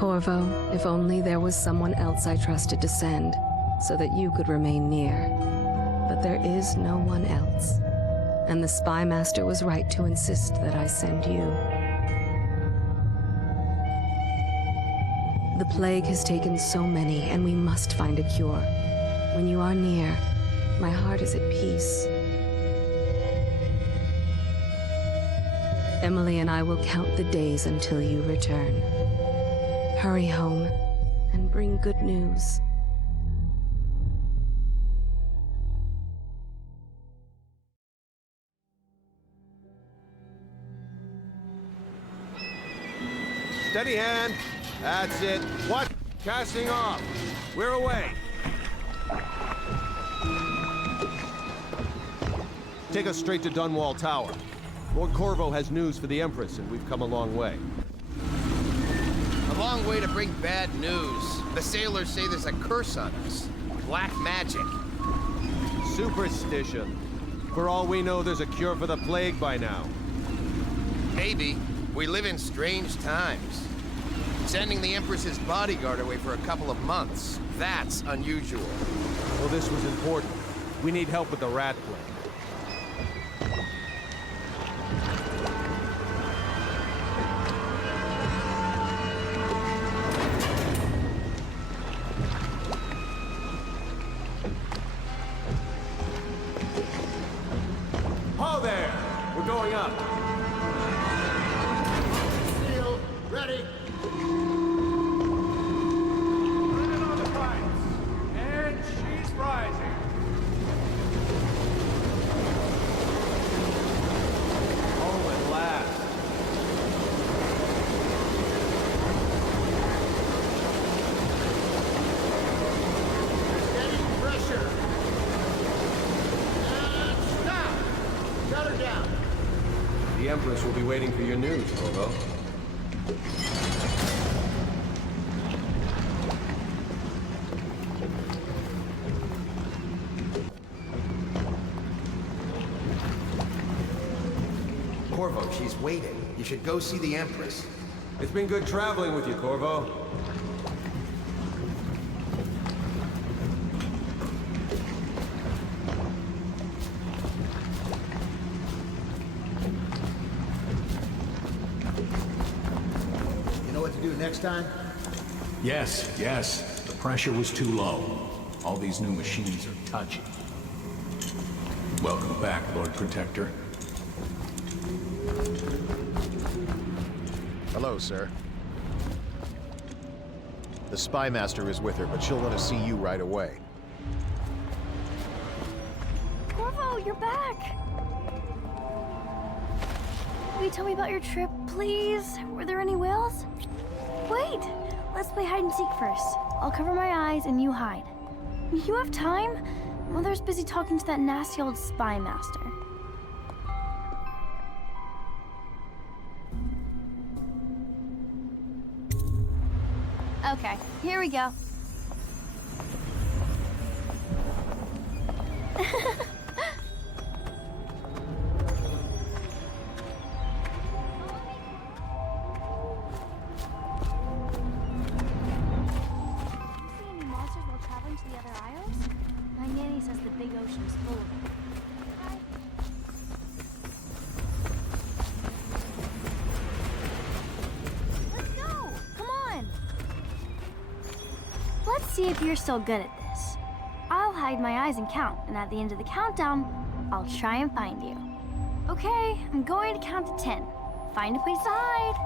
Corvo, if only there was someone else I trusted to send, so that you could remain near. But there is no one else, and the Spy Master was right to insist that I send you. The plague has taken so many, and we must find a cure. When you are near, my heart is at peace. Emily and I will count the days until you return. Hurry home and bring good news. Steady hand. That's it. What? Casting off. We're away. Take us straight to Dunwall Tower. Lord Corvo has news for the Empress, and we've come a long way. A long way to bring bad news. The sailors say there's a curse on us. Black magic. Superstition. For all we know, there's a cure for the plague by now. Maybe. We live in strange times. Sending the Empress's bodyguard away for a couple of months. That's unusual. Well, this was important. We need help with the rat plague. Ho there! We're going up. Steel, ready. Put it on the pipes. And she's rising. Oh, at last. Steady pressure. And stop. Shut her down. The Empress will be waiting for your news, Corvo. Corvo, she's waiting. You should go see the Empress. It's been good traveling with you, Corvo. You know what to do next time? Yes, yes. The pressure was too low. All these new machines are touchy. Welcome back, Lord Protector. Hello, sir. The Spy Master is with her, but she'll let us see you right away. Corvo, you're back! Will you tell me about your trip, please? Were there any whales? Wait! Let's play hide and seek first. I'll cover my eyes and you hide. You have time? Mother's busy talking to that nasty old Spy Master. Okay, here we go. Let's see if you're still good at this. I'll hide my eyes and count, and at the end of the countdown, I'll try and find you. Okay, I'm going to count to 10. Find a place to hide.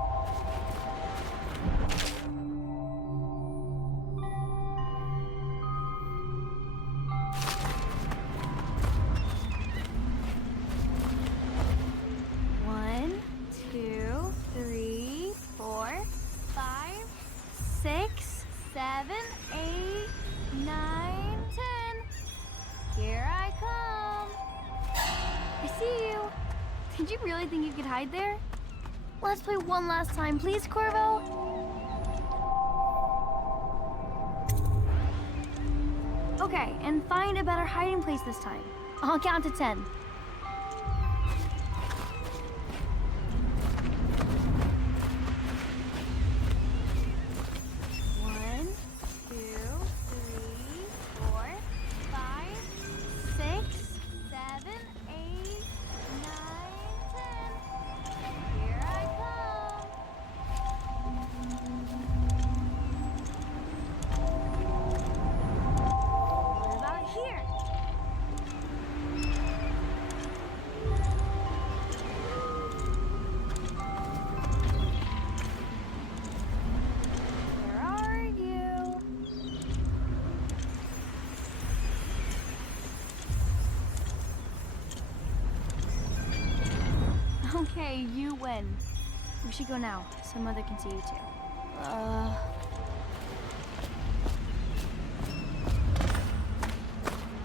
One, 2, 3, 4, 5, 6, 7, 8, 9, 10. Here I come. I see you. Did you really think you could hide there? Let's play one last time, please, Corvo. Okay, and find a better hiding place this time. I'll count to 10. say you win. We should go now, so Mother can see you too.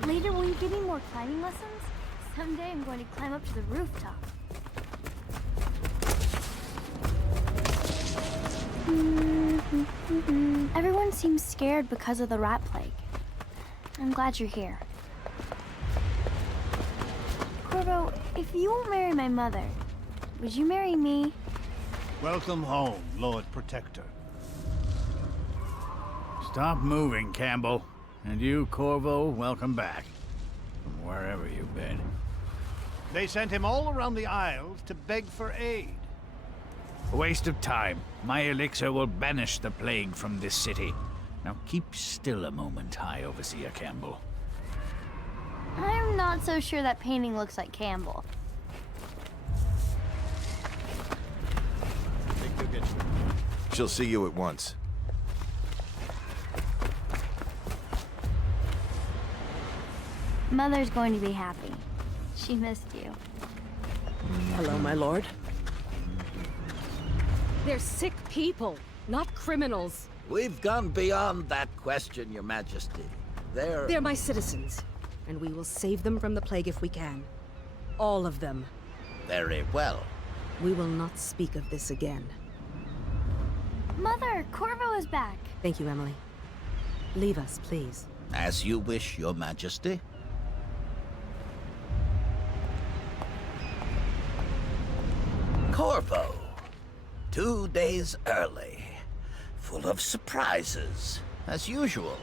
Later, will you give me more climbing lessons? Someday I'm going to climb up to the rooftop. Everyone seems scared because of the rat plague. I'm glad you're here. Corvo, if you won't marry my mother, would you marry me? Welcome home, Lord Protector. Stop moving, Campbell. And you, Corvo, welcome back. From wherever you've been. They sent him all around the Isles to beg for aid. A waste of time. My elixir will banish the plague from this city. Now keep still a moment, High Overseer Campbell. I'm not so sure that painting looks like Campbell. She'll see you at once. Mother's going to be happy. She missed you. Hello, my lord. They're sick people, not criminals. We've gone beyond that question, Your Majesty. They're my citizens, and we will save them from the plague if we can. All of them. Very well. We will not speak of this again. Mother, Corvo is back. Thank you, Emily. Leave us, please. As you wish, Your Majesty. Corvo. 2 days early. Full of surprises, as usual.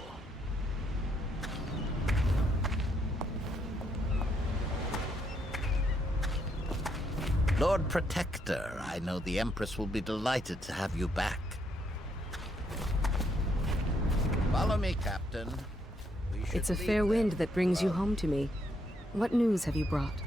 Lord Protector, I know the Empress will be delighted to have you back. Follow me, Captain. It's a fair wind that brings you home to me. What news have you brought?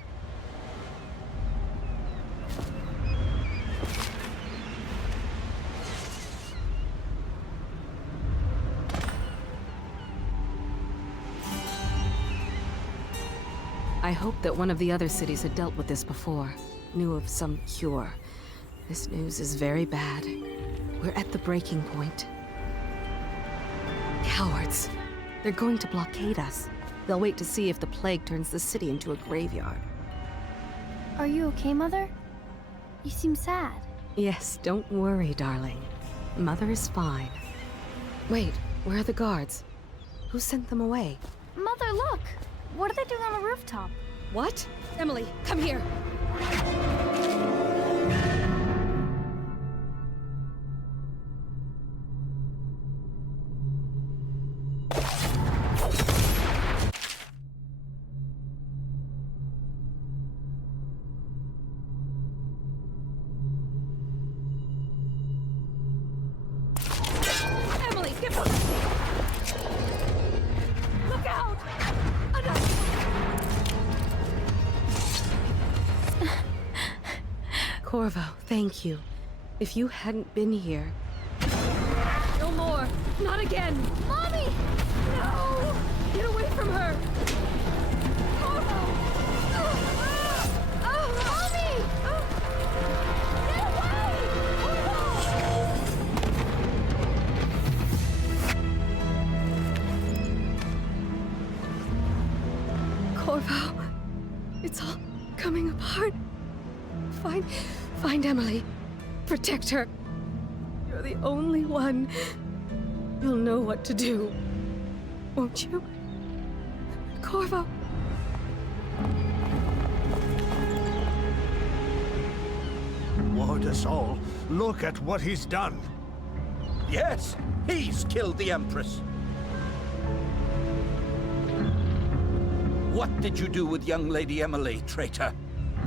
I hoped that one of the other cities had dealt with this before, knew of some cure. This news is very bad. We're at the breaking point. Cowards. They're going to blockade us. They'll wait to see if the plague turns the city into a graveyard. Are you okay, Mother? You seem sad. Yes, don't worry, darling. Mother is fine. Wait, where are the guards? Who sent them away? Mother, look! What are they doing on the rooftop? What? Emily, come here! Emily, get back! Look out! Corvo, thank you. If you hadn't been here... No more! Not again! Mommy! No! Get away from her! Corvo! Mommy! Get away! Corvo, it's all coming apart. Find Emily. Protect her. You're the only one. You'll know what to do. Won't you? Corvo. Ward us all. Look at what he's done. Yes, he's killed the Empress. What did you do with young Lady Emily, traitor?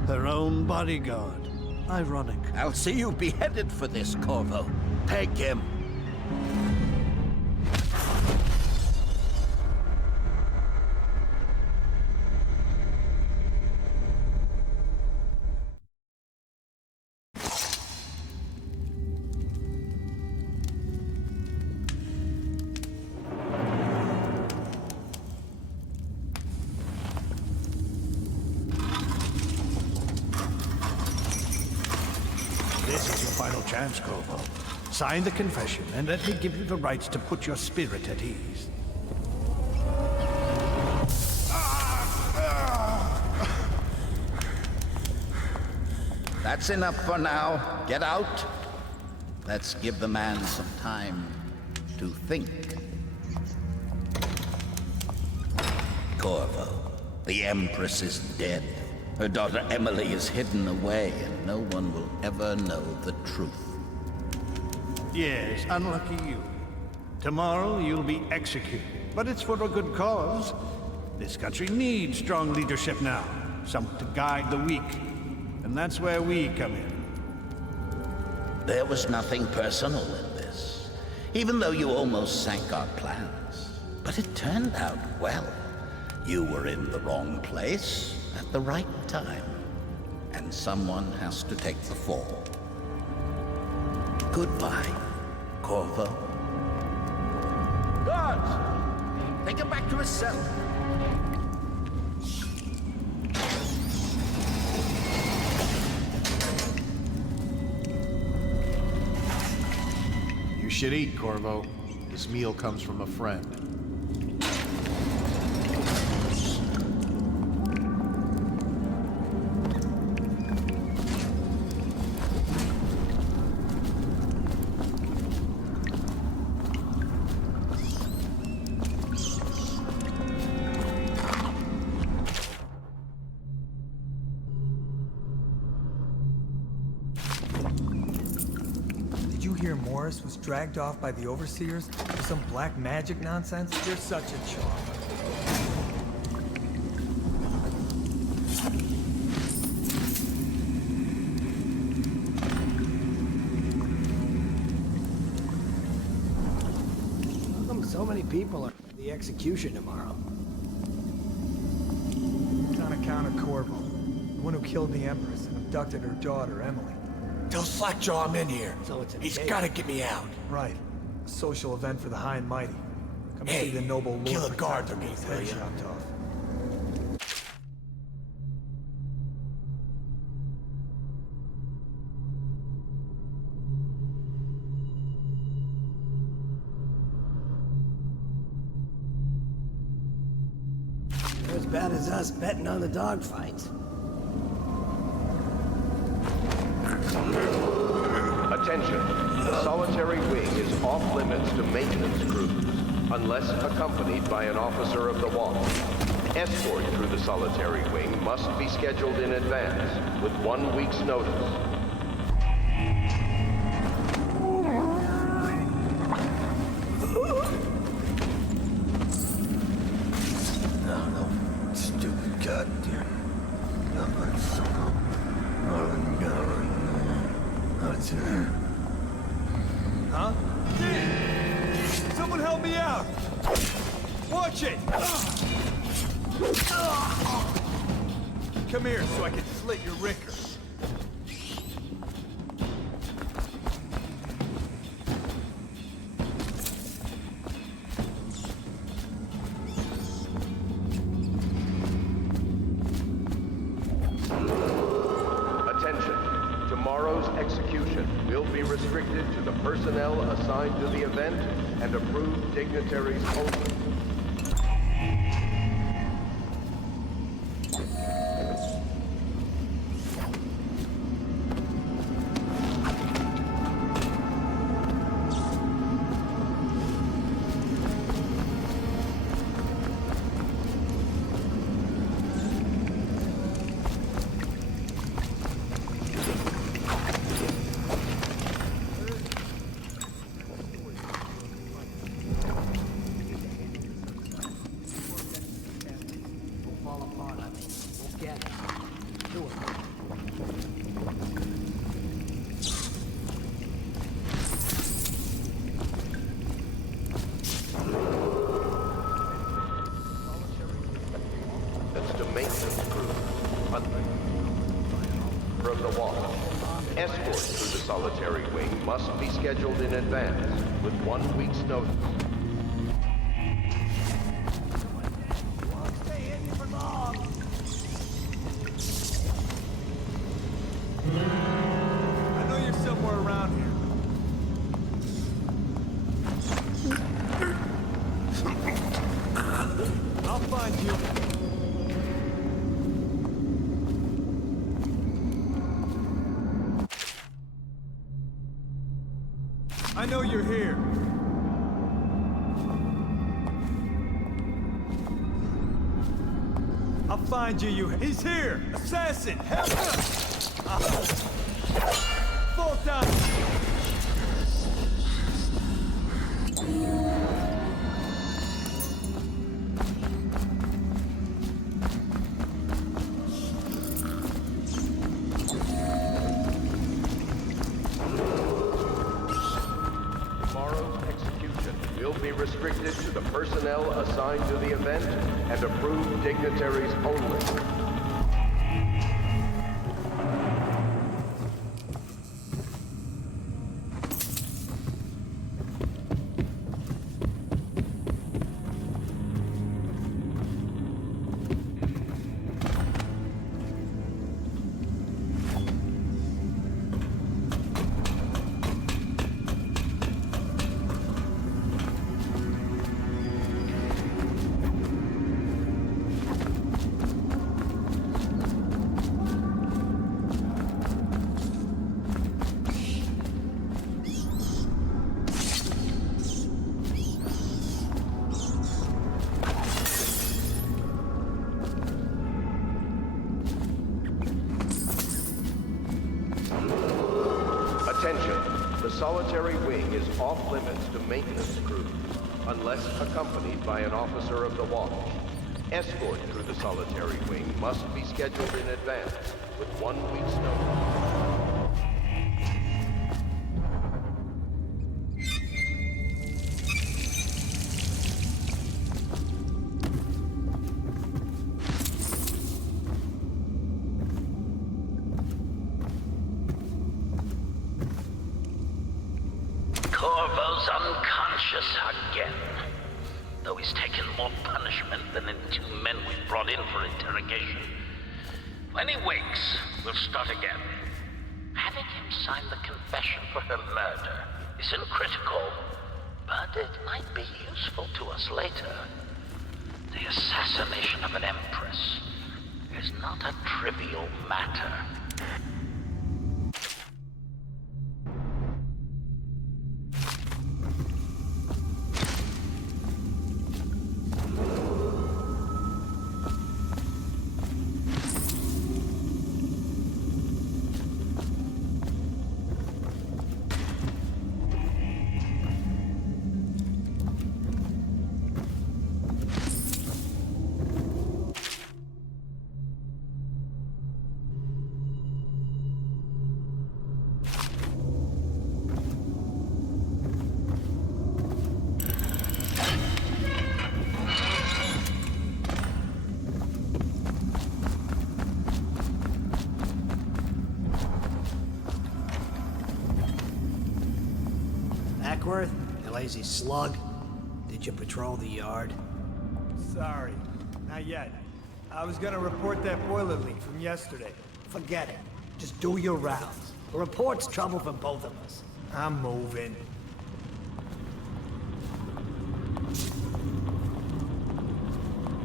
Her own bodyguard. Ironic. I'll see you beheaded for this, Corvo. Peg him. chance, Corvo. Sign the confession, and let me give you the rights to put your spirit at ease. That's enough for now. Get out. Let's give the man some time to think. Corvo, the Empress is dead. Her daughter Emily is hidden away, and no one will ever know the truth. Yes, unlucky you. Tomorrow you'll be executed, but it's for a good cause. This country needs strong leadership now, someone to guide the weak. And that's where we come in. There was nothing personal in this, even though you almost sank our plans. But it turned out well. You were in the wrong place at the right time, and someone has to take the fall. Goodbye, Corvo. Guards! Take him back to his cell. You should eat, Corvo. This meal comes from a friend. Did you hear Morris was dragged off by the overseers for some black magic nonsense? You're such a chump. How come so many people are at the execution tomorrow? It's on account of Corvo, the one who killed the Empress and abducted her daughter, Emily. Tell Slackjaw I'm in here. So it's He's gotta get me out. Right. A social event for the high and mighty. Come see the noble Lord kill a guard Protector for me, get his will head ya? chopped off. They're as bad as us betting on the dogfights. Attention. The solitary wing is off limits to maintenance crews, unless accompanied by an officer of the watch. Escort through the solitary wing must be scheduled in advance, with 1 week's notice. No, stupid goddamn. Huh? Someone help me out! Watch it! Come here so I can slit your ricker. Attention. Tomorrow's execution will be restricted to the personnel assigned to the event and approved dignitaries only. That's to maintenance crew. From the watch. Escort through the solitary wing must be scheduled in advance, with 1 week's notice. I know you're somewhere around here. find you. I know you're here. I'll find you. He's here! Assassin! Help! Fall down! Tomorrow's execution will be restricted to the personnel assigned to the event and approved dignitaries only. Attention, the solitary wing is off limits to maintenance crews, unless accompanied by an officer of the watch. Escort through the solitary wing must be scheduled in advance, with 1 week's notice. Corvo's unconscious again. Though he's taken more punishment than the 2 men we brought in for interrogation. When he wakes, we'll start again. Having him sign the confession for her murder isn't critical, but it might be useful to us later. The assassination of an empress is not a trivial matter. Ackworth, you lazy slug. Did you patrol the yard? Sorry, not yet. I was gonna report that boiler leak from yesterday. Forget it. Just do your rounds. A report's trouble for both of us. I'm moving.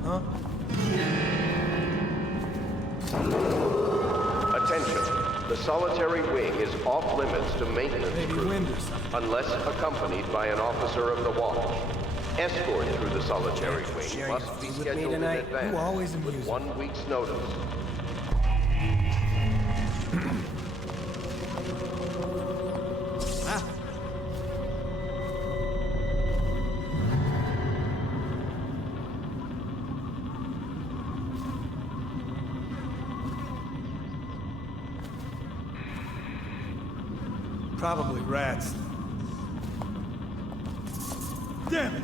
Huh? Attention, the solitary wing is off limits to maintenance Maybe crews, wind or something. unless accompanied by an officer of the watch. Escort through the solitary wing Sharing must a be feed with me scheduled in tonight? advance, You always with amuse me. 1 week's notice. Probably rats. Damn it!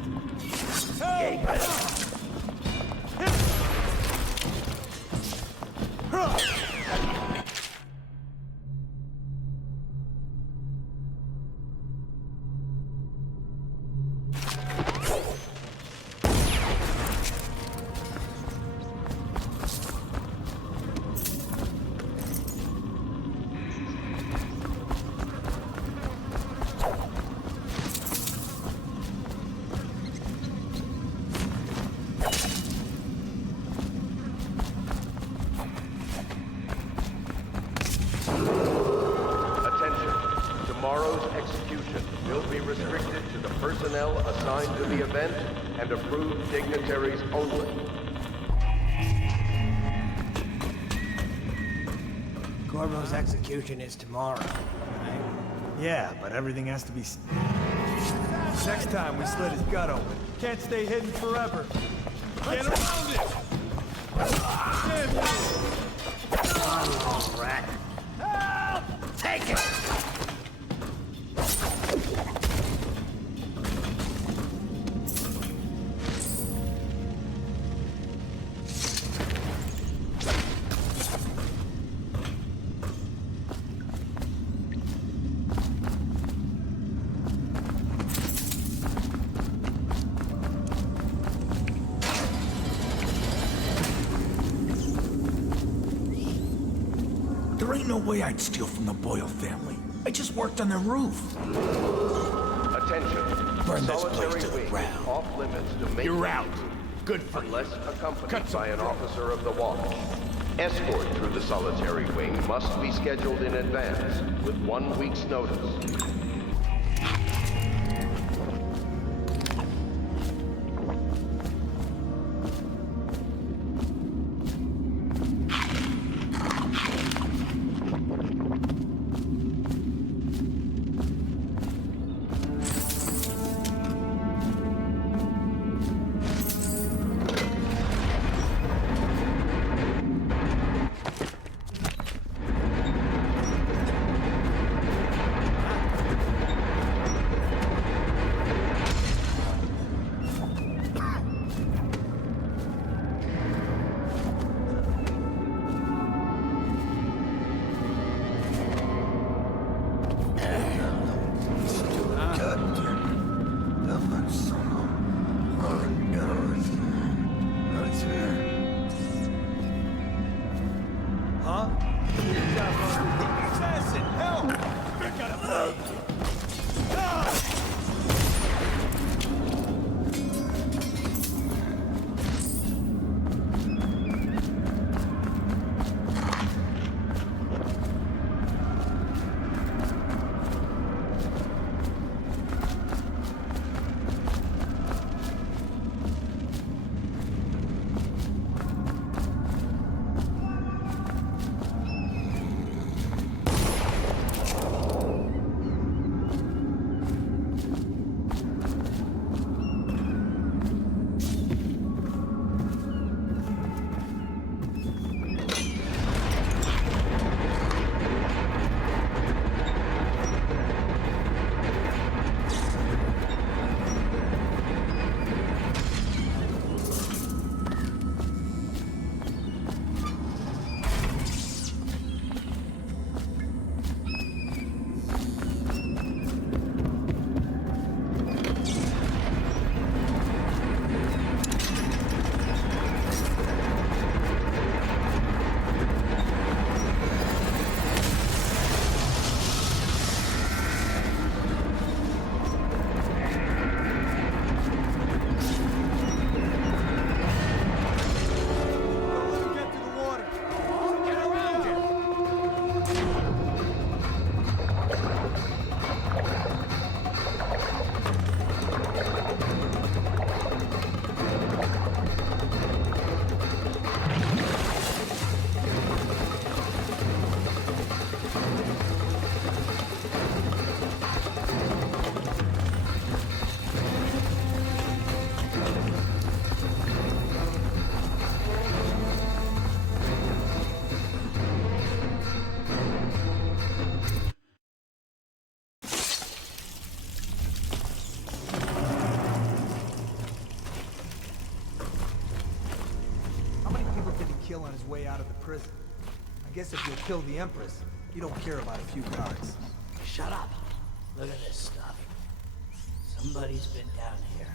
Personnel assigned to the event and approved dignitaries only. Corvo's execution is tomorrow, right? Yeah, but everything has to be... Next time we slit his gut open. Can't stay hidden forever. Get around it! Damn you! Oh, rat. Help! Take it! There ain't no way I'd steal from the Boyle family. I just worked on their roof. Attention. Burn this Solitary place to the wing ground. is off limits to maintenance. You're out. Good for you. Unless accompanied by an officer of the watch. Escort through the solitary wing must be scheduled in advance with 1 week's notice. kill on his way out of the prison. I guess if you'll kill the Empress, you don't care about a few guards. Shut up. Look at this stuff. Somebody's been down here.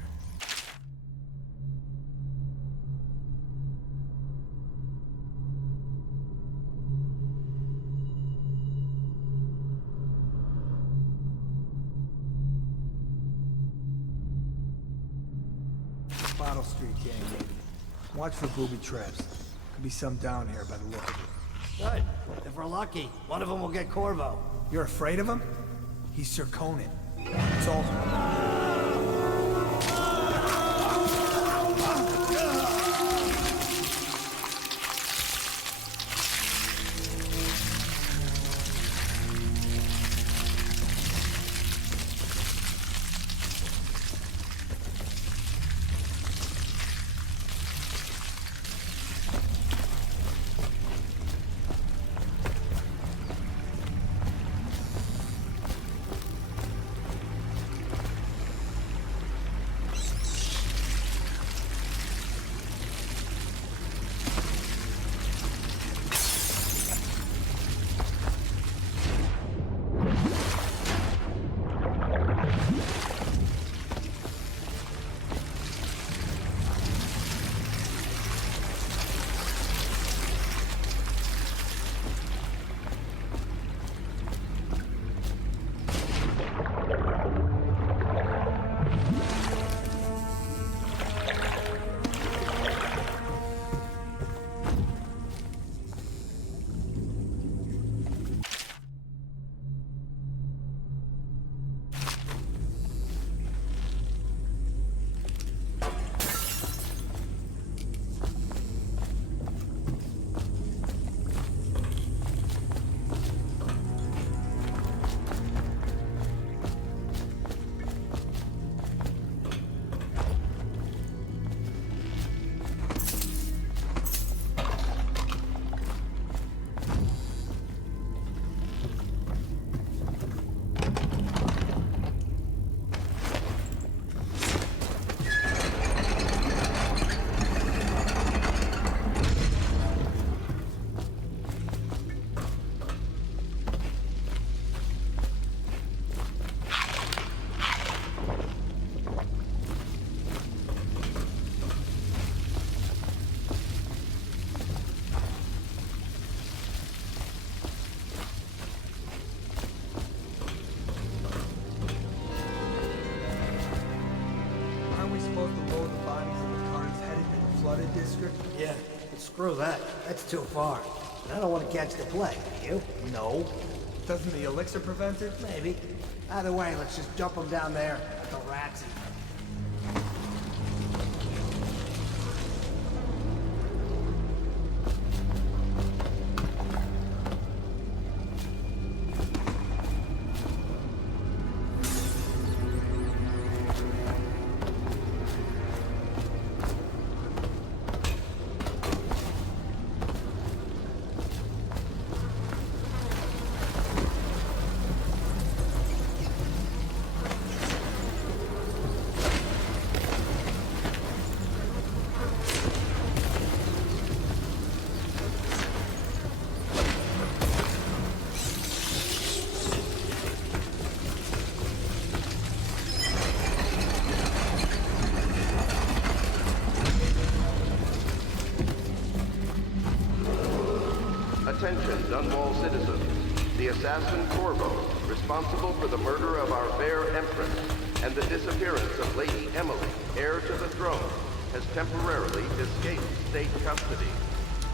Bottle Street gang, maybe. Watch for booby traps. Could be some down here by the look of it. Good. If we're lucky, one of them will get Corvo. You're afraid of him? He's Sir Conan. It's all... Wesker? Yeah, but screw that. That's too far. And I don't want to catch the plague, do you? No. Doesn't the elixir prevent it? Maybe. Either way, let's just dump them down there at the rats. Attention, Dunwall citizens. The assassin Corvo, responsible for the murder of our fair Empress and the disappearance of Lady Emily, heir to the throne, has temporarily escaped state custody.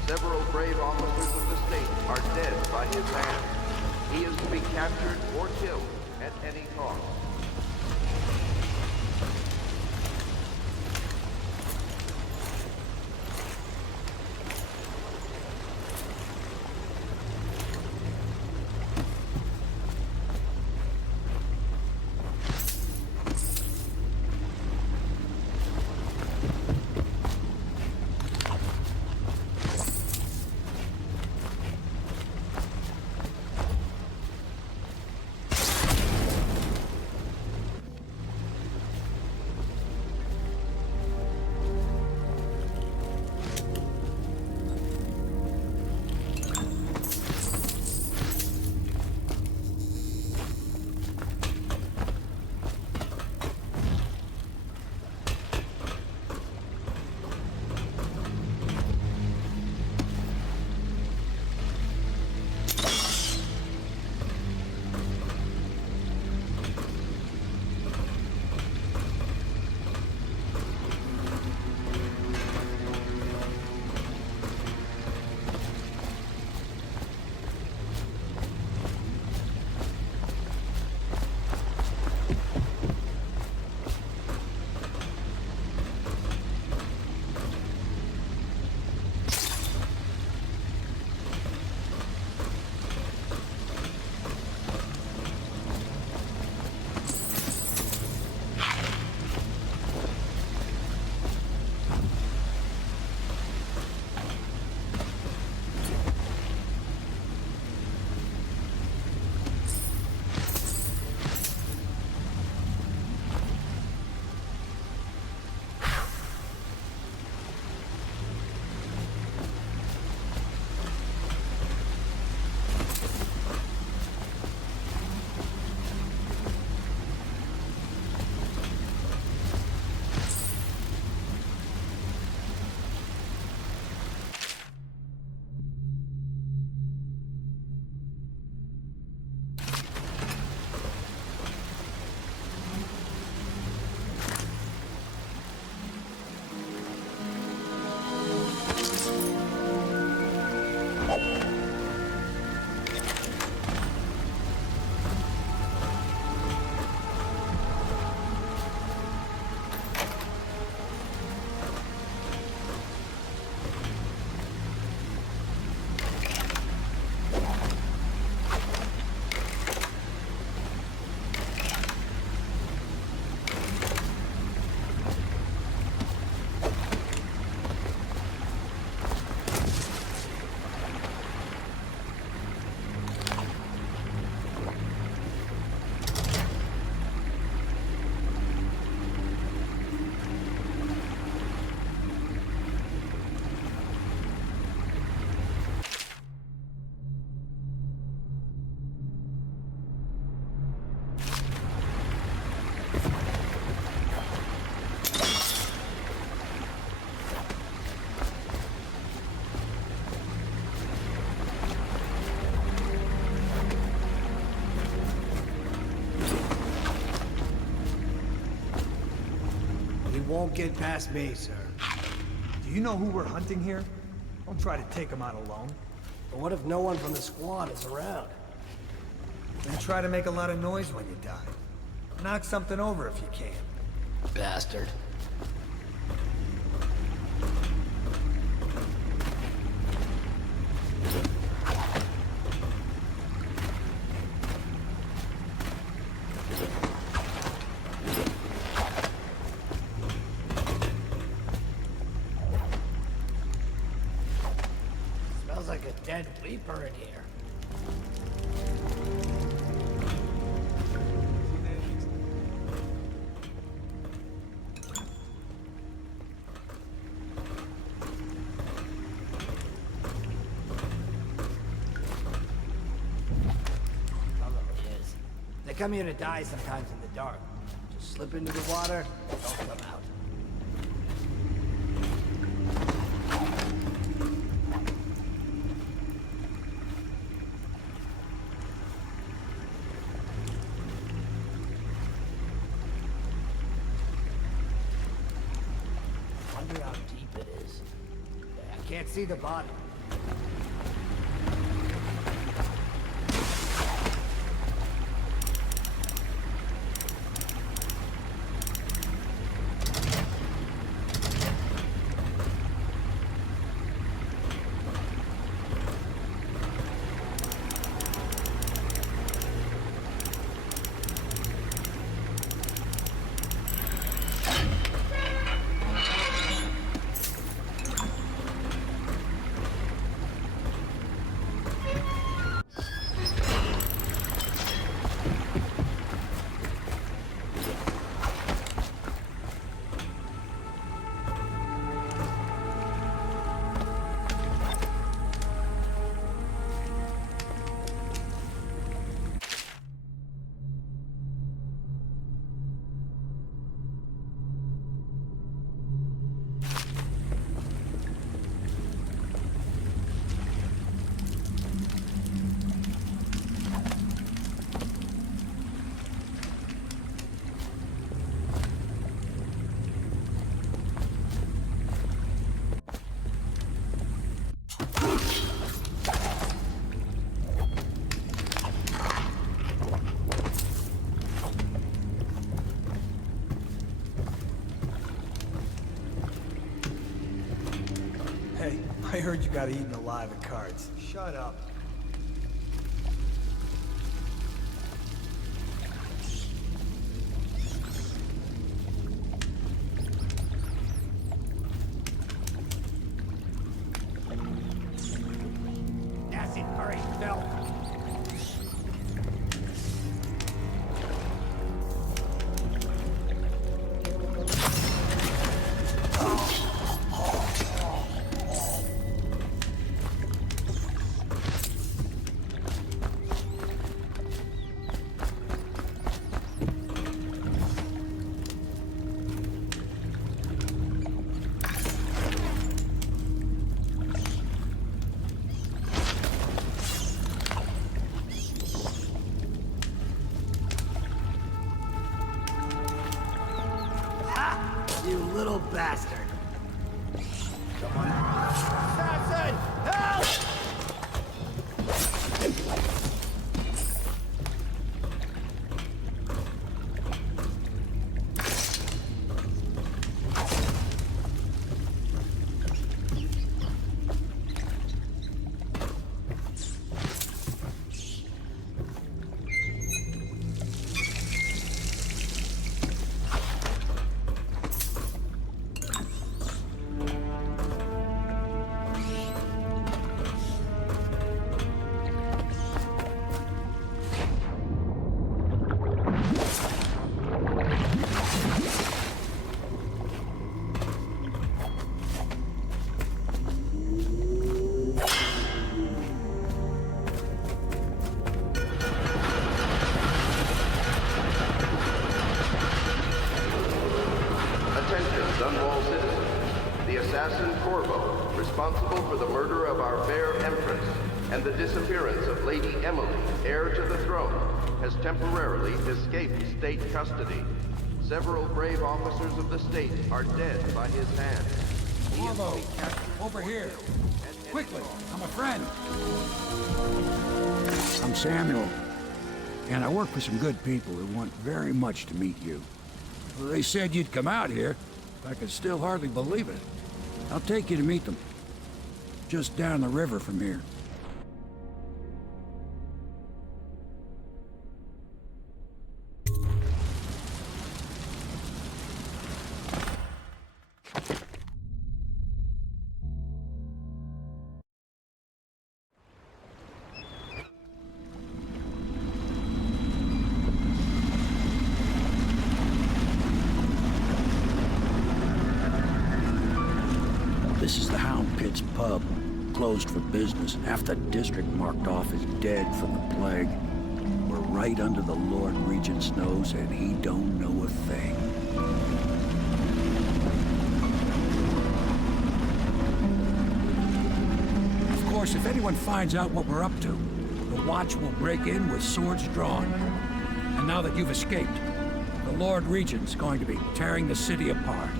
Several brave officers of the state are dead by his hand. He is to be captured or killed at any cost. Won't get past me, sir. Do you know who we're hunting here? Don't try to take him out alone. But what if no one from the squad is around? Then try to make a lot of noise when you die. Knock something over if you can. Bastard. Smells like a dead Reaper in here. They come here to die sometimes in the dark. Just slip into the water, don't come out. Wonder how deep it is. I can't see the bottom. Hey, I heard you got eaten alive at cards. Shut up. That's it, hurry, Phil. You little bastard. Come on. Assassin! Help! assassin Corvo, responsible for the murder of our fair Empress and the disappearance of Lady Emily, heir to the throne, has temporarily escaped state custody. Several brave officers of the state are dead by his hand. Corvo, over here. Quickly, I'm a friend. I'm Samuel, and I work for some good people who want very much to meet you. Well, they said you'd come out here. I could still hardly believe it. I'll take you to meet them. Just down the river from here. This is the Hound Pit's pub, closed for business. Half the district marked off as dead from the plague. We're right under the Lord Regent's nose, and he don't know a thing. Of course, if anyone finds out what we're up to, the Watch will break in with swords drawn. And now that you've escaped, the Lord Regent's going to be tearing the city apart.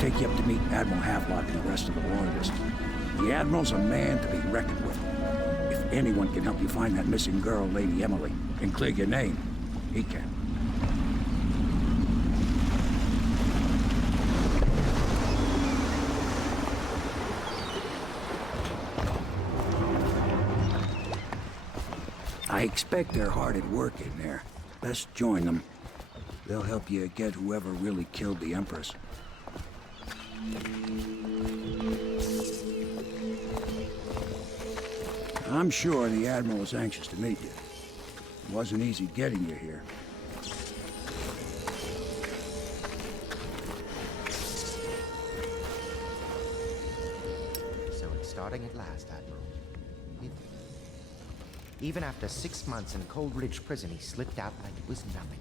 Take you up to meet Admiral Havelock and the rest of the Royalists. The Admiral's a man to be reckoned with. If anyone can help you find that missing girl, Lady Emily, and clear your name, he can. I expect they're hard at work in there. Best join them. They'll help you get whoever really killed the Empress. I'm sure the Admiral was anxious to meet you. It wasn't easy getting you here. So it's starting at last, Admiral. Even after 6 months in Cold Ridge Prison, he slipped out like it was nothing.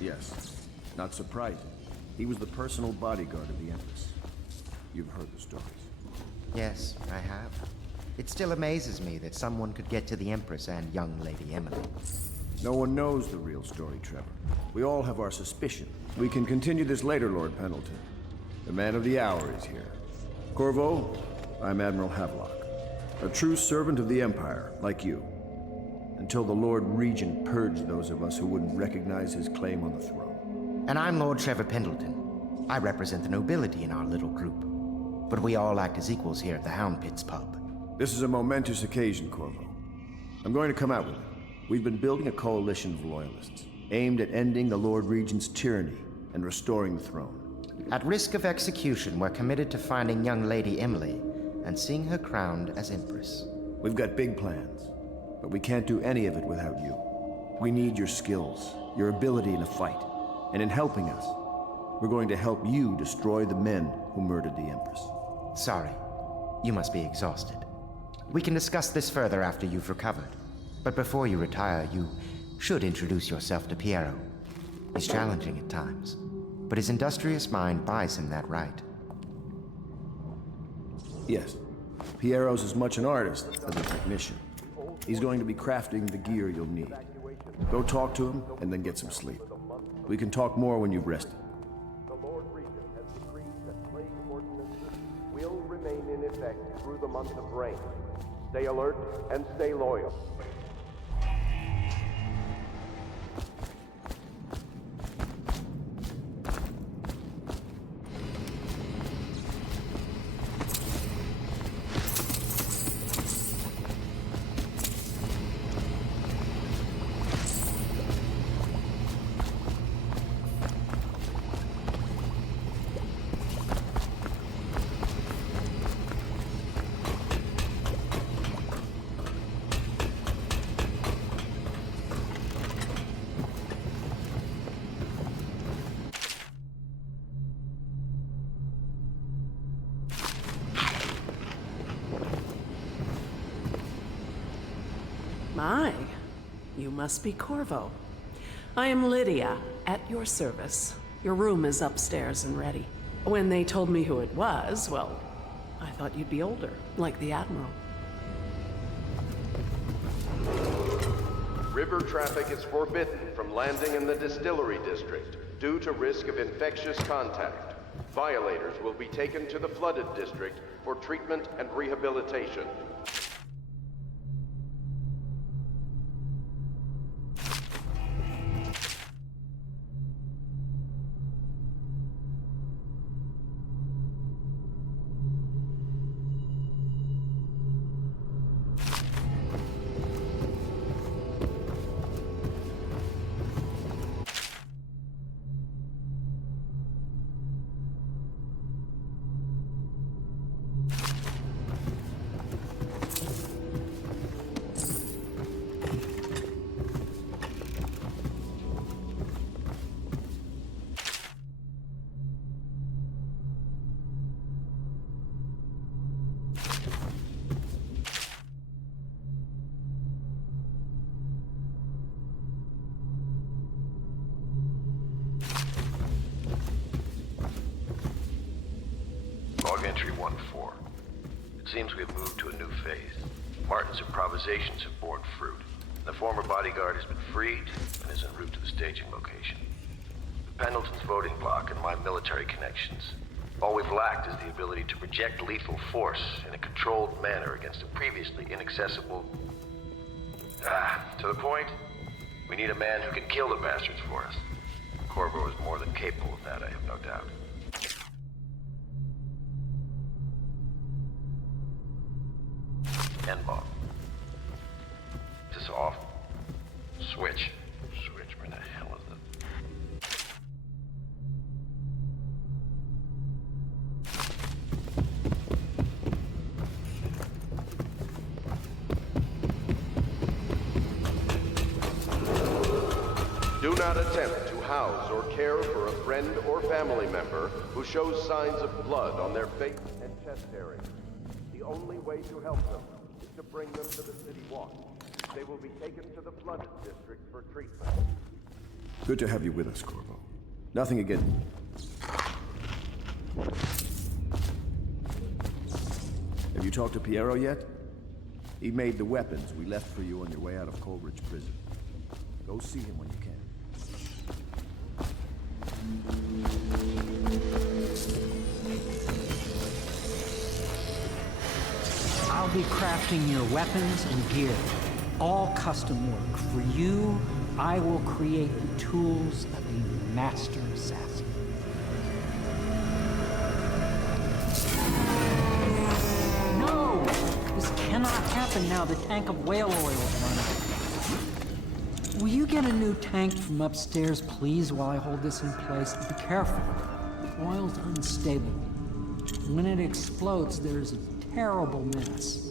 Yes. Not surprising. He was the personal bodyguard of the Empress. You've heard the stories. Yes, I have. It still amazes me that someone could get to the Empress and young Lady Emily. No one knows the real story, Trevor. We all have our suspicion. We can continue this later, Lord Pendleton. The man of the hour is here. Corvo, I'm Admiral Havelock. A true servant of the Empire, like you. Until the Lord Regent purged those of us who wouldn't recognize his claim on the throne. And I'm Lord Trevor Pendleton. I represent the nobility in our little group. But we all act as equals here at the Hound Pit's pub. This is a momentous occasion, Corvo. I'm going to come out with it. We've been building a coalition of loyalists, aimed at ending the Lord Regent's tyranny and restoring the throne. At risk of execution, we're committed to finding young Lady Emily and seeing her crowned as Empress. We've got big plans, but we can't do any of it without you. We need your skills, your ability in a fight, and in helping us, we're going to help you destroy the men who murdered the Empress. Sorry. You must be exhausted. We can discuss this further after you've recovered. But before you retire, you should introduce yourself to Piero. He's challenging at times, but his industrious mind buys him that right. Yes. Piero's as much an artist as a technician. He's going to be crafting the gear you'll need. Go talk to him, and then get some sleep. We can talk more when you've rested. The Lord Regent has decreed that plague ordinances will remain in effect through the month of rain. Stay alert and stay loyal. My, you must be Corvo. I am Lydia, at your service. Your room is upstairs and ready. When they told me who it was, well, I thought you'd be older, like the Admiral. River traffic is forbidden from landing in the distillery district due to risk of infectious contact. Violators will be taken to the flooded district for treatment and rehabilitation. Log entry 1-4. It seems we've moved to a new phase. Martin's improvisations have borne fruit. The former bodyguard has been freed and is en route to the staging location. Pendleton's voting bloc and my military connections. All we've lacked is the ability to project lethal force in a controlled manner against a previously inaccessible... to the point, we need a man who can kill the bastards for us. Corvo is more than capable of that, I have no doubt. N-bomb. Is this off? Switch. Switch, where the hell is it? Do not attempt to house or care for a friend or family member who shows signs of blood on their face and chest area. The only way to help them is to bring them to the city walk. They will be taken to the flooded district for treatment. Good to have you with us, Corvo. Nothing against... Have you talked to Piero yet? He made the weapons we left for you on your way out of Coleridge Prison. Go see him when you can. I'll be crafting your weapons and gear. All custom work. For you, I will create the tools of a master assassin. No! This cannot happen now. The tank of whale oil is running. Will you get a new tank from upstairs, please, while I hold this in place? Be careful. The oil's unstable. When it explodes, there's a terrible mess.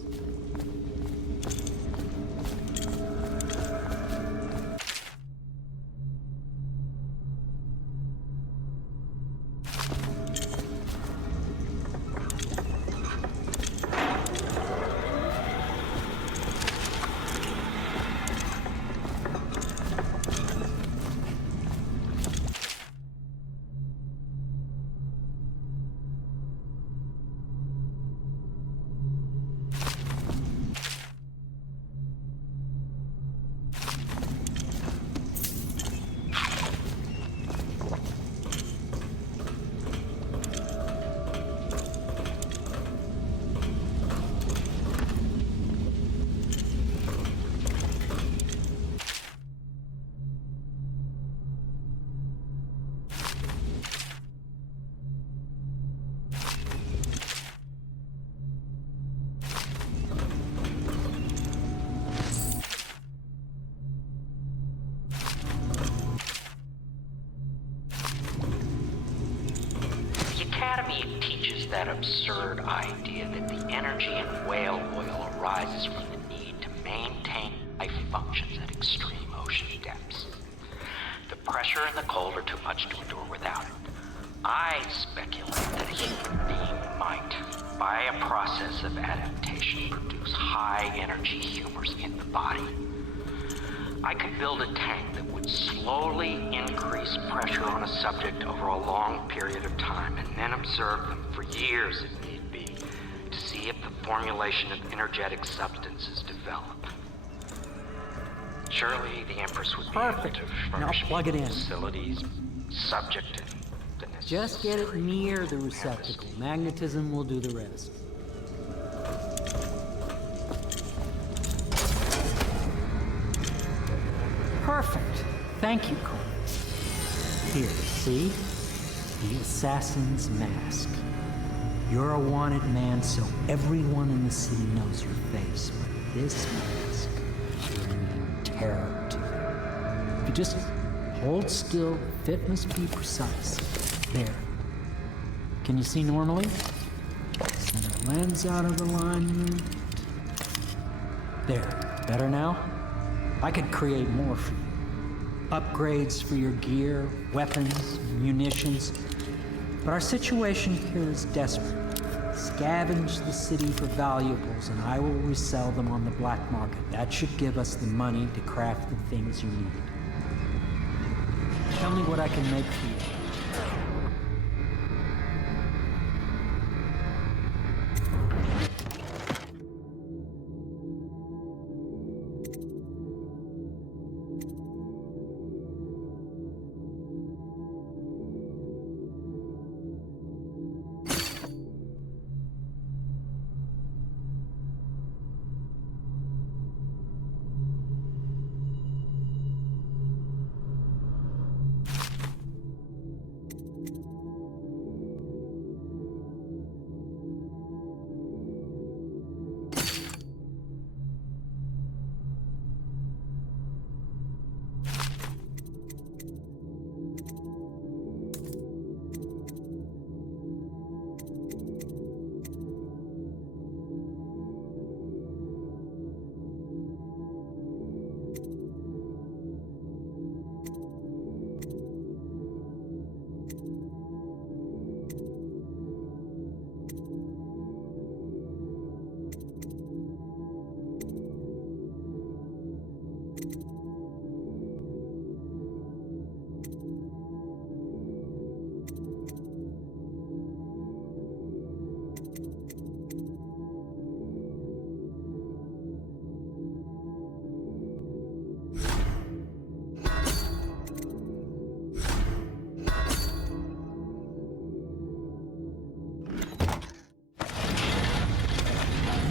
That absurd idea that the energy in whale oil arises from the need to maintain life functions at extreme ocean depths. The pressure and the cold are too much to endure without it. I speculate that a human being might, by a process of adaptation, produce high-energy humors in the body. I could build a tank that would slowly increase pressure on a subject over a long period of time and then observe them for years if need be to see if the formulation of energetic substances develop. Surely the Empress would be Perfect. able to Now furnish plug it in. facilities subject to the necessary... Just get it near the receptacle. Magnetism will do the rest. Perfect. Thank you, Cole. Here, see? The assassin's mask. You're a wanted man, so everyone in the city knows your face. But this mask will mean terror to you. If you just hold still, the fit must be precise. There. Can you see normally? Center lens out of alignment. There. Better now? I could create more for you. Upgrades for your gear, weapons, munitions. But our situation here is desperate. Scavenge the city for valuables, and I will resell them on the black market. That should give us the money to craft the things you need. Tell me what I can make for you.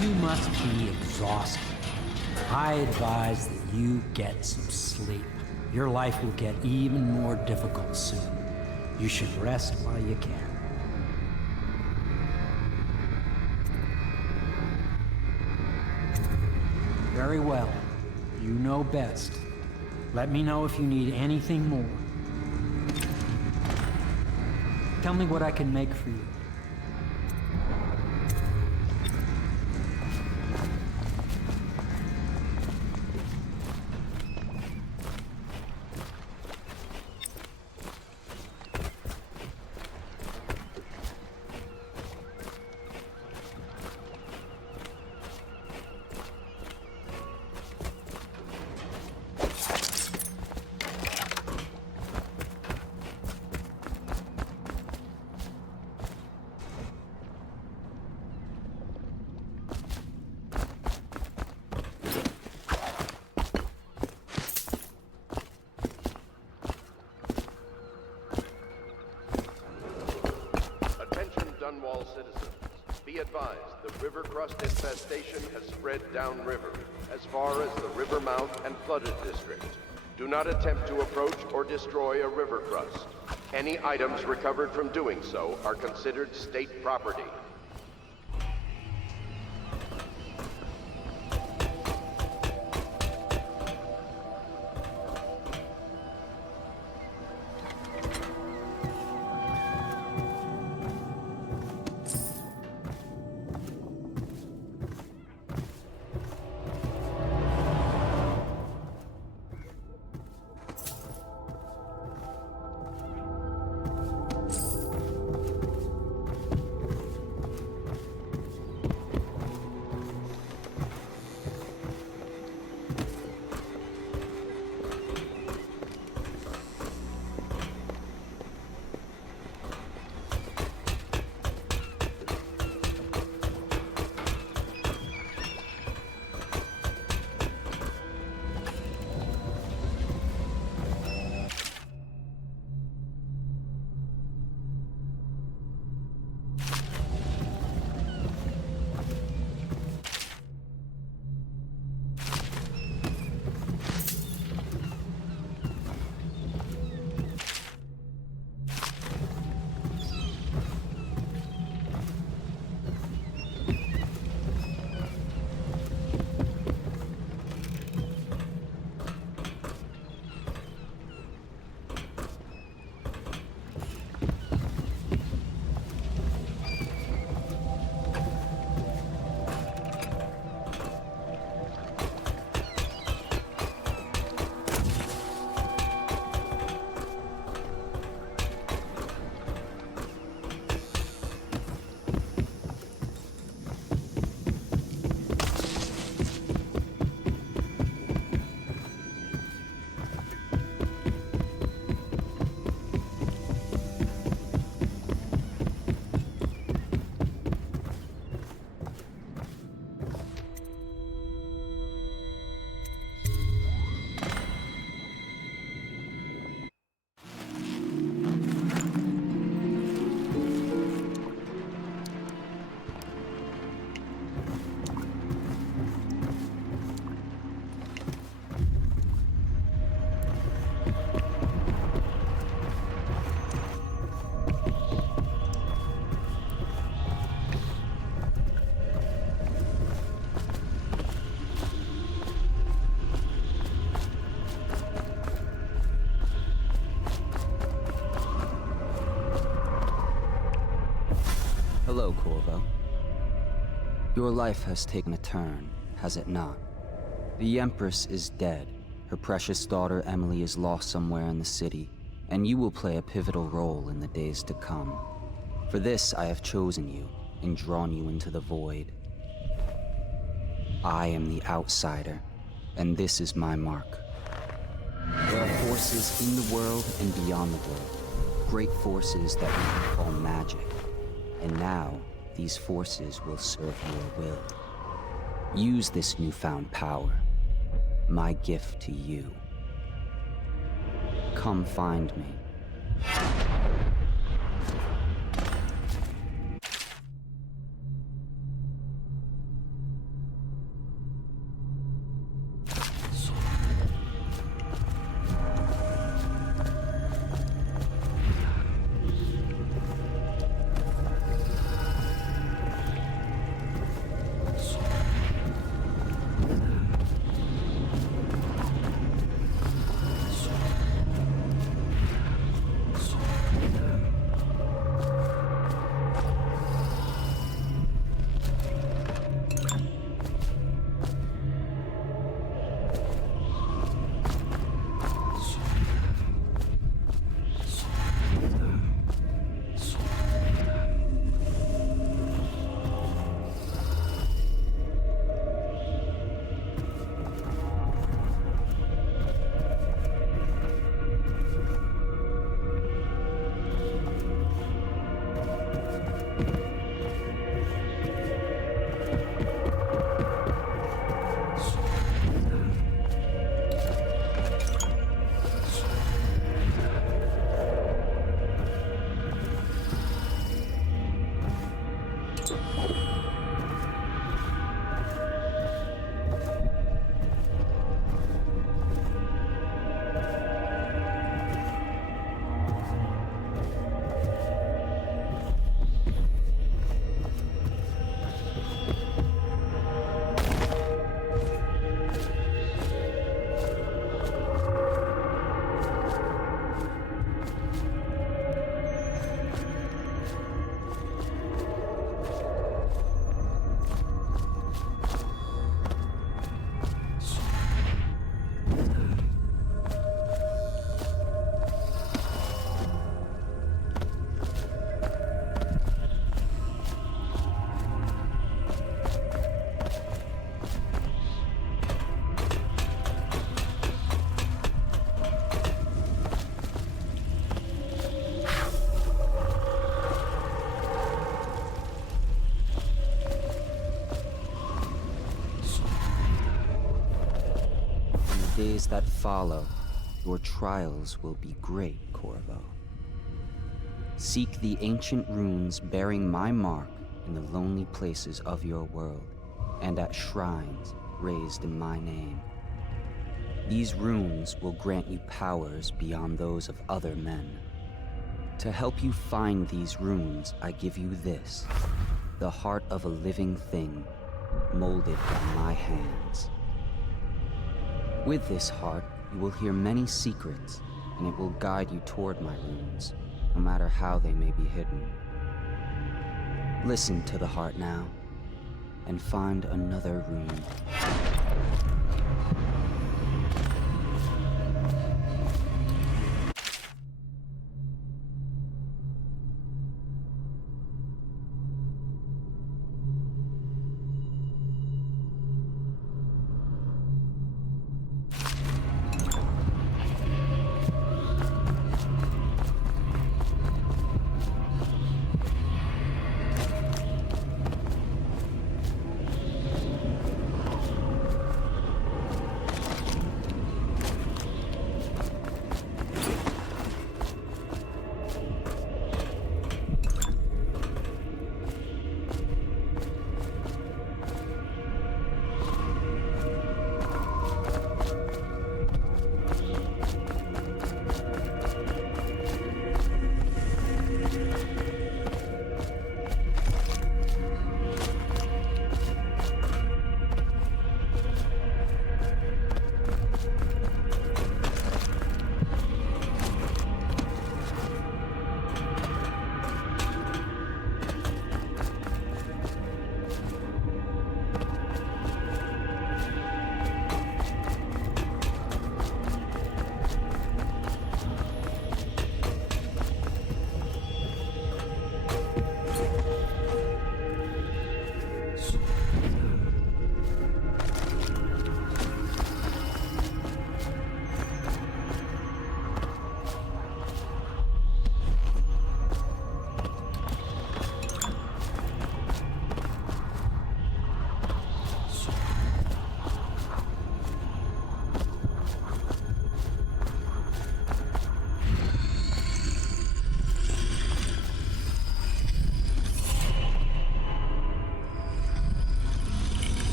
You must be exhausted. I advise that you get some sleep. Your life will get even more difficult soon. You should rest while you can. Very well. You know best. Let me know if you need anything more. Tell me what I can make for you. Dunwall citizens, be advised the river crust infestation has spread downriver, as far as the river mouth and flooded district. Do not attempt to approach or destroy a river crust. Any items recovered from doing so are considered state property. Hello, Corvo. Your life has taken a turn, has it not? The Empress is dead. Her precious daughter Emily is lost somewhere in the city, and you will play a pivotal role in the days to come. For this, I have chosen you and drawn you into the void. I am the outsider, and this is my mark. There are forces in the world and beyond the world, great forces that we can call magic. And now, these forces will serve your will. Use this newfound power, my gift to you. Come find me. Days that follow, your trials will be great, Corvo. Seek the ancient runes bearing my mark in the lonely places of your world, and at shrines raised in my name. These runes will grant you powers beyond those of other men. To help you find these runes, I give you this, the heart of a living thing, molded by my hands. With this heart, you will hear many secrets, and it will guide you toward my runes, no matter how they may be hidden. Listen to the heart now, and find another rune.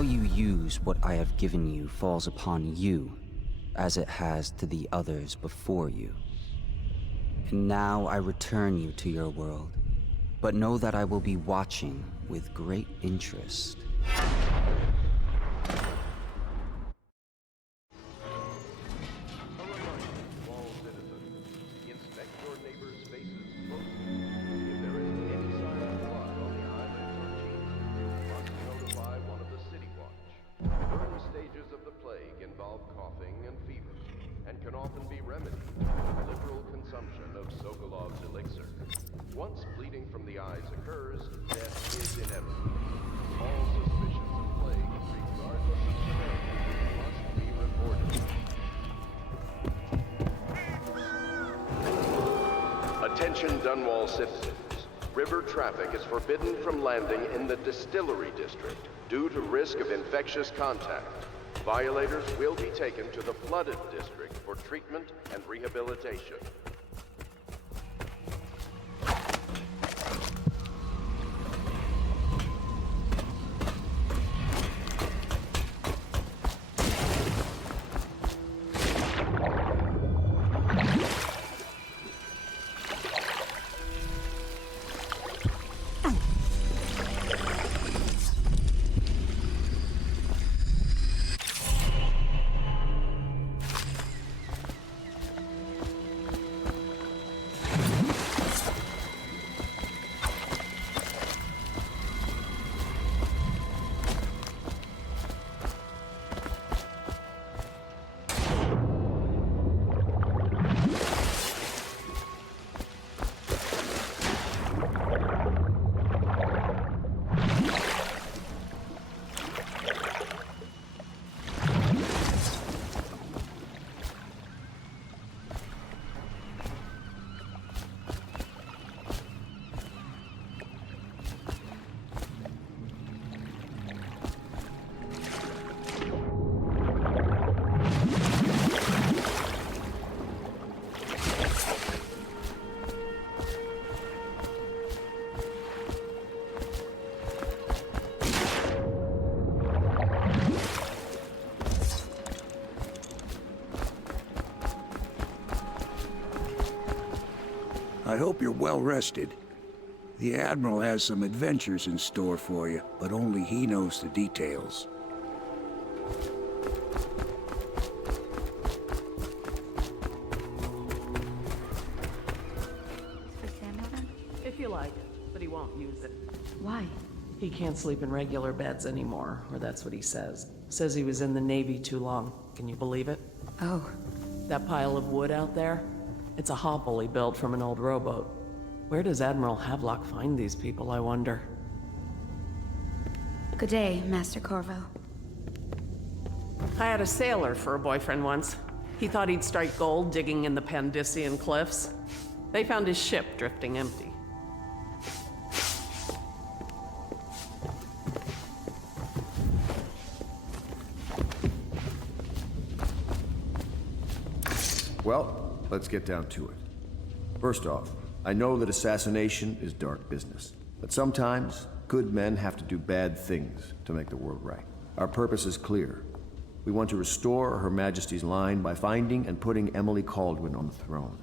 How you use what I have given you falls upon you, as it has to the others before you. And now I return you to your world, but know that I will be watching with great interest. Inspect your neighbor's faces closely. If there is any sign of blood on the islands or cheeks, you must notify one of the City Watch. Early stages of the plague involve coughing and fever, and can often be remedied with liberal consumption of Sokolov's elixir. Once bleeding from the eyes occurs, death is inevitable. All suspicions of plague, regardless of severity, must be reported. Attention Dunwall citizens. River traffic is forbidden from landing in the Distillery District due to risk of infectious contact. Violators will be taken to the Flooded District for treatment and rehabilitation. I hope you're well rested. The Admiral has some adventures in store for you, but only he knows the details. If you like, but he won't use it. Why? He can't sleep in regular beds anymore, or that's what he says. Says he was in the Navy too long. Can you believe it? Oh. That pile of wood out there? It's a hovel he built from an old rowboat. Where does Admiral Havelock find these people, I wonder? Good day, Master Corvo. I had a sailor for a boyfriend once. He thought he'd strike gold digging in the Pandician cliffs. They found his ship drifting empty. Well, let's get down to it. First off, I know that assassination is dark business, but sometimes good men have to do bad things to make the world right. Our purpose is clear. We want to restore Her Majesty's line by finding and putting Emily Kaldwin on the throne.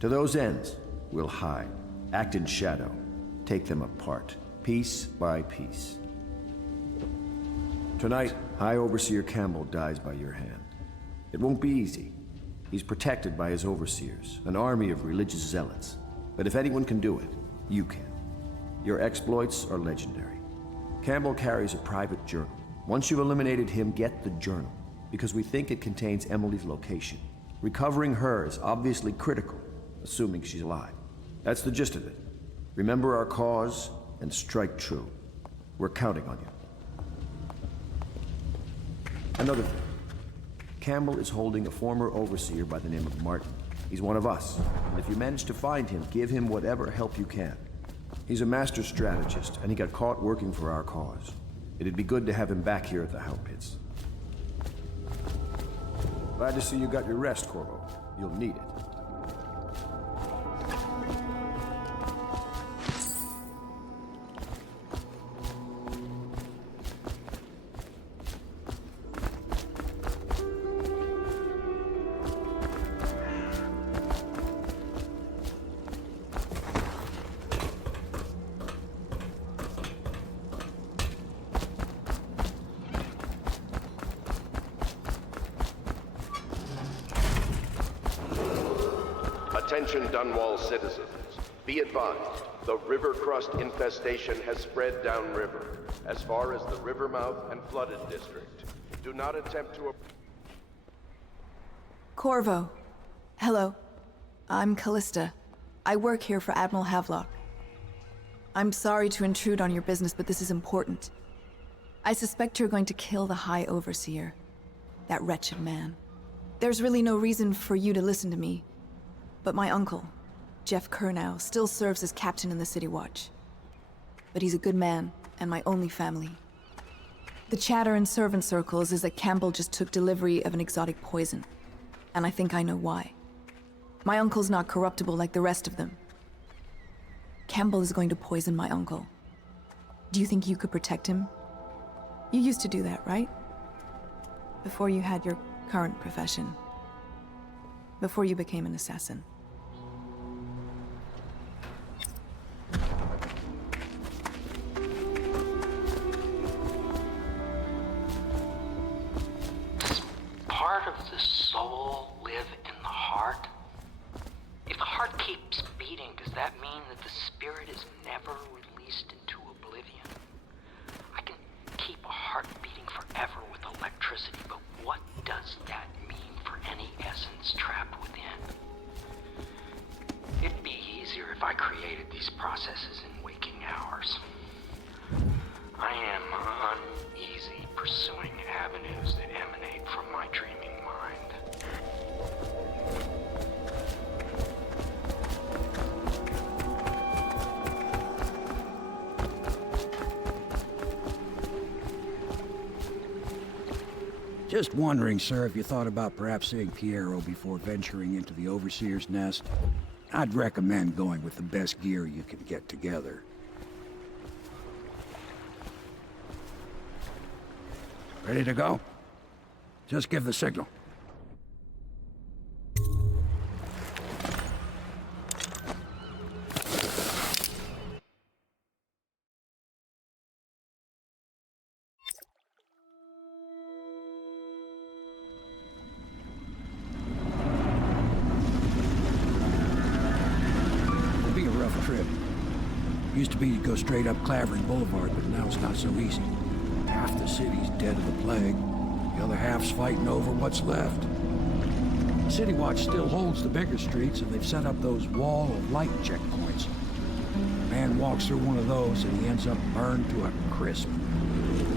To those ends, we'll hide, act in shadow, take them apart, piece by piece. Tonight, High Overseer Campbell dies by your hand. It won't be easy. He's protected by his overseers, an army of religious zealots. But if anyone can do it, you can. Your exploits are legendary. Campbell carries a private journal. Once you've eliminated him, get the journal, because we think it contains Emily's location. Recovering her is obviously critical, assuming she's alive. That's the gist of it. Remember our cause and strike true. We're counting on you. Another thing. Campbell is holding a former overseer by the name of Martin. He's one of us, and if you manage to find him, give him whatever help you can. He's a master strategist, and he got caught working for our cause. It'd be good to have him back here at the Howl Pits. Glad to see you got your rest, Corvo. You'll need it. Attention Dunwall citizens. Be advised, the river crust infestation has spread downriver, as far as the river mouth and flooded district. Do not attempt to... Corvo. Hello. I'm Callista. I work here for Admiral Havelock. I'm sorry to intrude on your business, but this is important. I suspect you're going to kill the High Overseer. That wretched man. There's really no reason for you to listen to me. But my uncle, Jeff Kernow, still serves as captain in the City Watch. But he's a good man, and my only family. The chatter in servant circles is that Campbell just took delivery of an exotic poison. And I think I know why. My uncle's not corruptible like the rest of them. Campbell is going to poison my uncle. Do you think you could protect him? You used to do that, right? Before you had your current profession. Before you became an assassin. Part of the soul live in the heart? If the heart keeps beating, does that mean that the spirit is never released into oblivion? I can keep a heart beating forever with electricity, but what does that mean for any essence trapped within? It'd be easier if I created these processes in waking hours. I am uneasy pursuing avenues that emanate from my dreaming mind. Just wondering, sir, if you thought about perhaps seeing Piero before venturing into the Overseer's nest. I'd recommend going with the best gear you can get together. Ready to go? Just give the signal. It'll be a rough trip. Used to be to go straight up Clavering Boulevard, but now it's not so easy. Half the city's dead of the plague. The other half's fighting over what's left. City Watch still holds the bigger streets, and they've set up those wall of light checkpoints. A man walks through one of those, and he ends up burned to a crisp.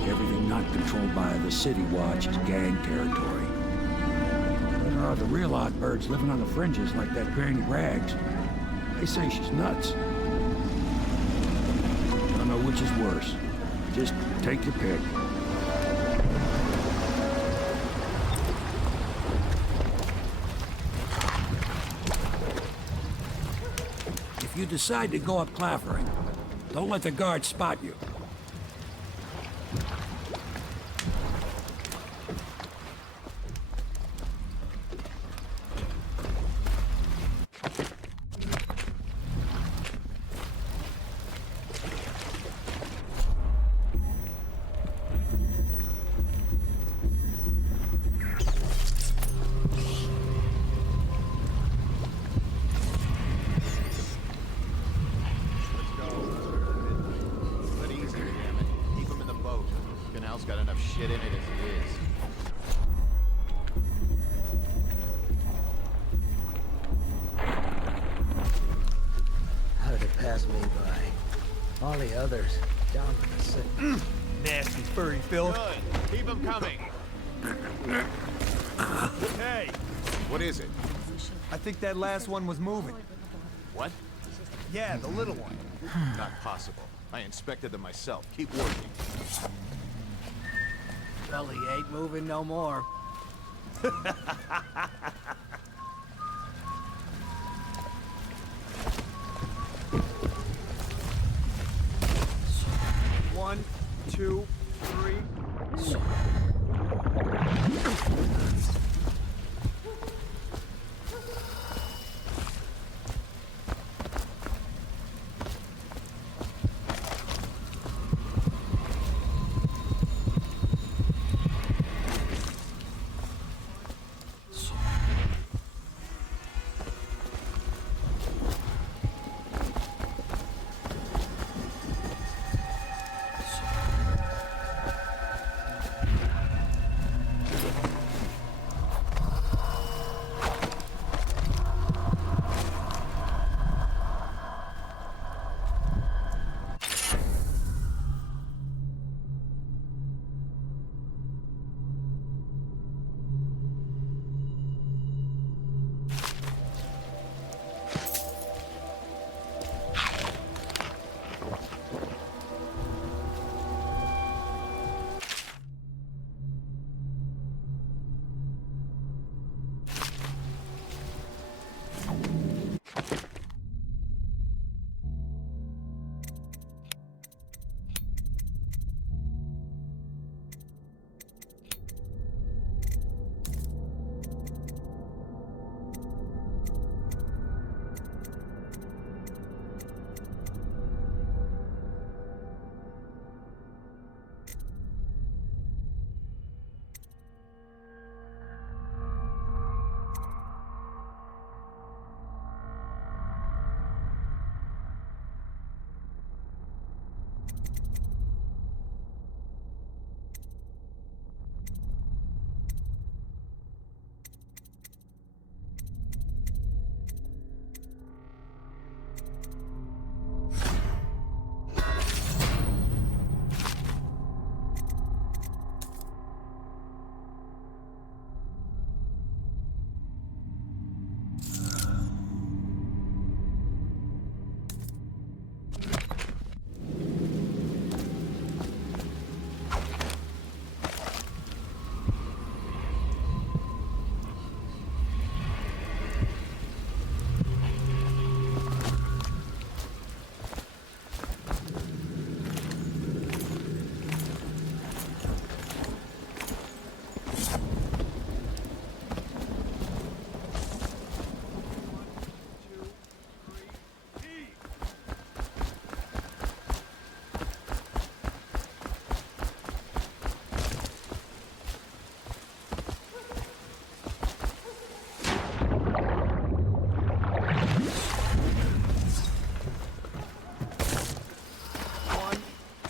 Everything not controlled by the City Watch is gang territory. There are the real odd birds living on the fringes, like that Granny Rags. They say she's nuts. I don't know which is worse. Just take your pick. If you decide to go up Clavering, don't let the guards spot you. Got enough shit in it as it is. How did it pass me by? All the others down to the city. Nasty furry filth. Good. Keep them coming. Hey! What is it? I think that last one was moving. What? Yeah, the little one. Not possible. I inspected them myself. Keep working. Well, he ain't moving no more. One, two, three.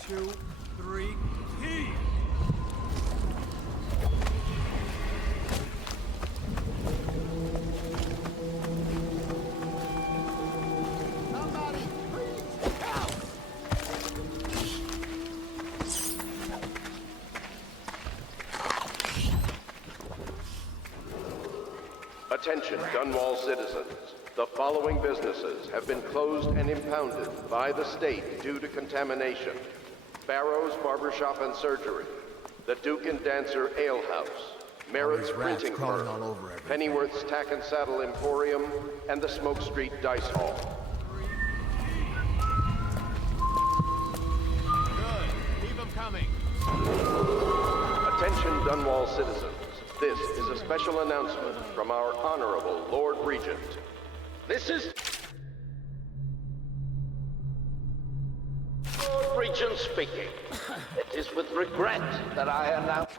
2, 3, heave! Attention, Dunwall citizens. The following businesses have been closed and impounded by the state due to contamination. Barrow's Barbershop and Surgery, the Duke and Dancer Ale House, Merritt's Printing Firm, Pennyworth's Tack and Saddle Emporium, and the Smoke Street Dice Hall. Good. Keep them coming. Attention, Dunwall citizens. This is a special announcement from our Honorable Lord Regent. This is Lord Regent speaking. It is with regret that I announce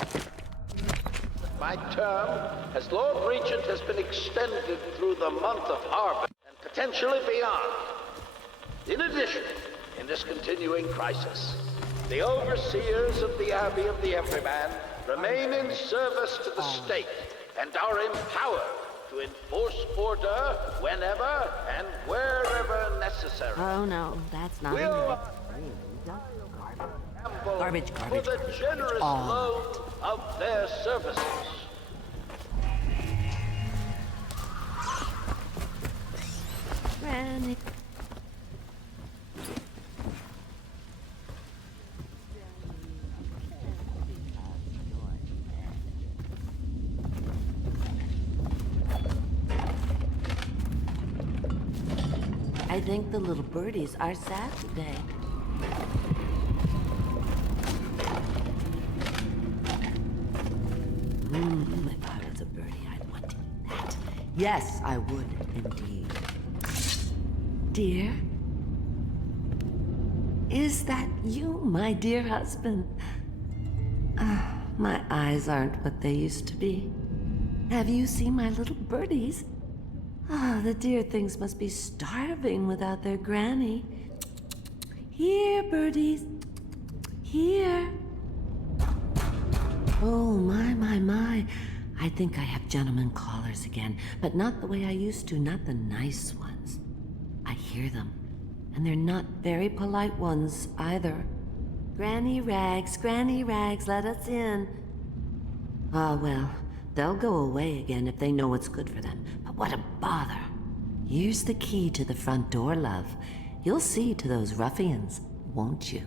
that my term as Lord Regent has been extended through the month of harvest and potentially beyond. In addition, in this continuing crisis, the overseers of the Abbey of the Everyman remain in service to the state and are empowered to enforce order whenever and wherever necessary. Oh no, that's not We'll enough. Garbage, garbage, for the garbage, generous all loan of their services. Granny. I think the little birdies are sad today. If I was a birdie, I'd want to eat that. Yes, I would indeed. Dear? Is that you, my dear husband? My eyes aren't what they used to be. Have you seen my little birdies? The dear things must be starving without their granny. Here, birdies. Here. Oh, my. I think I have gentlemen callers again, but not the way I used to, not the nice ones. I hear them, and they're not very polite ones either. Granny Rags, let us in. Well, they'll go away again if they know what's good for them. But what a bother. Here's the key to the front door, love. You'll see to those ruffians, won't you?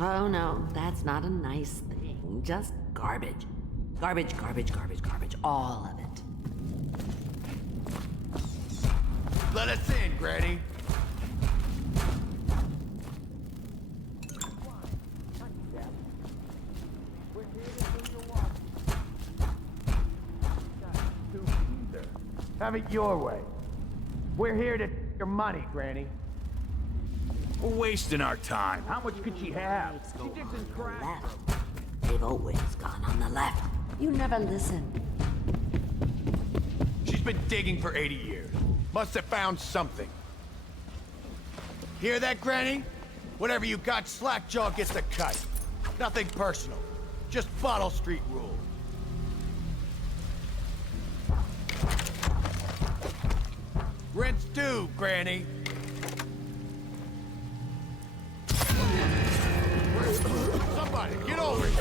Oh no, that's not a nice thing. Just garbage. Garbage, all of it. Let us in, Granny. Have it your way. We're here to take your money, Granny. We're wasting our time. How much could she have? She did some crap. They've always gone on the left. You never listen. She's been digging for 80 years. Must have found something. Hear that, Granny? Whatever you got, Slackjaw gets the cut. Nothing personal. Just Bottle Street rules. Rent's due, Granny. Somebody, get over it!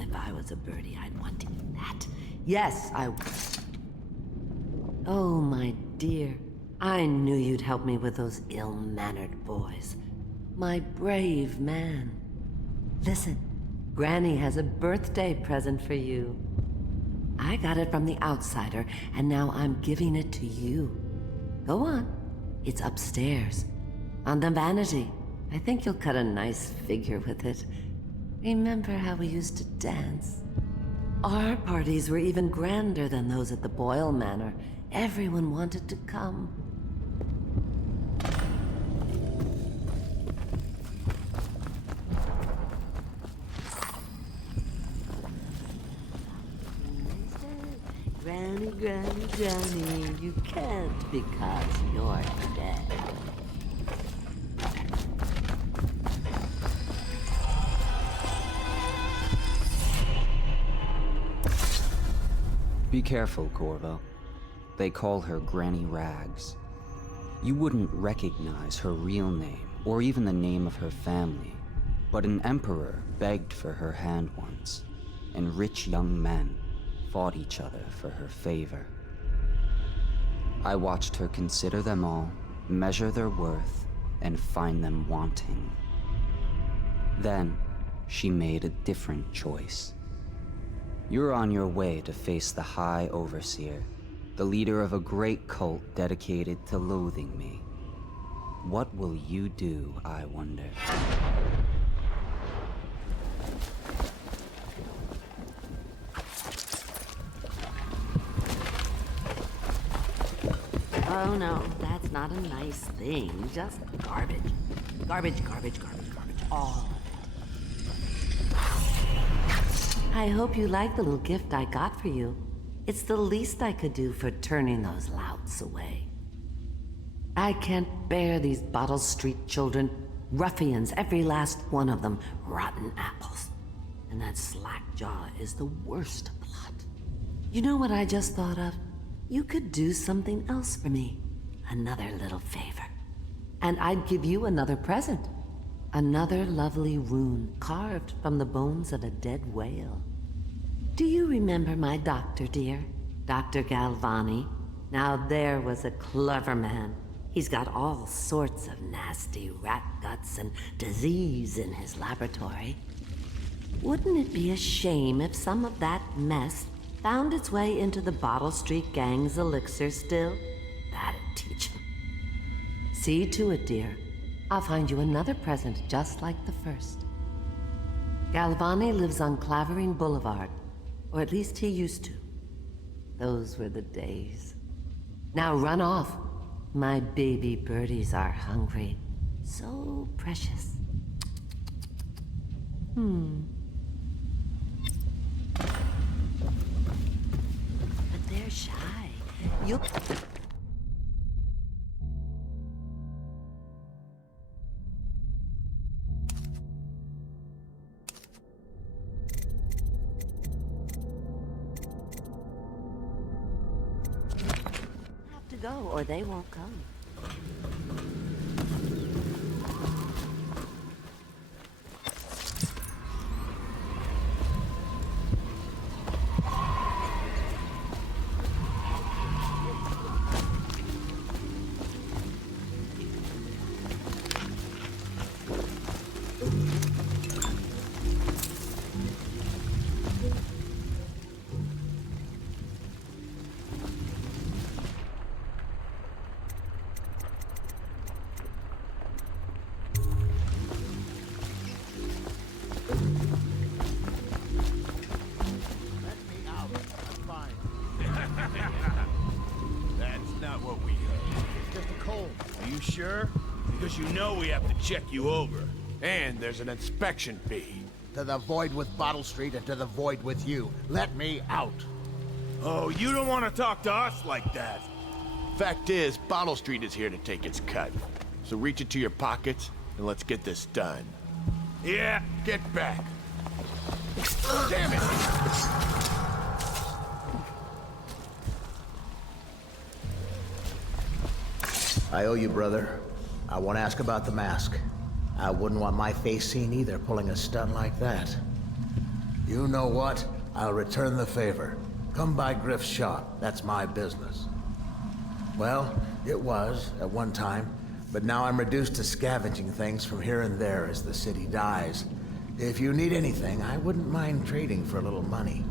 If I was a birdie, I'd want to eat that. Yes, I would. Oh, my dear. I knew you'd help me with those ill-mannered boys. My brave man. Listen, Granny has a birthday present for you. I got it from the outsider, and now I'm giving it to you. Go on. It's upstairs. On the vanity. I think you'll cut a nice figure with it. Remember how we used to dance? Our parties were even grander than those at the Boyle Manor. Everyone wanted to come. Granny, Granny, Granny, you can't because you're dead. Be careful, Corvo. They call her Granny Rags. You wouldn't recognize her real name, or even the name of her family, but an emperor begged for her hand once, and rich young men fought each other for her favor. I watched her consider them all, measure their worth, and find them wanting. Then, she made a different choice. You're on your way to face the High Overseer, the leader of a great cult dedicated to loathing me. What will you do, I wonder? Oh no, that's not a nice thing. Just garbage. Garbage, garbage, garbage, garbage. All of it. I hope you like the little gift I got for you. It's the least I could do for turning those louts away. I can't bear these Bottle Street children. Ruffians, every last one of them. Rotten apples. And that Slackjaw is the worst of the lot. You know what I just thought of? You could do something else for me. Another little favor. And I'd give you another present. Another lovely rune carved from the bones of a dead whale. Do you remember my doctor, dear? Dr. Galvani? Now there was a clever man. He's got all sorts of nasty rat guts and disease in his laboratory. Wouldn't it be a shame if some of that mess found its way into the Bottle Street Gang's elixir still? That'd teach him. See to it, dear. I'll find you another present just like the first. Galvani lives on Clavering Boulevard, or at least he used to. Those were the days. Now run off. My baby birdies are hungry. So precious. But they're shy. You'll... have to go, or they won't come. That's not what we heard. Just a cold. Are you sure? Because you know we have to check you over. And there's an inspection fee. To the void with Bottle Street and to the void with you. Let me out. Oh, you don't want to talk to us like that. Fact is, Bottle Street is here to take its cut. So reach into your pockets and let's get this done. Yeah. Get back. Damn it! I owe you, brother. I won't ask about the mask. I wouldn't want my face seen either, pulling a stunt like that. You know what? I'll return the favor. Come by Griff's shop. That's my business. Well, it was, at one time, but now I'm reduced to scavenging things from here and there as the city dies. If you need anything, I wouldn't mind trading for a little money.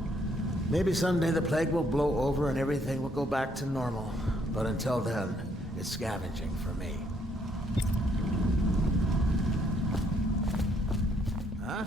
Maybe someday the plague will blow over and everything will go back to normal. But until then, it's scavenging for me. Huh?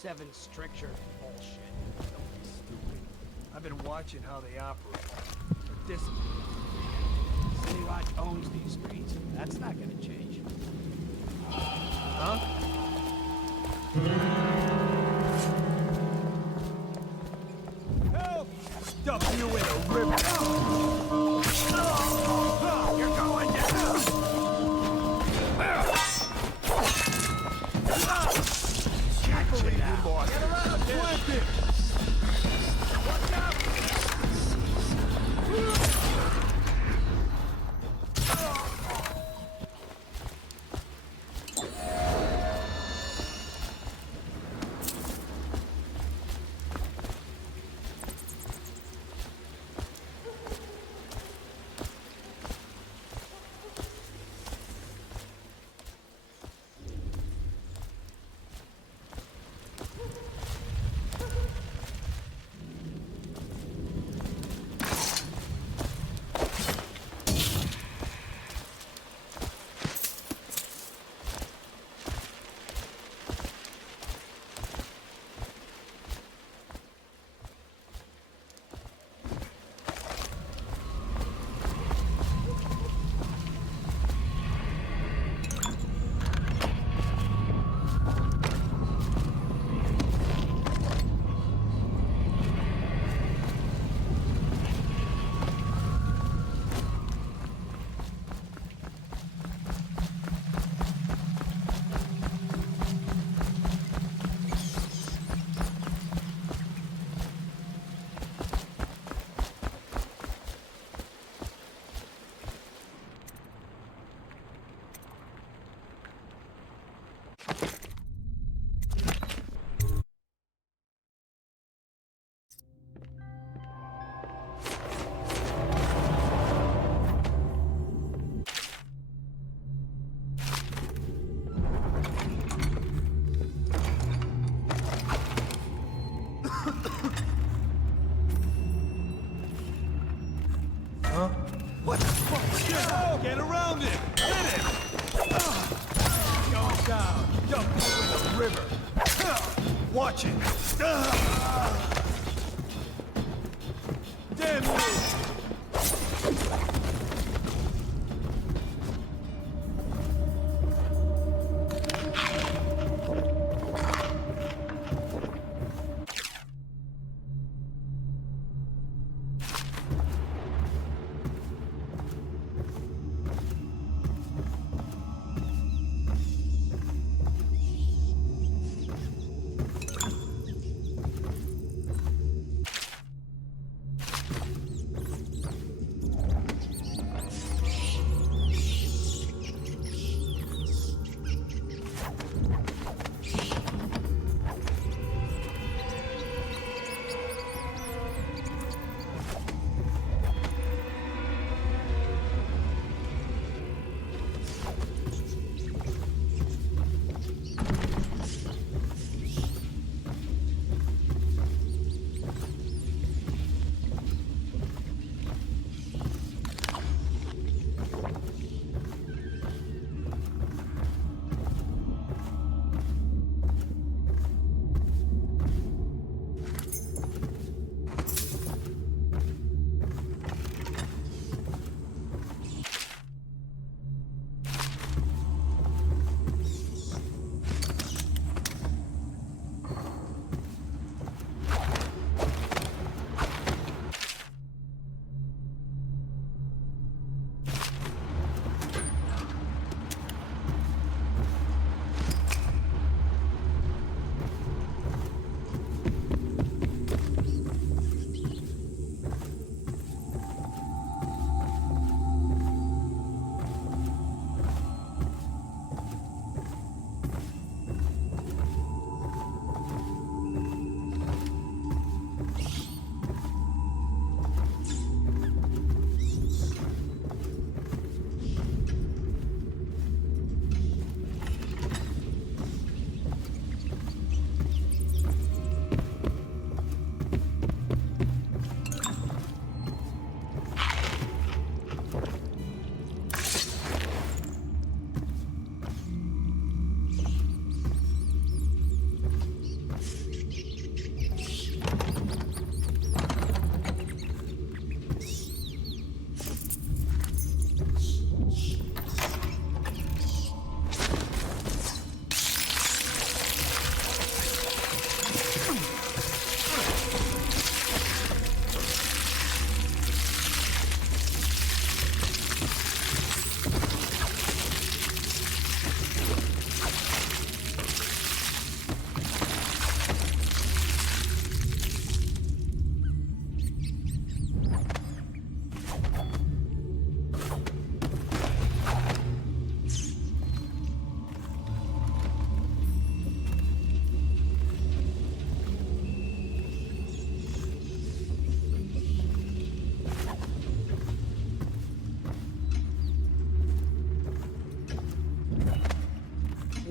7 stricture bullshit. Don't be stupid. I've been watching how they operate. They're disciplined. City Lot owns these streets. That's not gonna change. Huh? Help! Dump you in a river. You're going down. Can't believe you lost. Get around, flip it. Watch out! Huh? What the fuck? Get around it! Hit it! Going down. Dump you in the river. Watch it. Damn you!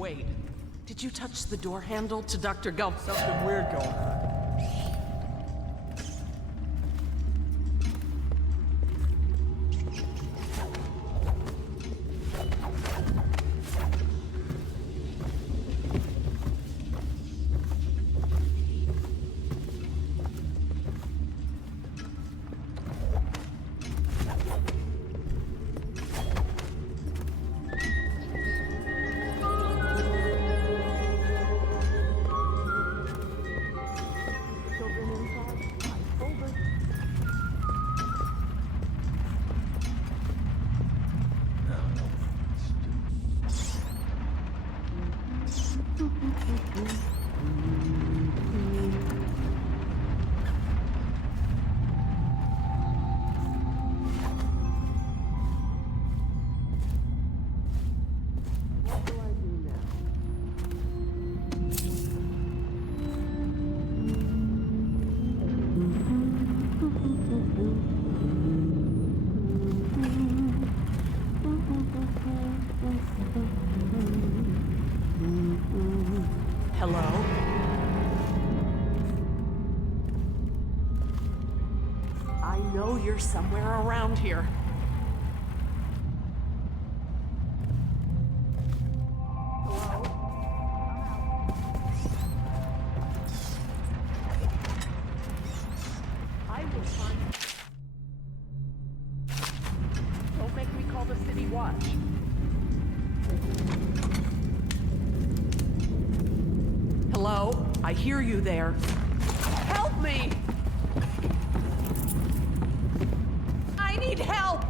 Wait. Did you touch the door handle to Dr. Gump? Something weird going on. Hello? I know you're somewhere around here. I will find... Don't make me call the city watch. Hello? I hear you there. Help me! I need help!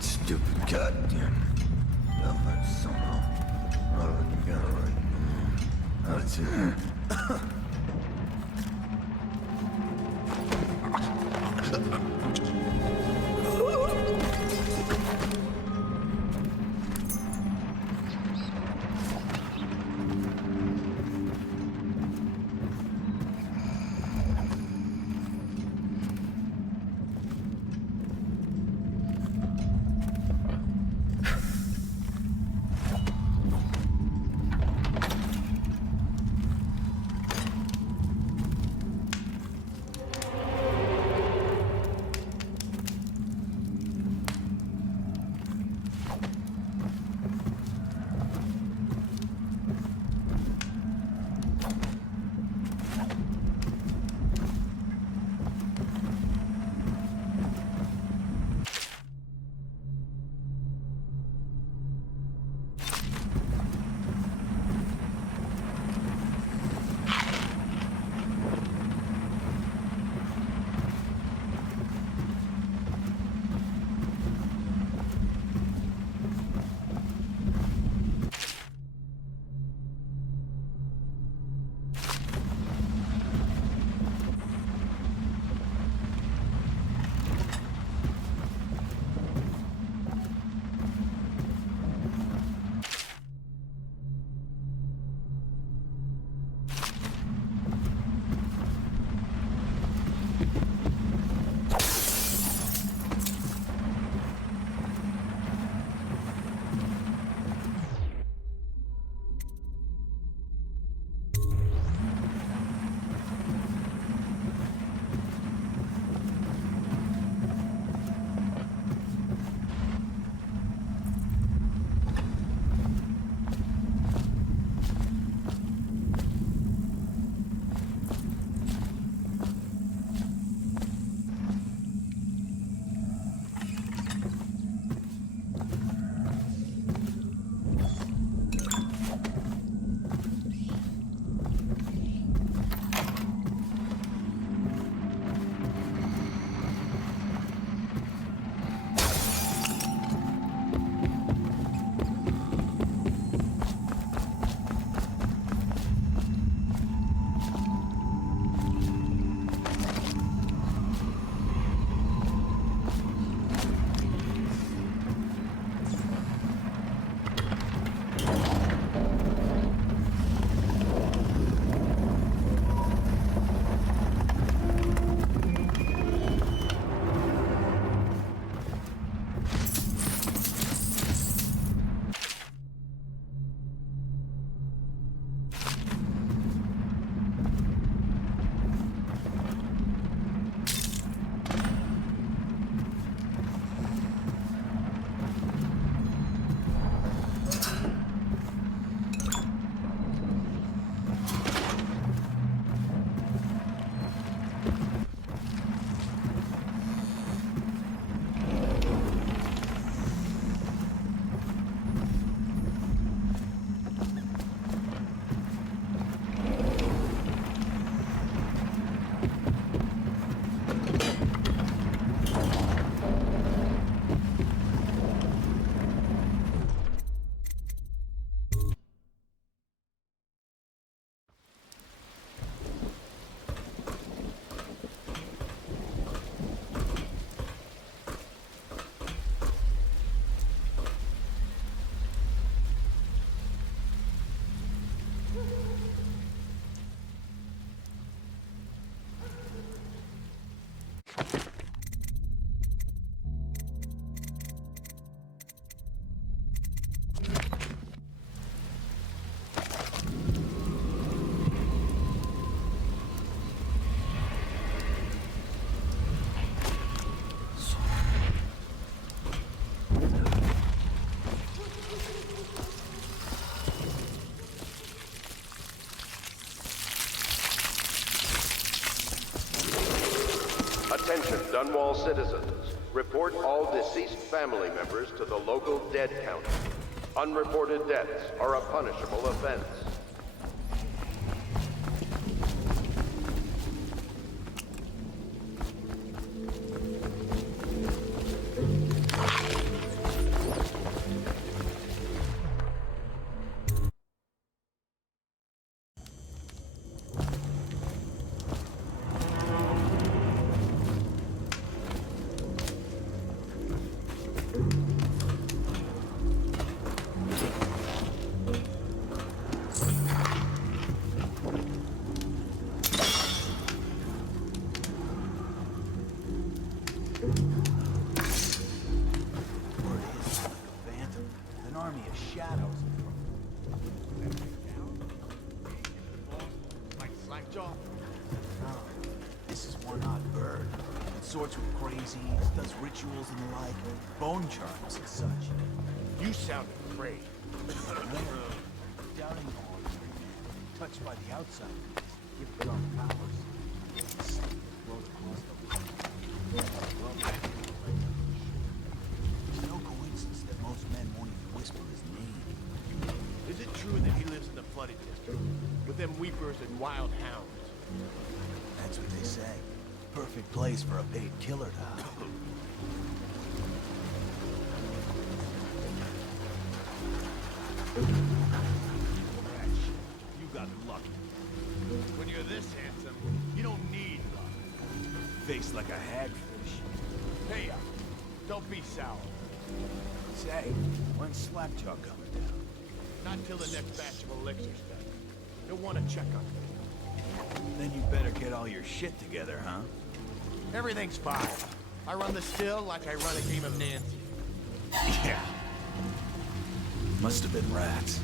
Stupid goddamn. That's it. Attention, Dunwall citizens. Report all deceased family members to the local dead counter. Unreported deaths are a punishable offense. This is one odd bird. It sorts with crazies, does rituals and the like, bone charms and such. You sound afraid. Doubting all touched by the outside, give it dark powers. Float across the It's no coincidence that most men won't even whisper his name. Is it true that he lives in the flooded district with them weepers and wild hounds? That's what they say. Perfect place for a paid killer to hide. You got lucky. When you're this handsome, you don't need luck. Face like a hagfish. Hey, don't be sour. Say, when's Slapjaw coming down? Not till the next batch of elixirs done. You'll want to check on me. Then you better get all your shit together, huh? Everything's fine. I run the still like I run a game of Nancy. Yeah. Must have been rats.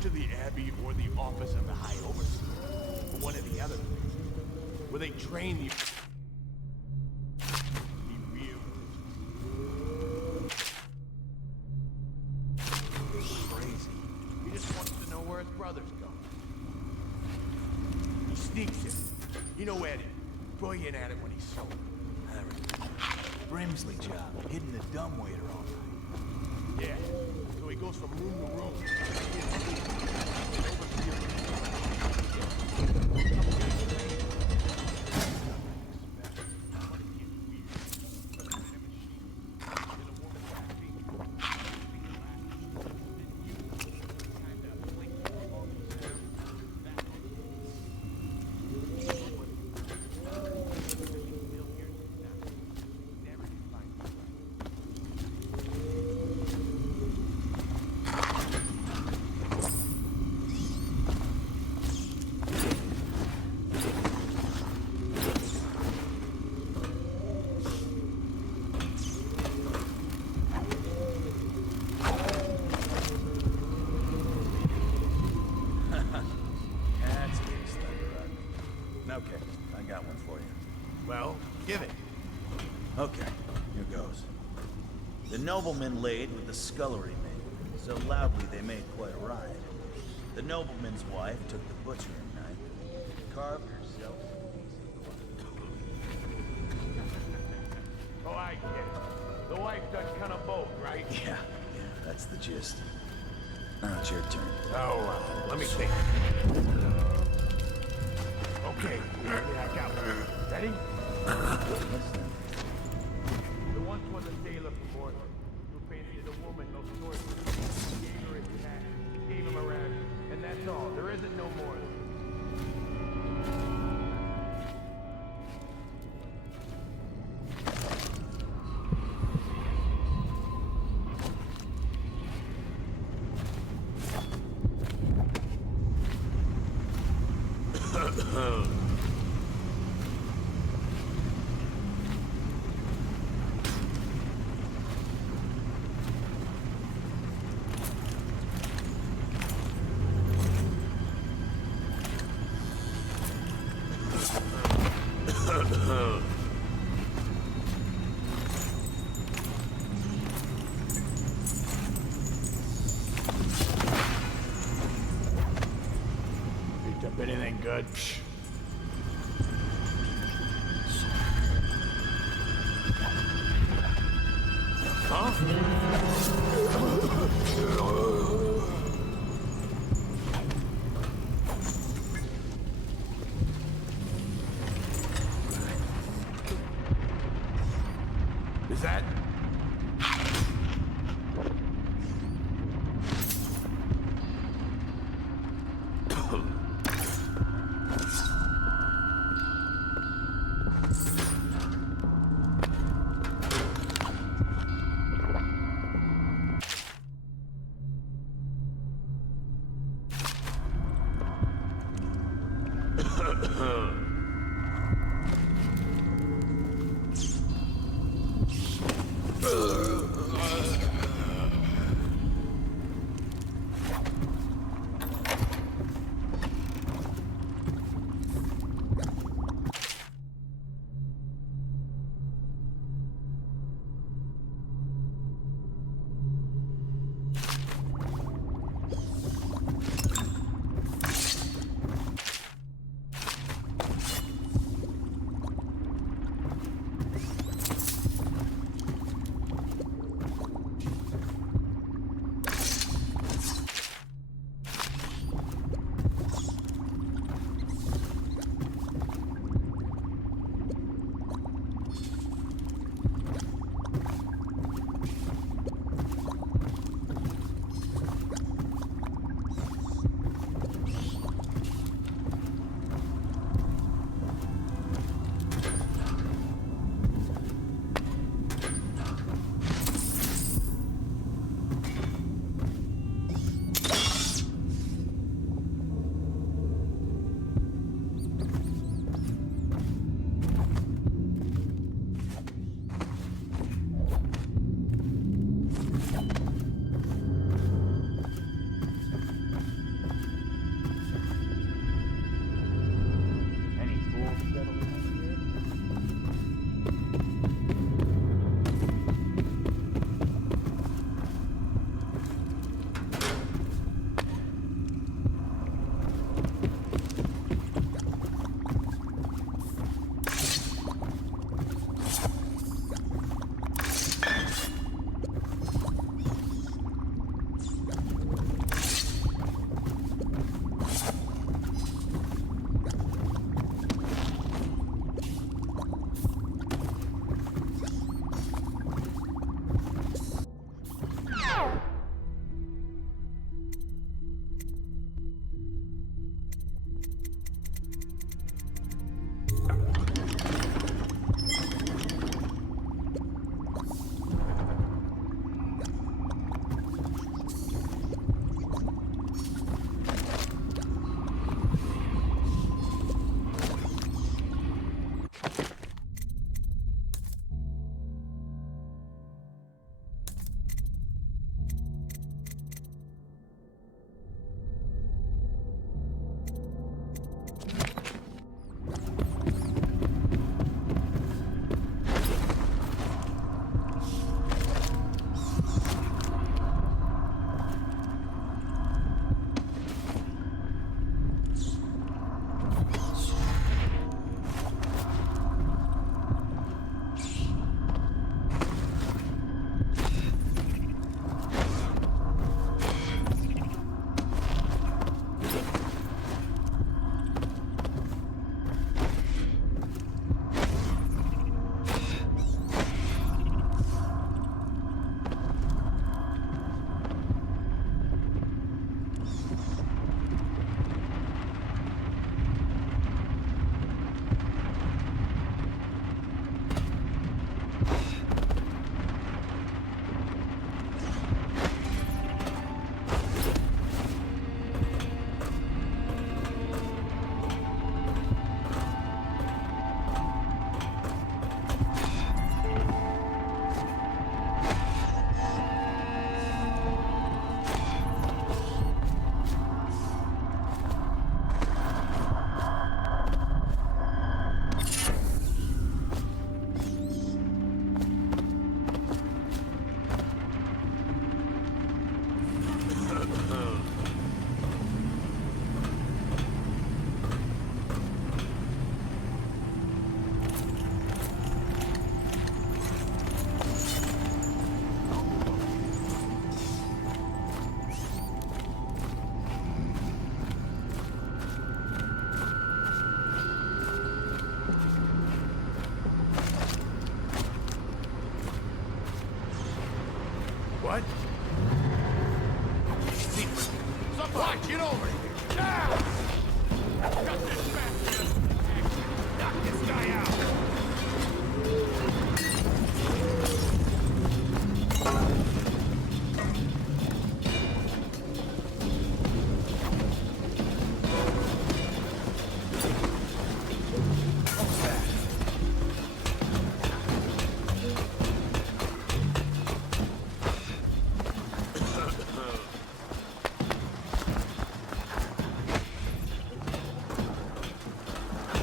To the Abbey or the office of the High Overseer, or one of the other places, where they train you. Be real. Crazy. He just wants to know where his brother's going. He sneaks it. You know Eddie. Brilliant at it when he's sober. Brimsley job, hitting the dumbwaiter all night. Yeah. So he goes from room to room. Okay, I got one for you. Well, give it. Okay, here goes. The nobleman laid with the scullery maid, so loudly they made quite a riot. The nobleman's wife took the butchering knife, carved herself a piece of Oh, I get it. The wife does kind of both, right? Yeah. That's the gist. Now it's your turn. Oh, let me think. Okay, maybe I got one. Ready? There once was a sailor from Portland who painted a woman no sorcery. Gave her his hat, gave him a ration, and that's all. There isn't no more. Picked up anything good? Psh. Is that?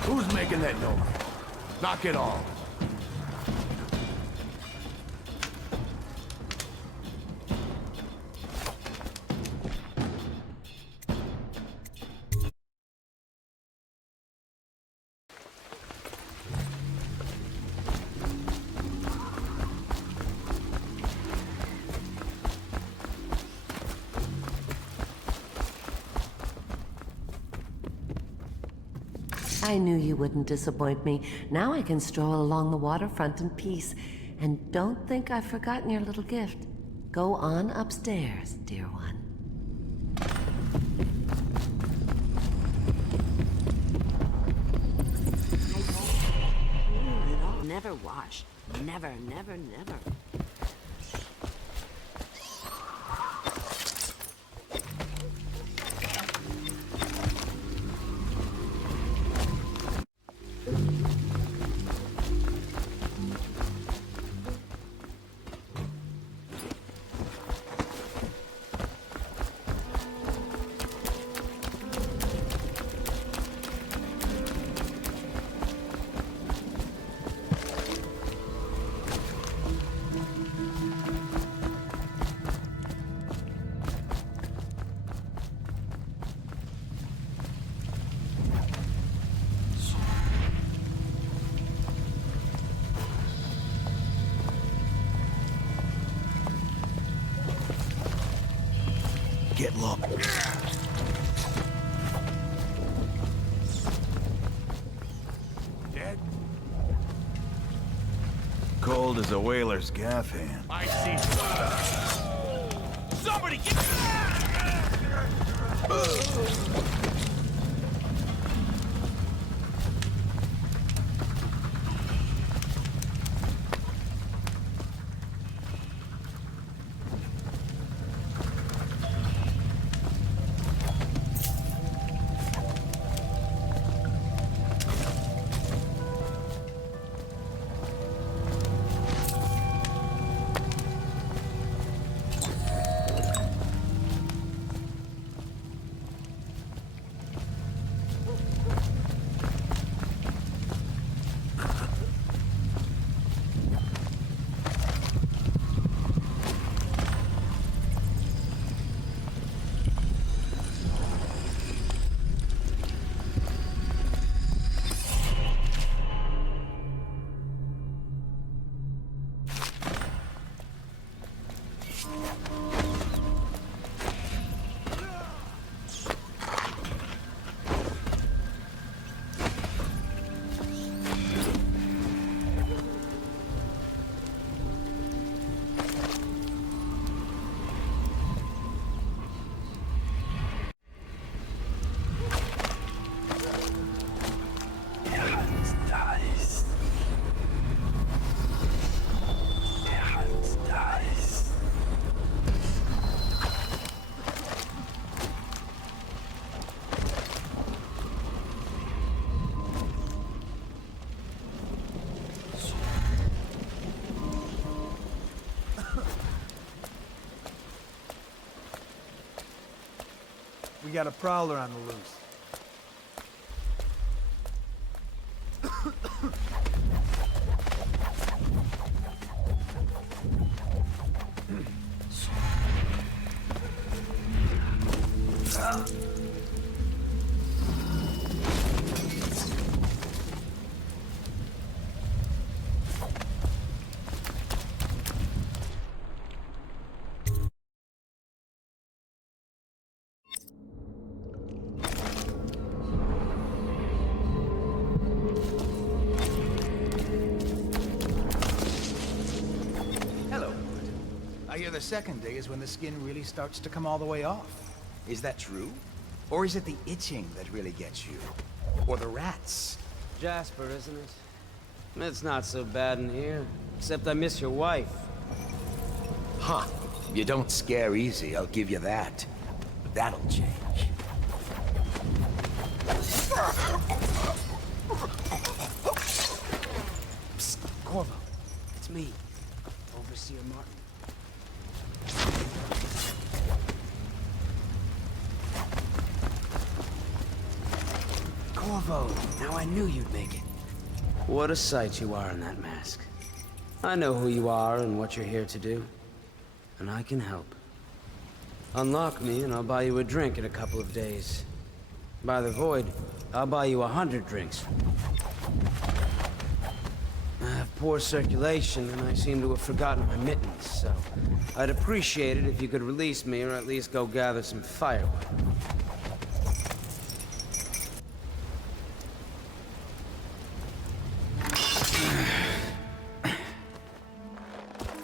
Who's making that noise? Knock it off. I knew you wouldn't disappoint me. Now I can stroll along the waterfront in peace. And don't think I've forgotten your little gift. Go on upstairs, dear one. Never wash. Never, never, never. Get low. Dead? Cold as a whaler's gaff hand. I see. Somebody get... We got a prowler on the loose. The second day is when the skin really starts to come all the way off. Is that true? Or is it the itching that really gets you? Or the rats? Jasper, isn't it? It's not so bad in here. Except I miss your wife. Huh. You don't scare easy, I'll give you that. That'll change. Psst, Corvo. It's me, Overseer Martin. Corvo, Corvo, now I knew you'd make it. What a sight you are in that mask. I know who you are and what you're here to do. And I can help. Unlock me and I'll buy you a drink in a couple of days. By the Void, I'll buy you 100 drinks. I have poor circulation and I seem to have forgotten my mittens, so I'd appreciate it if you could release me or at least go gather some firewood.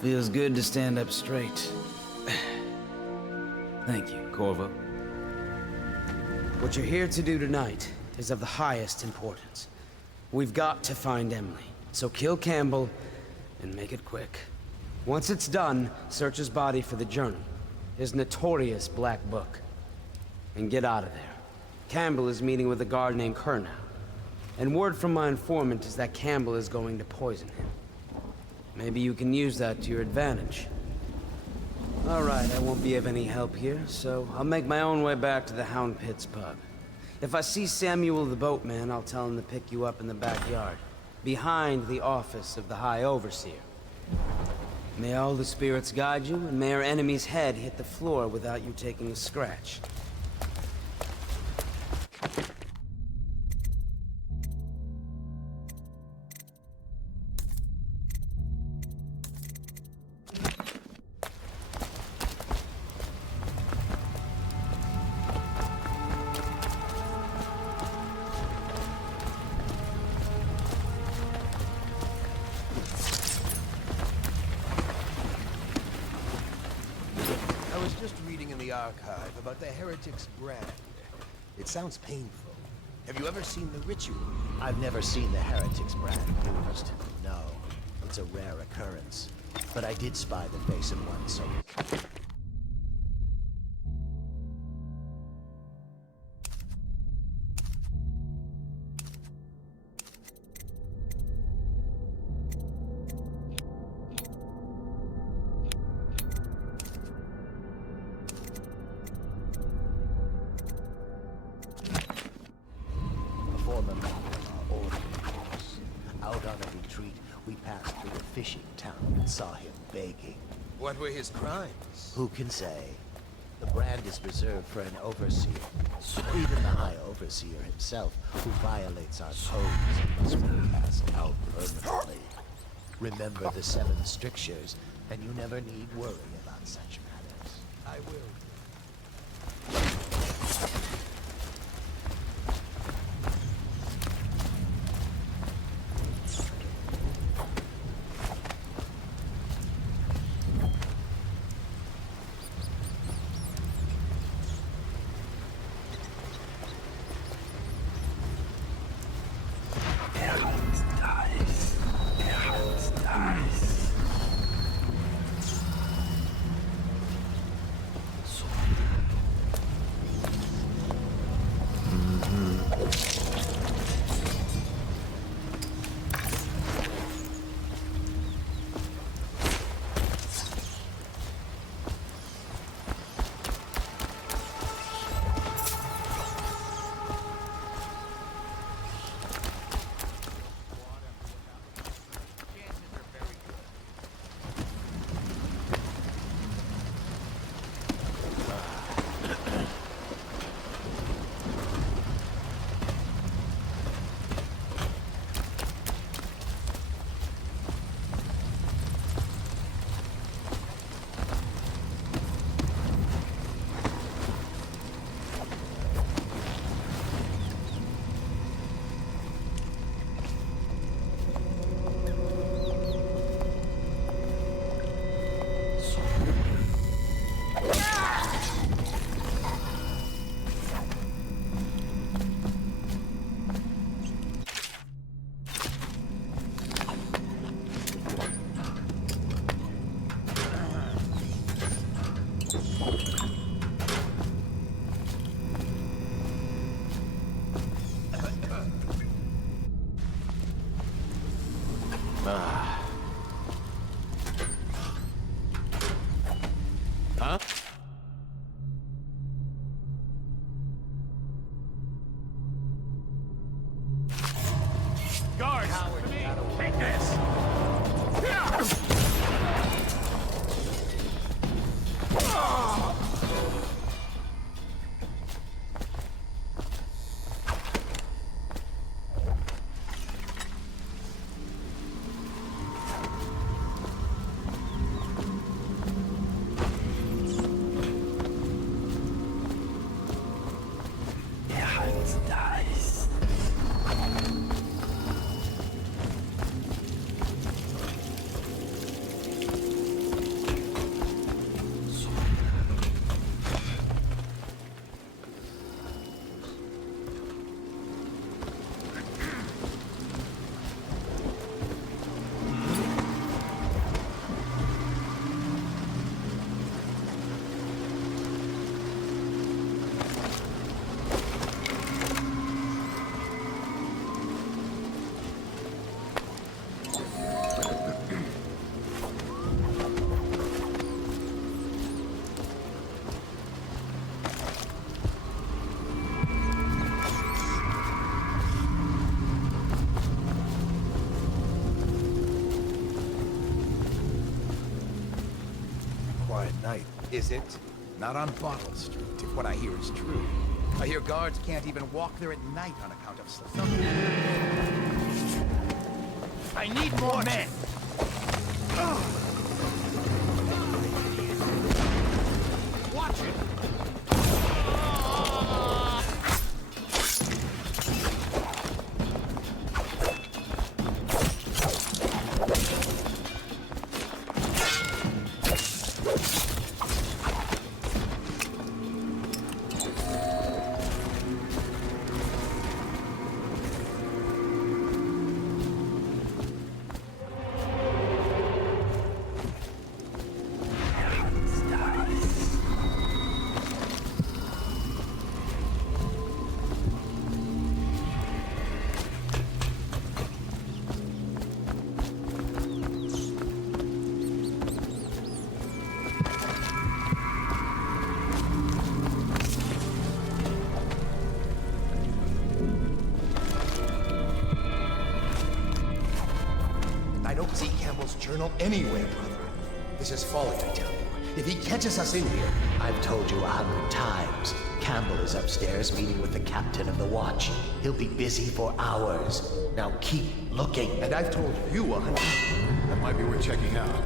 Feels good to stand up straight. Thank you, Corvo. What you're here to do tonight is of the highest importance. We've got to find Emily, so kill Campbell and make it quick. Once it's done, search his body for the journal, his notorious black book, and get out of there. Campbell is meeting with a guard named Kernow, and word from my informant is that Campbell is going to poison him. Maybe you can use that to your advantage. All right, I won't be of any help here, so I'll make my own way back to the Hound Pits pub. If I see Samuel the boatman, I'll tell him to pick you up in the backyard, behind the office of the High Overseer. May all the spirits guide you, and may our enemy's head hit the floor without you taking a scratch. I was just reading in the archive about the Heretic's brand. It sounds painful. Have you ever seen the ritual? I've never seen the Heretic's brand used. No, it's a rare occurrence. But I did spy the face of one, so... saw him begging. What were his crimes? Who can say? The brand is reserved for an overseer. Even the High Overseer himself, who violates our codes, must be cast out permanently. Remember the 7 strictures, and you never need worry about such matters. I will. Huh? Guards, to me. Take this. Quiet night, is it? Not on Bottle Street, if what I hear is true. I hear guards can't even walk there at night on account of something. I need more men! Watch it! I don't see Campbell's journal anywhere, brother. This is folly, I tell you. If he catches us in here... I've told you 100 times. Campbell is upstairs meeting with the captain of the watch. He'll be busy for hours. Now keep looking. And I've told you 100... That might be worth checking out.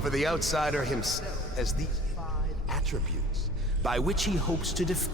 For the outsider himself has these 5 attributes by which he hopes to defeat.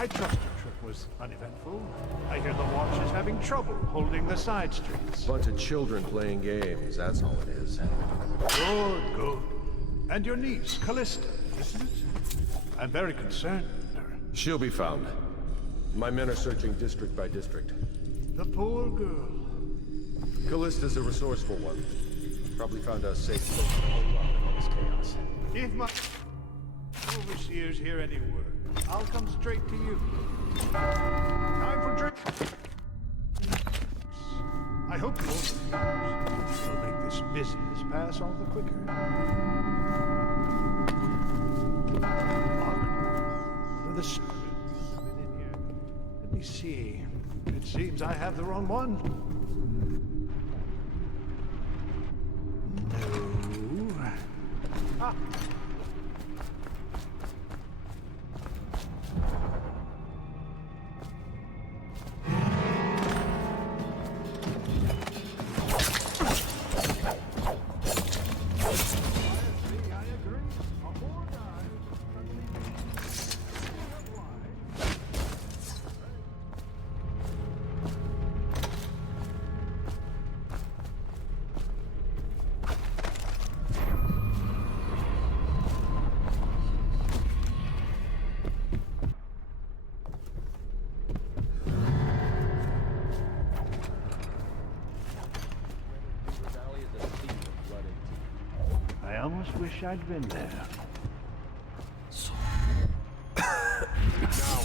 I trust your trip was uneventful. I hear the Watch is having trouble holding the side streets. Bunch of children playing games, that's all it is. Good, good. And your niece, Callista, isn't it? I'm very concerned for her. She'll be found. My men are searching district by district. The poor girl. Callista's a resourceful one. Probably found us safe place to hold up in all this chaos. If my overseers hear any word, I'll come straight to you. Time for drink. I hope you open the doors. It'll make this business pass all the quicker. Locked. What are the servants? Come in here. Let me see. It seems I have the wrong one. No. Ah. I almost wish I'd been there. Now,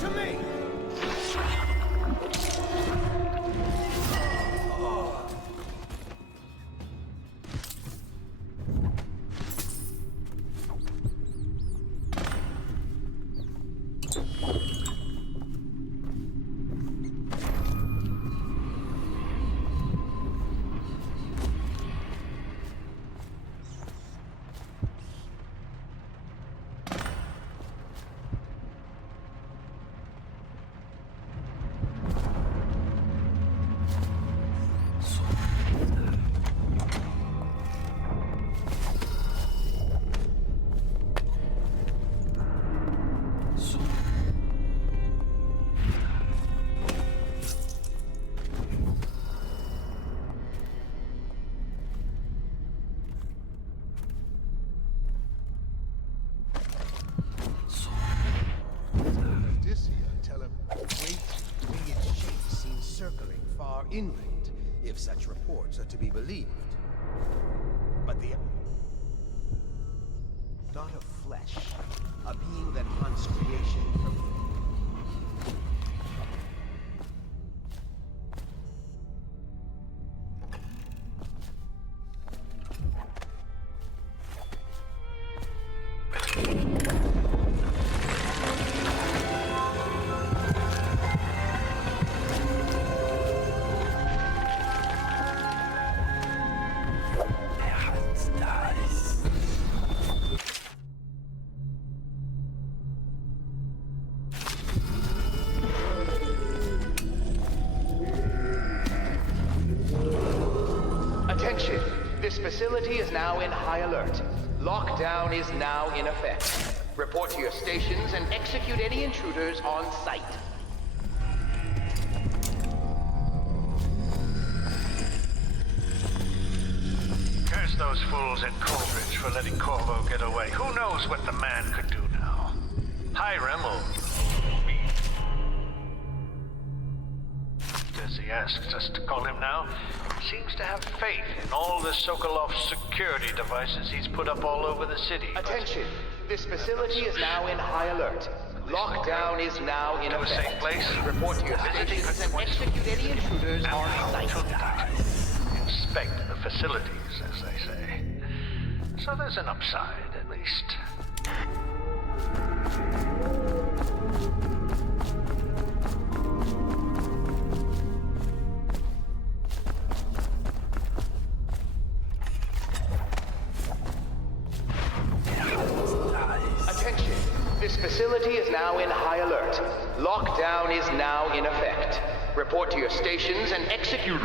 to me! Inland, if such reports are to be believed. But the... not of flesh, a being that hunts creation from... Attention! This facility is now in high alert. Lockdown is now in effect. Report to your stations and execute any intruders on site. Curse those fools in Coldridge for letting Corvo get away. Who knows what the man could do now? Hiram or me. As he asks us to call him now, seems to have faith in all the Sokolov's security devices he's put up all over the city. Attention! This facility is now in high alert. Lockdown is now in effect. To a safe place. Report to your stations and execute any intruders on site. Inspect the facilities, as they say. So there's an upside, at least. Attention! This facility is now in high alert. Lockdown is now in effect. Report to your stations and execute...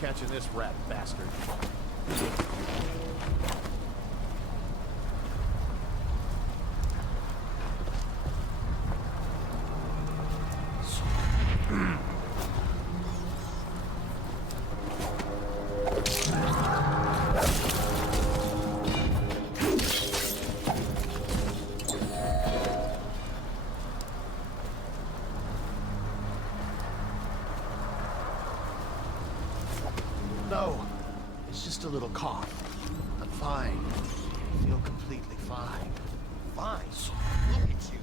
catching this rat bastard. No, it's just a little cough. I'm fine. I feel completely fine. Fine. Look at you.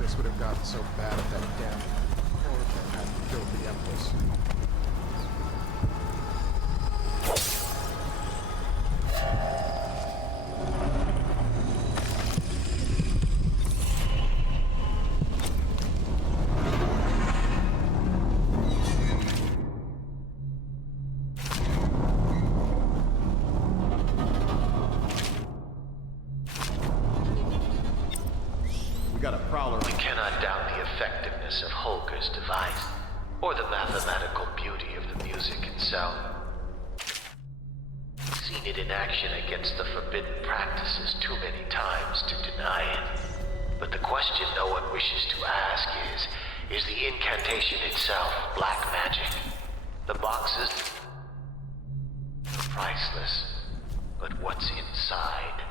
This would have gotten so bad if that damn Corvo hadn't killed the Empress. We got a prowler. We cannot doubt the effectiveness of Holger's device, or the mathematical beauty of the music itself. Seen it in action against the forbidden practices too many times to deny it. But the question no one wishes to ask is the incantation itself black magic? The boxes priceless, but what's inside?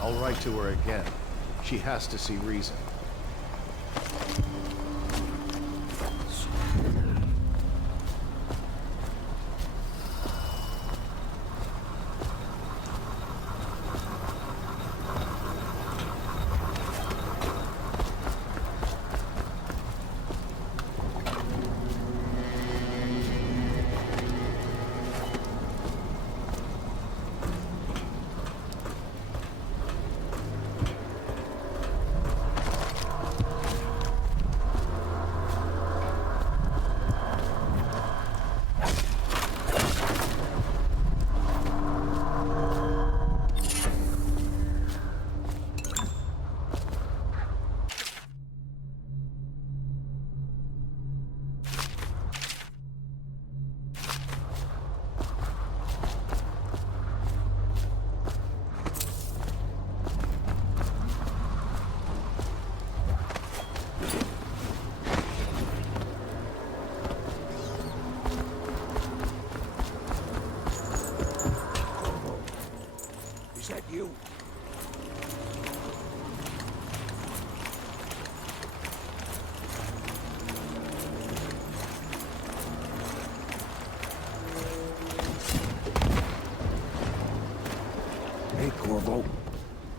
I'll write to her again. She has to see reason.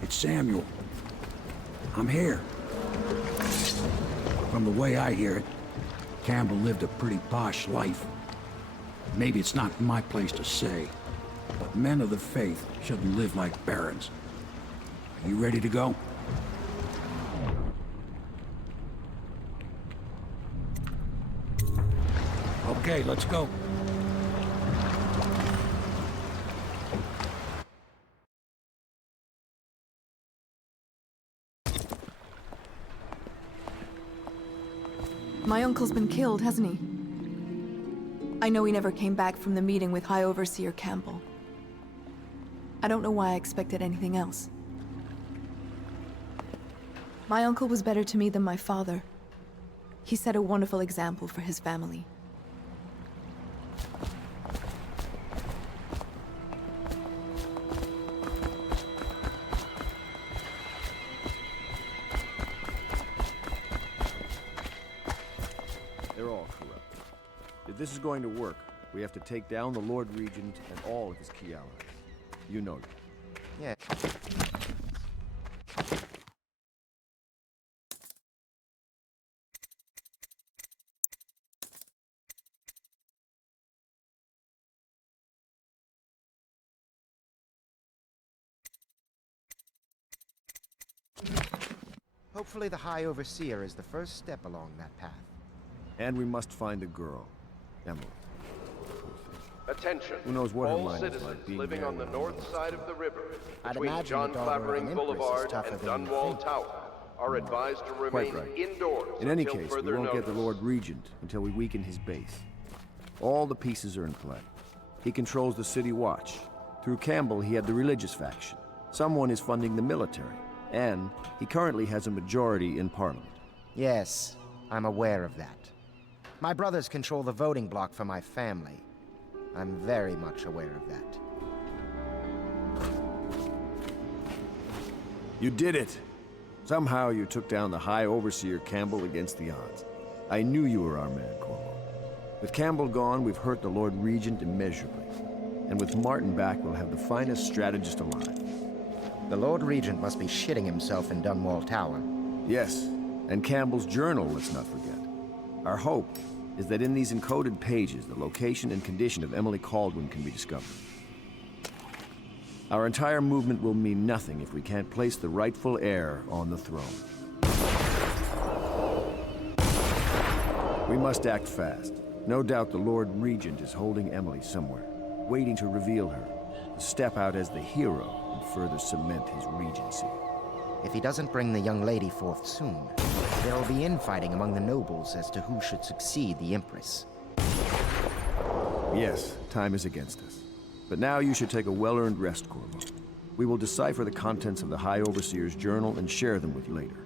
It's Samuel. I'm here. From the way I hear it, Campbell lived a pretty posh life. Maybe it's not my place to say, but men of the faith shouldn't live like barons. Are you ready to go? Okay, let's go. My uncle's been killed, hasn't he? I know he never came back from the meeting with High Overseer Campbell. I don't know why I expected anything else. My uncle was better to me than my father. He set a wonderful example for his family. They're all corrupt. If this is going to work, we have to take down the Lord Regent and all of his key allies. You know that. Yeah. Hopefully the High Overseer is the first step along that path. And we must find the girl, Emily. Attention. Who knows what her all line is citizens like being living on the married north side of the river, I'd between imagine John the daughter of Clavering an empress is Boulevard tougher and than you Dunwall think. Tower, are advised to Quite remain right. indoors In any until case, we further won't get the notice. Lord Regent until we weaken his base. All the pieces are in play. He controls the city watch. Through Campbell, he had the religious faction. Someone is funding the military. And he currently has a majority in Parliament. Yes, I'm aware of that. My brothers control the voting bloc for my family. I'm very much aware of that. You did it! Somehow you took down the High Overseer Campbell against the odds. I knew you were our man, Corvo. With Campbell gone, we've hurt the Lord Regent immeasurably. And with Martin back, we'll have the finest strategist alive. The Lord Regent must be shitting himself in Dunwall Tower. Yes, and Campbell's journal, let's not forget. Our hope is that in these encoded pages, the location and condition of Emily Kaldwin can be discovered. Our entire movement will mean nothing if we can't place the rightful heir on the throne. We must act fast. No doubt the Lord Regent is holding Emily somewhere, waiting to reveal her, to step out as the hero and further cement his regency. If he doesn't bring the young lady forth soon, there will be infighting among the nobles as to who should succeed the Empress. Yes, time is against us. But now you should take a well-earned rest, Corvo. We will decipher the contents of the High Overseer's journal and share them with you later.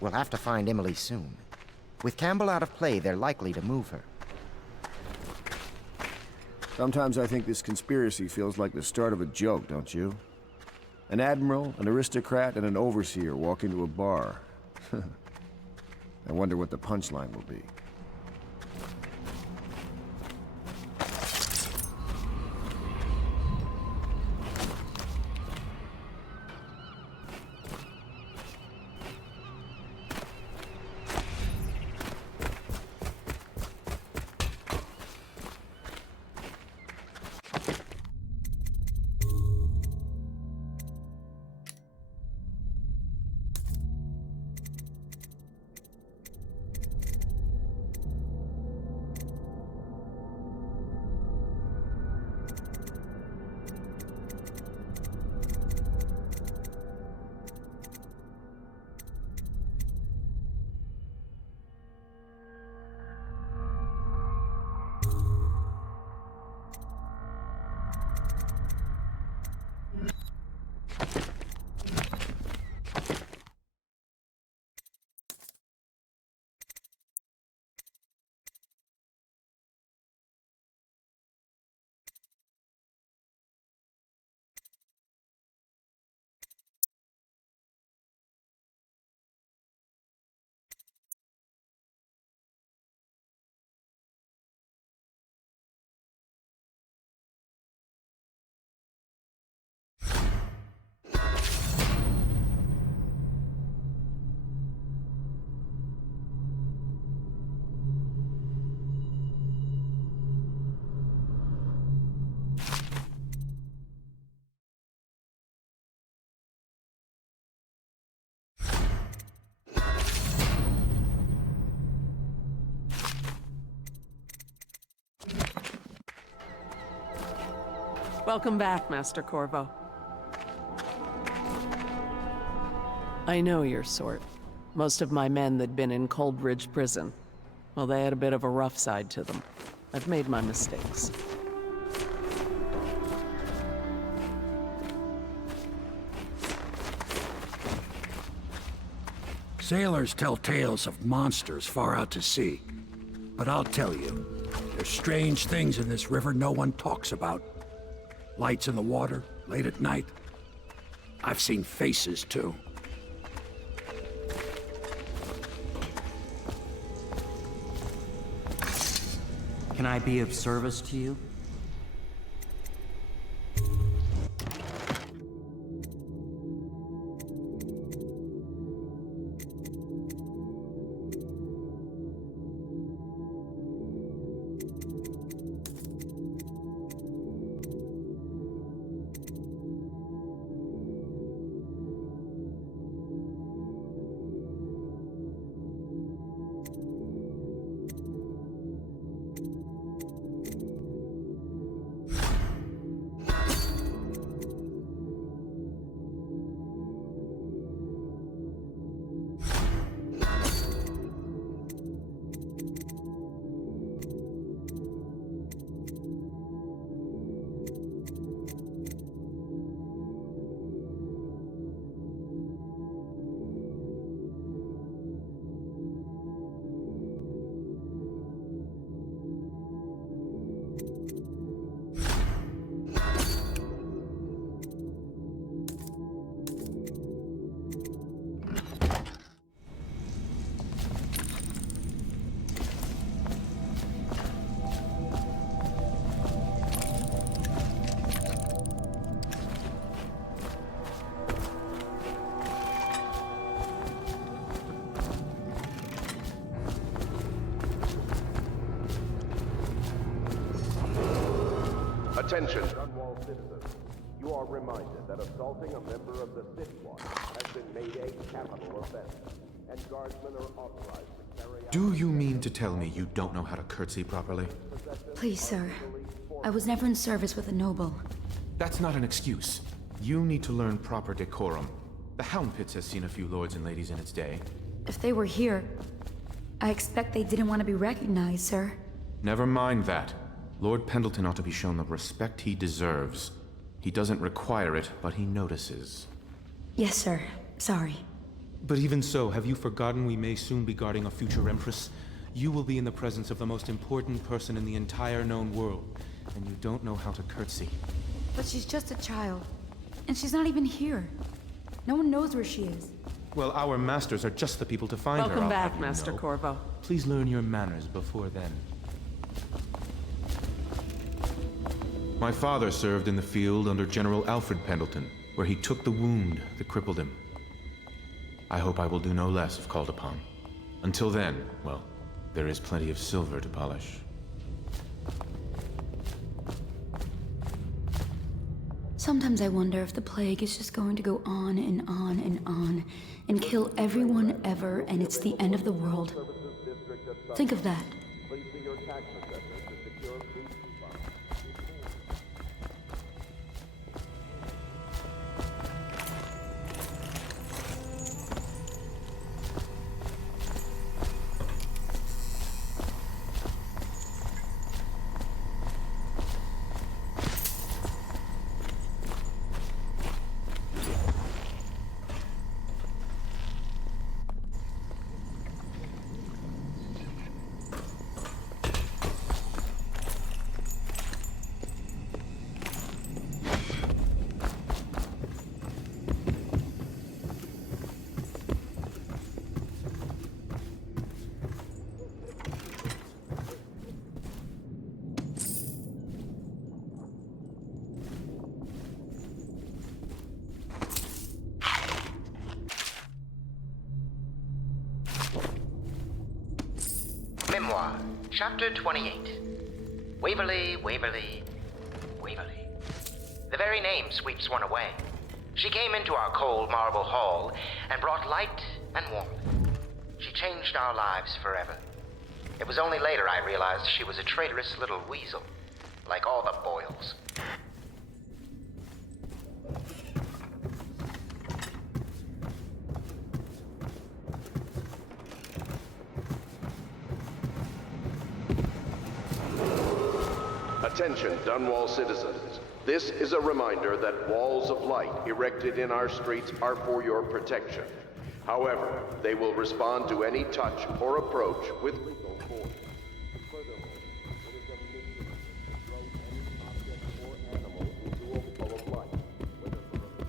We'll have to find Emily soon. With Campbell out of play, they're likely to move her. Sometimes I think this conspiracy feels like the start of a joke, don't you? An admiral, an aristocrat, and an overseer walk into a bar. I wonder what the punchline will be. Welcome back, Master Corvo. I know your sort. Most of my men that'd been in Coldridge Prison. Well, they had a bit of a rough side to them. I've made my mistakes. Sailors tell tales of monsters far out to sea. But I'll tell you, there's strange things in this river no one talks about. Lights in the water, late at night. I've seen faces, too. Can I be of service to you? Attention, Dunwall citizens. You are reminded that assaulting a member of the City Watch has been made a capital offense, and guardsmen are authorized to carry out... Do you mean to tell me you don't know how to curtsy properly? Please, sir. I was never in service with a noble. That's not an excuse. You need to learn proper decorum. The Hound Pits has seen a few lords and ladies in its day. If they were here, I expect they didn't want to be recognized, sir. Never mind that. Lord Pendleton ought to be shown the respect he deserves. He doesn't require it, but he notices. Yes, sir. Sorry. But even so, have you forgotten we may soon be guarding a future Empress? You will be in the presence of the most important person in the entire known world, and you don't know how to curtsy. But she's just a child, and she's not even here. No one knows where she is. Well, our masters are just the people to find her. Welcome I'll back, have you Master know. Corvo. Please learn your manners before then. My father served in the field under General Alfred Pendleton, where he took the wound that crippled him. I hope I will do no less if called upon. Until then, well, there is plenty of silver to polish. Sometimes I wonder if the plague is just going to go on and on and on, and kill everyone ever, and it's the end of the world. Think of that. Please see your tax assessor to secure food supply. Memoir, Chapter 28. Waverly, Waverly, Waverly. The very name sweeps one away. She came into our cold marble hall and brought light and warmth. She changed our lives forever. It was only later I realized she was a traitorous little weasel, like all the Boyles. Attention, Dunwall citizens. This is a reminder that walls of light erected in our streets are for your protection. However, they will respond to any touch or approach with legal force. Furthermore, it is a mission to throw any object or animal into a wall of light, whether for a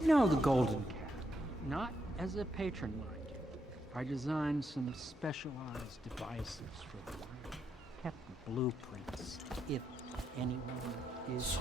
You know the Golden Cat. Not as a patron, mind you. I designed some specialized devices for the line. Kept blueprints, if anyone is...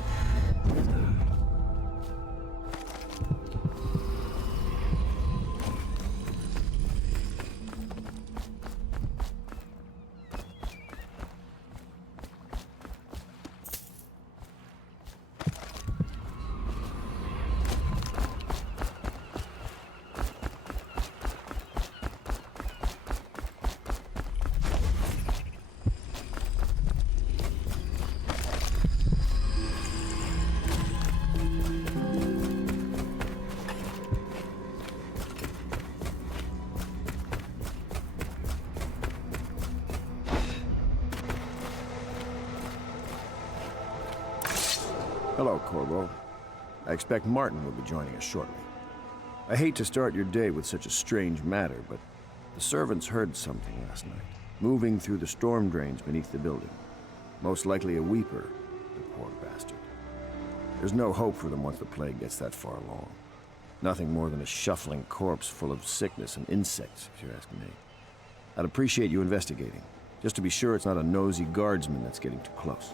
Hello, Corvo. I expect Martin will be joining us shortly. I hate to start your day with such a strange matter, but the servants heard something last night, moving through the storm drains beneath the building. Most likely a weeper, the poor bastard. There's no hope for them once the plague gets that far along. Nothing more than a shuffling corpse full of sickness and insects, if you ask me. I'd appreciate you investigating, just to be sure it's not a nosy guardsman that's getting too close.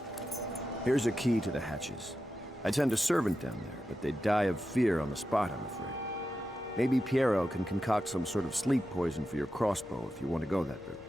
Here's a key to the hatches. I sent a servant down there, but they die of fear on the spot, I'm afraid. Maybe Piero can concoct some sort of sleep poison for your crossbow if you want to go that route.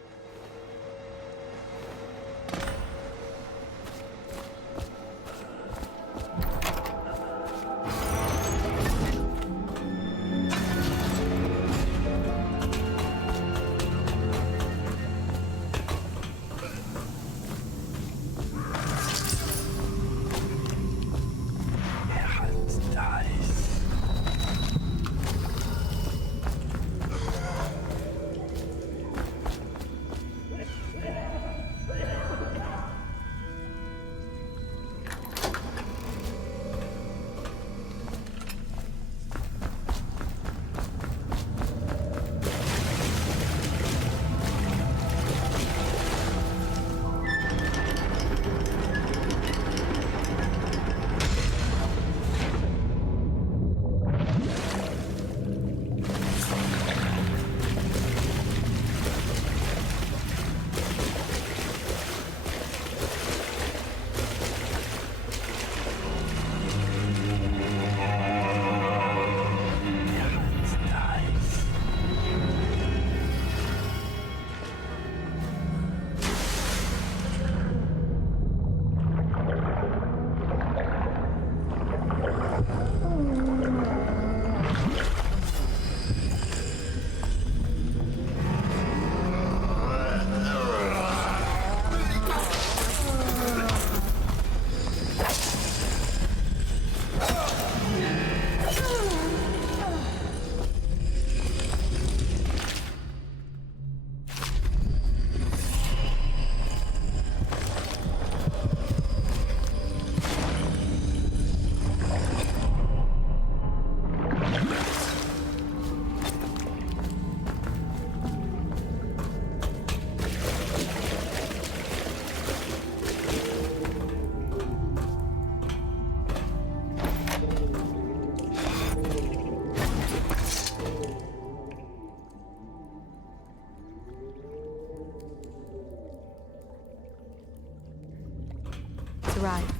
just arrived.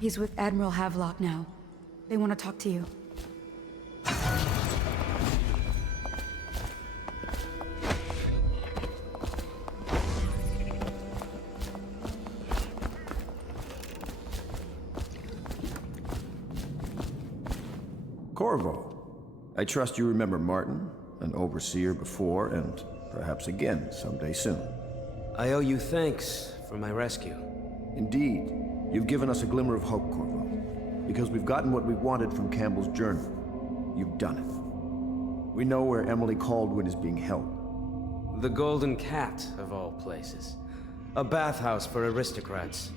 He's with Admiral Havelock now. They want to talk to you. Corvo. I trust you remember Martin, an overseer before, and perhaps again someday soon. I owe you thanks for my rescue. Indeed. You've given us a glimmer of hope, Corvo. Because we've gotten what we wanted from Campbell's journal. You've done it. We know where Emily Caldwin is being held. The Golden Cat, of all places. A bathhouse for aristocrats.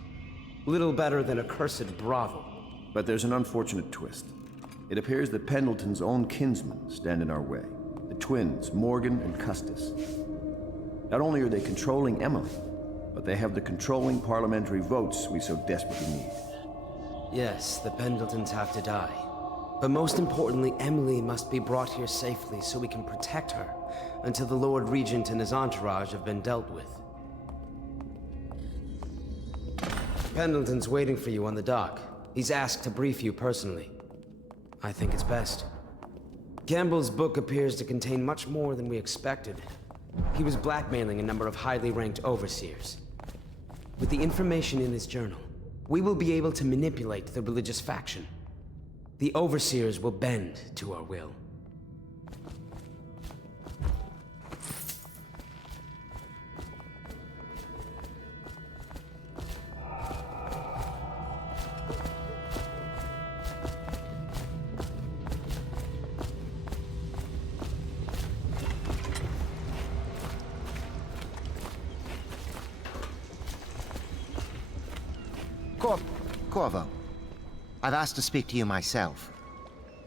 Little better than a cursed brothel. But there's an unfortunate twist. It appears that Pendleton's own kinsmen stand in our way. The twins, Morgan and Custis. Not only are they controlling Emily, but they have the controlling parliamentary votes we so desperately need. Yes, the Pendletons have to die. But most importantly, Emily must be brought here safely so we can protect her until the Lord Regent and his entourage have been dealt with. Pendleton's waiting for you on the dock. He's asked to brief you personally. I think it's best. Campbell's book appears to contain much more than we expected. He was blackmailing a number of highly ranked overseers. With the information in his journal, we will be able to manipulate the religious faction. The overseers will bend to our will. Corvo, I've asked to speak to you myself.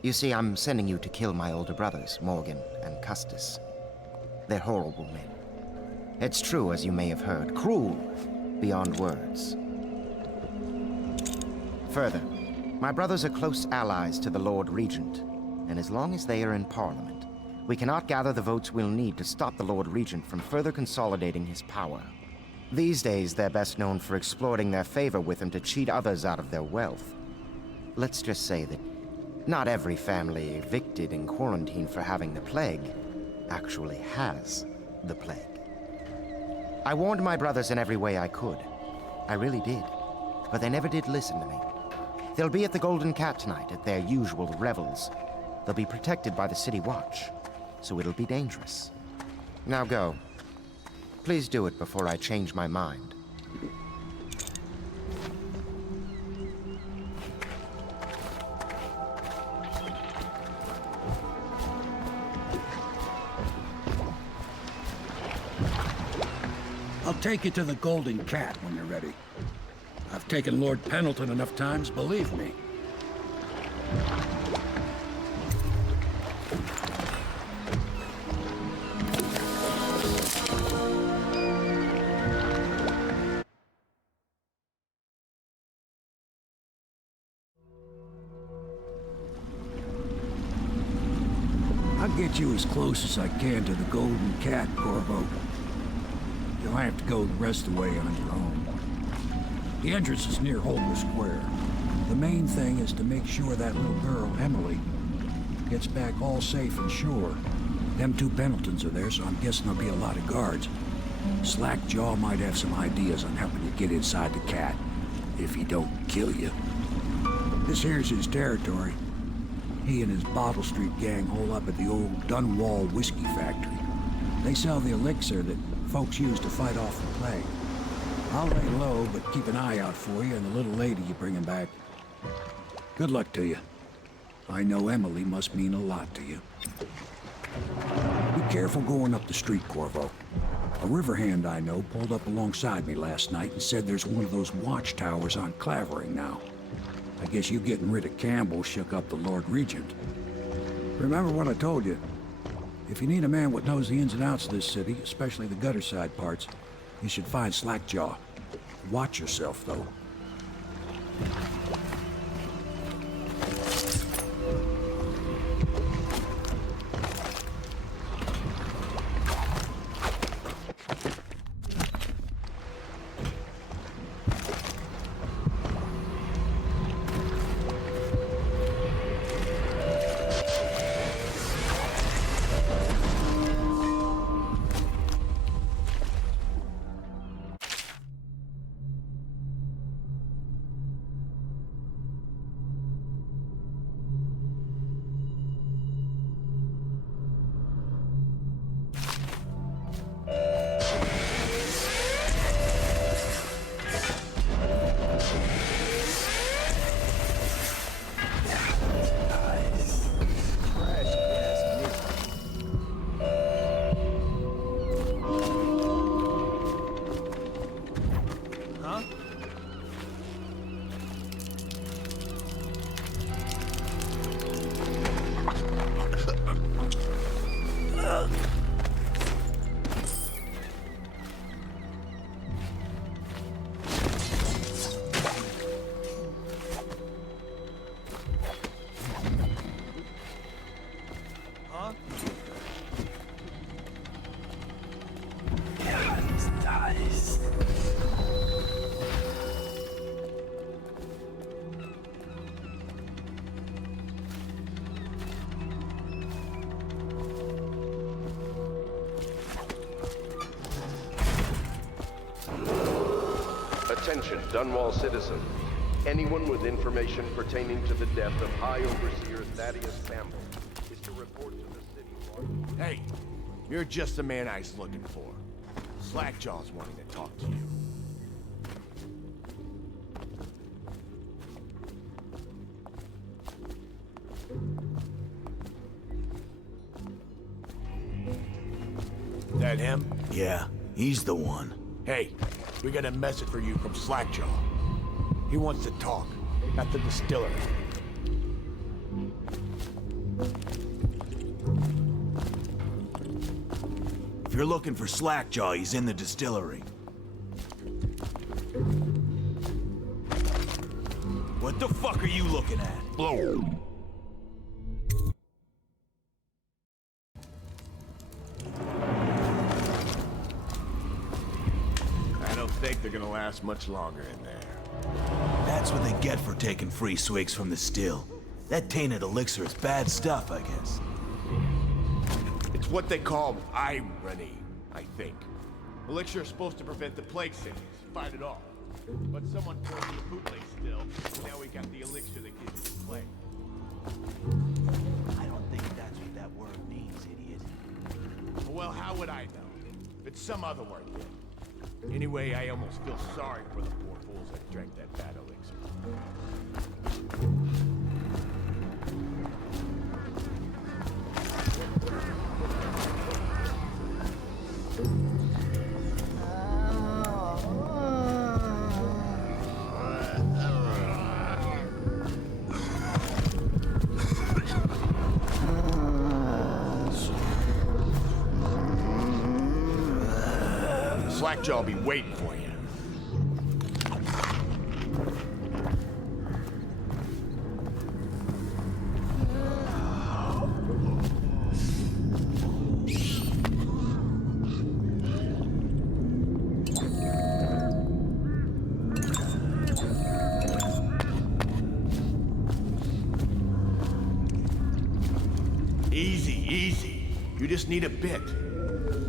You see, I'm sending you to kill my older brothers, Morgan and Custis. They're horrible men. It's true, as you may have heard, cruel beyond words. Further, my brothers are close allies to the Lord Regent, and as long as they are in Parliament, we cannot gather the votes we'll need to stop the Lord Regent from further consolidating his power. These days, they're best known for exploiting their favor with him to cheat others out of their wealth. Let's just say that not every family evicted and quarantined for having the plague actually has the plague. I warned my brothers in every way I could. I really did. But they never did listen to me. They'll be at the Golden Cat tonight at their usual revels. They'll be protected by the City Watch, so it'll be dangerous. Now go. Please do it before I change my mind. I'll take you to the Golden Cat when you're ready. I've taken Lord Pendleton enough times, believe me. I'll get you as close as I can to the Golden Cat, Corvo. You'll have to go the rest of the way on your own. The entrance is near Holder Square. The main thing is to make sure that little girl, Emily, gets back all safe and sure. Them two Pendletons are there, so I'm guessing there'll be a lot of guards. Slackjaw might have some ideas on helping you get inside the cat, if he don't kill you. This here's his territory. He and his Bottle Street gang hole up at the old Dunwall whiskey factory. They sell the elixir that folks use to fight off the plague. I'll lay low, but keep an eye out for you and the little lady you bring him back. Good luck to you. I know Emily must mean a lot to you. Be careful going up the street, Corvo. A river hand I know pulled up alongside me last night and said there's one of those watchtowers on Clavering now. I guess you getting rid of Campbell shook up the Lord Regent. Remember what I told you. If you need a man what knows the ins and outs of this city, especially the gutter side parts, you should find Slackjaw. Watch yourself, though. Attention, Dunwall citizens. Anyone with information pertaining to the death of High Overseer Thaddeus Campbell is to report to the city warden. Hey, you're just the man I was looking for. Slackjaw's wanting to talk to you. That him? Yeah, he's the one. Hey, we got a message for you from Slackjaw. He wants to talk at the distillery. If you're looking for Slackjaw, he's in the distillery. What the fuck are you looking at? Blow. I don't think they're gonna last much longer in there. That's what they get for taking free swigs from the still. That tainted elixir is bad stuff, I guess. It's what they call irony, I think. Elixir is supposed to prevent the plague cities, fight it off. But someone poured the bootleg still, and now we got the elixir that gives you the plague. I don't think that's what that word means, idiot. Well, how would I know? It's some other word then. Anyway, I almost feel sorry for the poor fools that drank that bad elixir. Slackjaw will be waiting for you. Easy, easy. You just need a bit.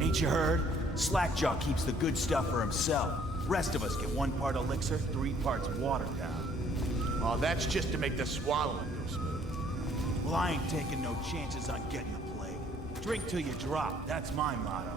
Ain't you heard? Slackjaw keeps the good stuff for himself. Rest of us get 1 part elixir, 3 parts watered down. Oh, that's just to make the swallowing go smooth. Well, I ain't taking no chances on getting the plague. Drink till you drop, that's my motto.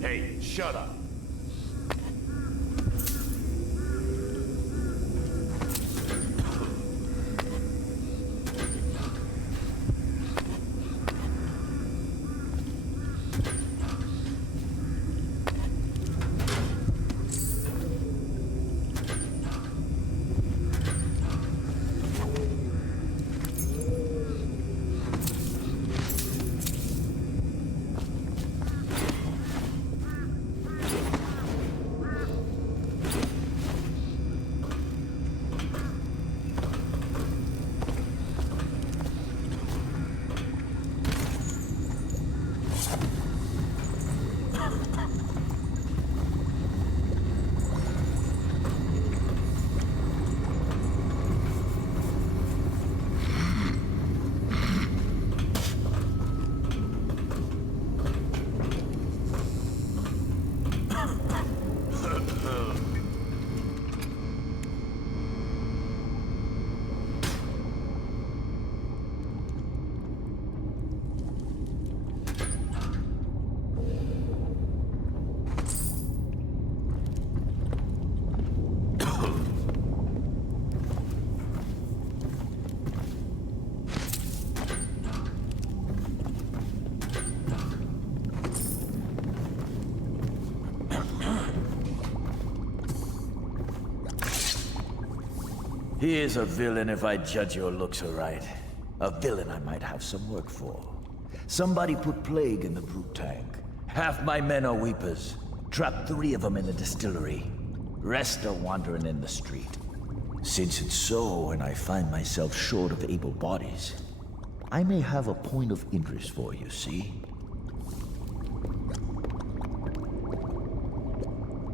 Hey, shut up. He is a villain if I judge your looks aright. A villain I might have some work for. Somebody put plague in the brute tank. Half my men are weepers. Trapped 3 of them in the distillery. Rest are wandering in the street. Since it's so, and I find myself short of able bodies, I may have a point of interest for you, see?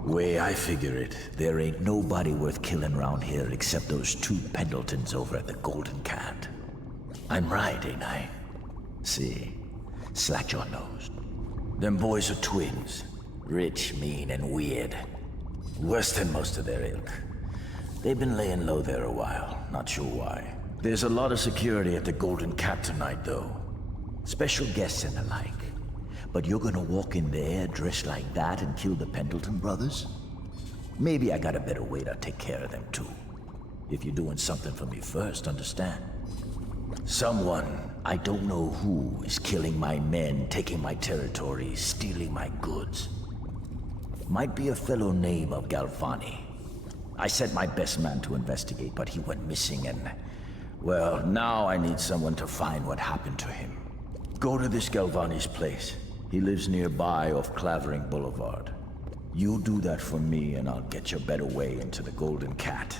Way I figure it, there ain't nobody worth killing around here except those 2 Pendletons over at the Golden Cat. I'm right, ain't I? See? Slack your nose. Them boys are twins. Rich, mean, and weird. Worse than most of their ilk. They've been laying low there a while, not sure why. There's a lot of security at the Golden Cat tonight, though. Special guests and the like. But you're gonna walk in there dressed like that and kill the Pendleton brothers? Maybe I got a better way to take care of them, too. If you're doing something for me first, understand? Someone, I don't know who, is killing my men, taking my territory, stealing my goods. Might be a fellow named of Galvani. I sent my best man to investigate, but he went missing and... well, now I need someone to find what happened to him. Go to this Galvani's place. He lives nearby off Clavering Boulevard. You do that for me and I'll get your better way into the Golden Cat.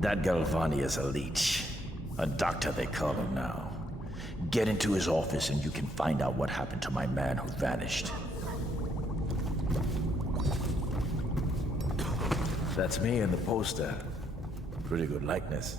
That Galvani is a leech. A doctor, they call him now. Get into his office and you can find out what happened to my man who vanished. That's me in the poster. Pretty good likeness.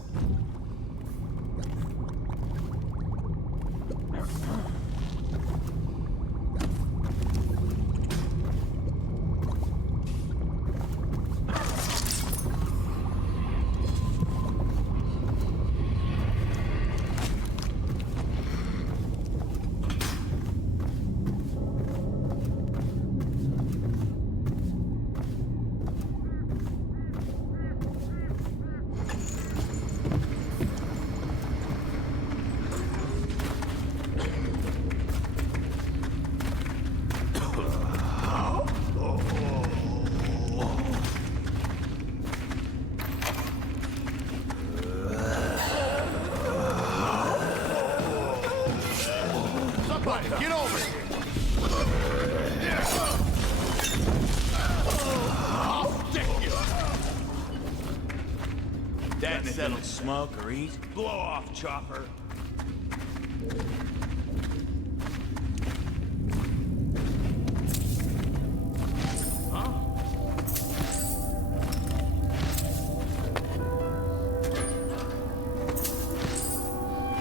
Get over here! I'll stick you! That settled smoke or eat? Blow off, Chopper.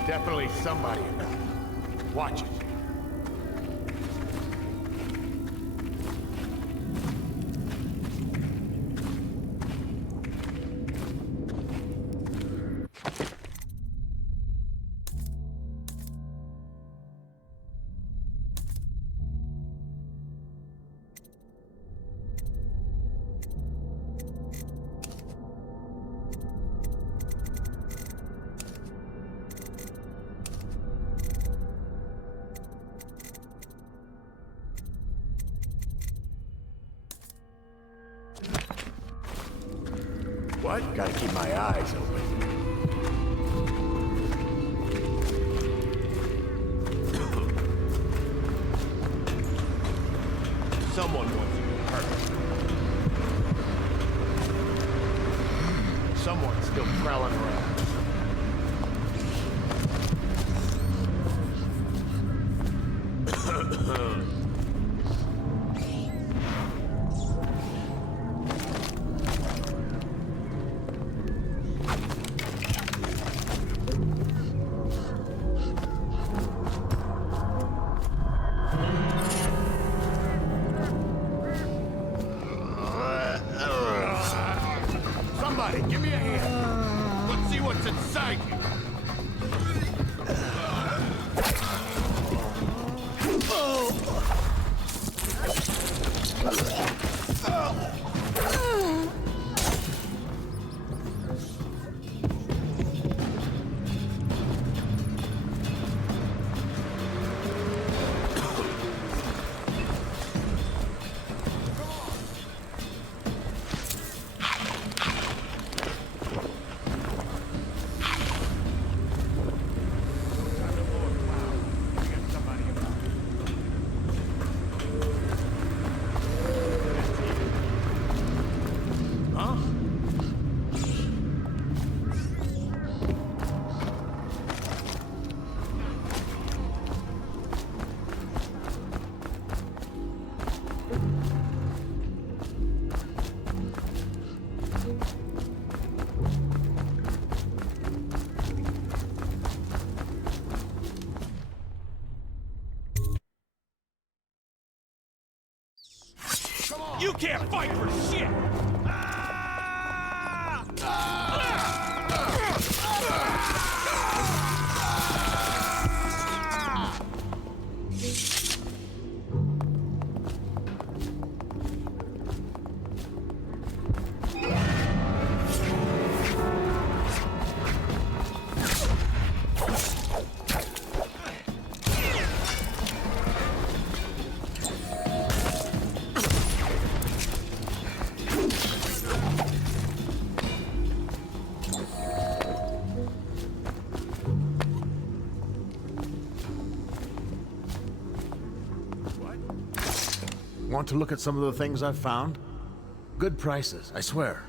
Definitely somebody in there. Watch it. What? Gotta keep my eyes open. Someone wants to get hurt. Someone's still prowling around. Somebody, give me a hand. Let's see what's inside you. You can't fight for shit! Want to look at some of the things I've found? Good prices, I swear.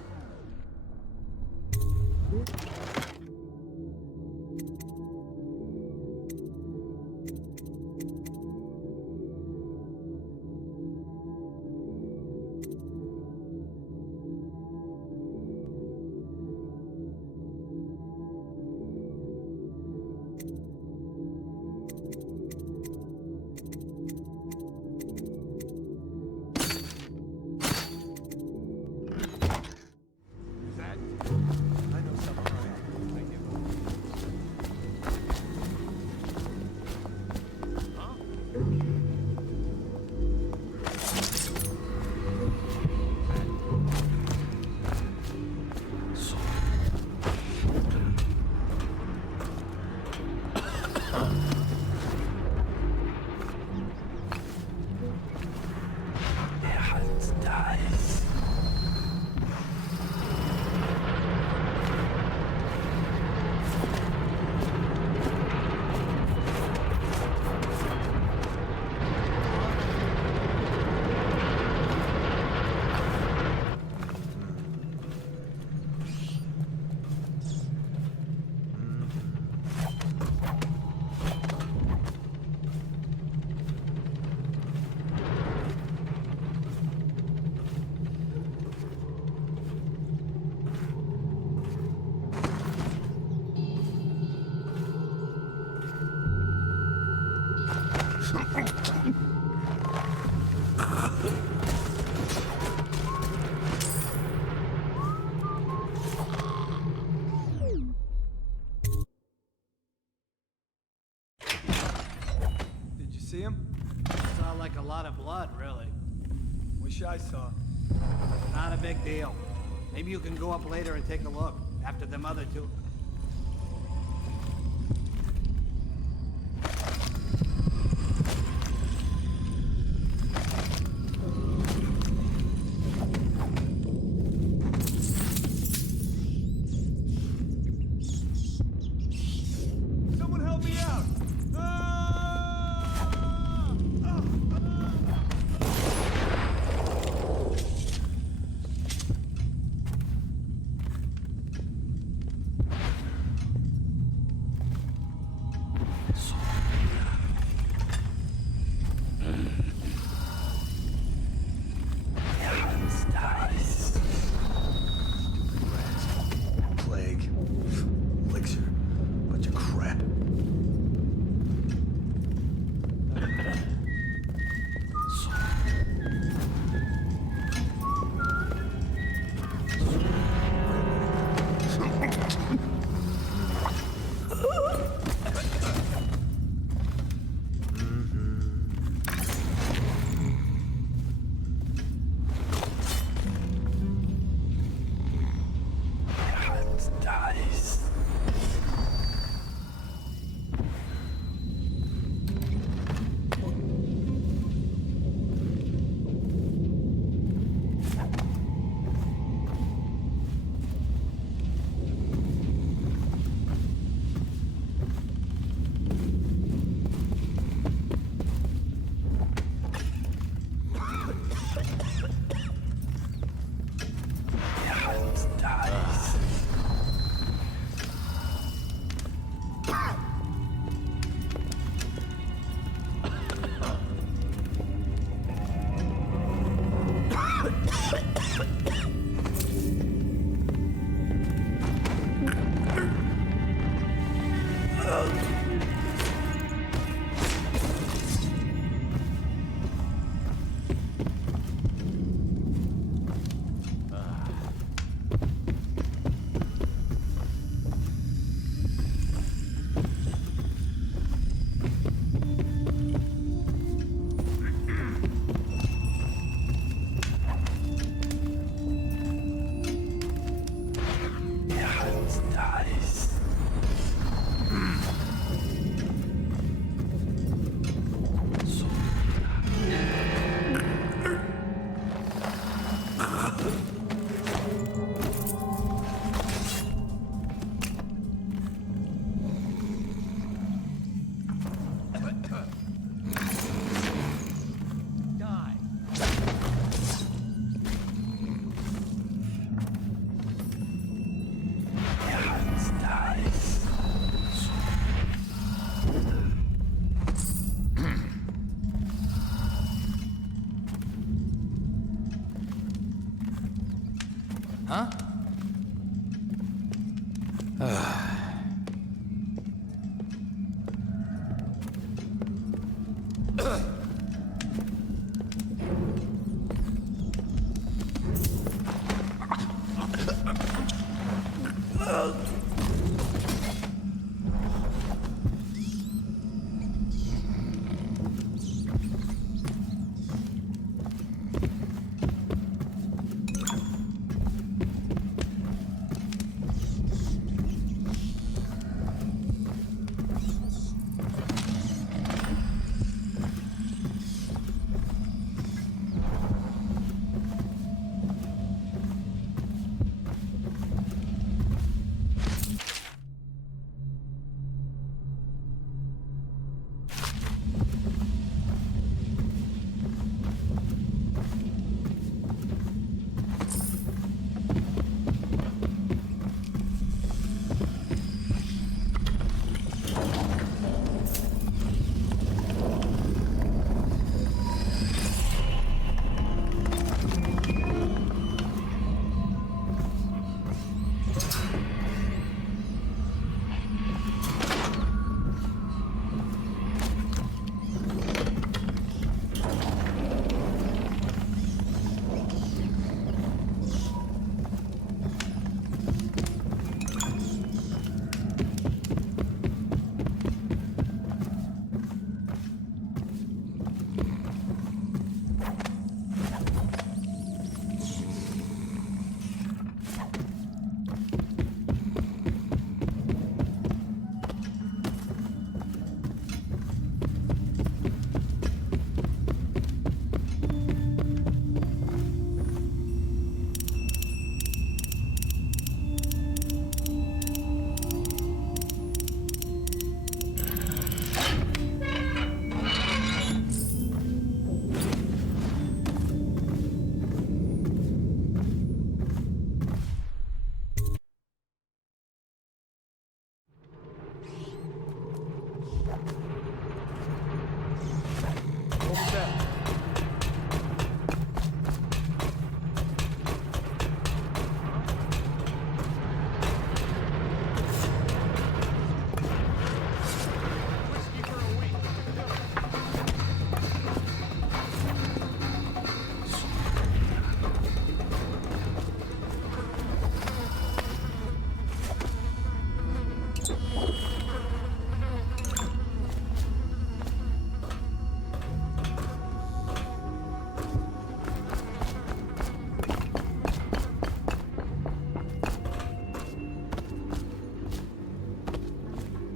See him? Saw like a lot of blood, really. Wish I saw. Not a big deal. Maybe you can go up later and take a look, after them other two. Someone help me out! Huh?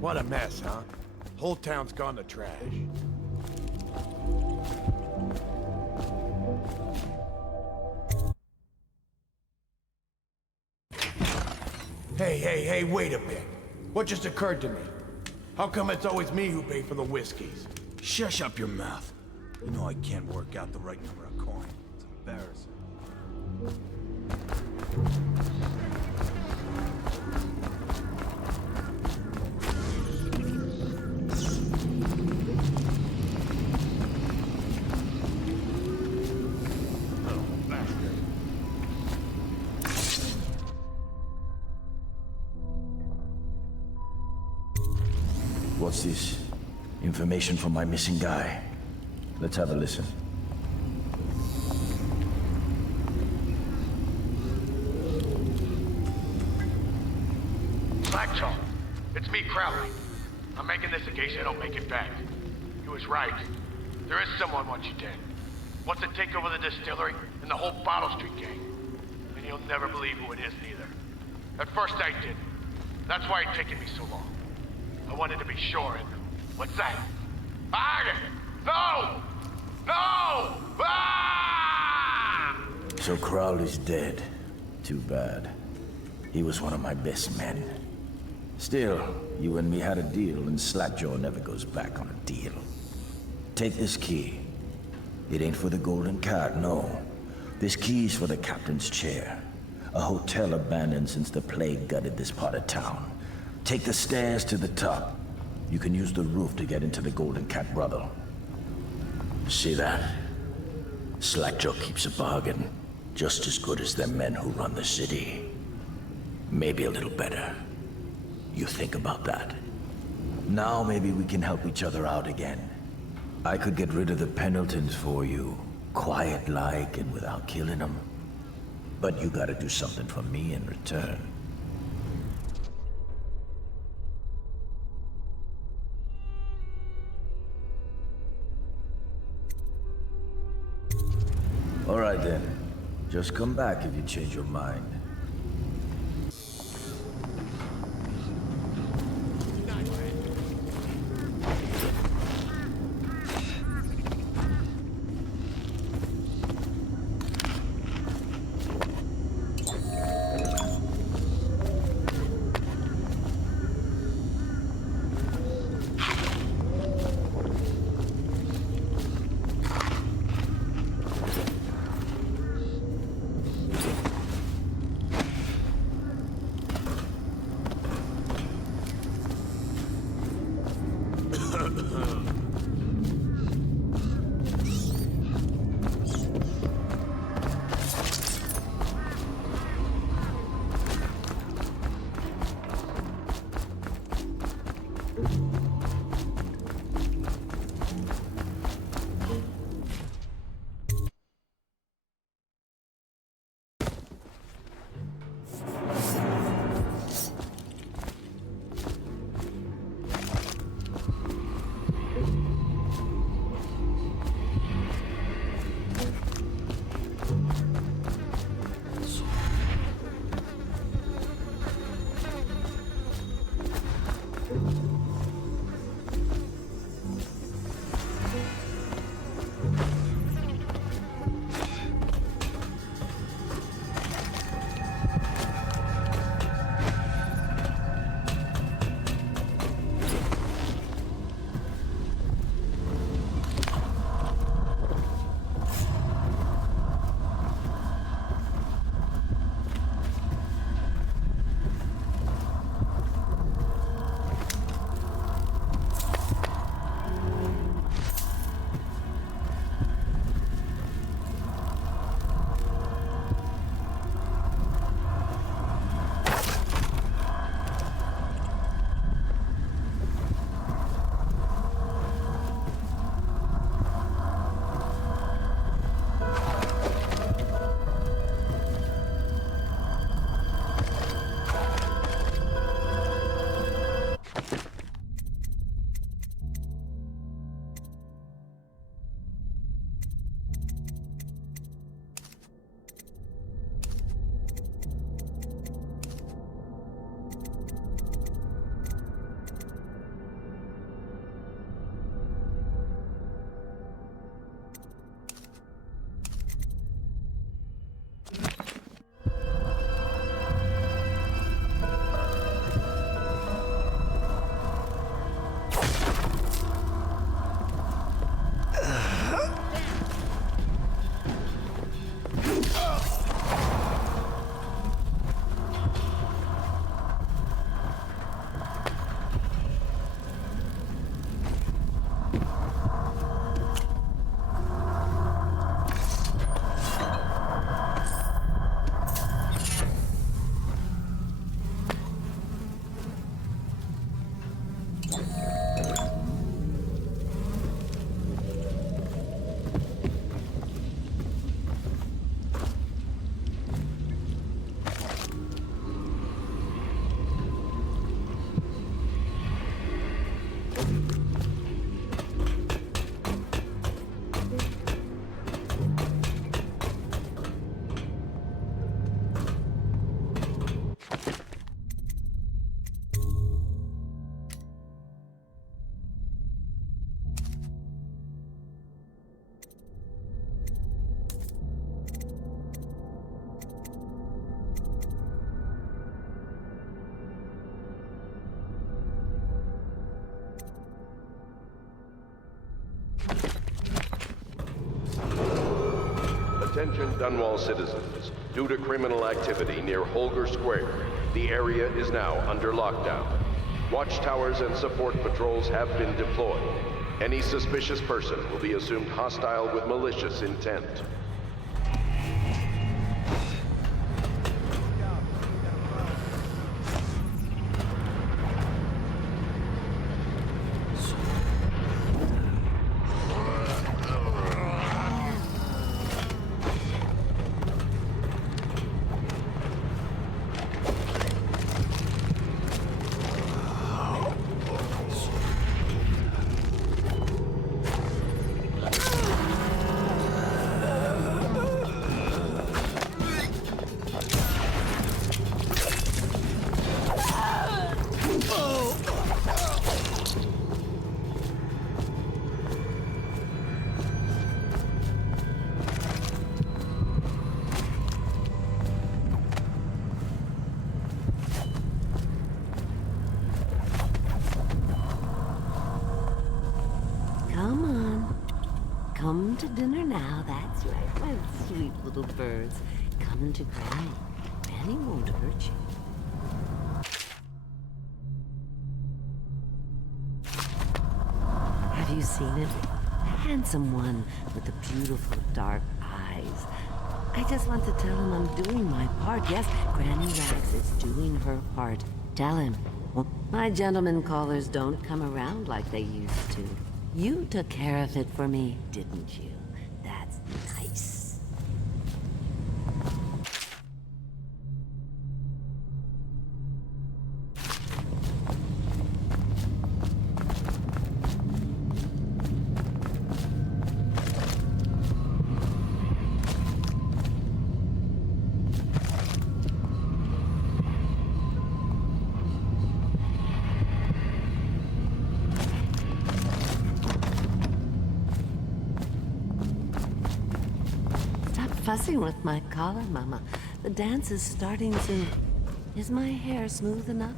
What a mess, huh? Whole town's gone to trash. Hey, wait a bit. What just occurred to me? How come it's always me who pay for the whiskeys? Shush up your mouth. You know I can't work out the right number of coin. It's embarrassing. What's this? Information from my missing guy. Let's have a listen. Slackjaw, it's me, Crowley. I'm making this in case I don't make it back. He was right. There is someone wants you dead. Wants to take over the distillery and the whole Bottle Street gang. And you'll never believe who it is, neither. At first I didn't. That's why it's taken me so long. I wanted to be sure, and what's that? No! No! Ah! So Crowley's dead. Too bad. He was one of my best men. Still, you and me had a deal, and Slackjaw never goes back on a deal. Take this key. It ain't for the Golden Cat, no. This key's for the captain's chair. A hotel abandoned since the plague gutted this part of town. Take the stairs to the top. You can use the roof to get into the Golden Cat brothel. See that? Slackjaw keeps a bargain. Just as good as the men who run the city. Maybe a little better. You think about that. Now maybe we can help each other out again. I could get rid of the Pendletons for you, quiet-like and without killing them. But you gotta do something for me in return. All right then. Just come back if you change your mind. Attention Dunwall citizens. Due to criminal activity near Holger Square, the area is now under lockdown. Watchtowers and support patrols have been deployed. Any suspicious person will be assumed hostile with malicious intent. to dinner now. That's right, my sweet little birds. Come to Granny. Granny won't hurt you. Have you seen him? A handsome one with the beautiful dark eyes. I just want to tell him I'm doing my part. Yes, Granny Rags is doing her part. Tell him. My gentlemen callers don't come around like they used to. You took care of it for me, didn't you? That's nice. Fussing with my collar, Mama. The dance is starting soon. Is my hair smooth enough?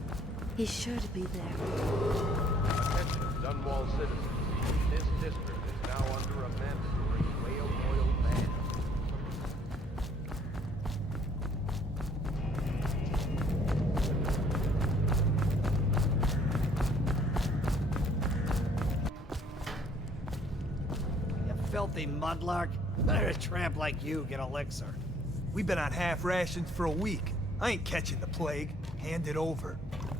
He should be there. Attention, Dunwall citizens. This district is now under a mandatory whale oil ban. You filthy mudlark. Let a tramp like you get elixir. We've been on half rations for a week. I ain't catching the plague. Hand it over.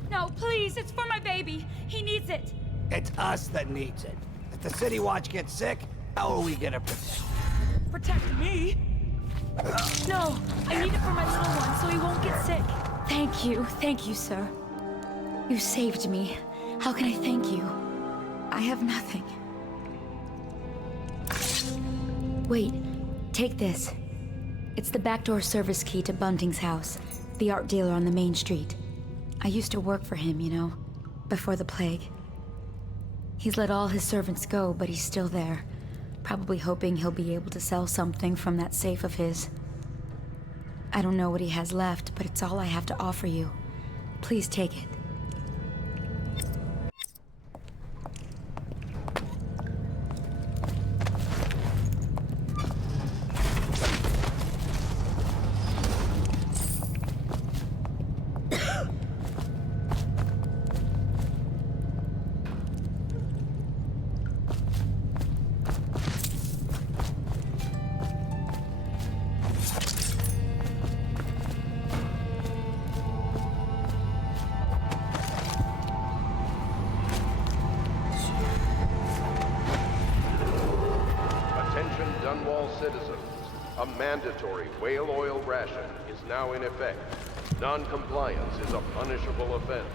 No, please, it's for my baby. He needs it. It's us that needs it. If the City Watch gets sick, how are we gonna protect? Protect me? No, I need it for my little one so he won't get sick. Thank you, sir. You saved me. How can I thank you? I have nothing. Wait, take this. It's the backdoor service key to Bunting's house, the art dealer on the main street. I used to work for him, you know, before the plague. He's let all his servants go, but he's still there, probably hoping he'll be able to sell something from that safe of his. I don't know what he has left, but it's all I have to offer you. Please take it. A mandatory whale oil ration is now in effect. Non-compliance is a punishable offense.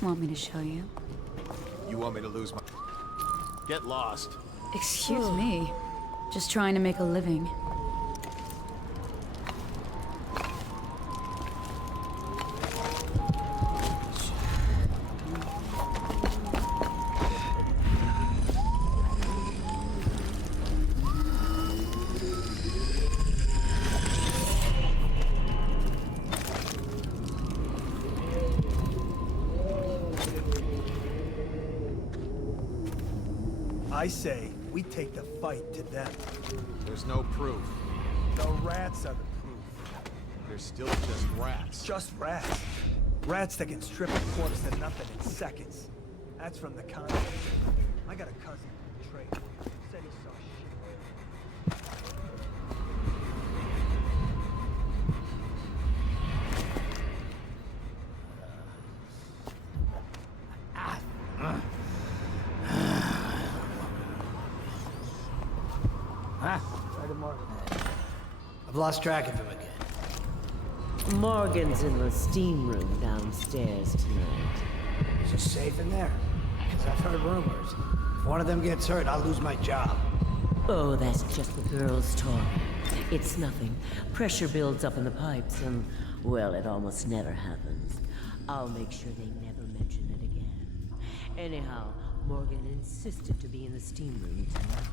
Want me to show you? You want me to lose my... Get lost. Excuse me. Just trying to make a living. I say, we take the fight to them. There's no proof. The rats are the proof. They're still just rats. Just rats. Rats that can strip a corpse to nothing in seconds. That's from the concept. I got a cousin, Trey. Said he saw shit. I've lost track of him again. Morgan's in the steam room downstairs tonight. Is he safe in there? Because I've heard rumors. If one of them gets hurt, I'll lose my job. Oh, that's just the girls' talk. It's nothing. Pressure builds up in the pipes, and, well, it almost never happens. I'll make sure they never mention it again. Anyhow, Morgan insisted to be in the steam room tonight.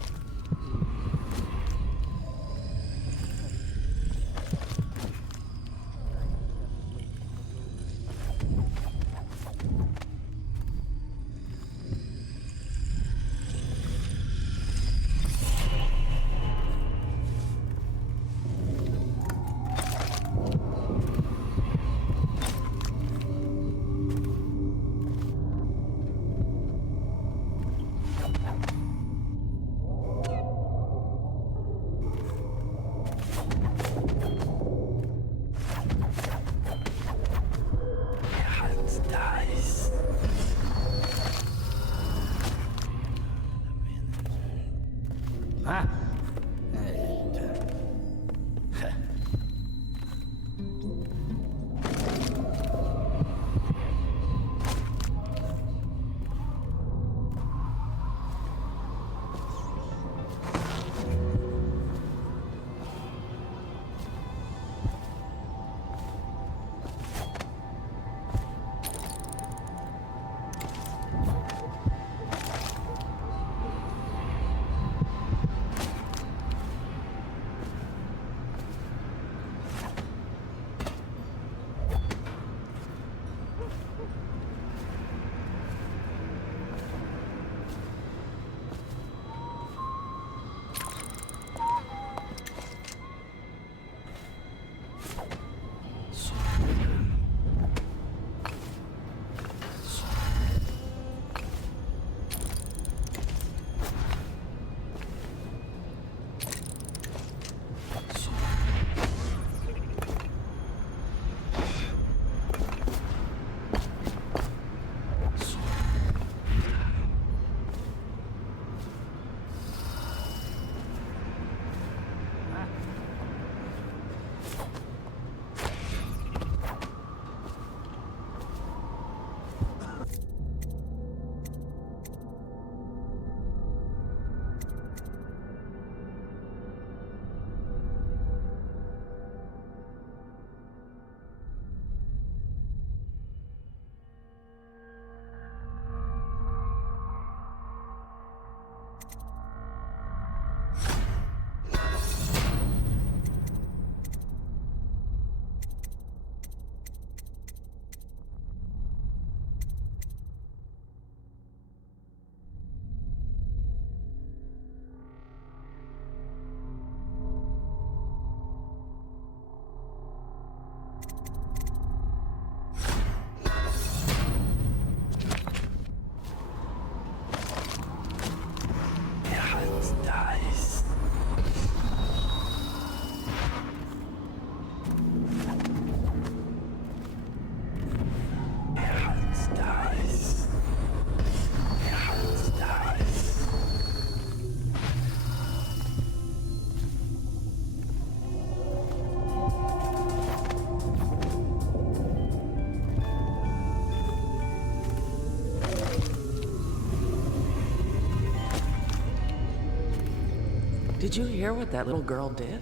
Did you hear what that little girl did?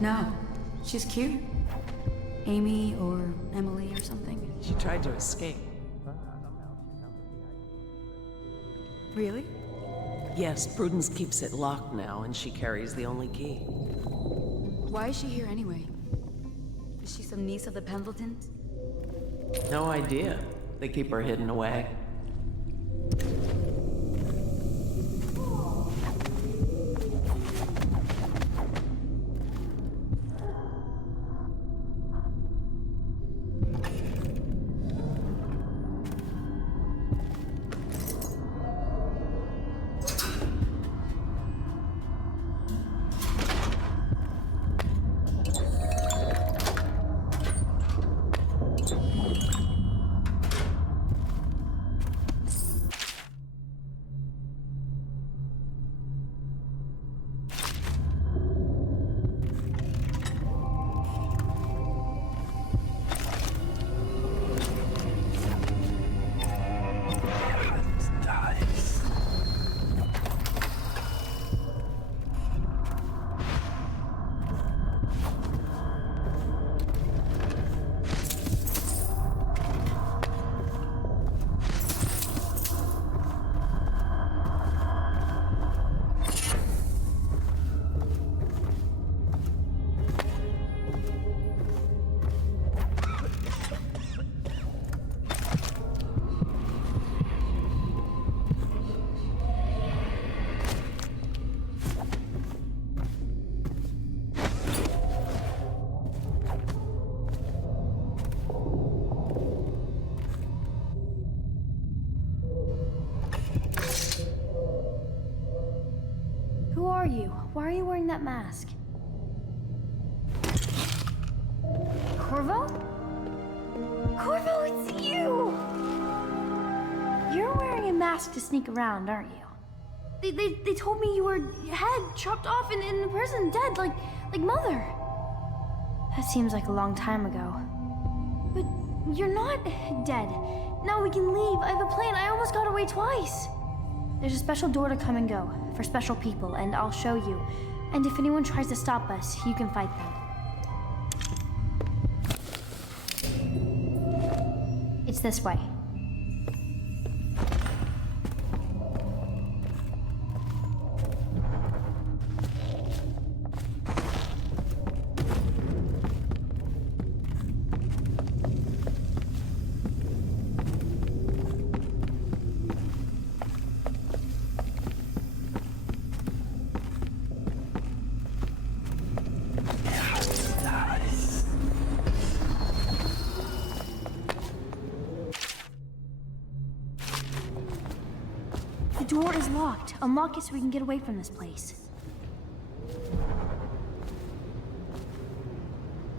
No. She's cute. Amy or Emily or something. She tried to escape. Really? Yes, Prudence keeps it locked now, and she carries the only key. Why is she here anyway? Is she some niece of the Pendletons? No idea. They keep her hidden away. Who are you? Why are you wearing that mask? Corvo? Corvo, it's you! You're wearing a mask to sneak around, aren't you? They told me you were head chopped off in the prison, dead, like Mother. That seems like a long time ago. But you're not dead. Now we can leave. I have a plan. I almost got away twice. There's a special door to come and go for special people, and I'll show you. And if anyone tries to stop us, you can fight them. It's this way. The door is locked. Unlock it so we can get away from this place.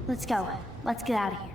Let's go. Let's get out of here.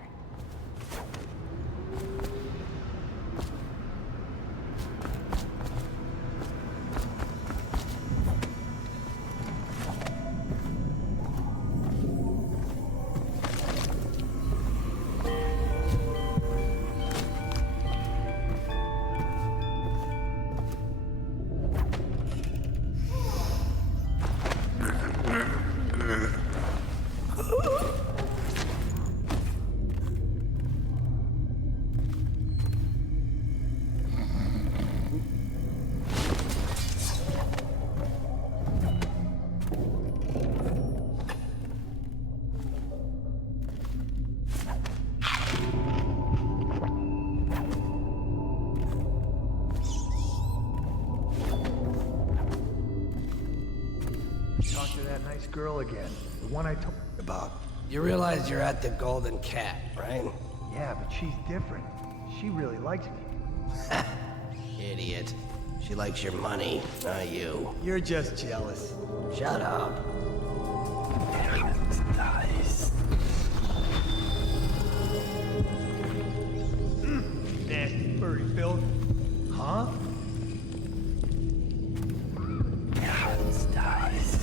Talk to that nice girl again. The one I told you about. You realize you're at the Golden Cat, right? Yeah, but she's different. She really likes me. Idiot. She likes your money, not you. You're just jealous. Shut up. Nice. Nasty furry filth. Huh? Nice.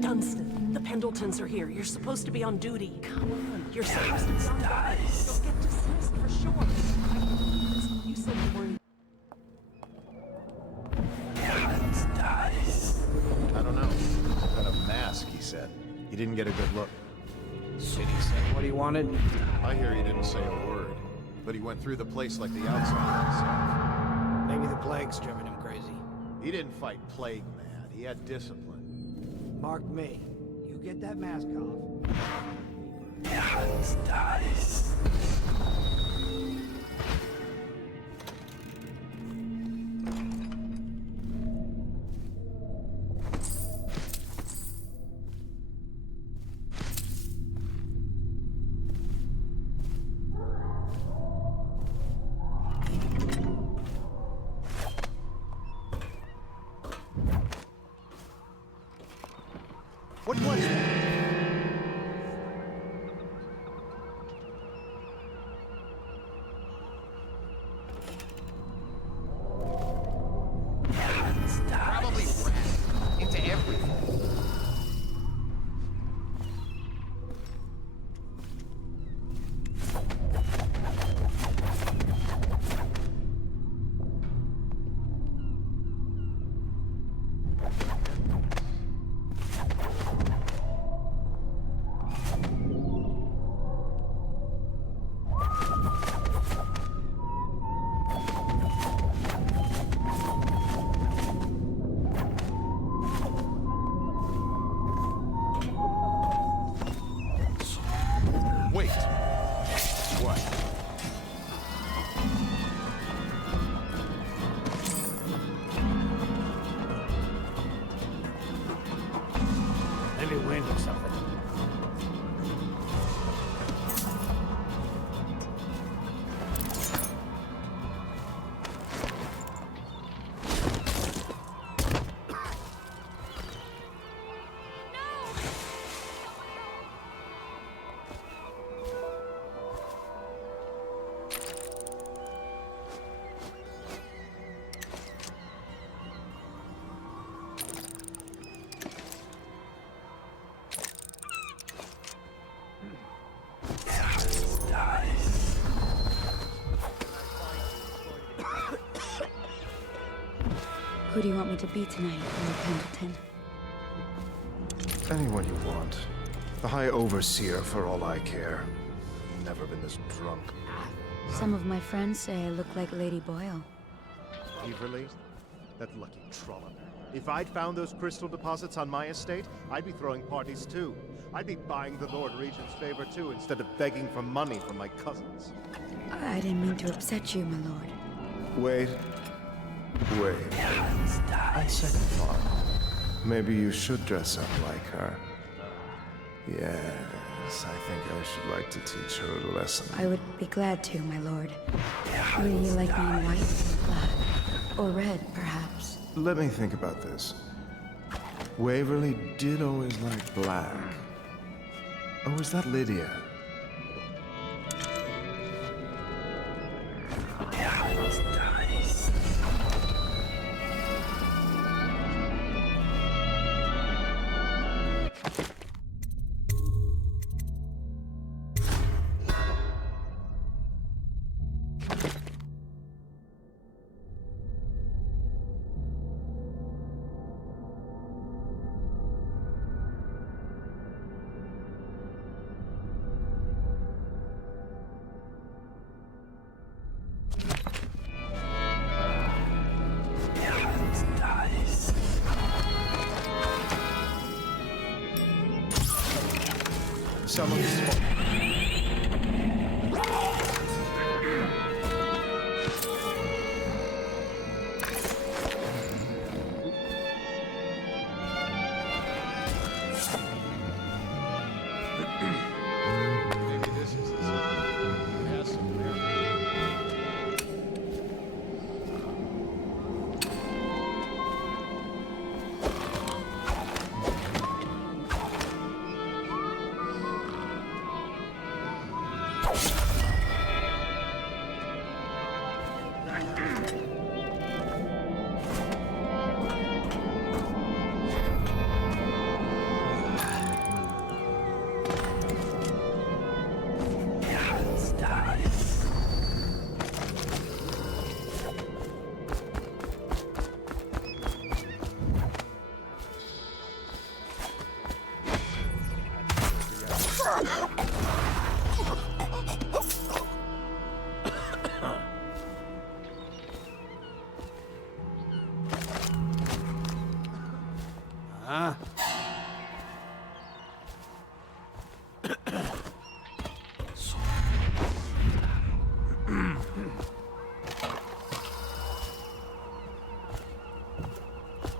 Dunstan, the Pendletons are here. You're supposed to be on duty. Come on, you're supposed to be on guard. You'll get dismissed for sure. You said you weren't. I don't know. Got a mask, he said. He didn't get a good look. City said what he wanted. I hear he didn't say a word, but he went through the place like the outsider himself. Maybe the plague's driven him crazy. He didn't fight plague, man. He had discipline. Mark me. You get that mask off. What was that? Probably rat into everything. Wait. What? Maybe wind or something. Who do you want me to be tonight, Lord Pendleton? Anyone you want. The High Overseer, for all I care. Never been this drunk. Some of my friends say I look like Lady Boyle. Beverly? That lucky trollop. If I'd found those crystal deposits on my estate, I'd be throwing parties too. I'd be buying the Lord Regent's favor too, instead of begging for money from my cousins. I didn't mean to upset you, my lord. Wait. On second thought, maybe you should dress up like her. Yes, I think I should like to teach her a lesson. I would be glad to, my lord. Would you like me in white or black? Or red, perhaps? Let me think about this. Waverly did always like black. Or was that Lydia?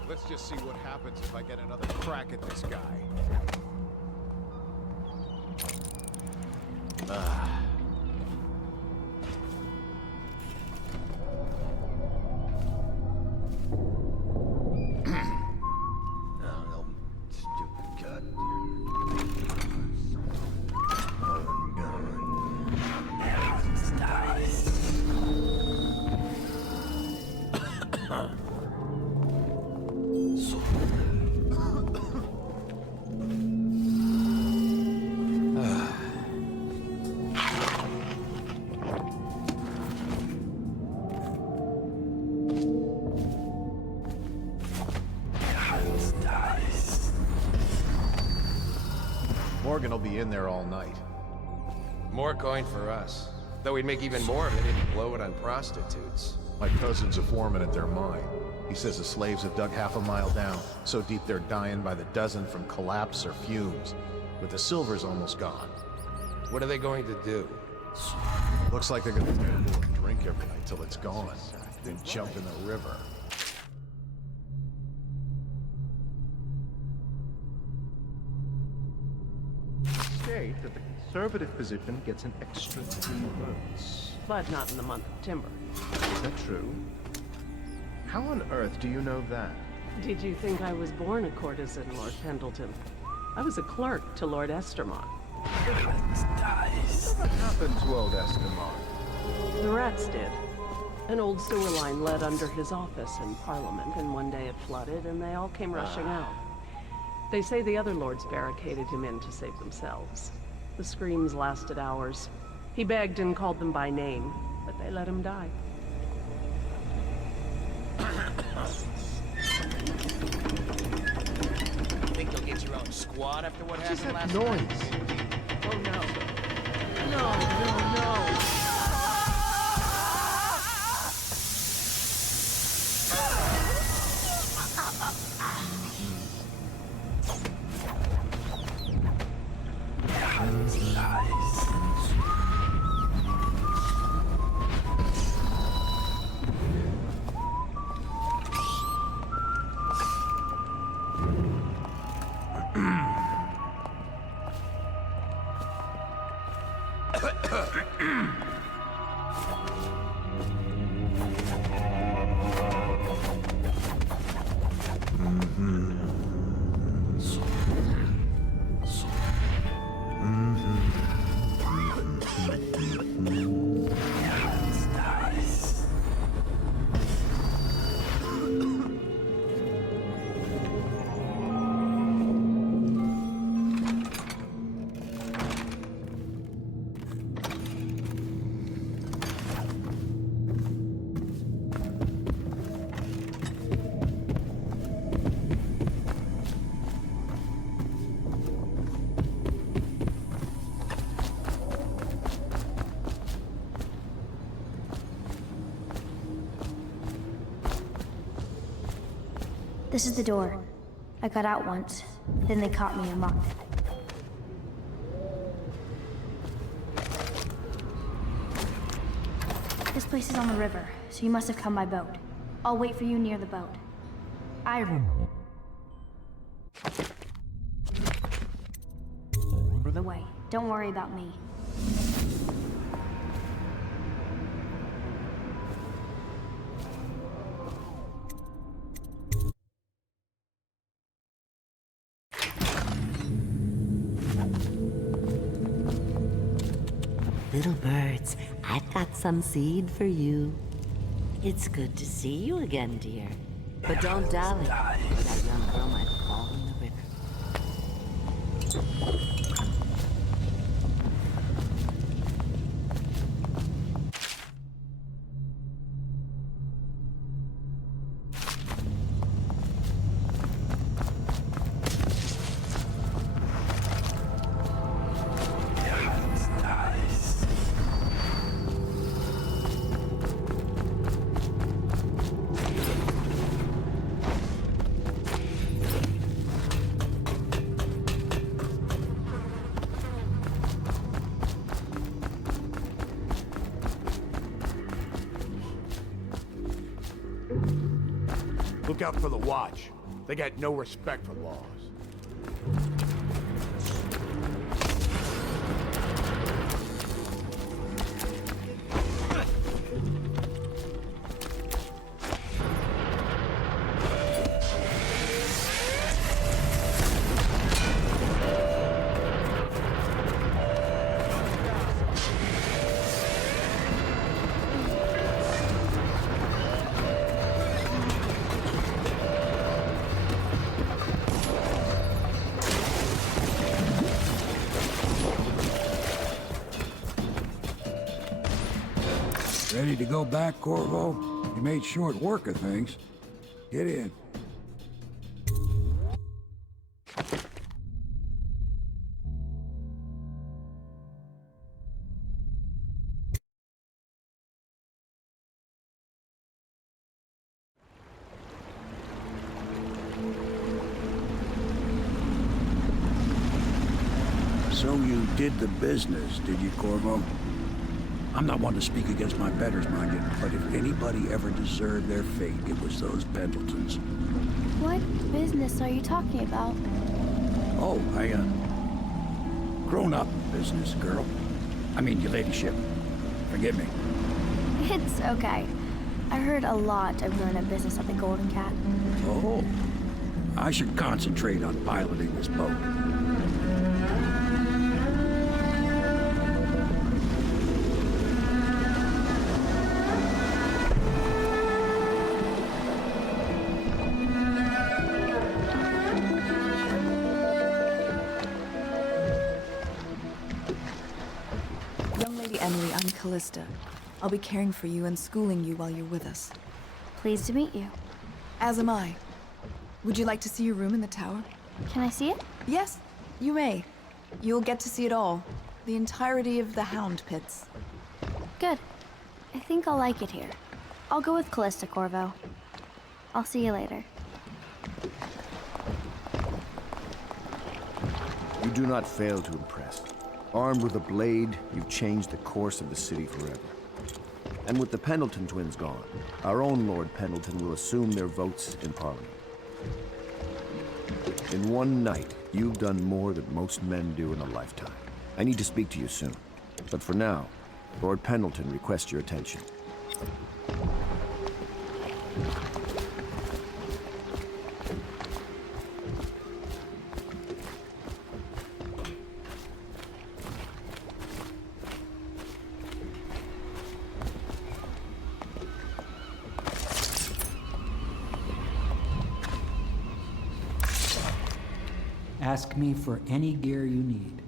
Let's just see what happens if I get another crack at this guy. Morgan will be in there all night. More coin for us. Though we'd make even more if they didn't blow it on prostitutes. My cousin's a foreman at their mine. He says the slaves have dug half a mile down, so deep they're dying by the dozen from collapse or fumes. But the silver's almost gone. What are they going to do? Looks like they're gonna gamble and drink every night till it's gone, then jump in the river. State that the conservative position gets an extra 3 votes. But not in the month of timber. Is that true? How on earth do you know that? Did you think I was born a courtesan, Lord Pendleton? I was a clerk to Lord Estermont. What happened to old Estamar? The rats did. An old sewer line led under his office in Parliament, and one day it flooded, and they all came rushing out. They say the other lords barricaded him in to save themselves. The screams lasted hours. He begged and called them by name, but they let him die. Think you'll get your own squad after what happened last noise? night? Oh no. No. This is the door. I got out once. Then they caught me and locked it. This place is on the river, so you must have come by boat. I'll wait for you near the boat. The way. Don't worry about me. Little birds, I've got some seed for you. It's good to see you again, dear. But don't dally. That young girl might fall in the river. Look out for the Watch. They got no respect for laws. Ready to go back, Corvo? You made short work of things. Get in. So you did the business, did you, Corvo? I'm not one to speak against my betters, mind you, but if anybody ever deserved their fate, it was those Pendletons. What business are you talking about? Oh, grown-up business, girl. I mean, your ladyship. Forgive me. It's okay. I heard a lot of grown-up business at the Golden Cat. Oh, I should concentrate on piloting this boat. Emily, I'm Callista. I'll be caring for you and schooling you while you're with us. Pleased to meet you. As am I. Would you like to see your room in the tower? Can I see it? Yes, you may. You'll get to see it all. The entirety of the Hound Pits. Good. I think I'll like it here. I'll go with Callista, Corvo. I'll see you later. You do not fail to impress. Armed with a blade, you've changed the course of the city forever. And with the Pendleton twins gone, our own Lord Pendleton will assume their votes in Parliament. In one night, you've done more than most men do in a lifetime. I need to speak to you soon. But for now, Lord Pendleton requests your attention. Ask me for any gear you need.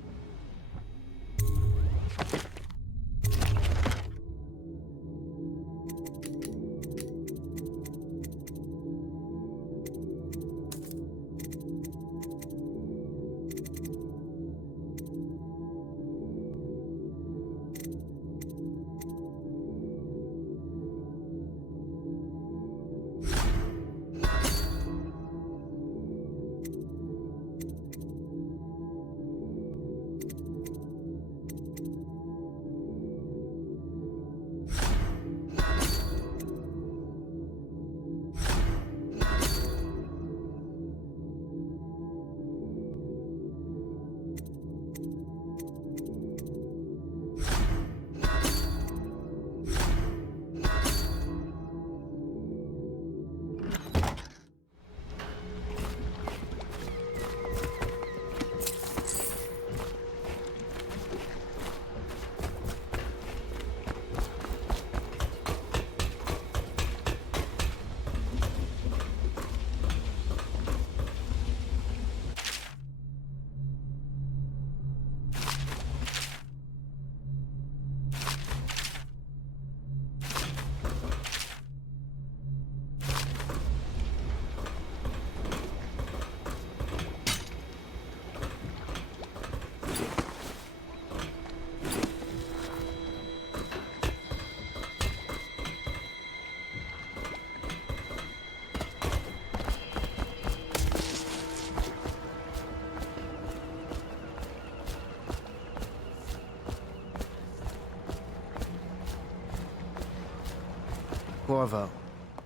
Corvo,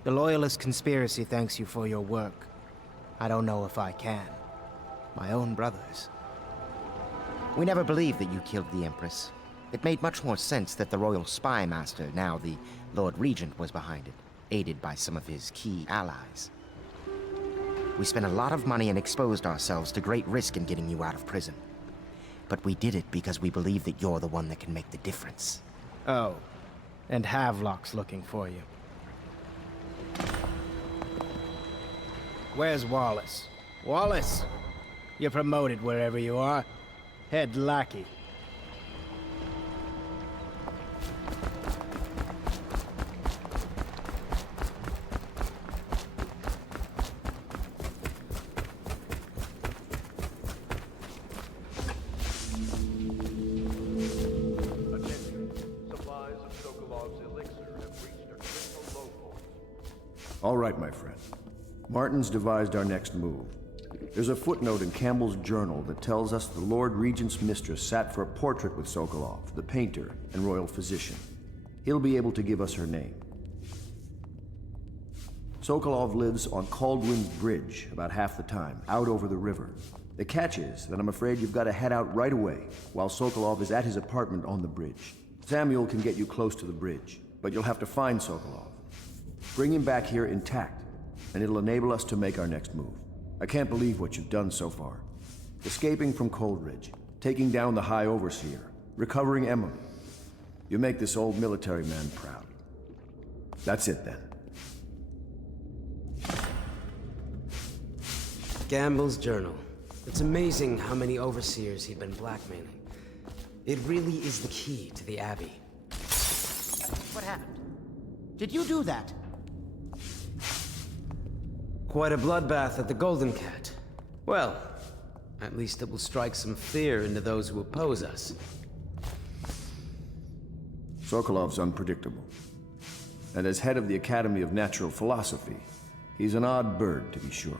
the Loyalist conspiracy thanks you for your work. I don't know if I can. My own brothers. We never believed that you killed the Empress. It made much more sense that the Royal Spy Master, now the Lord Regent, was behind it, aided by some of his key allies. We spent a lot of money and exposed ourselves to great risk in getting you out of prison. But we did it because we believe that you're the one that can make the difference. Oh, and Havelock's looking for you. Where's Wallace? Wallace! You're promoted wherever you are. Head lackey. All right, my friend. Martin's devised our next move. There's a footnote in Campbell's journal that tells us the Lord Regent's mistress sat for a portrait with Sokolov, the painter and royal physician. He'll be able to give us her name. Sokolov lives on Caldwin's Bridge about half the time, out over the river. The catch is that I'm afraid you've got to head out right away, while Sokolov is at his apartment on the bridge. Samuel can get you close to the bridge, but you'll have to find Sokolov. Bring him back here intact, and it'll enable us to make our next move. I can't believe what you've done so far. Escaping from Coldridge, taking down the High Overseer, recovering Emily. You make this old military man proud. That's it then. Gamble's journal. It's amazing how many overseers he'd been blackmailing. It really is the key to the Abbey. What happened? Did you do that? Quite a bloodbath at the Golden Cat. Well, at least it will strike some fear into those who oppose us. Sokolov's unpredictable. And as head of the Academy of Natural Philosophy, he's an odd bird, to be sure.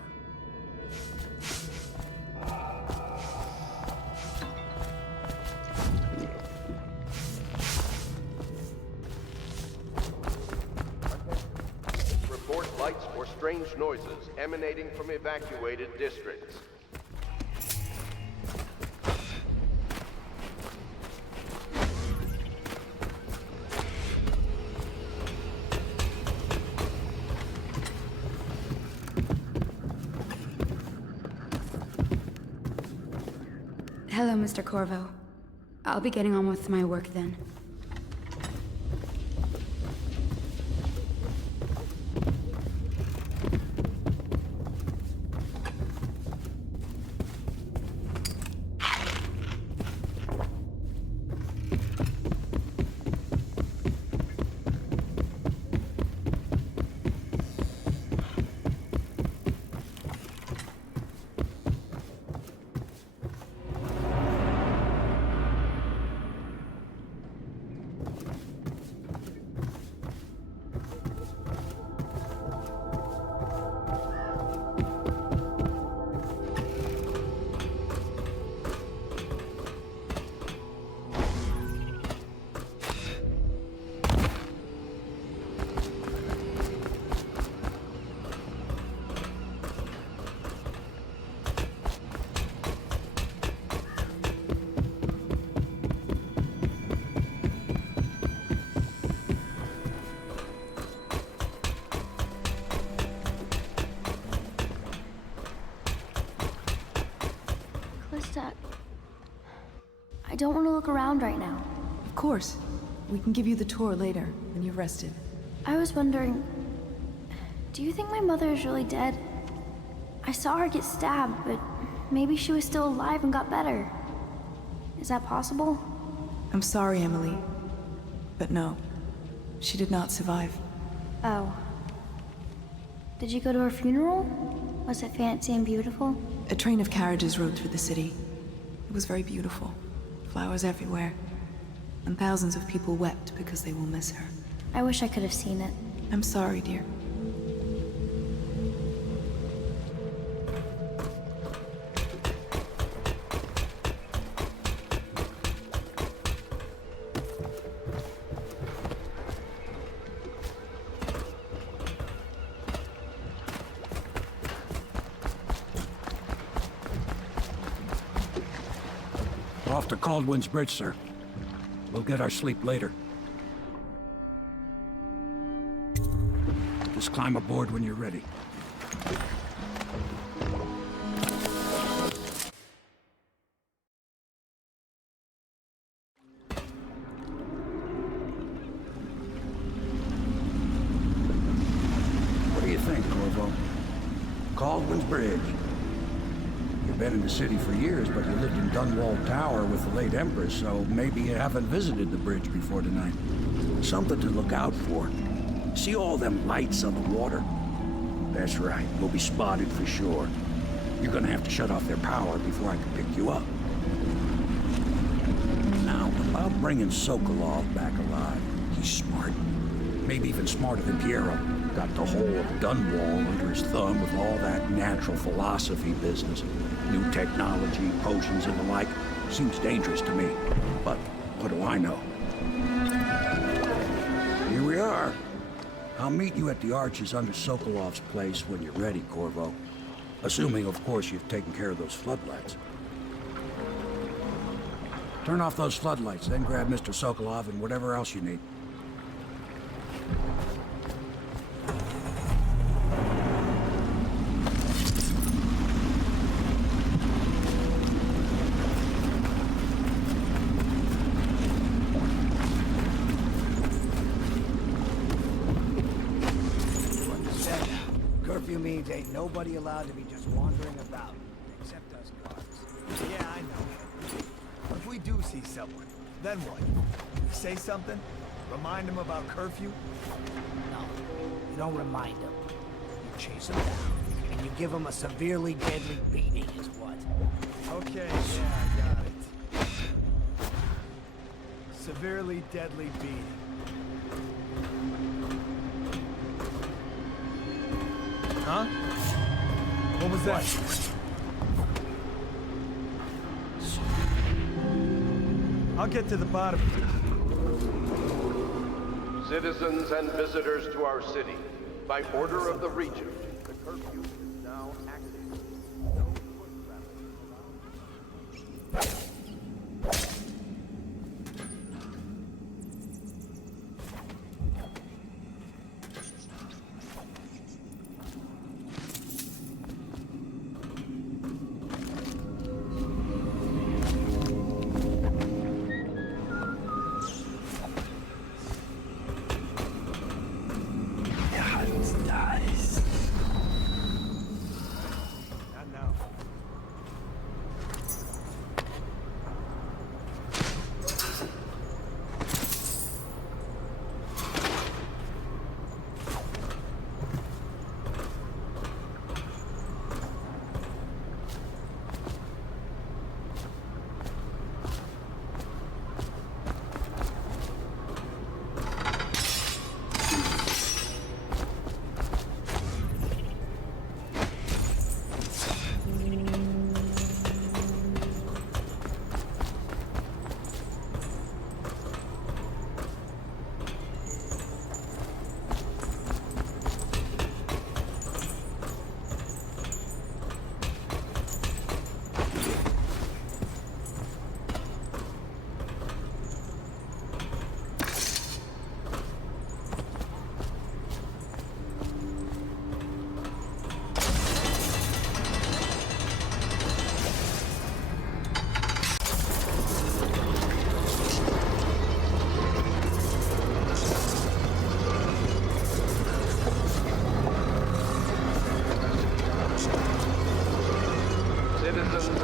Report lights or strange noises emanating from evacuated districts. Hello, Mr. Corvo. I'll be getting on with my work then. I don't want to look around right now. Of course. We can give you the tour later, when you've rested. I was wondering, do you think my mother is really dead? I saw her get stabbed, but maybe she was still alive and got better. Is that possible? I'm sorry, Emily. But no. She did not survive. Oh. Did you go to her funeral? Was it fancy and beautiful? A train of carriages rode through the city. It was very beautiful. Flowers everywhere. And thousands of people wept because they will miss her. I wish I could have seen it. I'm sorry, dear. Off to Caldwin's Bridge, sir. We'll get our sleep later. Just climb aboard when you're ready. What do you think, Corvo? Caldwin's Bridge. You've been in the city for years, but you lived in Dunwall Tower with the late Empress, so maybe you haven't visited the bridge before tonight. Something to look out for. See all them lights on the water? That's right, we'll be spotted for sure. You're gonna have to shut off their power before I can pick you up. Now, about bringing Sokolov back alive, he's smart. Maybe even smarter than Piero. Got the whole of Dunwall under his thumb with all that natural philosophy business. New technology, potions and the like. Seems dangerous to me. But what do I know? Here we are. I'll meet you at the arches under Sokolov's place when you're ready, Corvo. Assuming, of course, you've taken care of those floodlights. Turn off those floodlights, then grab Mr. Sokolov and whatever else you need. Curfew means ain't nobody allowed to be just wandering about, except us guards. Yeah, I know. But if we do see someone, then what? You say something? Remind them about curfew? No, you don't remind them. You chase them down, and you give them a severely deadly beating is what. Okay, yeah, I got it. Severely deadly beating. Huh? What was that? I'll get to the bottom of it. Citizens and visitors to our city, by order of the Regent, the curfew is now active. No foot traffic allowed.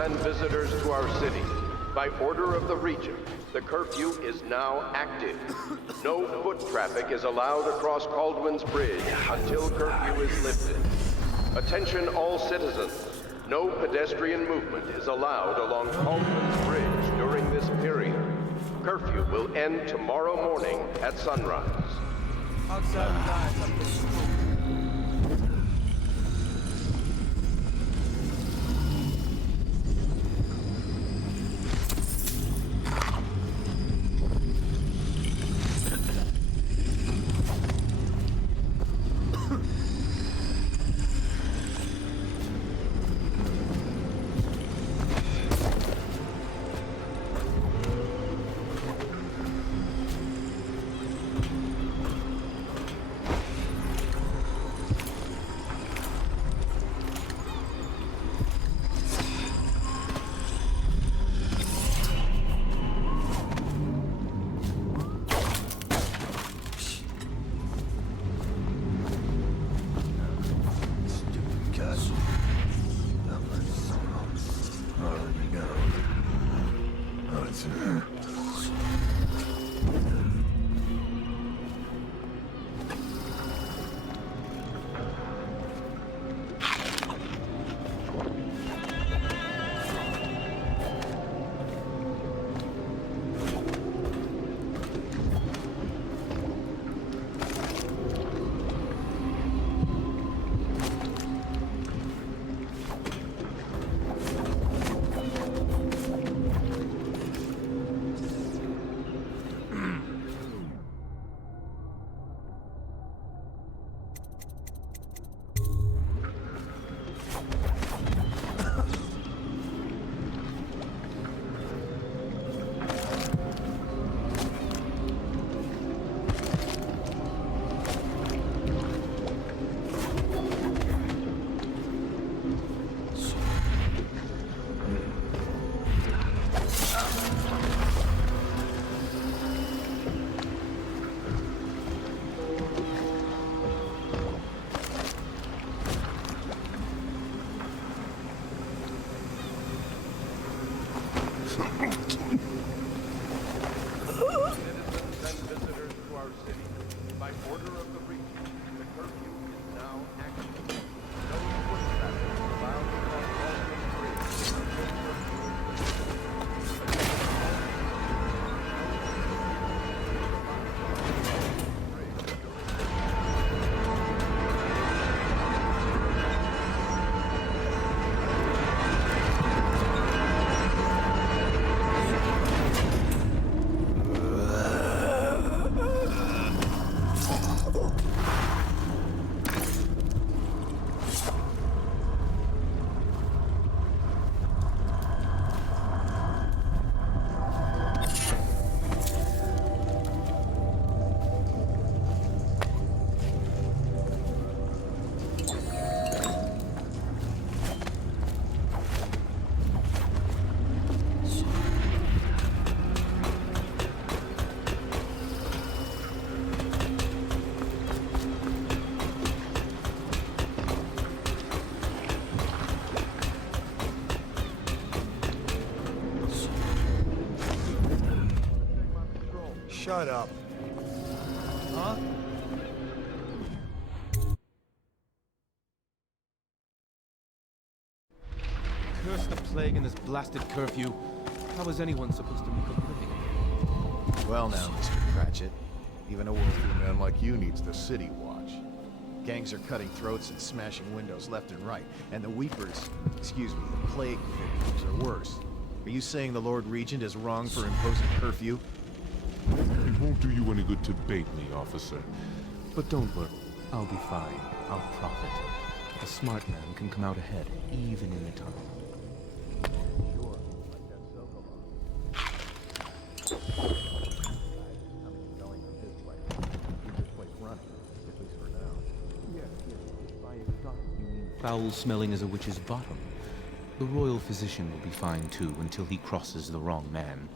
and visitors to our city. By order of the Regent, the curfew is now active. No foot traffic is allowed across Caldwin's Bridge until curfew is lifted. Attention all citizens. No pedestrian movement is allowed along Caldwin's Bridge during this period. Curfew will end tomorrow morning at sunrise. Outside guys up the street. Shut up. Huh? Curse the plague and this blasted curfew. How is anyone supposed to make a living? Well now, Mr. Cratchit. Even a wealthy man like you needs the city watch. Gangs are cutting throats and smashing windows left and right. And the Weepers, excuse me, the plague victims are worse. Are you saying the Lord Regent is wrong for imposing curfew? It won't do you any good to bait me, officer. But don't worry. I'll be fine. I'll profit. A smart man can come out ahead, even in a tunnel. Sure, let that soak along. Going from his place. Keep this place running, at least for now. Yes. By exotic, you mean foul-smelling as a witch's bottom. The royal physician will be fine too, until he crosses the wrong man.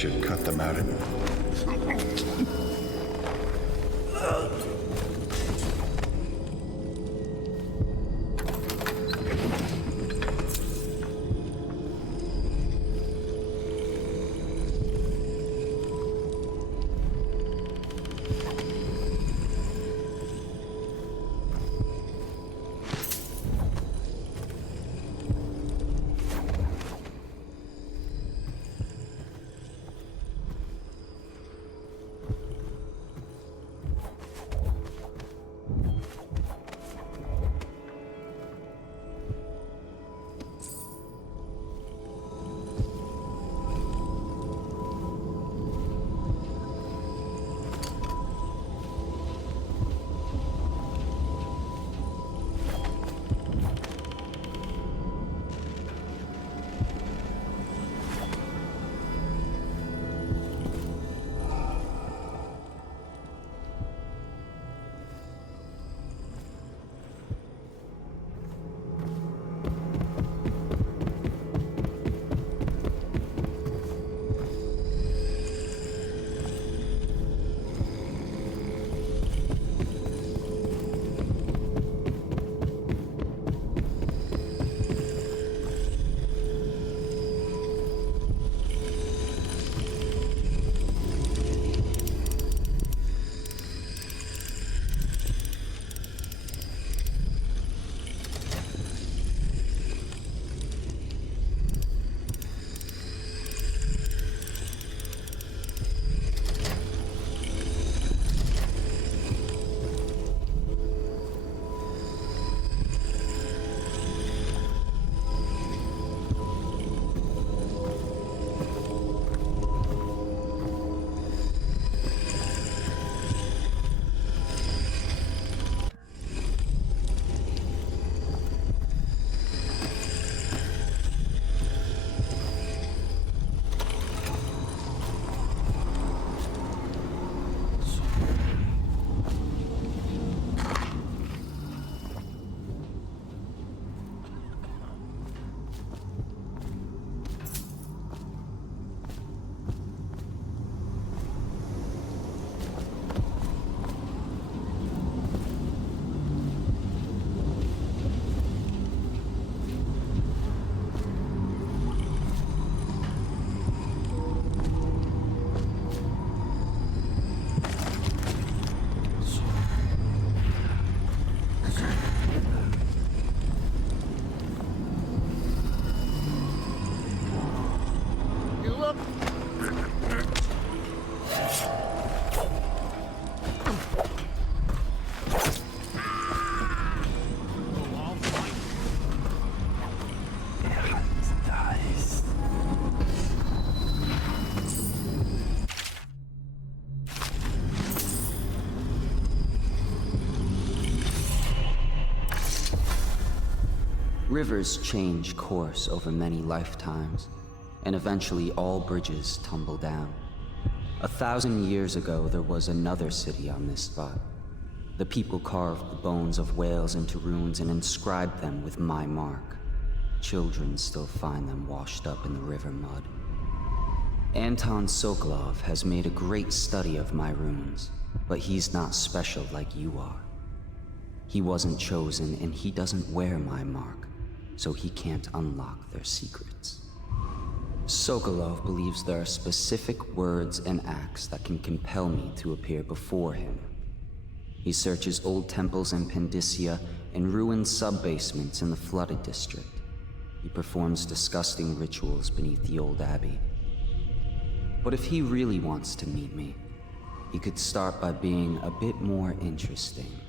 should cut them out and... Rivers change course over many lifetimes, and eventually all bridges tumble down. 1,000 years ago, there was another city on this spot. The people carved the bones of whales into runes and inscribed them with my mark. Children still find them washed up in the river mud. Anton Sokolov has made a great study of my runes, but he's not special like you are. He wasn't chosen, and he doesn't wear my mark, so he can't unlock their secrets. Sokolov believes there are specific words and acts that can compel me to appear before him. He searches old temples in Pendicia and ruined sub-basements in the flooded district. He performs disgusting rituals beneath the old abbey. But if he really wants to meet me, he could start by being a bit more interesting.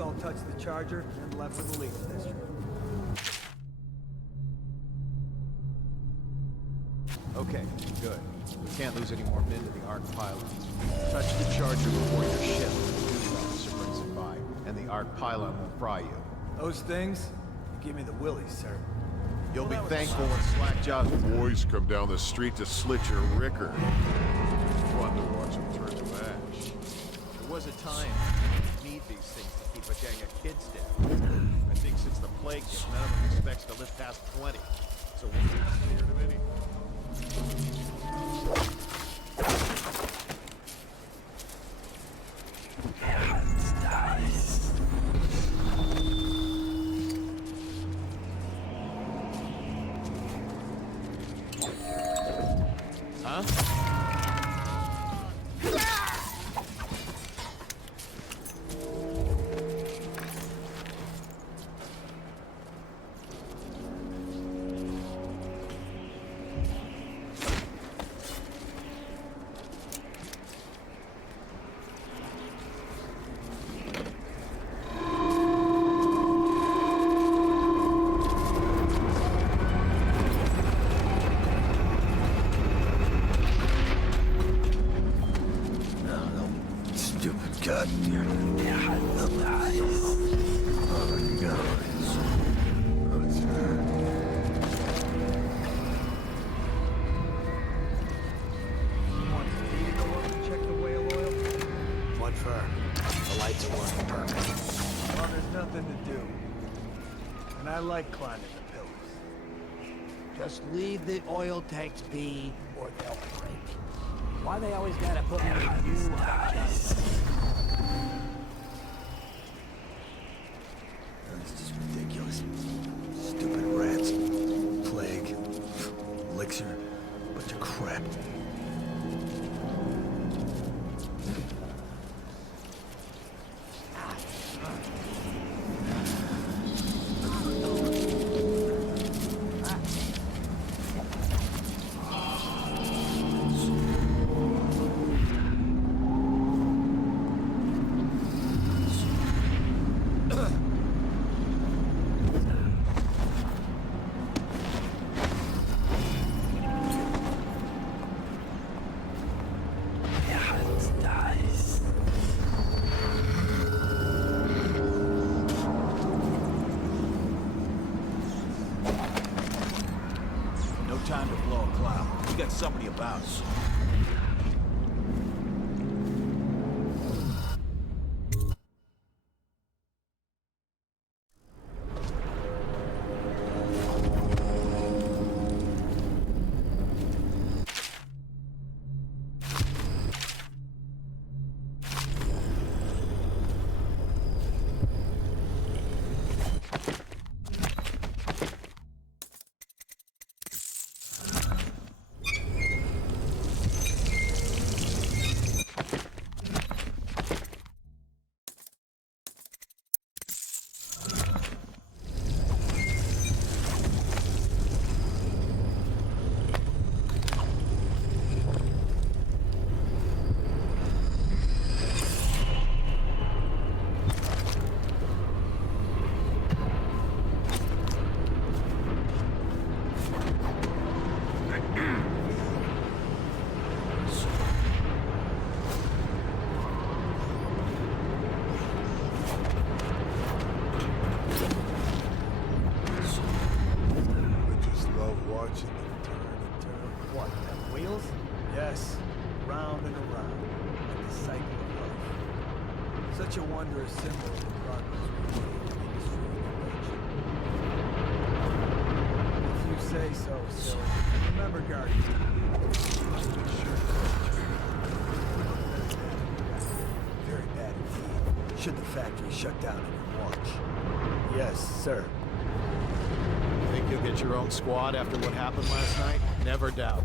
all touched the charger and left for the Leaks District. Okay, good. We can't lose any more men to the Ark pylons. Touch the charger before your ship when the duty officer brings it by, and the Ark pylon will fry you. Those things give me the willies, sir. You'll be thankful when Slackjaw's boys come down the street to slit your ricker. Fun to watch them turn to ash. There was a time you need these things to keep a gang of kids down. I think since the plague hit, none of them expects to live past 20. So we'll be scared of anything. I like climbing the pillars. Just leave the oil tanks be, or they'll break. Why they always gotta put me with you? This is ridiculous. Stupid rats. Plague. Elixir. Bunch of crap. Time to blow a cloud. We got somebody about us. Yes, round and around, like the cycle of life. Such a wondrous symbol of the progress we made in industry and invention. If you say so, sir. Remember, Guardian. Very bad indeed. Should the factory shut down in your watch? Yes, sir. Think you'll get your own squad after what happened last night? Never doubt it.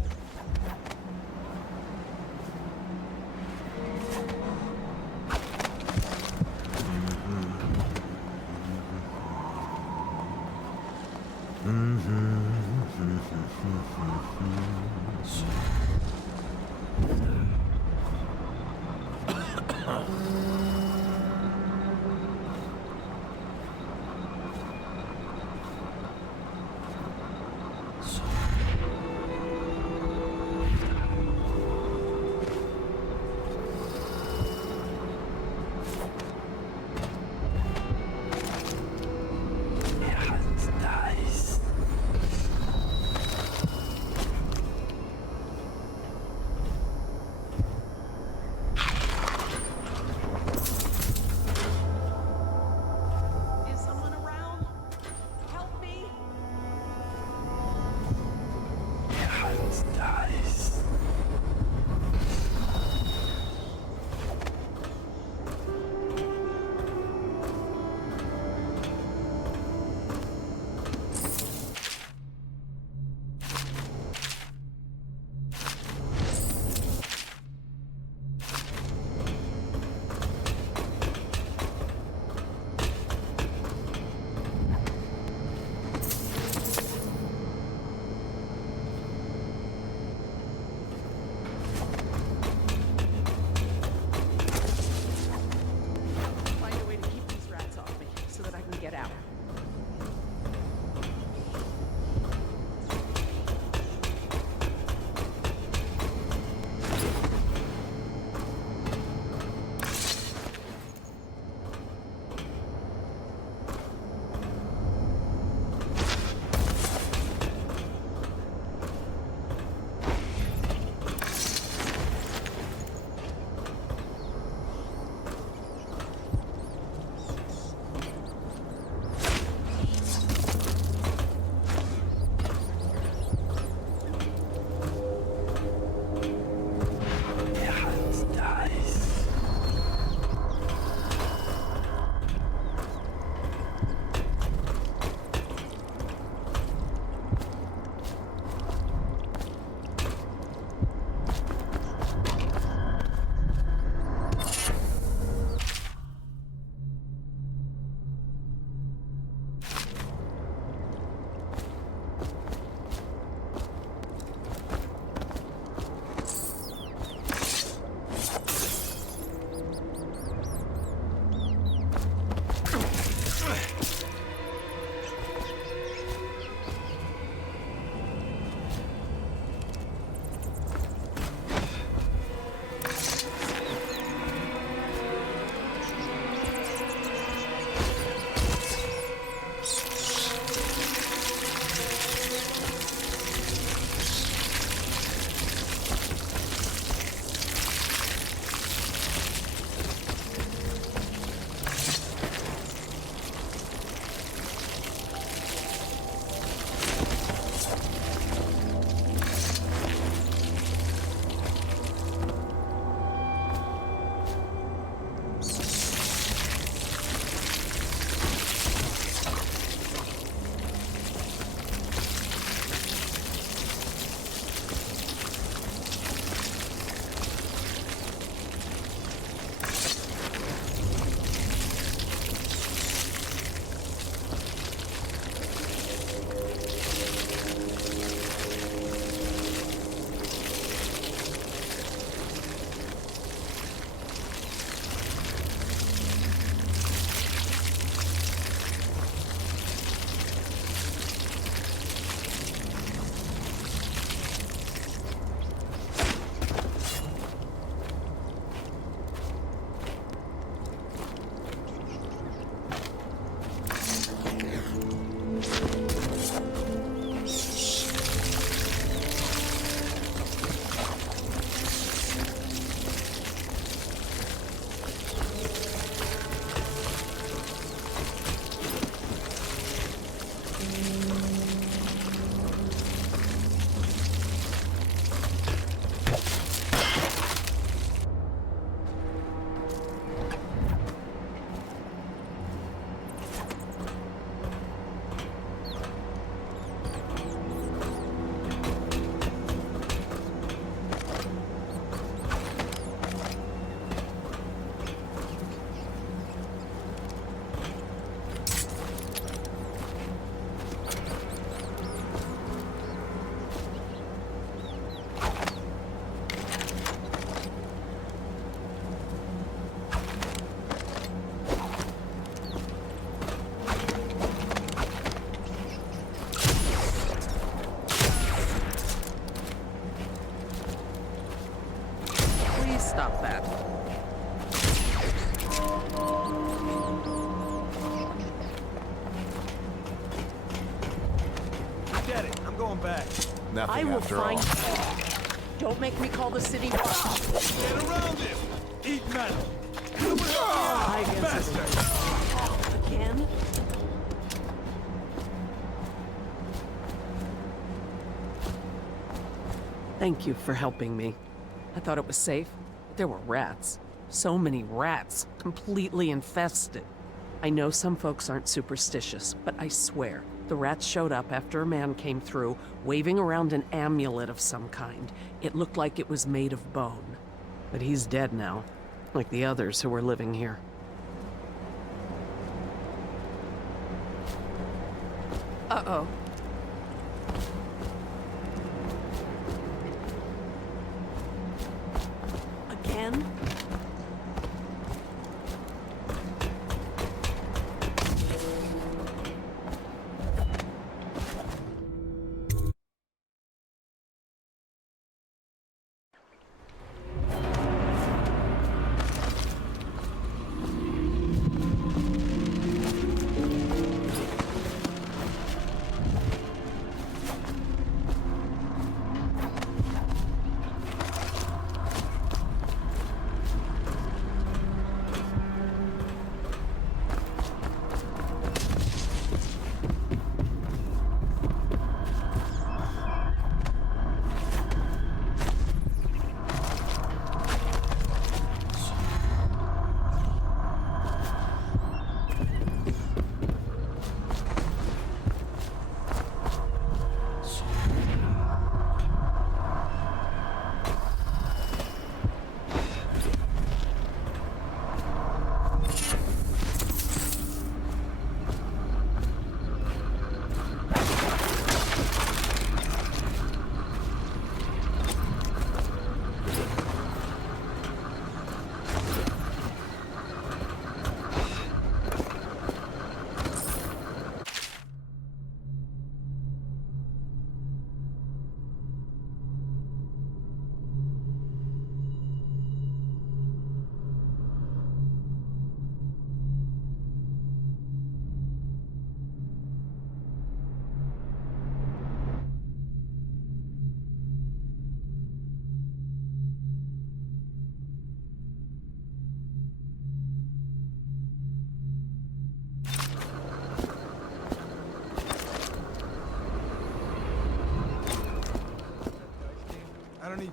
Stop that. Forget it. I'm going back. Nothing I will after find all. you. Don't make me call the city watch. Get around him. Eat metal. I guess it again. Thank you for helping me. I thought it was safe, but there were rats. So many rats, completely infested. I know some folks aren't superstitious, but I swear, the rats showed up after a man came through, waving around an amulet of some kind. It looked like it was made of bone. But he's dead now, like the others who were living here. Uh-oh. Again?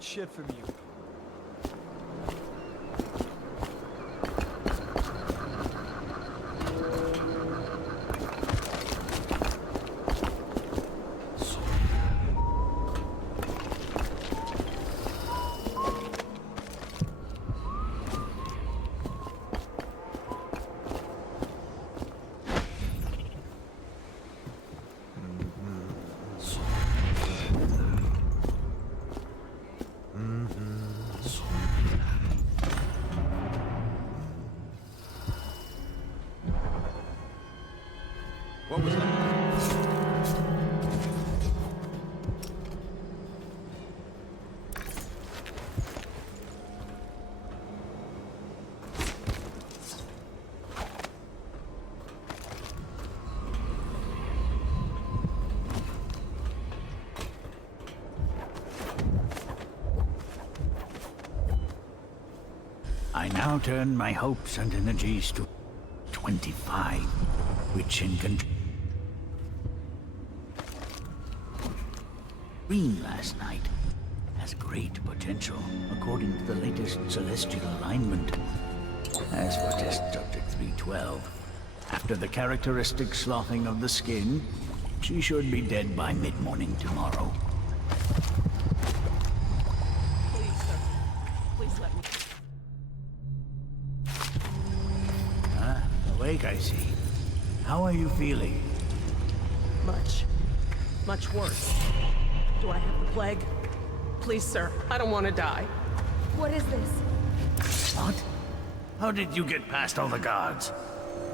good shit from you. What was that? I now turn my hopes and energies to 25, which in Green last night has great potential, according to the latest celestial alignment. As for test subject 312, after the characteristic sloughing of the skin, she should be dead by mid-morning tomorrow. Please, sir. Please let me. Awake, I see. How are you feeling? Much worse. Do I have the plague? Please, sir. I don't want to die. What is this? What? How did you get past all the guards?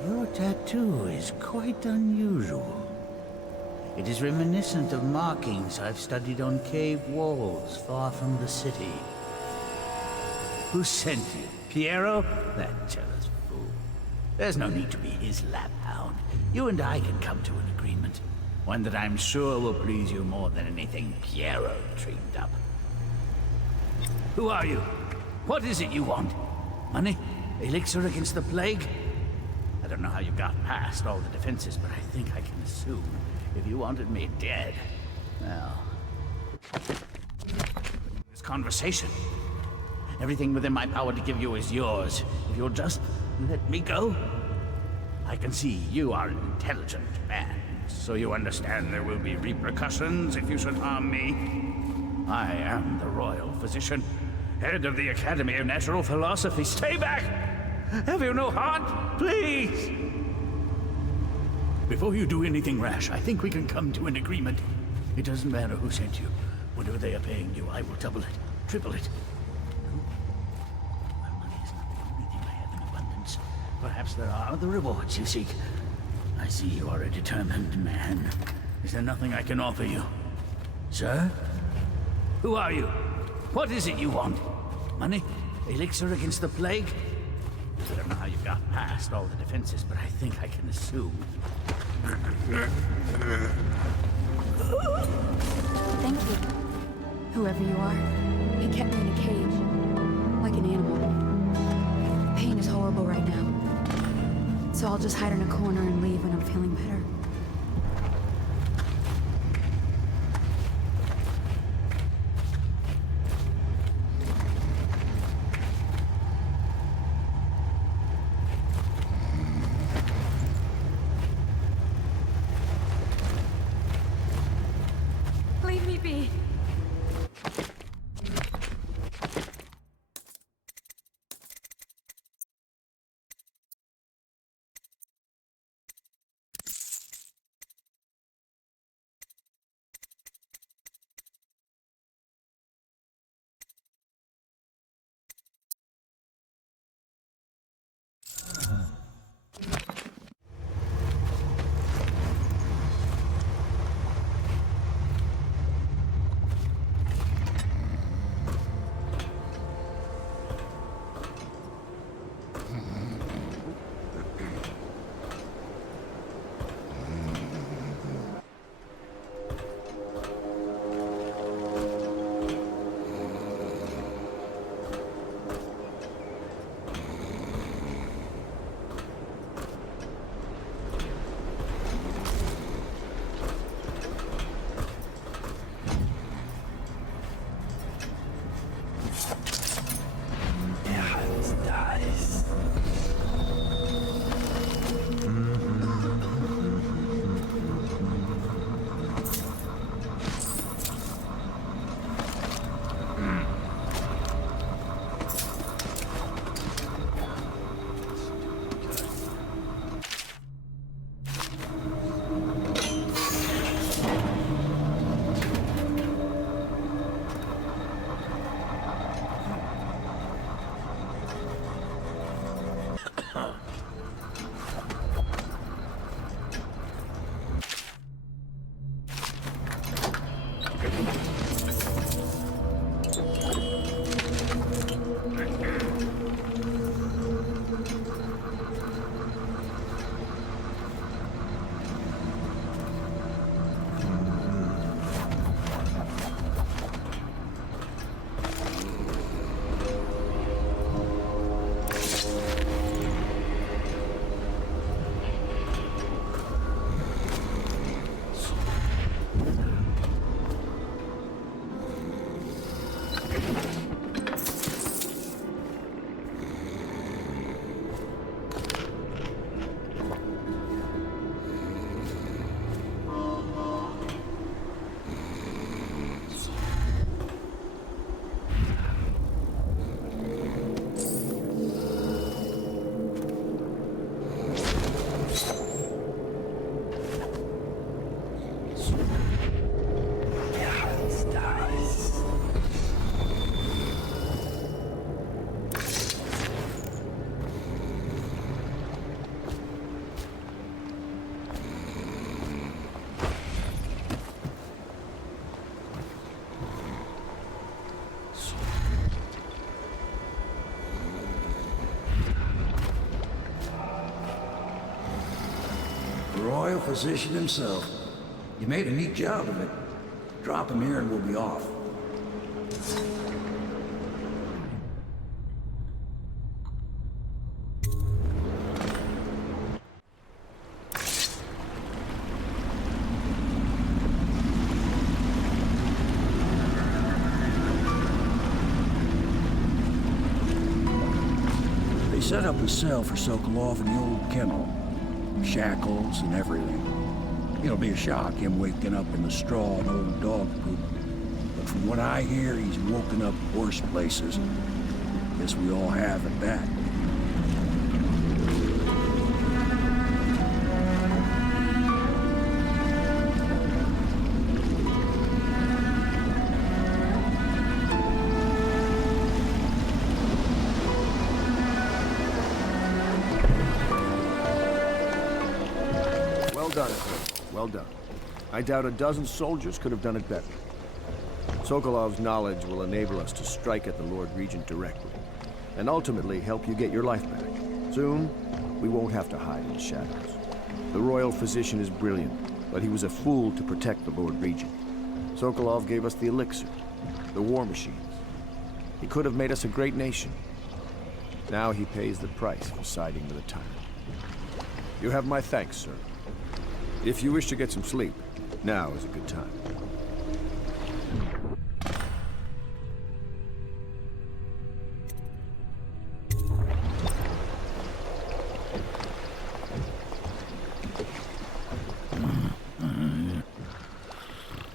Your tattoo is quite unusual. It is reminiscent of markings I've studied on cave walls far from the city. Who sent you? Piero? That jealous fool. There's no need to be his laphound. You and I can come to an agreement. One that I'm sure will please you more than anything Piero dreamed up. Who are you? What is it you want? Money? Elixir against the plague? I don't know how you got past all the defenses, but I think I can assume if you wanted me dead, well... This conversation. Everything within my power to give you is yours. If you'll just let me go. I can see you are an intelligent man. So you understand there will be repercussions if you should harm me? I am the royal physician, head of the Academy of Natural Philosophy. Stay back! Have you no heart? Please! Before you do anything rash, I think we can come to an agreement. It doesn't matter who sent you. Whatever they are paying you, I will double it, triple it. Well, money is not the only thing I have in abundance. Perhaps there are other rewards you seek. I see you are a determined man. Is there nothing I can offer you? Sir? Who are you? What is it you want? Money? Elixir against the plague? I don't know how you got past all the defenses, but I think I can assume. Thank you. Whoever you are, he kept me in a cage, like an animal. The pain is horrible right now. So I'll just hide in a corner and leave when I'm feeling better. Leave me be. The royal physician himself. You made a neat job of it. Drop him here and we'll be off. They set up a cell for Sokolov in the old kennel. Shackles and everything. It'll be a shock, him waking up in the straw and old dog poop. But from what I hear, he's woken up worse places. Guess we all have at that. Well done, Colonel. Well done. I doubt a dozen soldiers could have done it better. Sokolov's knowledge will enable us to strike at the Lord Regent directly, and ultimately help you get your life back. Soon, we won't have to hide in the shadows. The royal physician is brilliant, but he was a fool to protect the Lord Regent. Sokolov gave us the elixir, the war machines. He could have made us a great nation. Now he pays the price for siding with a tyrant. You have my thanks, sir. If you wish to get some sleep, now is a good time.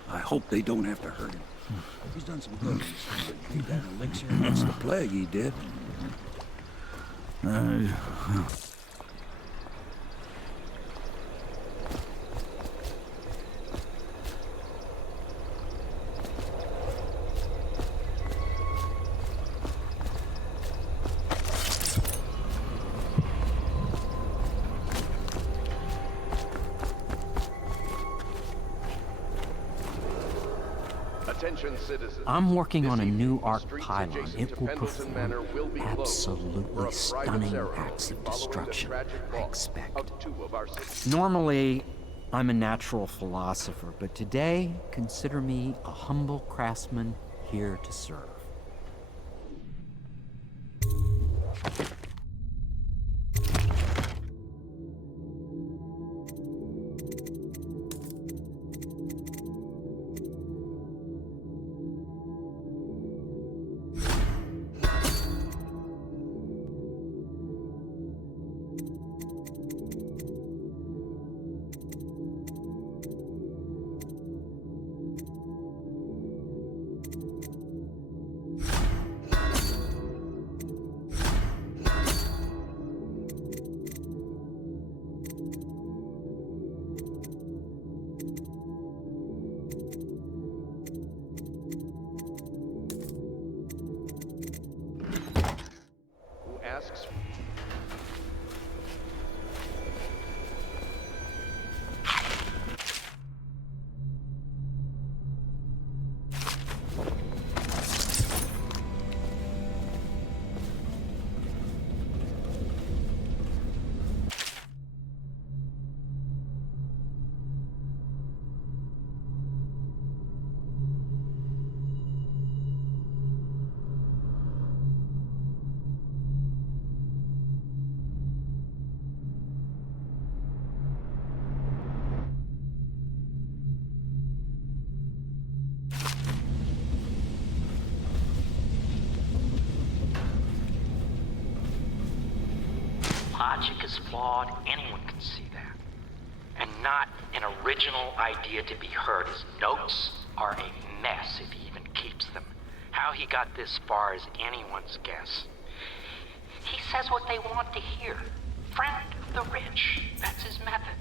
I hope they don't have to hurt him. He's done some good. Gave that elixir against the plague, he did. Attention citizens. I'm working on a new evening, arc streets pylon. adjacent It to will Pendleton Manor will be perform closed for absolutely a stunning private ceremony acts of following the destruction, tragic I loss expect. of two of our citizens. Normally, I'm a natural philosopher, but today, consider me a humble craftsman here to serve. Who asks? Logic is flawed, anyone can see that. And not an original idea to be heard. His notes are a mess if he even keeps them. How he got this far is anyone's guess. He says what they want to hear. Friend of the rich, that's his method.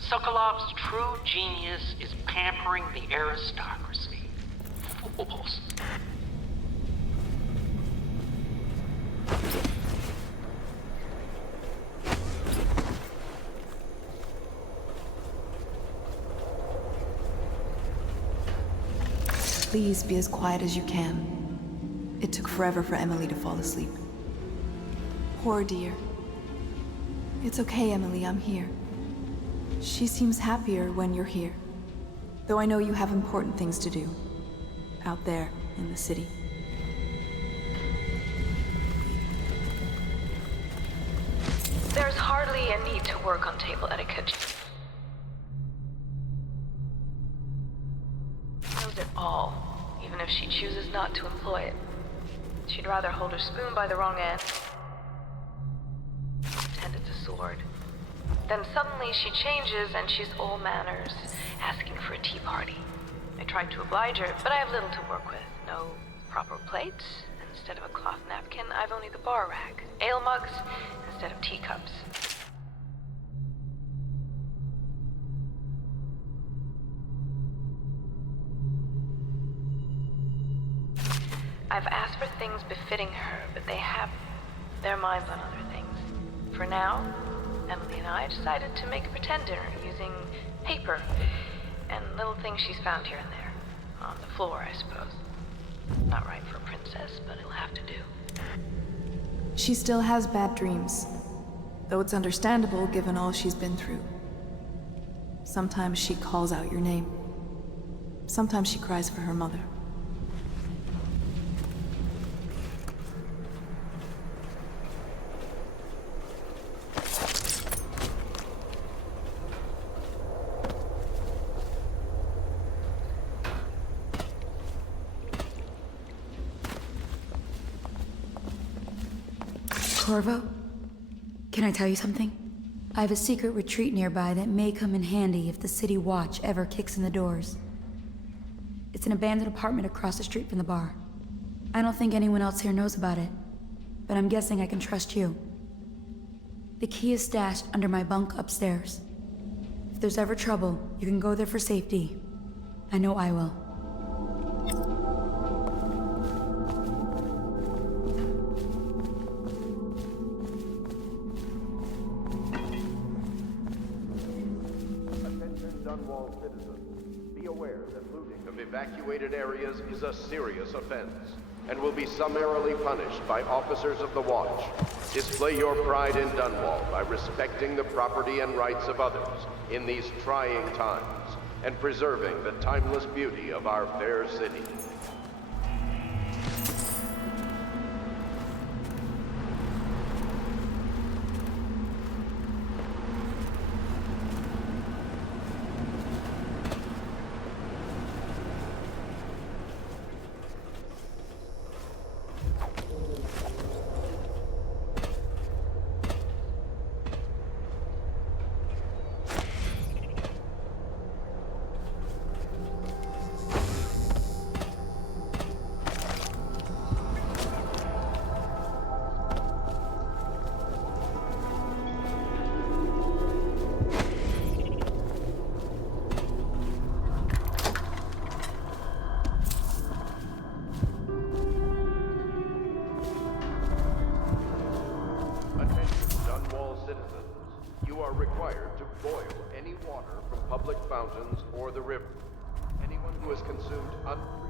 Sokolov's true genius is pampering the aristocracy. Fools. Please be as quiet as you can. It took forever for Emily to fall asleep. Poor dear. It's okay, Emily, I'm here. She seems happier when you're here. Though I know you have important things to do. Out there, in the city. There's hardly a need to work on table etiquette. She knows it all, even if she chooses not to employ it. She'd rather hold her spoon by the wrong end, pretend it's a sword. Then suddenly she changes and she's all manners, asking for a tea party. I tried to oblige her, but I have little to work with. No proper plates. Instead of a cloth napkin, I've only the bar rack. Ale mugs instead of teacups. I've asked for things befitting her, but they have their minds on other things. For now, Emily and I decided to make a pretend dinner using paper and little things she's found here and there. On the floor, I suppose. Not right for a princess, but it'll have to do. She still has bad dreams, though it's understandable given all she's been through. Sometimes she calls out your name. Sometimes she cries for her mother. Corvo? Can I tell you something? I have a secret retreat nearby that may come in handy if the city watch ever kicks in the doors. It's an abandoned apartment across the street from the bar. I don't think anyone else here knows about it, but I'm guessing I can trust you. The key is stashed under my bunk upstairs. If there's ever trouble, you can go there for safety. I know I will. Evacuated areas is a serious offense and will be summarily punished by officers of the watch. Display your pride in Dunwall by respecting the property and rights of others in these trying times and preserving the timeless beauty of our fair city. Required to boil any water from public fountains or the river. Anyone who has consumed untreated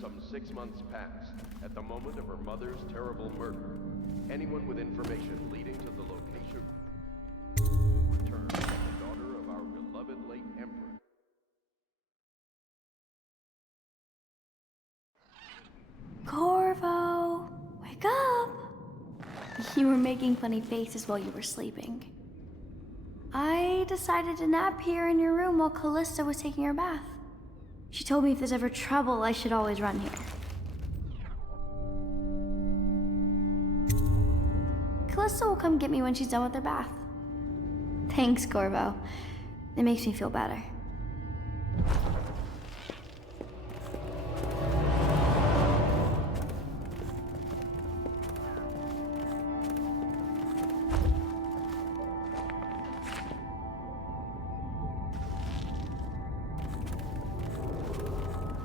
some 6 months past, at the moment of her mother's terrible murder. Anyone with information leading to the location return as the daughter of our beloved late Emperor. Corvo, wake up! You were making funny faces while you were sleeping. I I decided to nap here in your room while Callista was taking her bath. She told me if there's ever trouble, I should always run here. Callista will come get me when she's done with her bath. Thanks, Corvo. It makes me feel better.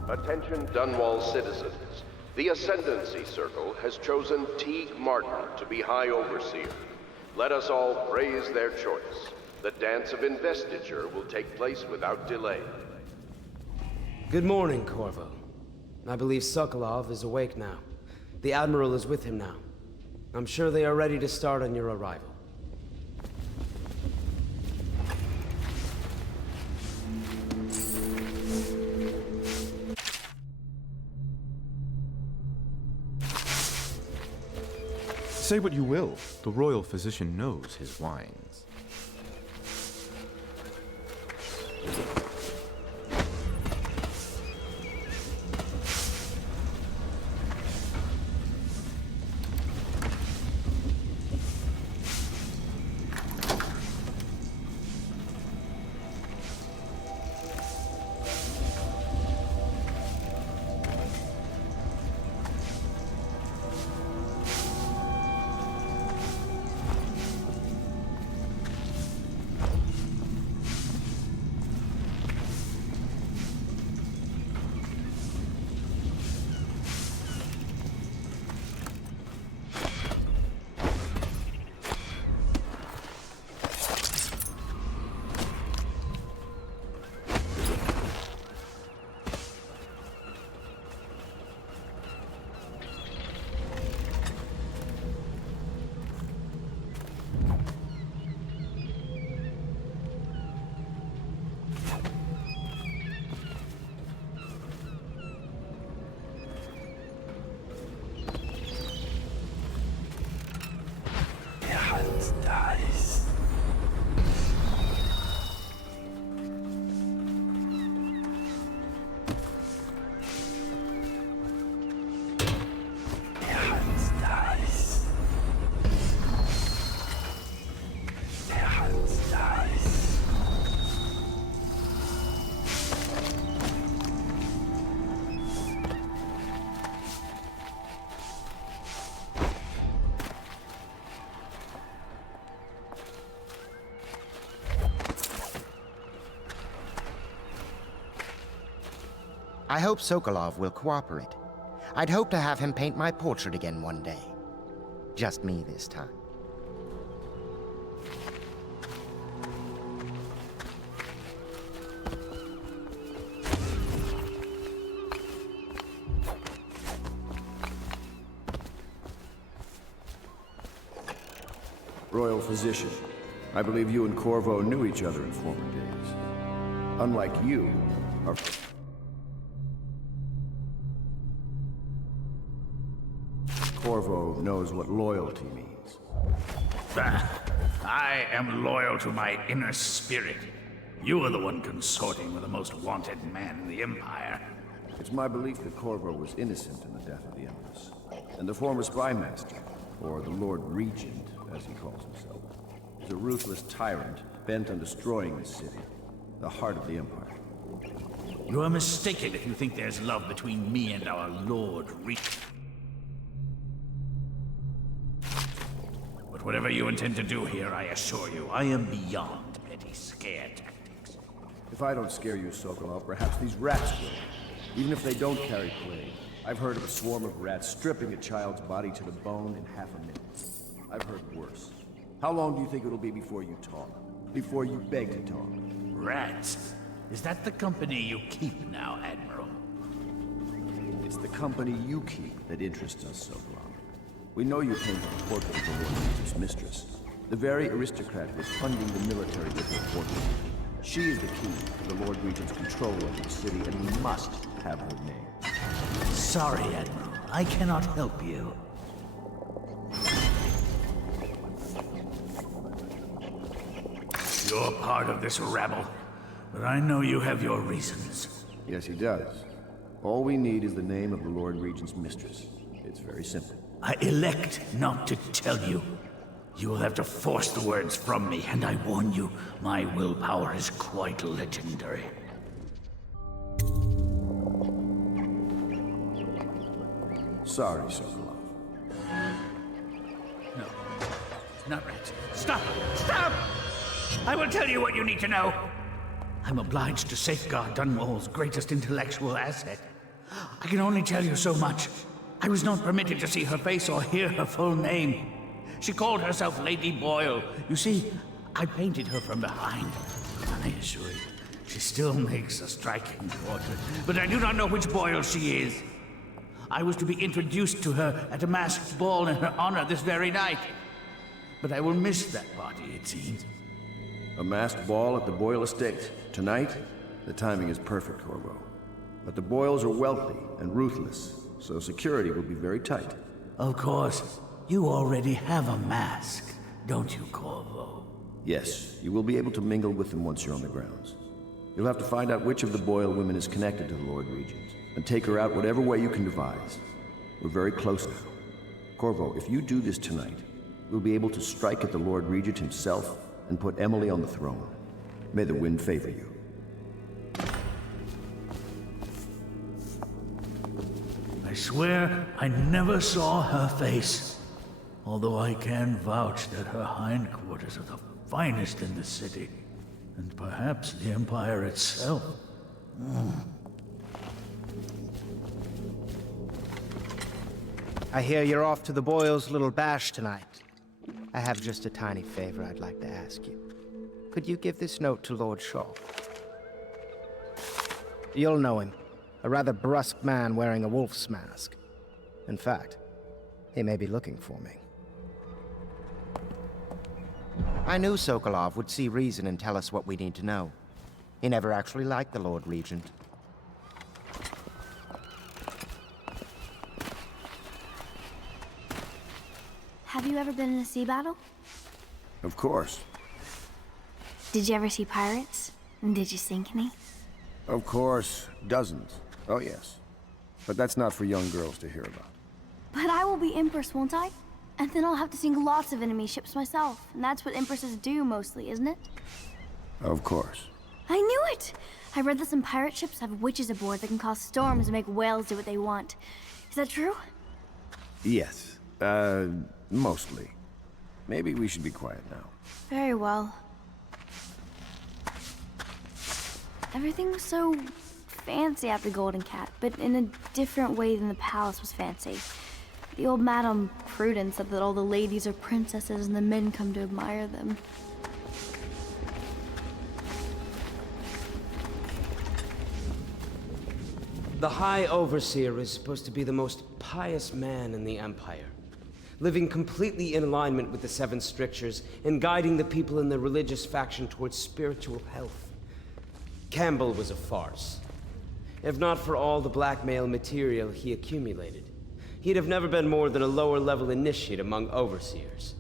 Attention Dunwall citizens. The Ascendancy Circle has chosen Teague Martin to be High Overseer. Let us all praise their choice. The dance of investiture will take place without delay. Good morning, Corvo. I believe Sokolov is awake now. The Admiral is with him now. I'm sure they are ready to start on your arrival. Say what you will, the royal physician knows his wines. I hope Sokolov will cooperate. I'd hope to have him paint my portrait again one day. Just me this time. Royal Physician, I believe you and Corvo knew each other in former days. Unlike you, our... Corvo knows what loyalty means. I am loyal to my inner spirit. You are the one consorting with the most wanted man in the Empire. It's my belief that Corvo was innocent in the death of the Empress. And the former spy master, or the Lord Regent, as he calls himself, is a ruthless tyrant bent on destroying this city, the heart of the Empire. You are mistaken if you think there's love between me and our Lord Regent. But whatever you intend to do here, I assure you, I am beyond petty scare tactics. If I don't scare you, Sokolov, perhaps these rats will. Even if they don't carry plague. I've heard of a swarm of rats stripping a child's body to the bone in half a minute. I've heard worse. How long do you think it'll be before you talk? Before you beg to talk? Rats? Is that the company you keep now, Admiral? It's the company you keep that interests us, Sokolov. We know you came to the portrait of the Lord Regent's mistress, the very aristocrat who is funding the military with her fortune. She is the key to the Lord Regent's control over the city, and we must have her name. Sorry, Admiral. I cannot help you. You're part of this rabble, but I know you have your reasons. Yes, he does. All we need is the name of the Lord Regent's mistress. It's very simple. I elect not to tell you. You will have to force the words from me, and I warn you, my willpower is quite legendary. Sorry, Sokolov. No, not Rats. Stop! Stop! I will tell you what you need to know. I'm obliged to safeguard Dunwall's greatest intellectual asset. I can only tell you so much. I was not permitted to see her face or hear her full name. She called herself Lady Boyle. You see, I painted her from behind. I assure you, she still makes a striking portrait, but I do not know which Boyle she is. I was to be introduced to her at a masked ball in her honor this very night. But I will miss that party, it seems. A masked ball at the Boyle estate. Tonight? The timing is perfect, Corvo. But the Boyles are wealthy and ruthless, so security will be very tight. Of course. You already have a mask, don't you, Corvo? Yes, you will be able to mingle with them once you're on the grounds. You'll have to find out which of the Boyle women is connected to the Lord Regent, and take her out whatever way you can devise. We're very close now. Corvo, if you do this tonight, we'll be able to strike at the Lord Regent himself and put Emily on the throne. May the wind favor you. I swear I never saw her face. Although I can vouch that her hindquarters are the finest in the city, and perhaps the Empire itself. I hear you're off to the Boyles' little bash tonight. I have just a tiny favor I'd like to ask you. Could you give this note to Lord Shaw? You'll know him. A rather brusque man wearing a wolf's mask. In fact, he may be looking for me. I knew Sokolov would see reason and tell us what we need to know. He never actually liked the Lord Regent. Have you ever been in a sea battle? Of course. Did you ever see pirates? And did you sink any? Of course. Dozens. Oh, yes. But that's not for young girls to hear about. But I will be Empress, won't I? And then I'll have to sink lots of enemy ships myself. And that's what Empresses do mostly, isn't it? Of course. I knew it! I read that some pirate ships have witches aboard that can cause storms and make whales do what they want. Is that true? Yes. Mostly. Maybe we should be quiet now. Very well. Everything was so fancy at the Golden Cat, but in a different way than the palace was fancy. The old Madame Prudence said that all the ladies are princesses and the men come to admire them. The High Overseer is supposed to be the most pious man in the Empire, living completely in alignment with the Seven Strictures and guiding the people in the religious faction towards spiritual health. Campbell was a farce. If not for all the blackmail material he accumulated, he'd have never been more than a lower-level initiate among overseers.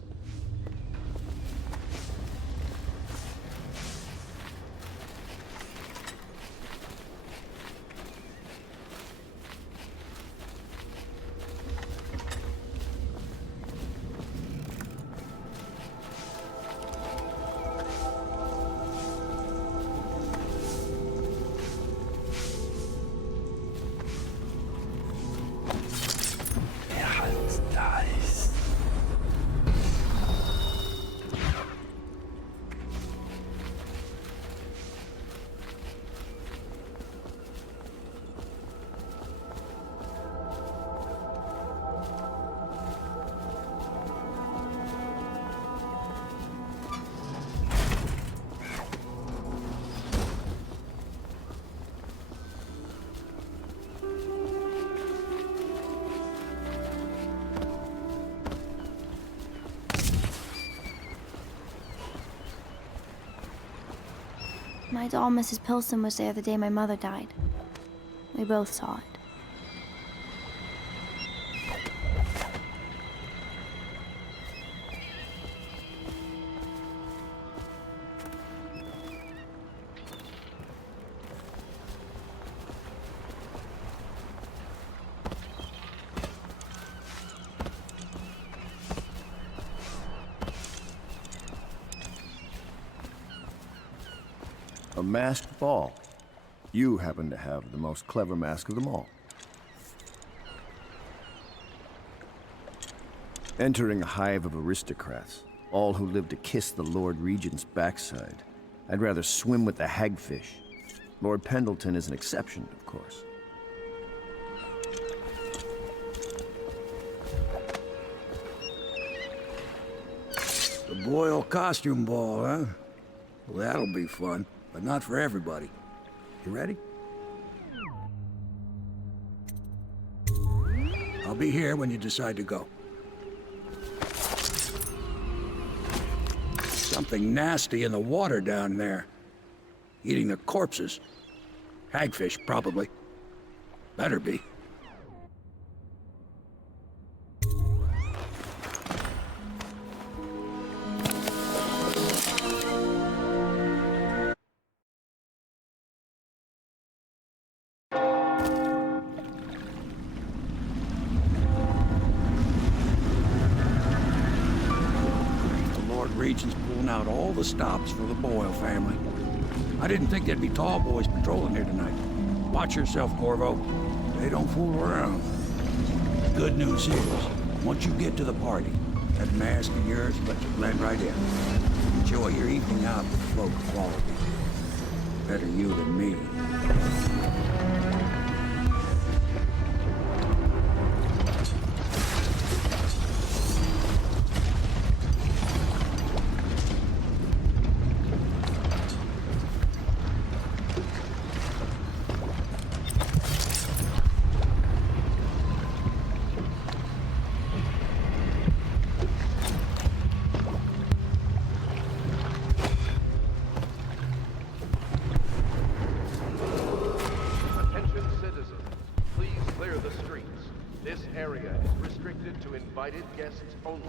My doll, Mrs. Pilson, was there the day my mother died. We both saw it. A masked ball. You happen to have the most clever mask of them all. Entering a hive of aristocrats, all who live to kiss the Lord Regent's backside. I'd rather swim with the hagfish. Lord Pendleton is an exception, of course. The Boyle costume ball, huh? Well, that'll be fun, but not for everybody. You ready? I'll be here when you decide to go. Something nasty in the water down there. Eating the corpses. Hagfish, probably. Better be. Regent's pulling out all the stops for the Boyle family. I didn't think there'd be tall boys patrolling here tonight. Watch yourself, Corvo. They don't fool around. The good news is, once you get to the party, that mask of yours lets you blend right in. Enjoy your evening out with folk quality. Better you than me. Guests only,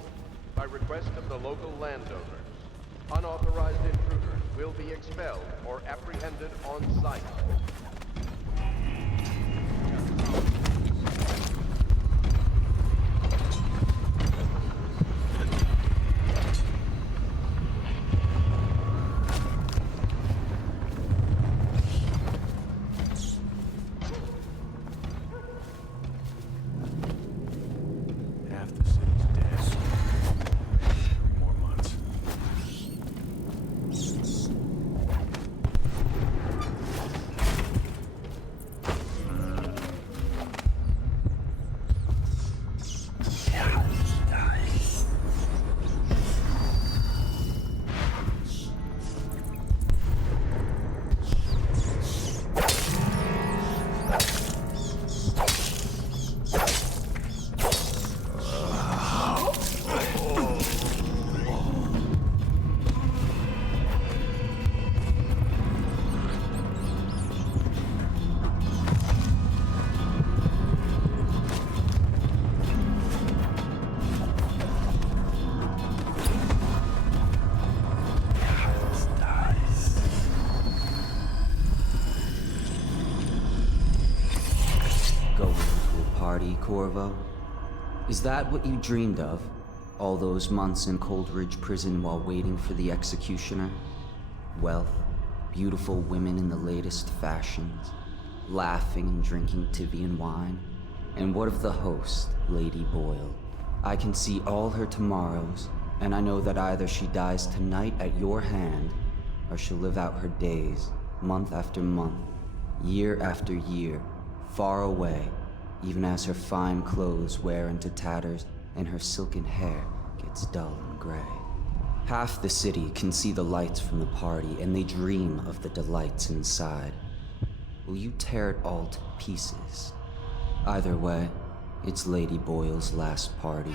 by request of the local landowners. Unauthorized intruders will be expelled or apprehended on site. Corvo? Is that what you dreamed of? All those months in Coldridge Prison while waiting for the executioner? Wealth, beautiful women in the latest fashions, laughing and drinking Tivian wine? And what of the host, Lady Boyle? I can see all her tomorrows, and I know that either she dies tonight at your hand, or she'll live out her days, month after month, year after year, far away, even as her fine clothes wear into tatters and her silken hair gets dull and gray. Half the city can see the lights from the party, and they dream of the delights inside. Will you tear it all to pieces? Either way, it's Lady Boyle's last party.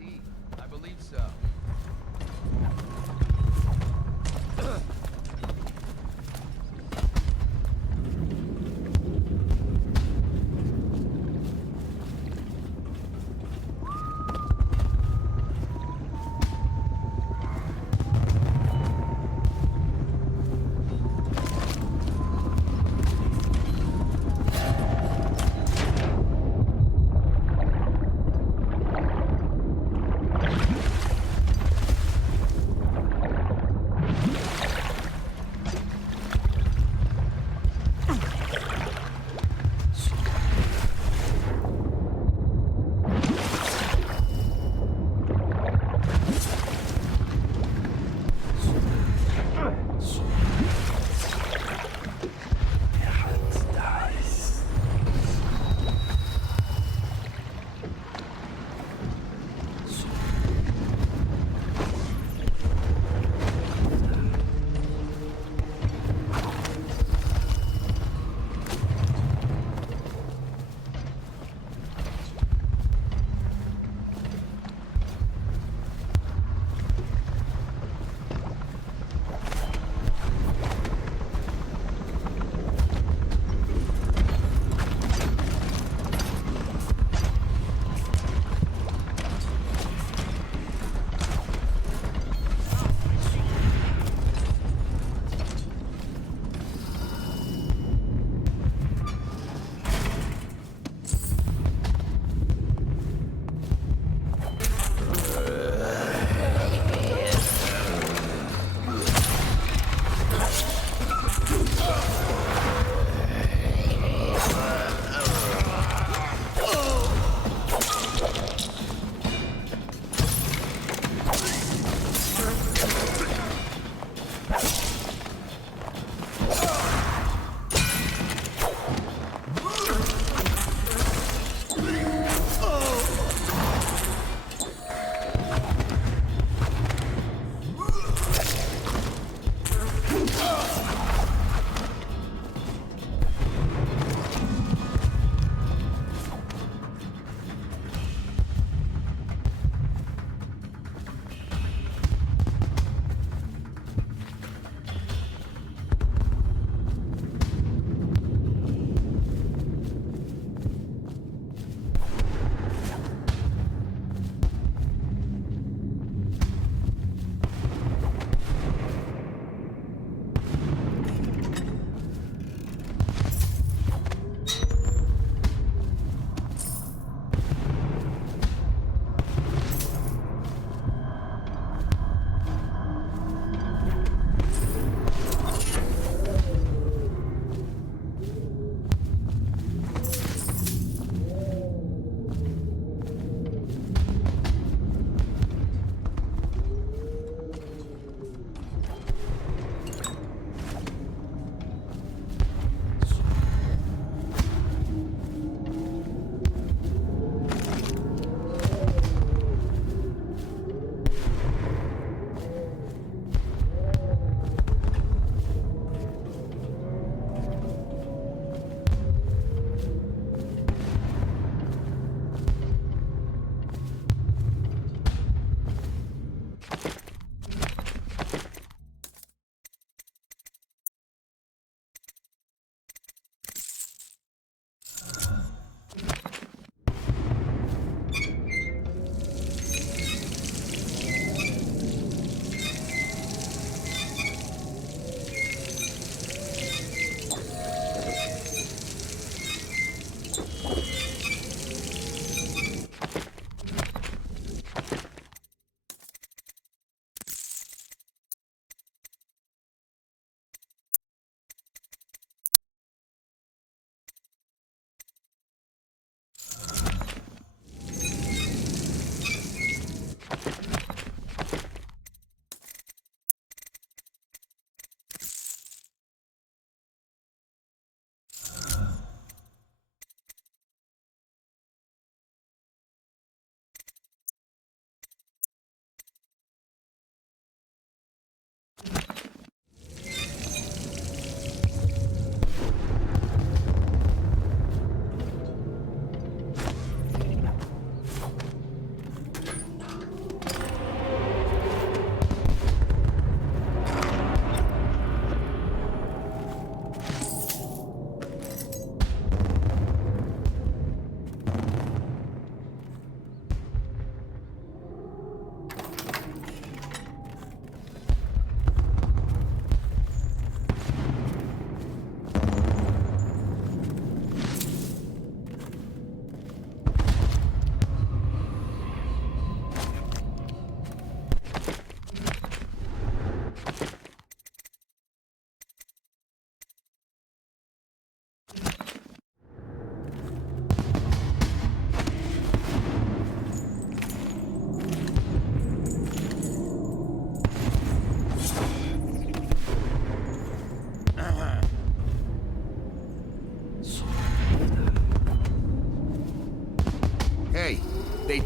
I believe so.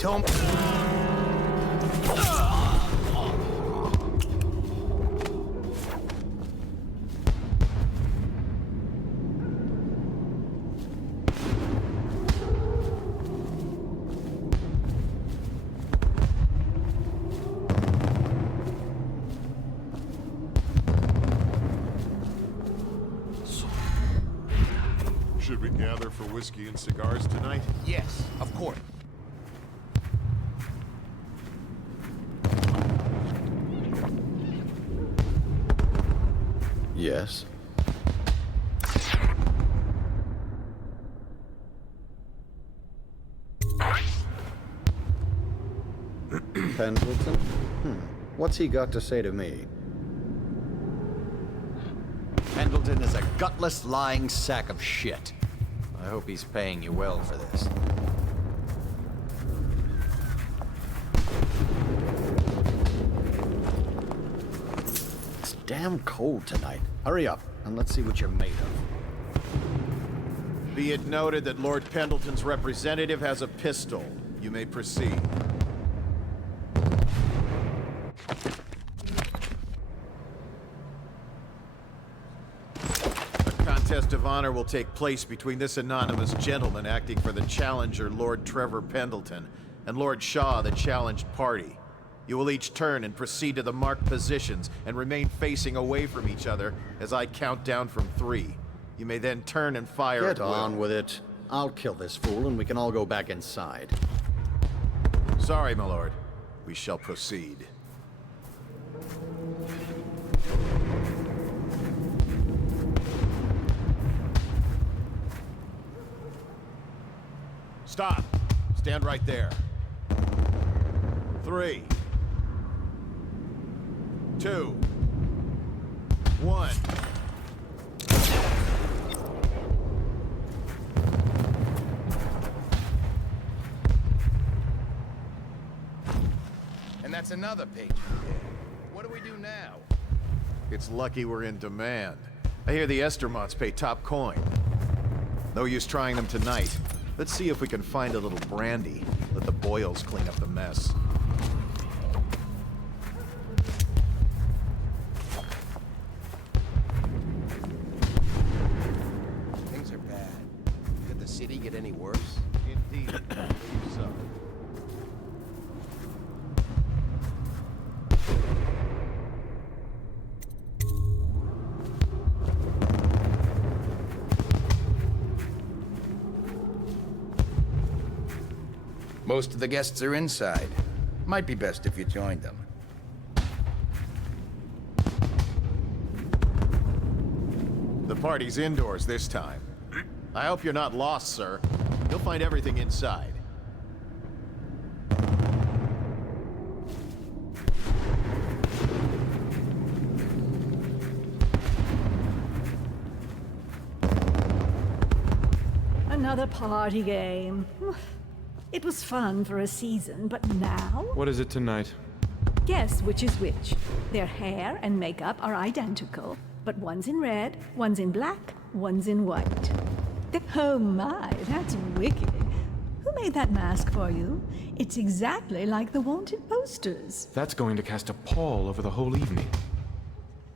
told me... Should we gather for whiskey and cigars tonight? Yes, of course. Yes. Pendleton? What's he got to say to me? Pendleton is a gutless, lying sack of shit. I hope he's paying you well for this. It's damn cold tonight. Hurry up, and let's see what you're made of. Be it noted that Lord Pendleton's representative has a pistol. You may proceed. A contest of honor will take place between this anonymous gentleman acting for the challenger, Lord Trevor Pendleton, and Lord Shaw, the challenged party. You will each turn and proceed to the marked positions and remain facing away from each other as I count down from 3. You may then turn and fire Get at will. on with it. I'll kill this fool and we can all go back inside. Sorry, my lord. We shall proceed. Stop. Stand right there. 3, 2, 1. And that's another patron dead. What do we do now? It's lucky we're in demand. I hear the Estermonts pay top coin. No use trying them tonight. Let's see if we can find a little brandy. Let the boils clean up the mess. Things are bad. Could the city get any worse? Indeed, I believe so. Most of the guests are inside. Might be best if you joined them. The party's indoors this time. I hope you're not lost, sir. You'll find everything inside. Another party game. It was fun for a season, but now? What is it tonight? Guess which is which. Their hair and makeup are identical, but one's in red, one's in black, one's in white. Oh my, that's wicked. Who made that mask for you? It's exactly like the wanted posters. That's going to cast a pall over the whole evening.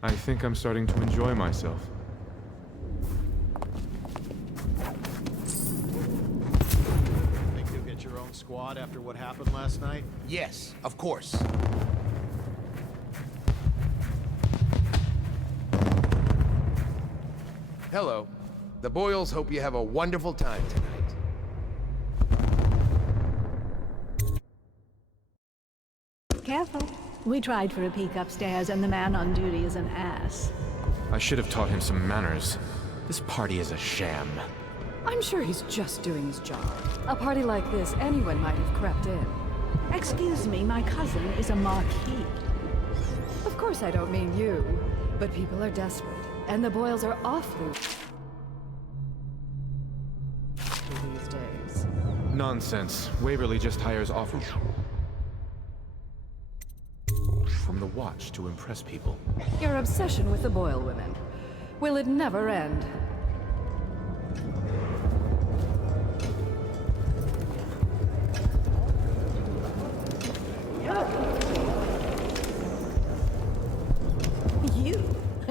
I think I'm starting to enjoy myself. Think you'll get your own squad after what happened last night? Yes, of course. Hello. The Boyles hope you have a wonderful time tonight. Careful. We tried for a peek upstairs, and the man on duty is an ass. I should have taught him some manners. This party is a sham. I'm sure he's just doing his job. A party like this, anyone might have crept in. Excuse me, my cousin is a marquis. Of course I don't mean you, but people are desperate, and the Boyles are awfully these days. Nonsense. Waverly just hires offers from the Watch to impress people. Your obsession with the Boyle women. Will it never end?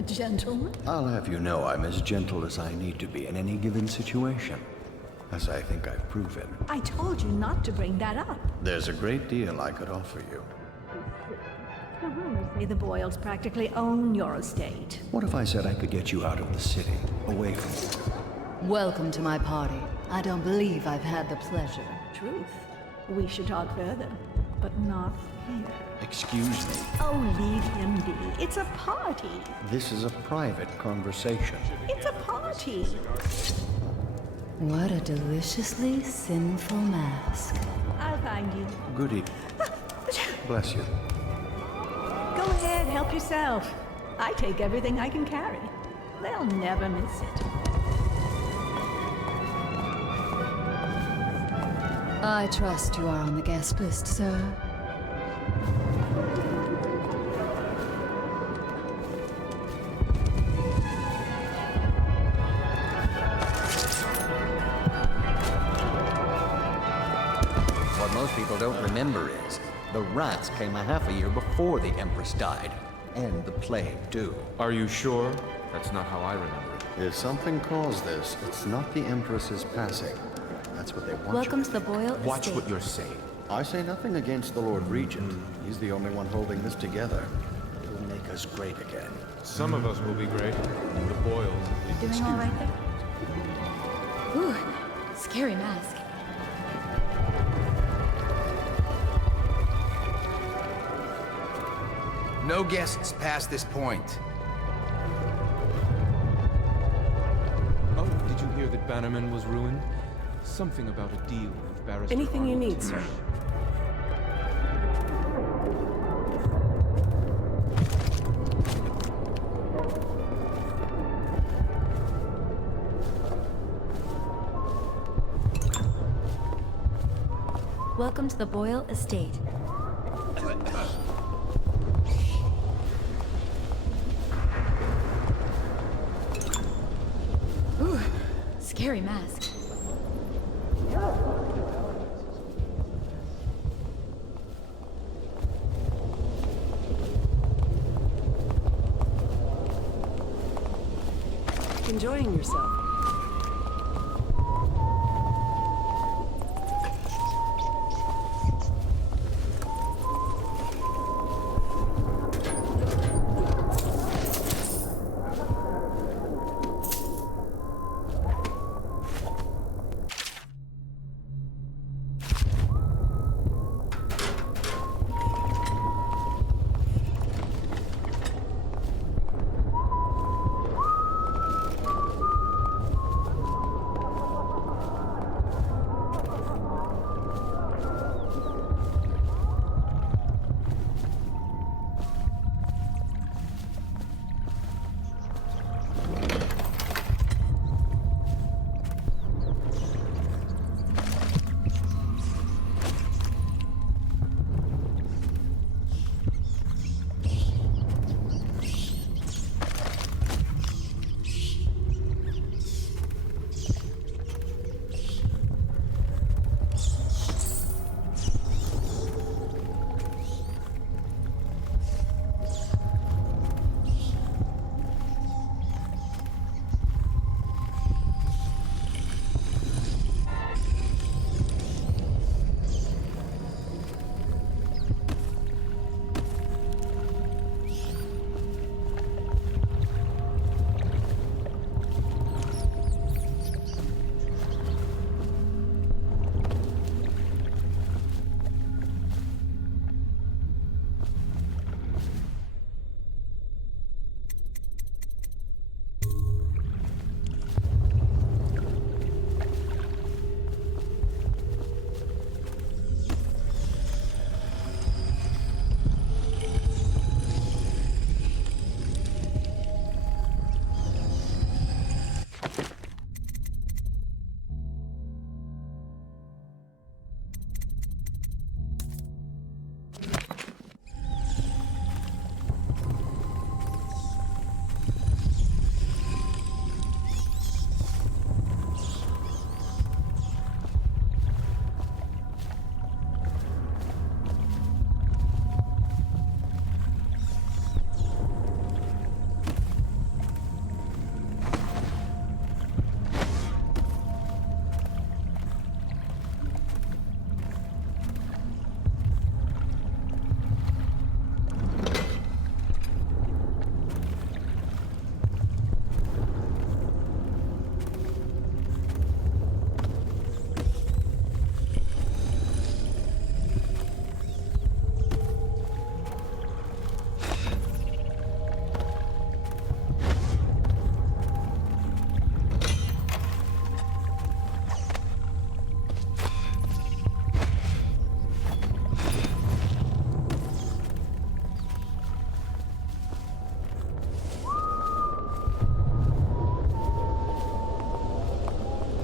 gentleman? I'll have you know I'm as gentle as I need to be in any given situation, as I think I've proven. I told you not to bring that up. There's a great deal I could offer you. The rumors say the Boyles practically own your estate. What if I said I could get you out of the city, away from here? Welcome to my party. I don't believe I've had the pleasure. Truth. We should talk further, but not here. Excuse me. Oh, leave him be. It's a party. This is a private conversation. It's a party. What a deliciously sinful mask. I'll find you. Good evening. Bless you. Go ahead, help yourself. I take everything I can carry. They'll never miss it. I trust you are on the guest list, sir. What most people don't remember is the rats came a half a year before the Empress died. And the plague, too. Are you sure? That's not how I remember it. If something caused this, it's not the Empress's passing. That's what they want. Welcome to the Boyle Watch estate. what you're saying. I say nothing against the Lord Regent. He's the only one holding this together. It'll make us great again. Some of us will be great. The Boyles. Doing all right there? Ooh, scary mask. No guests past this point. Oh, did you hear that Bannerman was ruined? Something about a deal with Barrister Anything you Arnold. need, sir. Welcome to the Boyle estate. Ooh, scary mask. Enjoying yourself.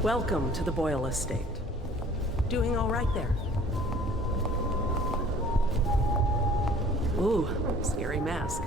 Welcome to the Boyle Estate. Doing all right there? Ooh, scary mask.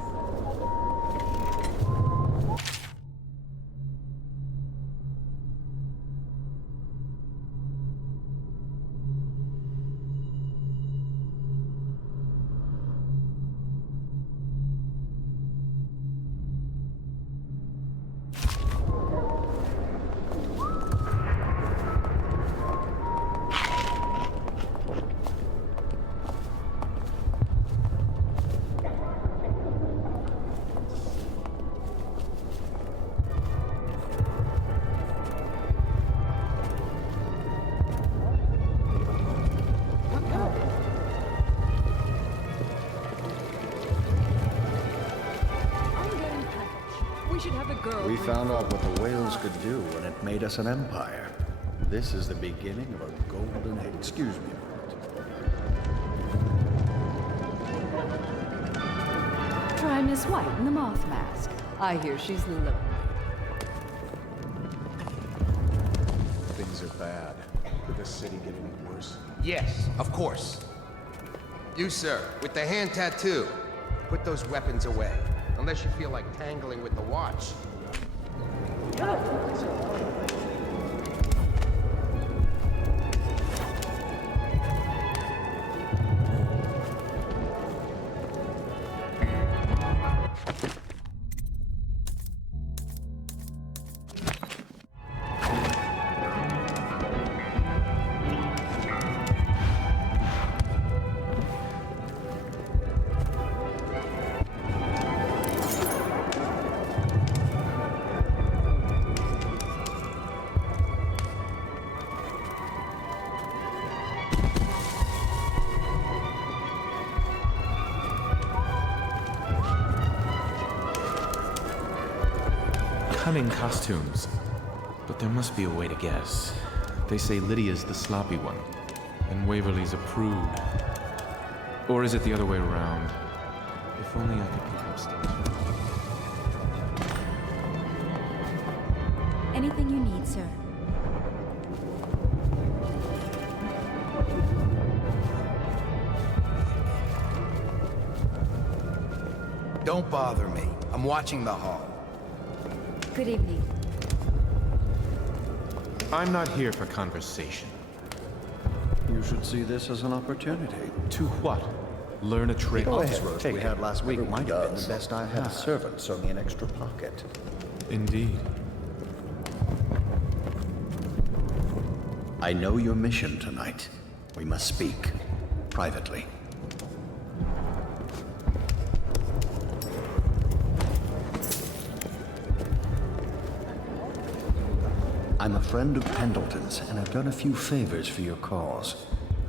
We found out what the whales could do, and it made us an empire. This is the beginning of a golden age. Excuse me a minute. Try Miss White in the moth mask. I hear she's lovely. Things are bad. Could the city get any worse? Yes, of course. You, sir, with the hand tattoo, put those weapons away. Unless you feel like tangling with the watch. Cunning costumes. But there must be a way to guess. They say Lydia's the sloppy one, and Waverly's a prude. Or is it the other way around? If only I could pick up stuff. Anything you need, sir. Don't bother me. I'm watching the hall. Good evening. I'm not here for conversation. You should see this as an opportunity. To what? Learn a trade. Go ahead, we had last week might have been the best I had. A servant sew me an extra pocket. Indeed. I know your mission tonight. We must speak privately. I'm a friend of Pendleton's, and I've done a few favors for your cause.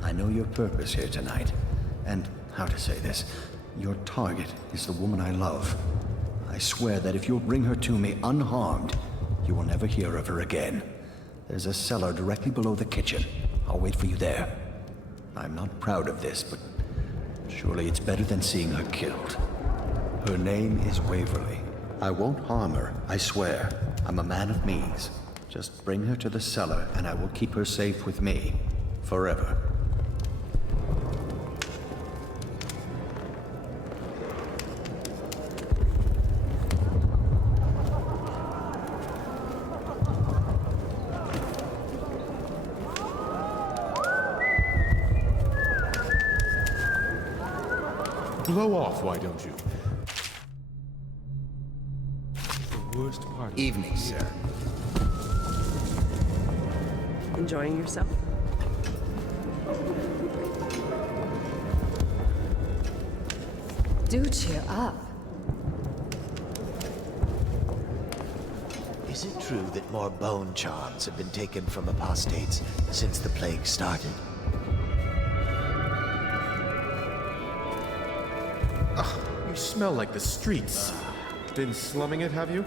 I know your purpose here tonight, and how to say this, your target is the woman I love. I swear that if you'll bring her to me unharmed, you will never hear of her again. There's a cellar directly below the kitchen. I'll wait for you there. I'm not proud of this, but surely it's better than seeing her killed. Her name is Waverly. I won't harm her, I swear. I'm a man of means. Just bring her to the cellar, and I will keep her safe with me. Forever. Blow off, why don't you? The worst part of Evening, sir. Enjoying yourself? Do cheer up. Is it true that more bone charms have been taken from apostates since the plague started? Ugh, you smell like the streets. Been slumming it, have you?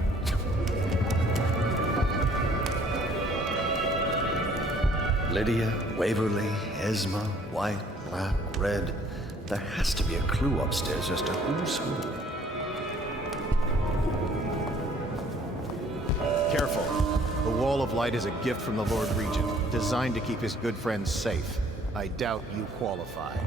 Lydia, Waverly, Esma, White, Black, Red. There has to be a clue upstairs as to who's who. Careful. The wall Ball of Light is a gift from the Lord Regent, designed to keep his good friends safe. I doubt you qualify.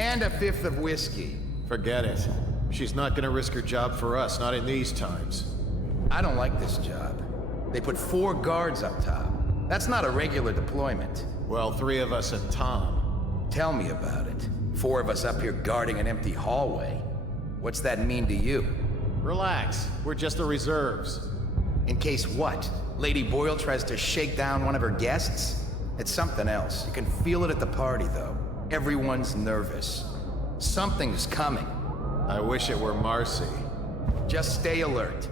And a fifth of whiskey. Forget it. She's not gonna risk her job for us, not in these times. I don't like this job. They put 4 guards up top. That's not a regular deployment. Well, 3 of us and Tom. Tell me about it. 4 of us up here guarding an empty hallway. What's that mean to you? Relax. We're just the reserves. In case what? Lady Boyle tries to shake down one of her guests? It's something else. You can feel it at the party, though. Everyone's nervous. Something's coming. I wish it were Marcy. Just stay alert.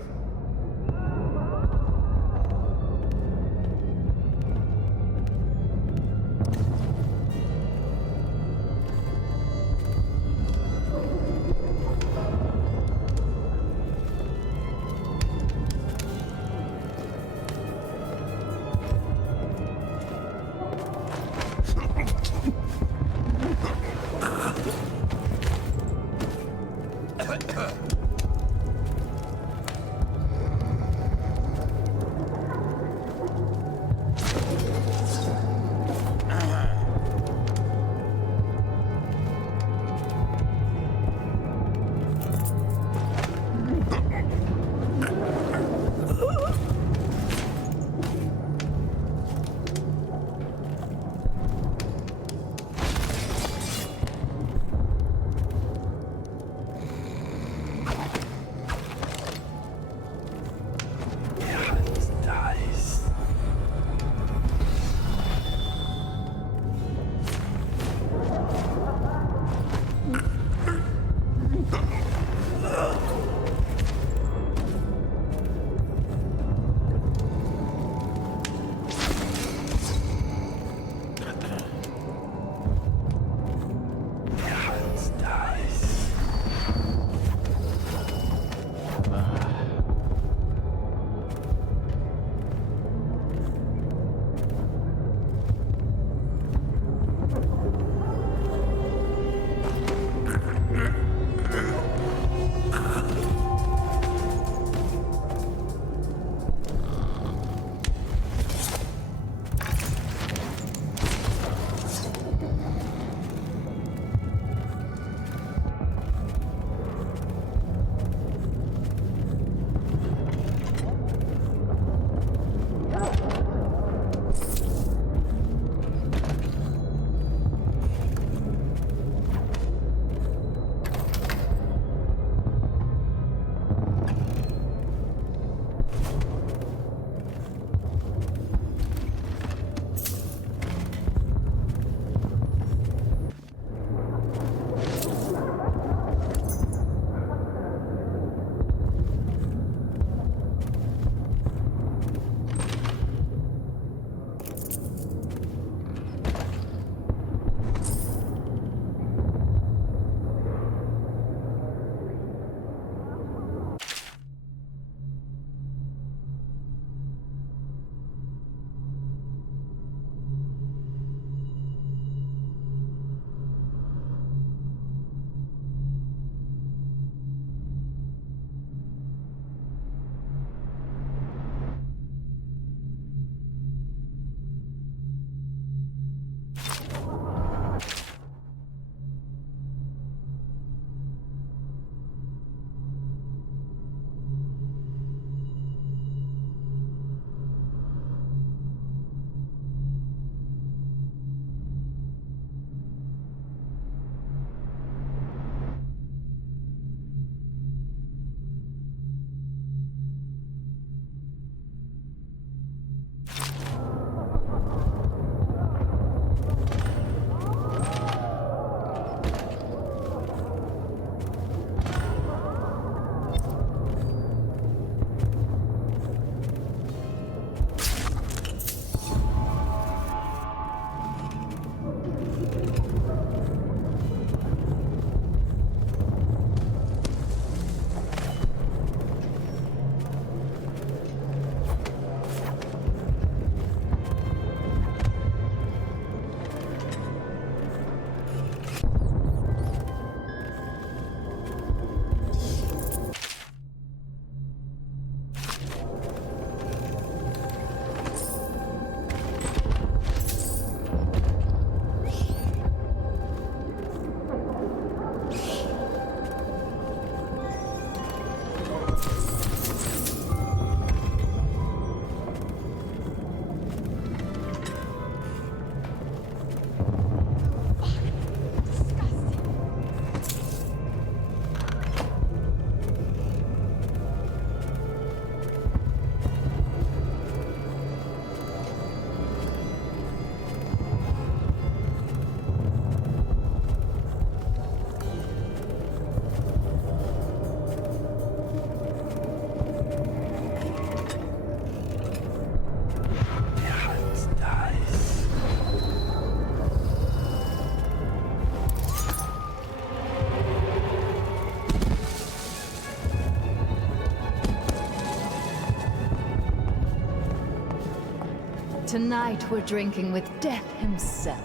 tonight we're drinking with Death himself.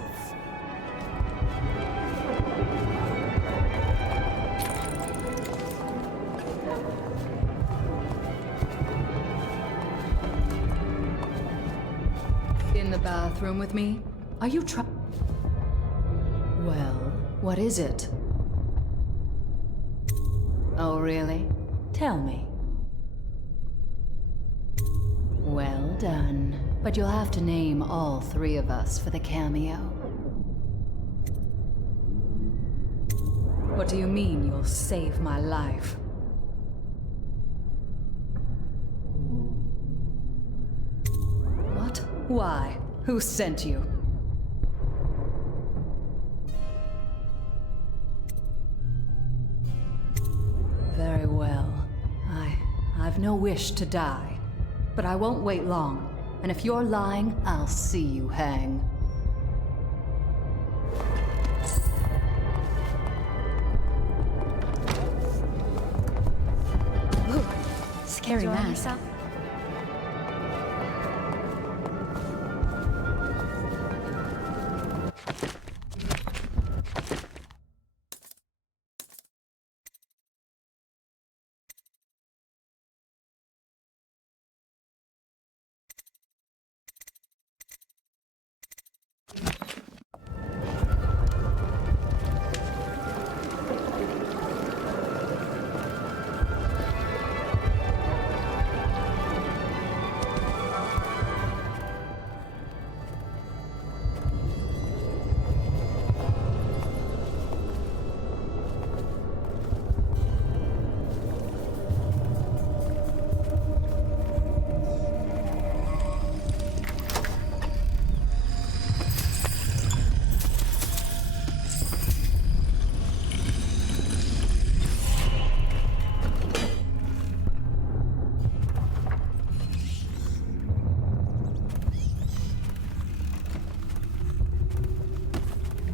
In the bathroom with me? Are you Well, what is it? Oh, really? Tell me. Well done. But you'll have to name all three of us for the cameo. What do you mean you'll save my life? What? Why? Who sent you? Very well. I've no wish to die. But I won't wait long. And if you're lying, I'll see you hang. Ooh, scary mask.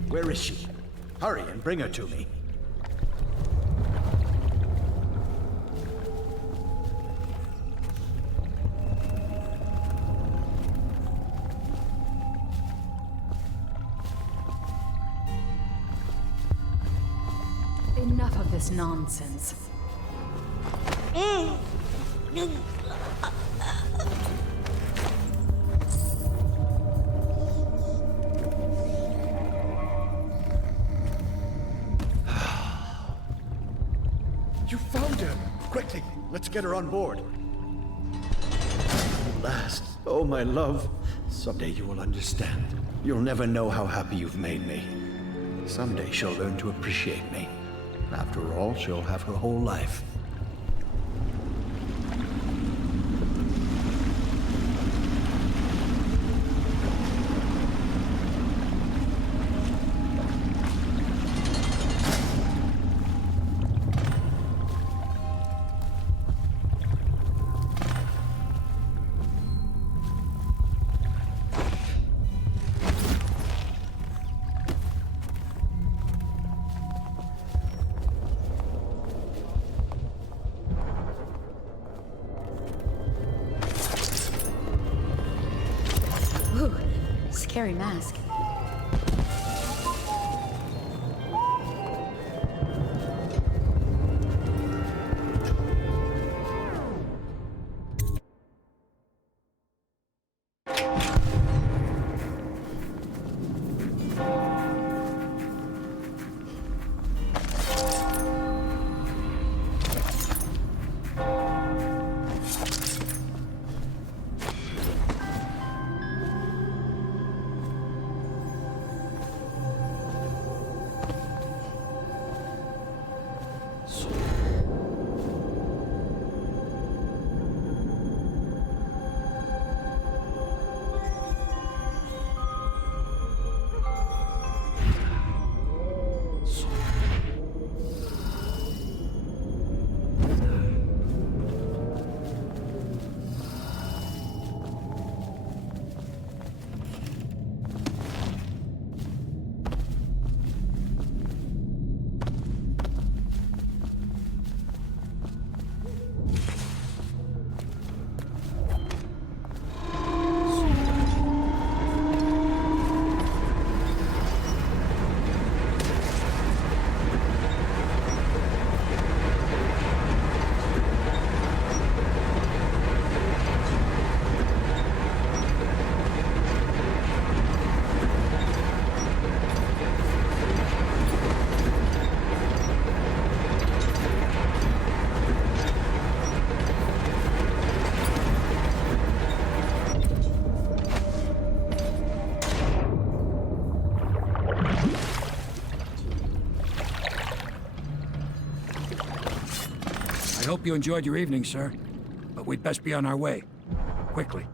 Where is she? Hurry and bring her to me. Enough of this nonsense. You found her! Quickly, let's get her on board. At last, oh my love. Someday you will understand. You'll never know how happy you've made me. Someday she'll learn to appreciate me. After all, she'll have her whole life. Ooh, scary mask. hope you enjoyed your evening, sir. But we'd best be on our way. Quickly.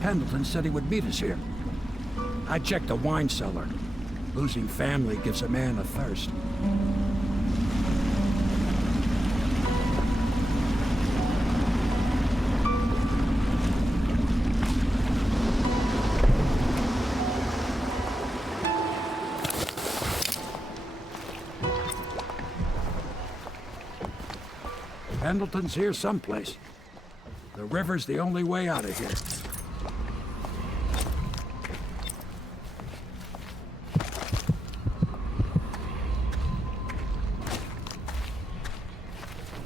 Pendleton said he would meet us here. I checked the wine cellar. Losing family gives a man a thirst. Pendleton's here someplace. The river's the only way out of here.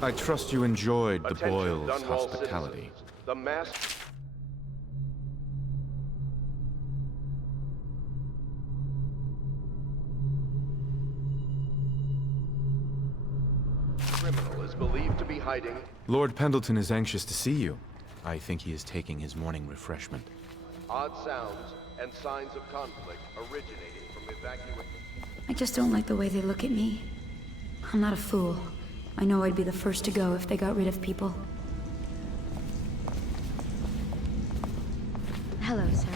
I trust you enjoyed the Attention, Boyle's Dunwall hospitality. citizens. The mass... criminal is believed to be hiding. Lord Pendleton is anxious to see you. I think he is taking his morning refreshment. Odd sounds and signs of conflict originating from evacuation. I just don't like the way they look at me. I'm not a fool. I know I'd be the first to go if they got rid of people. Hello, sir.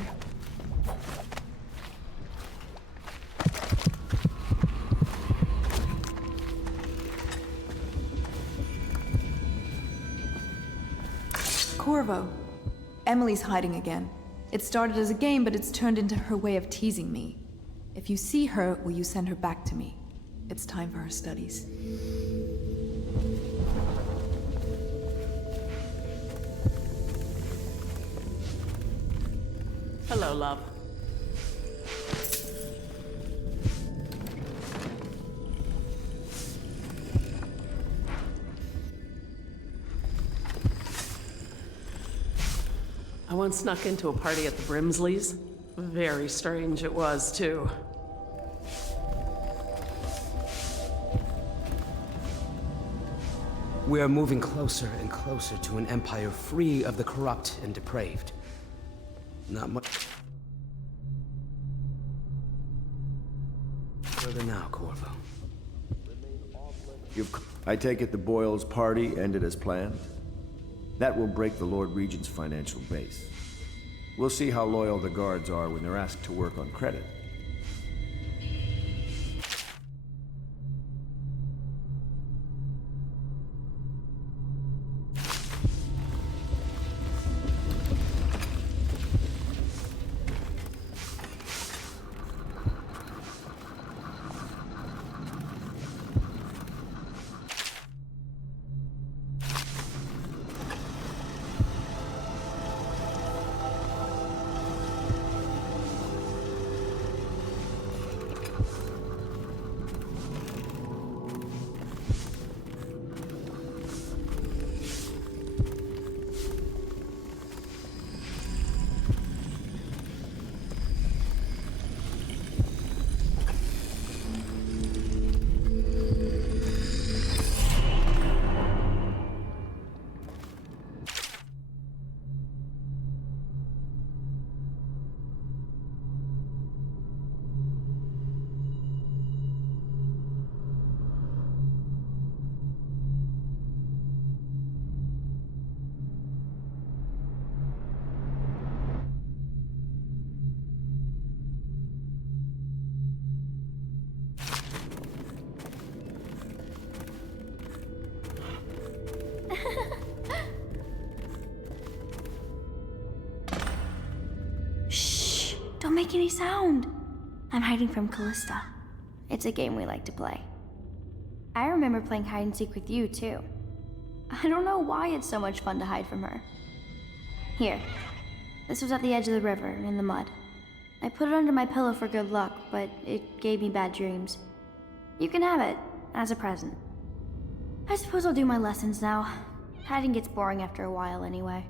Corvo. Emily's hiding again. It started as a game, but it's turned into her way of teasing me. If you see her, will you send her back to me? It's time for her studies. Hello, love. I once snuck into a party at the Brimsleys. Very strange it was, too. We are moving closer and closer to an empire free of the corrupt and depraved. Not much further now, Corvo. I take it the Boyles' party ended as planned? That will break the Lord Regent's financial base. We'll see how loyal the guards are when they're asked to work on credit. Shh! Don't make any sound. I'm hiding from Callista. It's a game we like to play. I remember playing hide and seek with you, too. I don't know why it's so much fun to hide from her. Here. This was at the edge of the river, in the mud. I put it under my pillow for good luck, but it gave me bad dreams. You can have it, as a present. I suppose I'll do my lessons now. Hiding gets boring after a while anyway.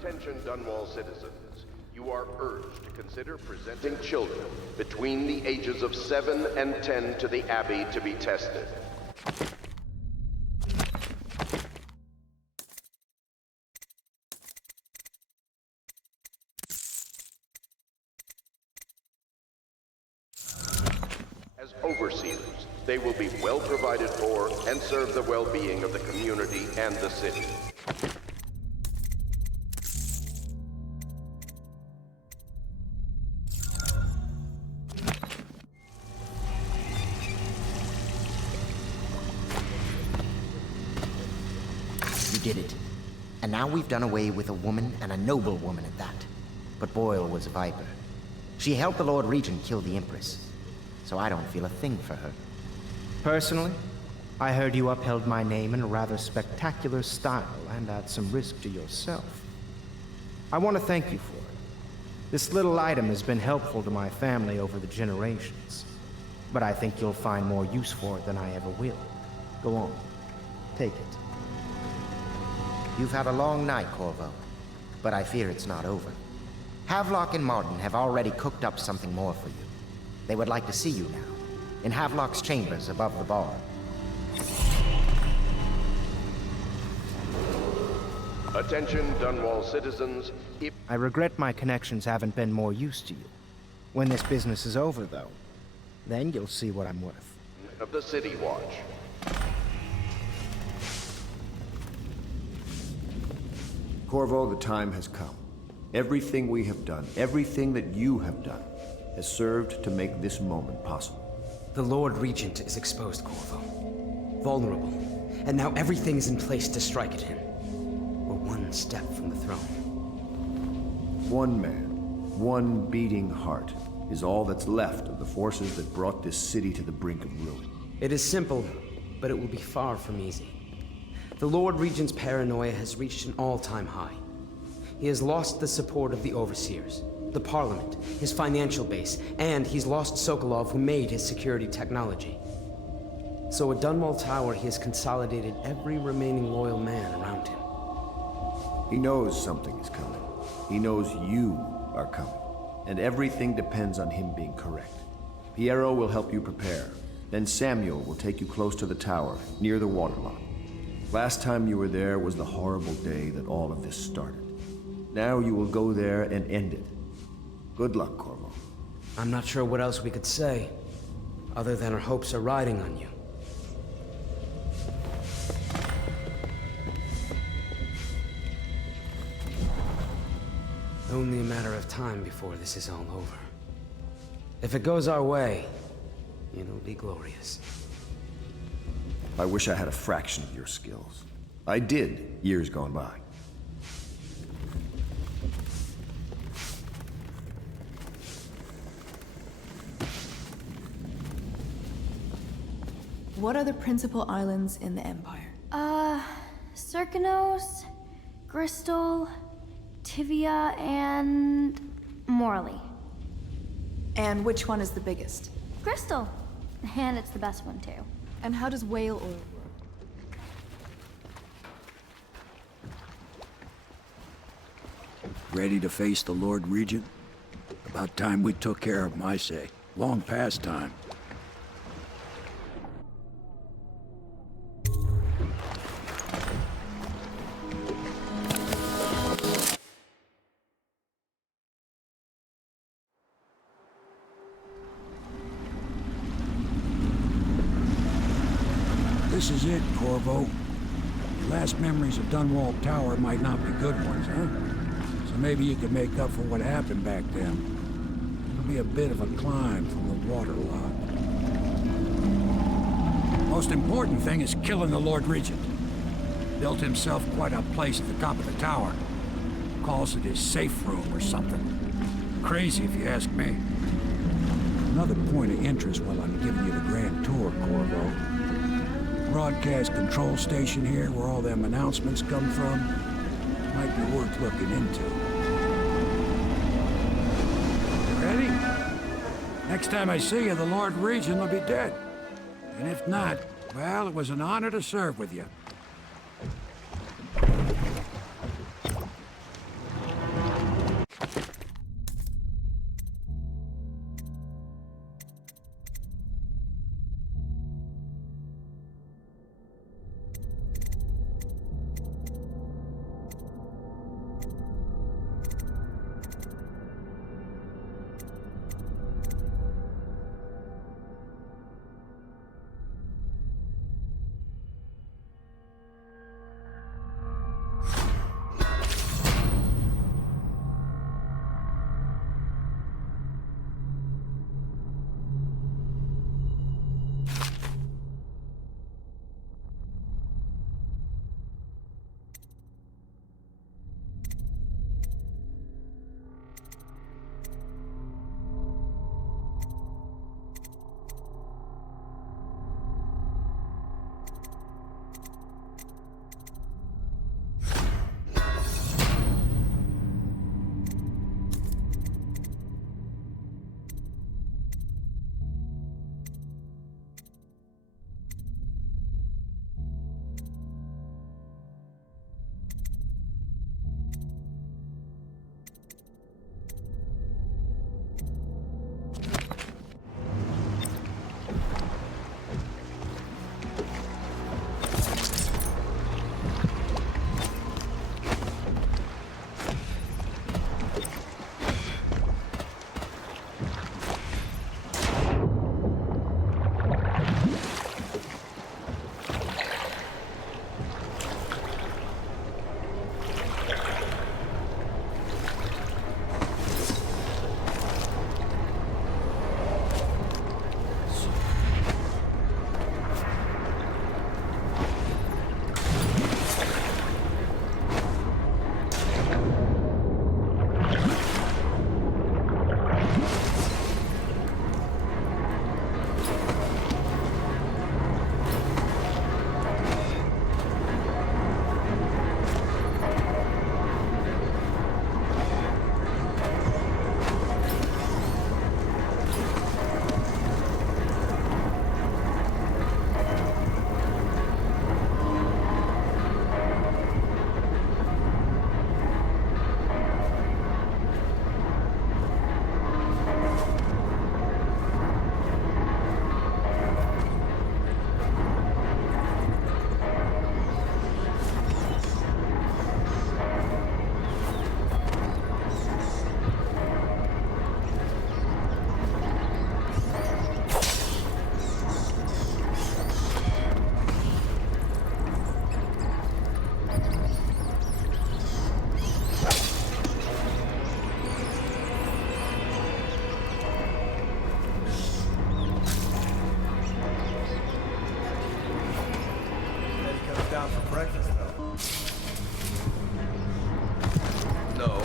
Attention Dunwall citizens. You are urged to consider presenting children between the ages of 7 and 10 to the Abbey to be tested. As overseers, they will be well provided for and serve the well-being of the community and the city. You did it. And now we've done away with a woman, and a noble woman at that. But Boyle was a viper. She helped the Lord Regent kill the Empress, so I don't feel a thing for her. Personally, I heard you upheld my name in a rather spectacular style and at some risk to yourself. I want to thank you for it. This little item has been helpful to my family over the generations, but I think you'll find more use for it than I ever will. Go on, take it. You've had a long night, Corvo, but I fear it's not over. Havelock and Martin have already cooked up something more for you. They would like to see you now, in Havelock's chambers above the bar. Attention Dunwall citizens, I regret my connections haven't been more use to you. When this business is over, though, then you'll see what I'm worth. Of the City Watch. Corvo, the time has come. Everything we have done, everything that you have done, has served to make this moment possible. The Lord Regent is exposed, Corvo. Vulnerable. And now everything is in place to strike at him. We're one step from the throne. One man, one beating heart, is all that's left of the forces that brought this city to the brink of ruin. It is simple, but it will be far from easy. The Lord Regent's paranoia has reached an all-time high. He has lost the support of the Overseers, the Parliament, his financial base, and he's lost Sokolov, who made his security technology. So at Dunwall Tower, he has consolidated every remaining loyal man around him. He knows something is coming. He knows you are coming. And everything depends on him being correct. Piero will help you prepare. Then Samuel will take you close to the tower, near the waterlock. Last time you were there was the horrible day that all of this started. Now you will go there and end it. Good luck, Corvo. I'm not sure what else we could say, other than our hopes are riding on you. Only a matter of time before this is all over. If it goes our way, it'll be glorious. I wish I had a fraction of your skills. I did, years gone by. What are the principal islands in the Empire? Serkanos, Bristol, Tivia, and Morley. And which one is the biggest? Crystal. And it's the best one, too. And how does whale oil work? Ready to face the Lord Regent? About time we took care of my say. Long past time. This is it, Corvo. Your last memories of Dunwall Tower might not be good ones, huh? So maybe you could make up for what happened back then. It'll be a bit of a climb from the waterlock. Most important thing is killing the Lord Regent. Built himself quite a place at the top of the tower. Calls it his safe room or something. Crazy if you ask me. Another point of interest while I'm giving you the grand tour, Corvo. Broadcast control station here, where all them announcements come from, might be worth looking into. You ready? Next time I see you, the Lord Regent will be dead. And if not, well, it was an honor to serve with you. No,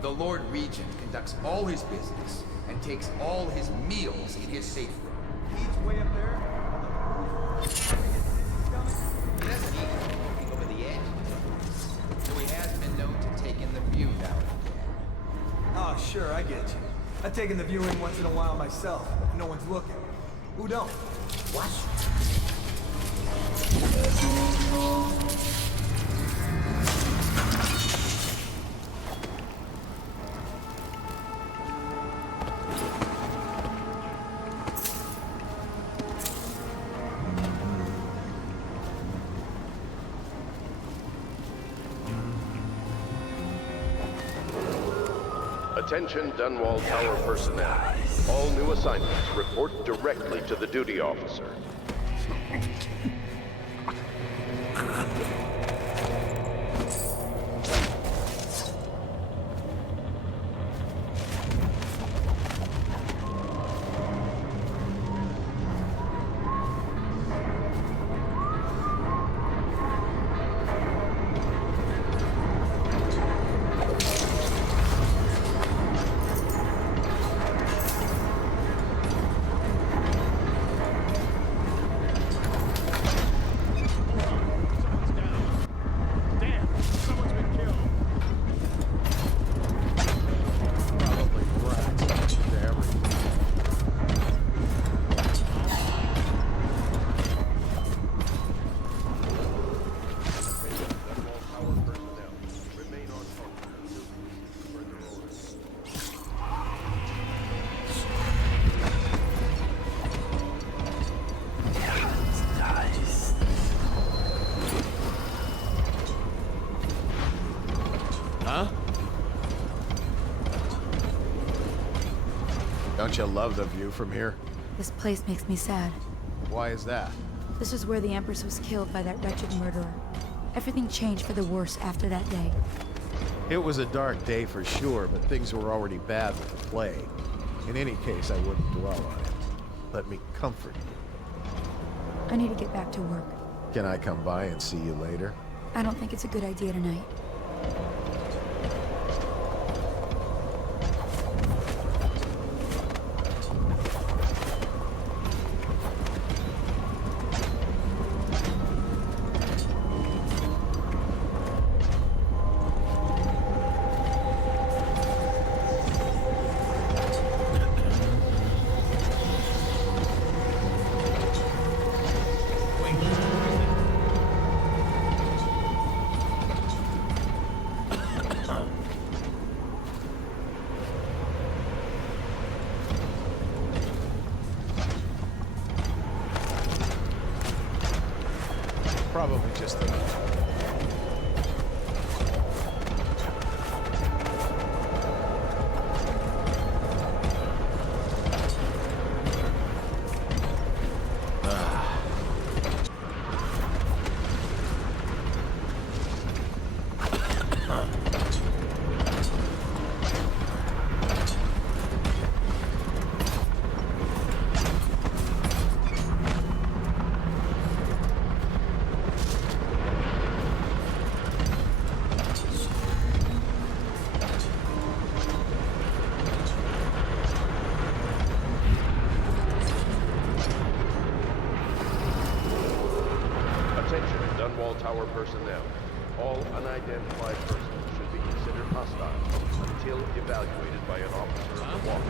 the Lord Regent conducts all his business and takes all his meals in his safe room. He's way up there. He doesn't eat looking over the edge, so he has been known to take in the view now and again. Oh, sure, I get you. I've taken the view in once in a while myself. No one's looking. Who don't? What? Attention Dunwall Tower personnel. All new assignments report directly to the duty officer. Don't you love the view from here? This place makes me sad. Why is that? This is where the Empress was killed by that wretched murderer. Everything changed for the worse after that day. It was a dark day for sure, but things were already bad with the plague. In any case, I wouldn't dwell on it. Let me comfort you. I need to get back to work. Can I come by and see you later? I don't think it's a good idea tonight. Probably just the... Attention Dunwall Tower personnel. All unidentified persons should be considered hostile until evaluated by an officer of the watch.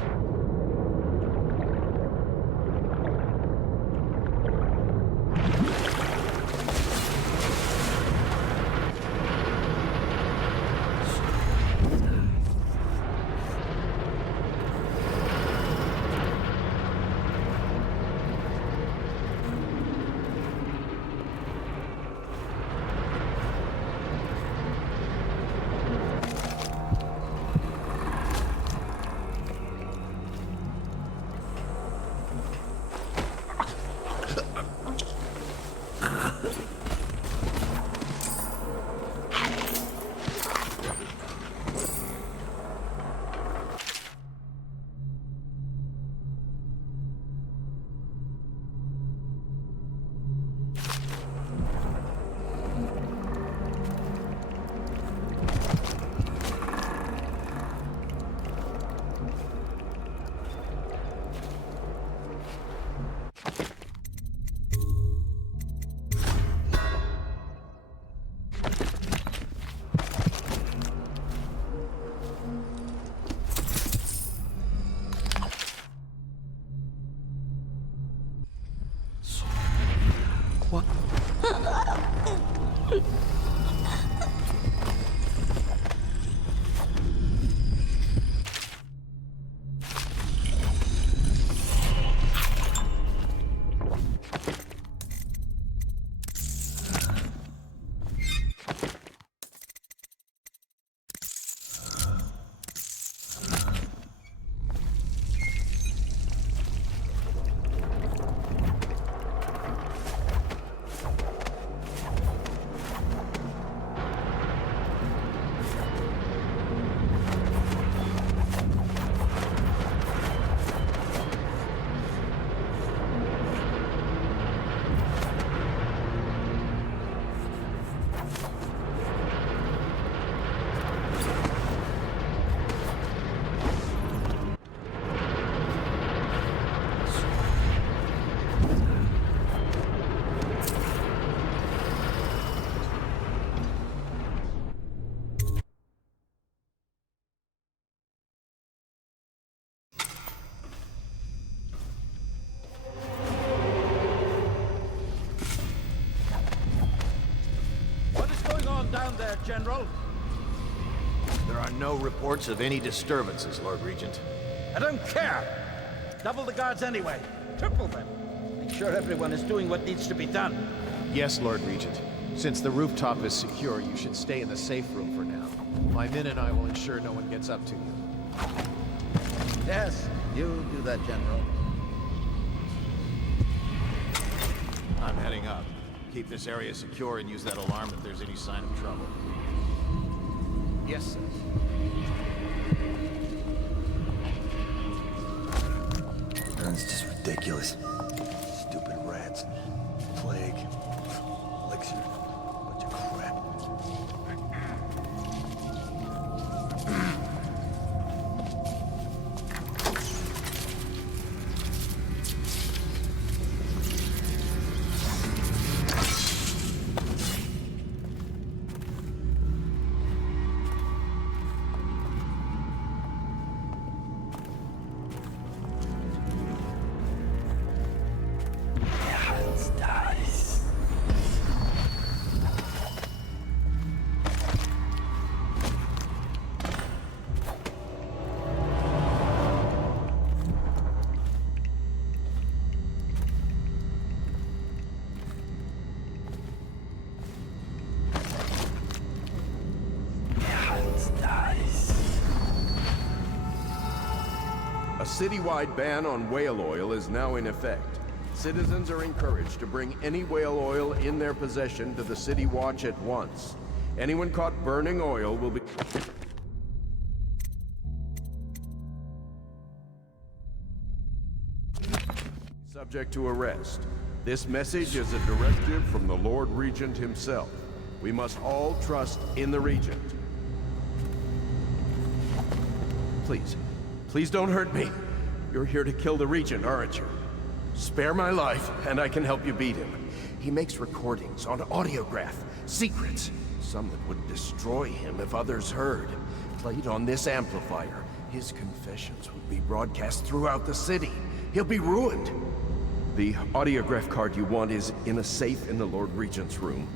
that, General? There are no reports of any disturbances, Lord Regent. I don't care! Double the guards anyway. Triple them. Make sure everyone is doing what needs to be done. Yes, Lord Regent. Since the rooftop is secure, you should stay in the safe room for now. My men and I will ensure no one gets up to you. Yes, you do that, General. I'm heading up. Keep this area secure and use that alarm if there's any sign of trouble. Yes, sir. That's just ridiculous. Stupid rats. Plague. Elixir. Bunch of crap. A citywide ban on whale oil is now in effect. Citizens are encouraged to bring any whale oil in their possession to the City Watch at once. Anyone caught burning oil will be... subject to arrest. This message is a directive from the Lord Regent himself. We must all trust in the Regent. Please, please don't hurt me. You're here to kill the Regent, aren't you? Spare my life, and I can help you beat him. He makes recordings on audiograph, secrets, some that would destroy him if others heard. Played on this amplifier, his confessions would be broadcast throughout the city. He'll be ruined. The audiograph card you want is in a safe in the Lord Regent's room,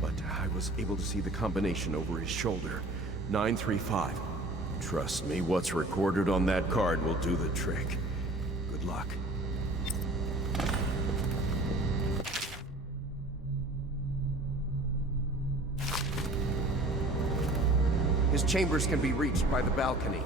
but I was able to see the combination over his shoulder. 935. Trust me, what's recorded on that card will do the trick. Good luck. His chambers can be reached by the balcony.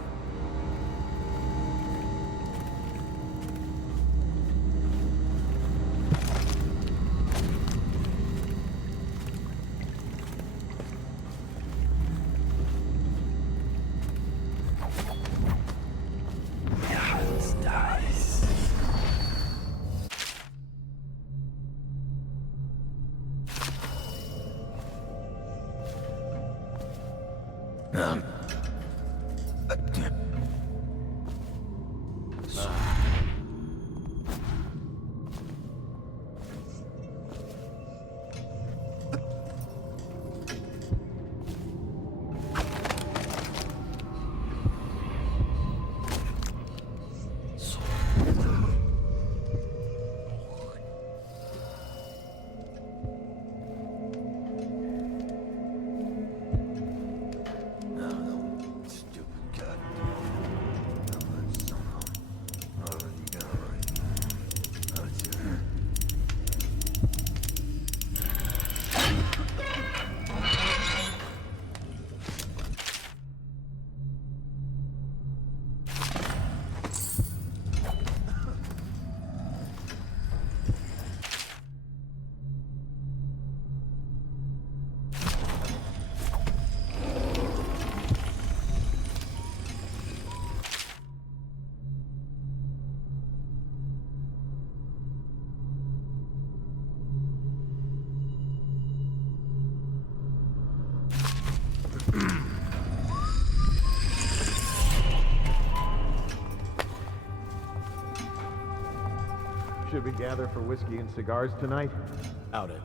Should we gather for whiskey and cigars tonight? Out it.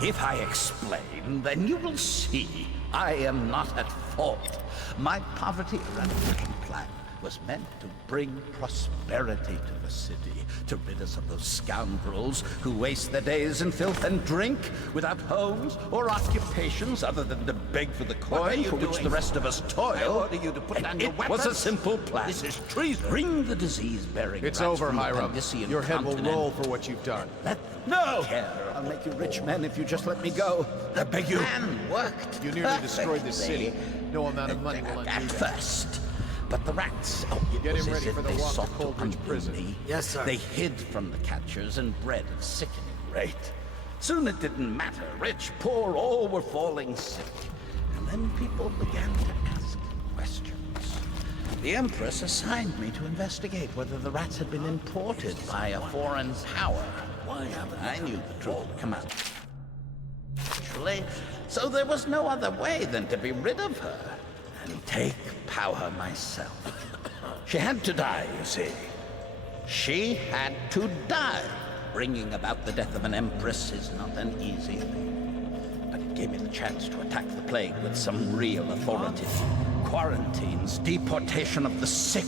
If I explain, then you will see I am not at fault. My poverty eradication plan was meant to bring prosperity to the city, to rid us of those scoundrels who waste their days in filth and drink, without homes or occupations other than to beg for the coin for which the rest of us toil. I order you to put down your weapons. It was a simple plan. This is treason. Bring the disease-bearing It's rats over, from the Hiram. Pandician Your head will continent. roll for what you've done. No! I'll make you rich men if you just let me go. I beg you. Plan worked. You nearly destroyed the city. perfectly. No amount of money will undo At that. first. But the rats, it Get was him as ready if for the they walk to sought to Coldridge undo Prison. me. Yes, sir. They hid from the catchers and bred at a sickening rate. Soon it didn't matter. Rich, poor, all were falling sick. And then people began to ask questions. The Empress assigned me to investigate whether the rats had been imported by a foreign power. I knew the truth would come out. Actually, so there was no other way than to be rid of her and take power myself. She had to die, you see. She had to die. Bringing about the death of an empress is not an easy thing. But it gave me the chance to attack the plague with some real authority. Quarantines, deportation of the sick.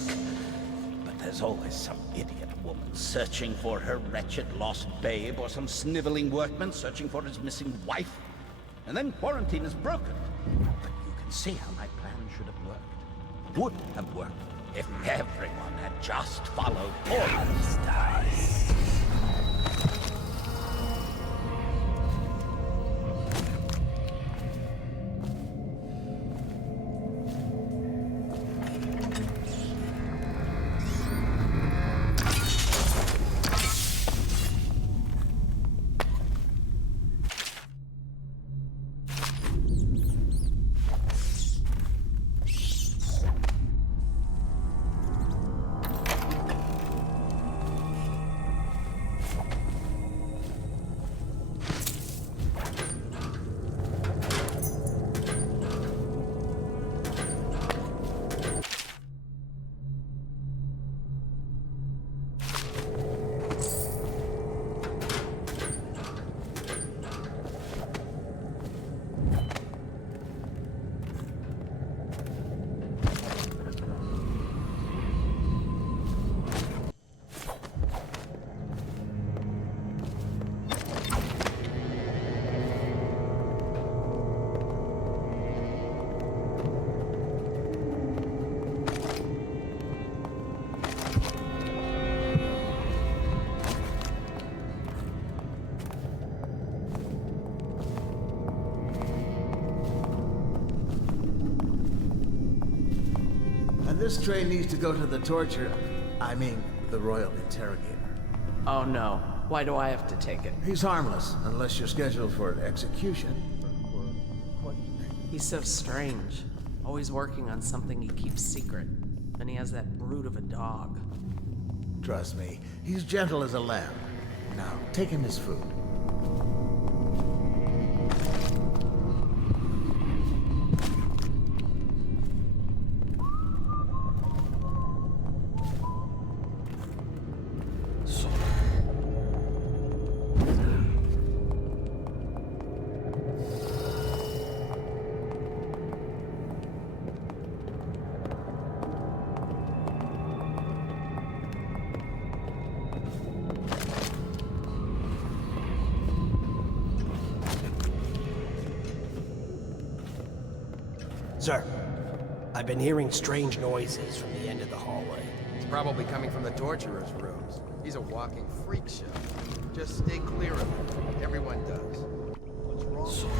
But there's always some idiot woman searching for her wretched lost babe, or some sniveling workman searching for his missing wife. And then quarantine is broken. But you can see how my plan should have worked. Would have worked if everyone had just followed orders. This train needs to go to the torture... I mean, the Royal Interrogator. Oh no. Why do I have to take it? He's harmless, unless you're scheduled for an execution. He's so strange. Always working on something he keeps secret. And he has that brute of a dog. Trust me, he's gentle as a lamb. Now, take him his food. Sir, I've been hearing strange noises from the end of the hallway. It's probably coming from the torturer's rooms. He's a walking freak show. Just stay clear of him. Everyone does. What's wrong?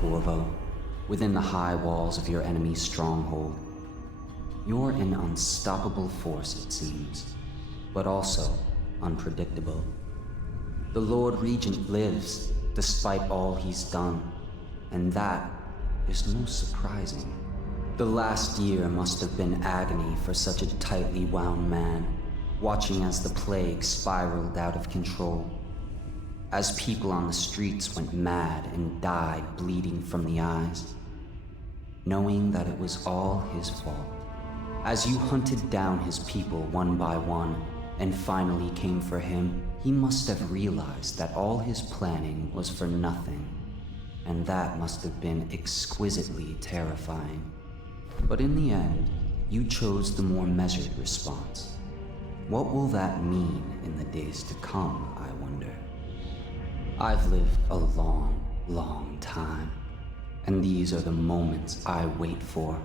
Corvo, within the high walls of your enemy's stronghold. You're an unstoppable force, it seems, but also unpredictable. The Lord Regent lives, despite all he's done, and that is most surprising. The last year must have been agony for such a tightly wound man, watching as the plague spiraled out of control. As people on the streets went mad and died bleeding from the eyes, knowing that it was all his fault. As you hunted down his people one by one, and finally came for him, he must have realized that all his planning was for nothing, and that must have been exquisitely terrifying. But in the end, you chose the more measured response. What will that mean in the days to come, I wonder? I've lived a long, long time, and these are the moments I wait for.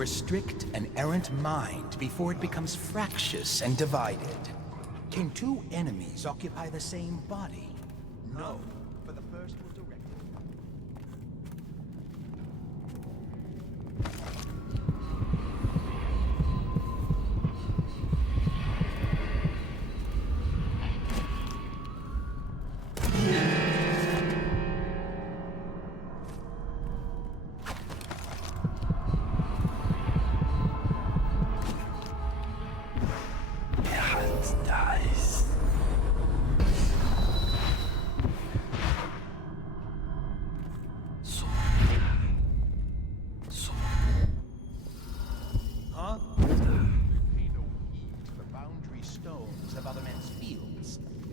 Restrict an errant mind before it becomes fractious and divided. Can two enemies occupy the same body? No, for the first will direct.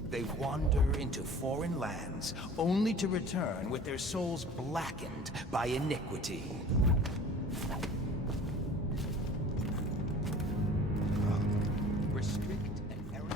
They wander into foreign lands, only to return with their souls blackened by iniquity. Restrict an errant.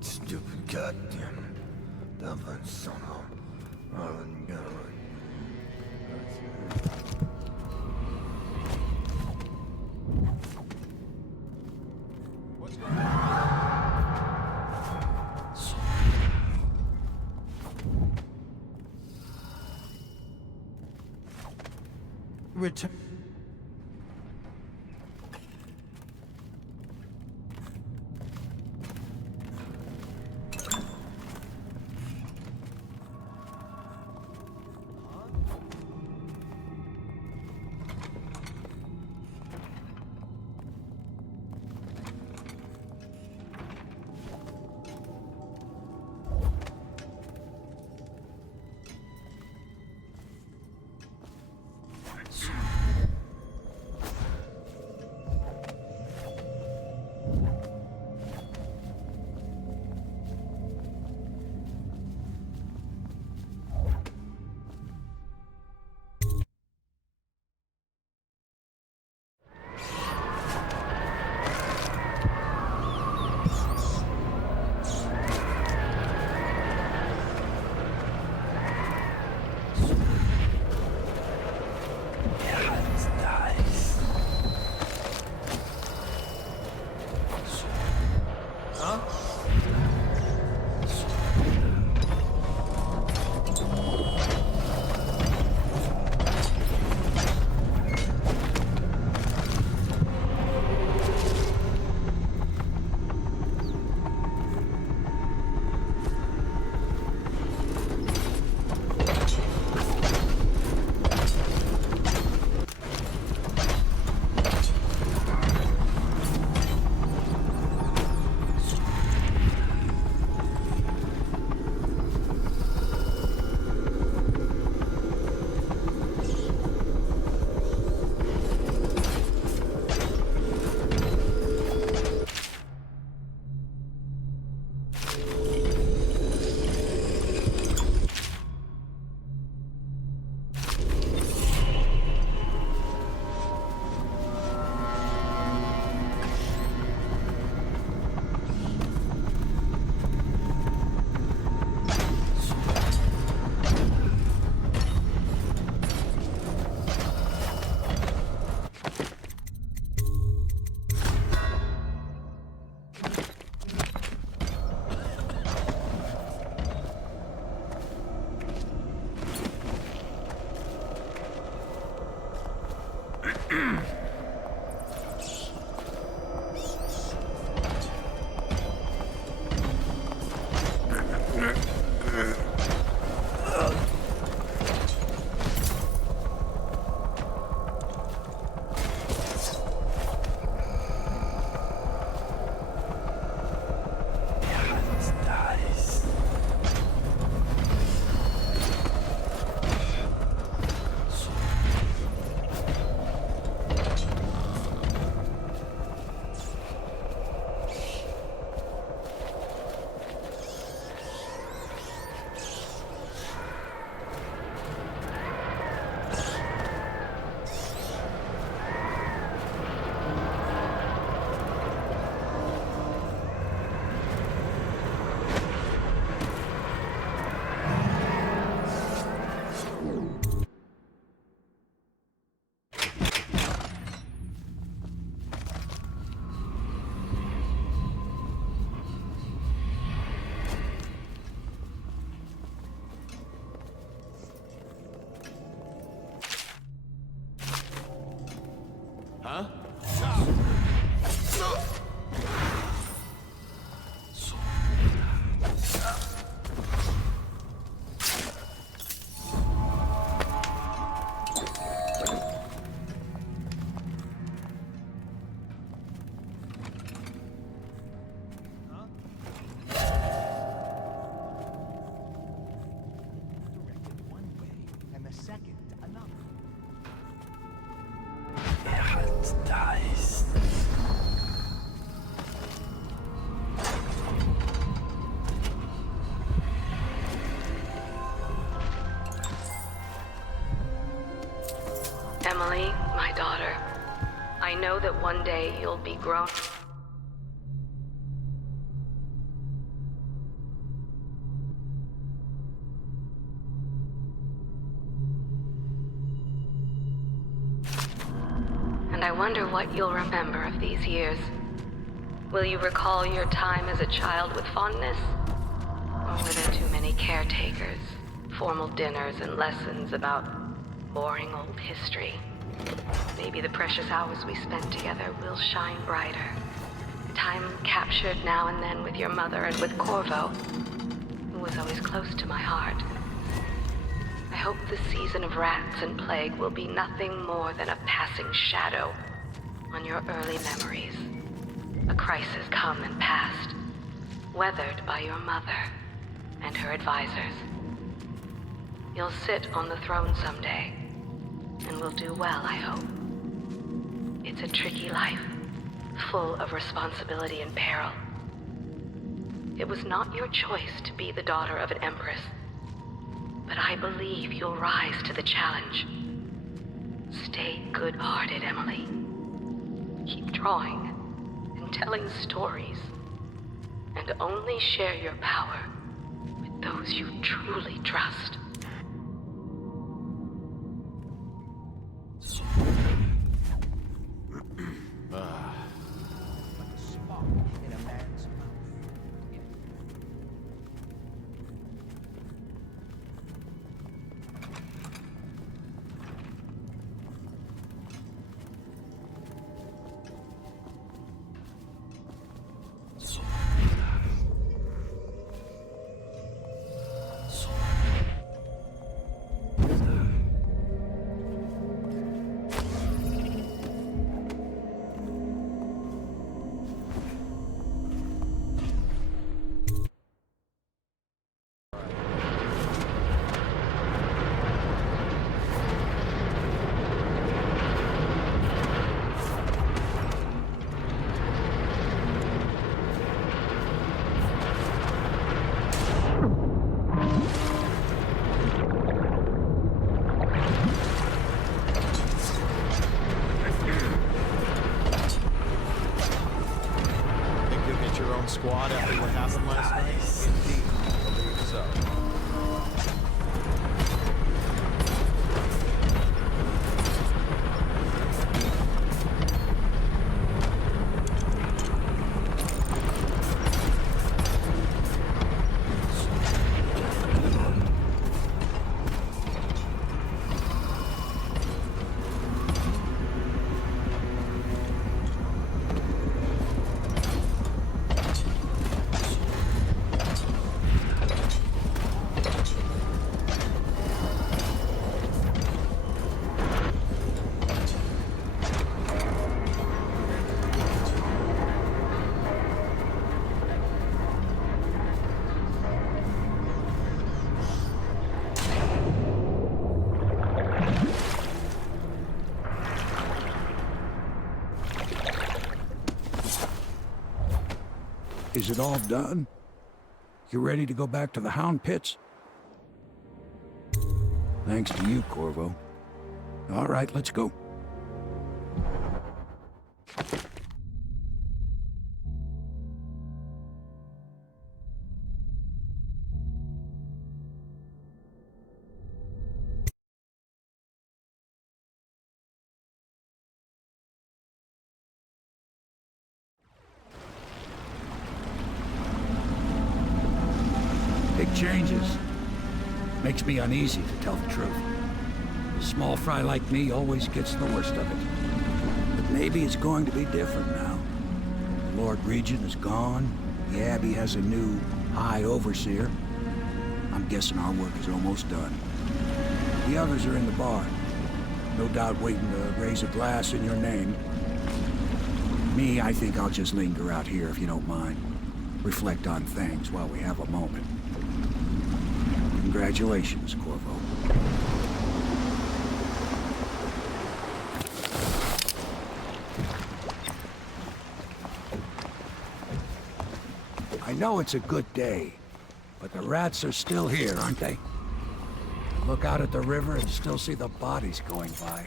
Stupid goddamn dumb son of a gun. What's going on? Return. Emily, my daughter, I know that one day you'll be grown. And I wonder what you'll remember of these years. Will you recall your time as a child with fondness? Or were there too many caretakers, formal dinners, and lessons about boring old history? Maybe the precious hours we spent together will shine brighter. Time captured now and then with your mother and with Corvo, who was always close to my heart. I hope the season of rats and plague will be nothing more than a passing shadow on your early memories. A crisis come and passed, weathered by your mother and her advisors. You'll sit on the throne someday, and will do well, I hope. It's a tricky life, full of responsibility and peril. It was not your choice to be the daughter of an empress, but I believe you'll rise to the challenge. Stay good-hearted, Emily. Keep drawing and telling stories, and only share your power with those you truly trust. Squad after what happened last night? Indeed, I believe so. Is it all done? You ready to go back to the Hound Pits? Thanks to you, Corvo. All right, let's go. Big changes. Makes me uneasy, to tell the truth. A small fry like me always gets the worst of it. But maybe it's going to be different now. The Lord Regent is gone. The Abbey has a new High Overseer. I'm guessing our work is almost done. The others are in the bar. No doubt waiting to raise a glass in your name. Me, I think I'll just linger out here if you don't mind. Reflect on things while we have a moment. Congratulations, Corvo. I know it's a good day, but the rats are still here, aren't they? Look out at the river and still see the bodies going by.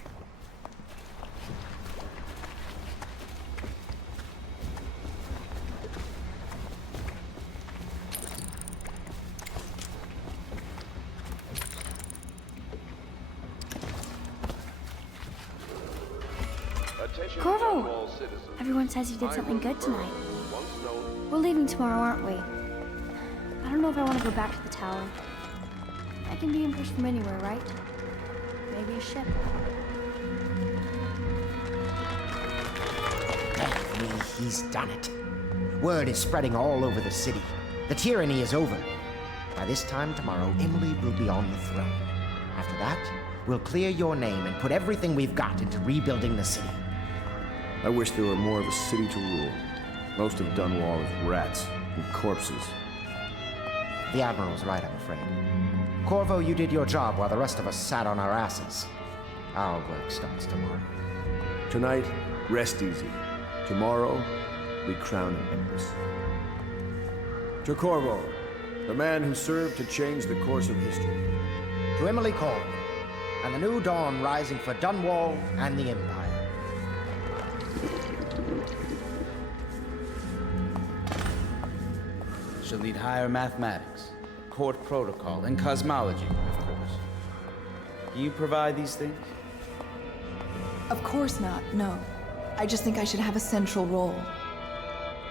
Attention Corvo! Dunwall citizens. Everyone says you did something good tonight. Once known. We're leaving tomorrow, aren't we? I don't know if I want to go back to the tower. I can be Empress from anywhere, right? Maybe a ship. Damn me, he's done it. Word is spreading all over the city. The tyranny is over. By this time tomorrow, Emily will be on the throne. After that, we'll clear your name and put everything we've got into rebuilding the city. I wish there were more of a city to rule. Most of Dunwall is rats and corpses. The Admiral's right, I'm afraid. Corvo, you did your job while the rest of us sat on our asses. Our work starts tomorrow. Tonight, rest easy. Tomorrow, we crown an empress. To Corvo, the man who served to change the course of history. To Emily Corrin, and the new dawn rising for Dunwall and the Empire. She'll need higher mathematics, court protocol, and cosmology, of course. Can you provide these things? Of course not, no. I just think I should have a central role.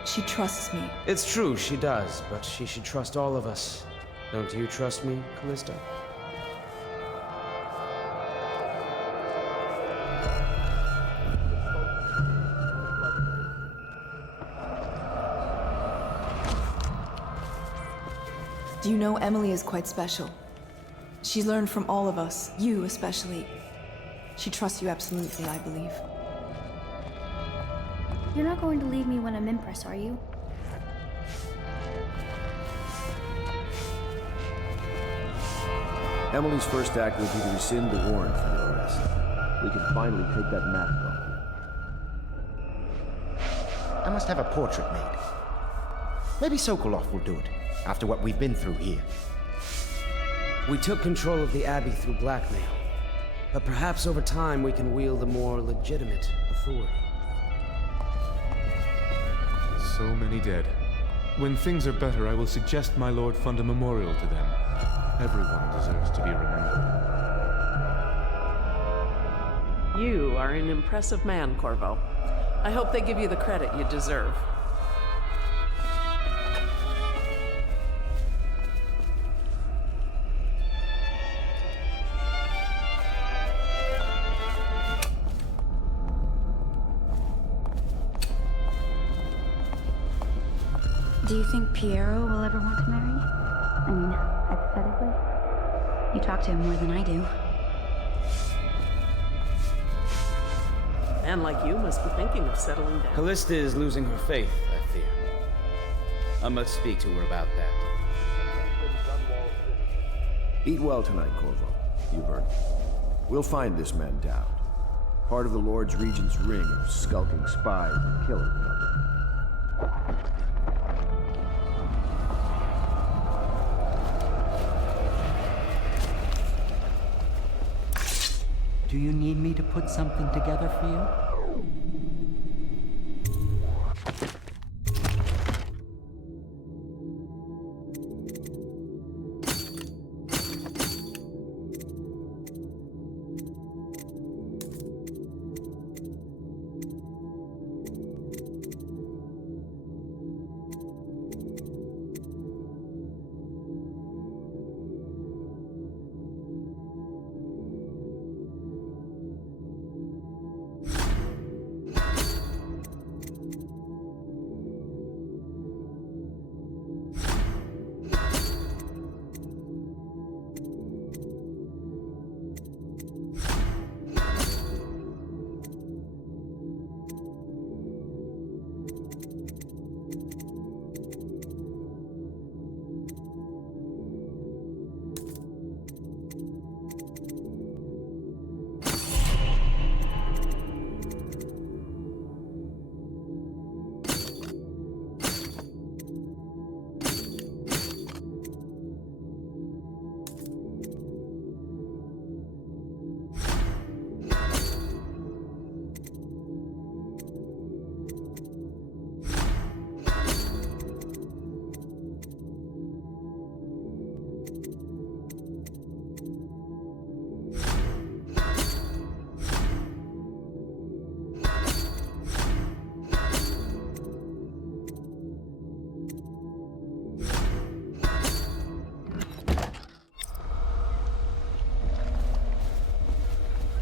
She trusts me. It's true, she does, but she should trust all of us. Don't you trust me, Callisto? Do you know Emily is quite special? She's learned from all of us, you especially. She trusts you absolutely, I believe. You're not going to leave me when I'm Empress, are you? Emily's first act will be to rescind the warrant for your arrest. We can finally take that mask off you. I must have a portrait made. Maybe Sokolov will do it, after what we've been through here. We took control of the Abbey through blackmail. But perhaps over time we can wield a more legitimate authority. So many dead. When things are better, I will suggest my lord fund a memorial to them. Everyone deserves to be remembered. You are an impressive man, Corvo. I hope they give you the credit you deserve. Do you think Piero will ever want to marry? I mean, hypothetically. You talk to him more than I do. A man like you must be thinking of settling down. Callista is losing her faith, I fear. I must speak to her about that. Eat well tonight, Corvo. Hubert. We'll find this man Dowd. Part of the Lord's Regent's ring of skulking spies and killers. Do you need me to put something together for you?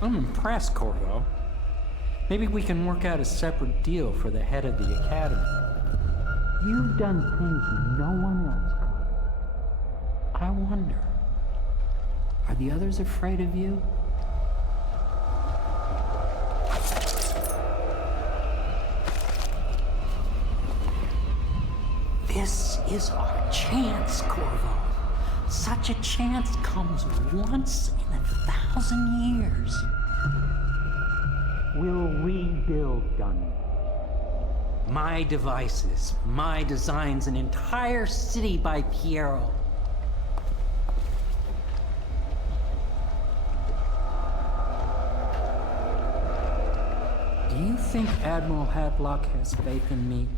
I'm impressed, Corvo. Maybe we can work out a separate deal for the head of the Academy. You've done things no one else could. I wonder, are the others afraid of you? This is our chance, Corvo. Such a chance comes once in 1,000 years. We'll rebuild Dunwall. My devices, my designs, an entire city by Piero. Do you think Admiral Hadlock has faith in me?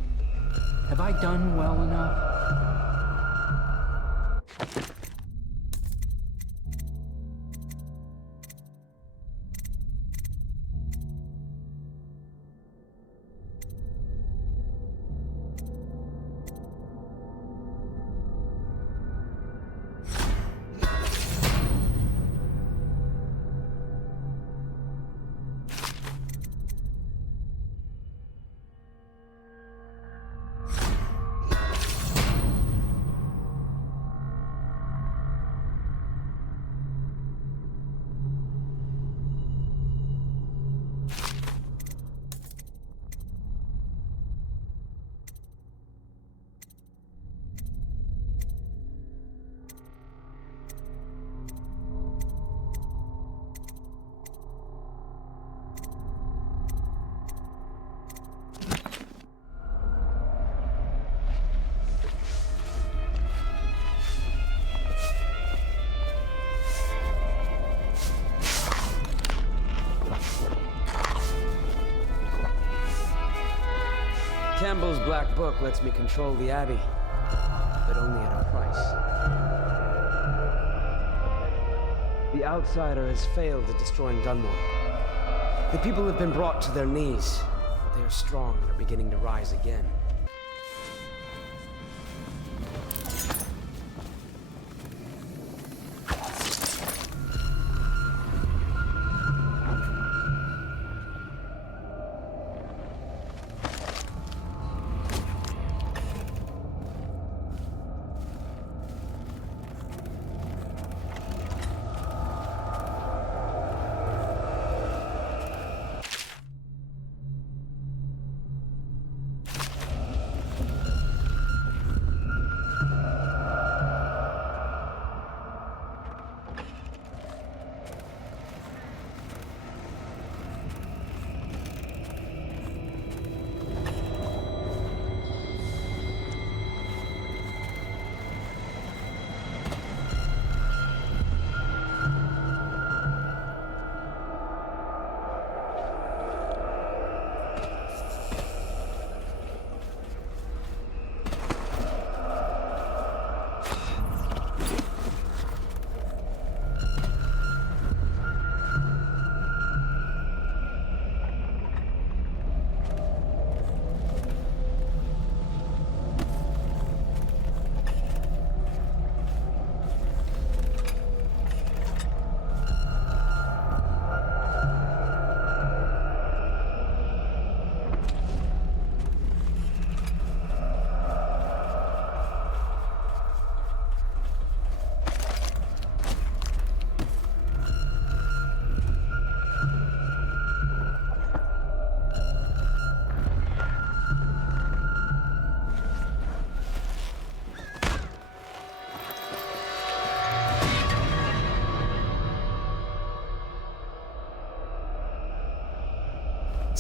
Have I done well enough? Campbell's Black Book lets me control the Abbey, but only at a price. The outsider has failed at destroying Dunwall. The people have been brought to their knees, but they are strong and are beginning to rise again.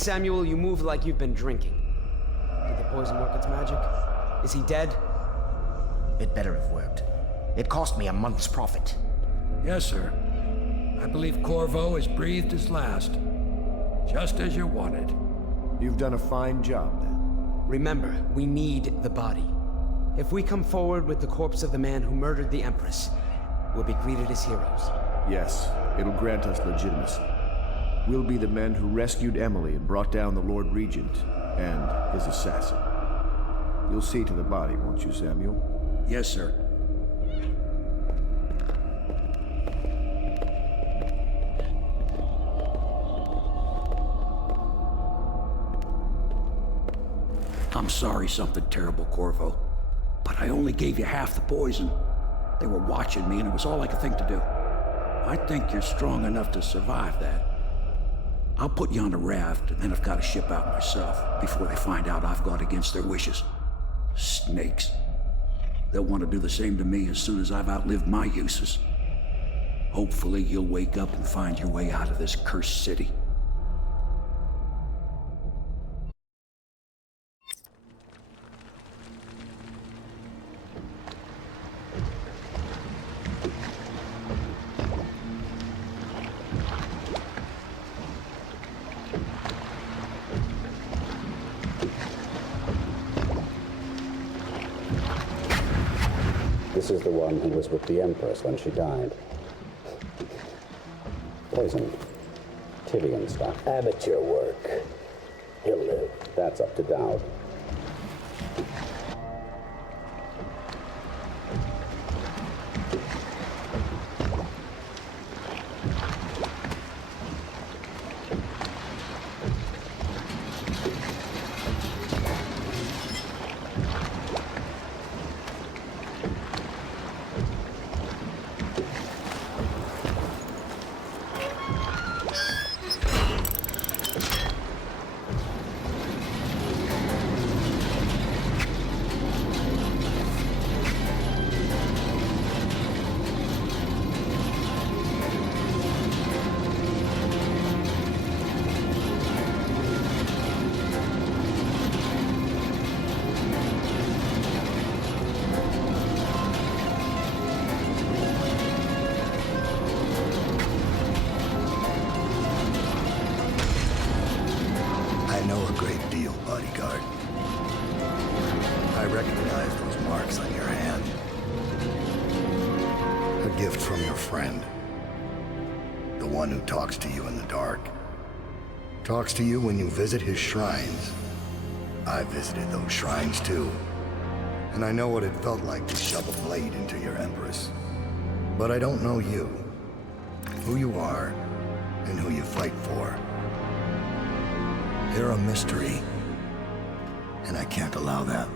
Samuel, you move like you've been drinking. Did the poison work its magic? Is he dead? It better have worked. It cost me a month's profit. Yes, sir. I believe Corvo has breathed his last. Just as you wanted. You've done a fine job, then. Remember, we need the body. If we come forward with the corpse of the man who murdered the Empress, we'll be greeted as heroes. Yes, it'll grant us legitimacy. We'll be the men who rescued Emily and brought down the Lord Regent and his assassin. You'll see to the body, won't you, Samuel? Yes, sir. I'm sorry something terrible, Corvo. But I only gave you half the poison. They were watching me and it was all I could think to do. I think you're strong enough to survive that. I'll put you on a raft and then I've got to ship out myself before they find out I've gone against their wishes. Snakes. They'll want to do the same to me as soon as I've outlived my uses. Hopefully you'll wake up and find your way out of this cursed city. This is the one who was with the Empress when she died. Poisoned. Tibian stuff. Amateur work. He'll live. That's up to Dowd. Talks to you when you visit his shrines. I visited those shrines too. And I know what it felt like to shove a blade into your Empress. But I don't know you, who you are, and who you fight for. You're a mystery, and I can't allow that.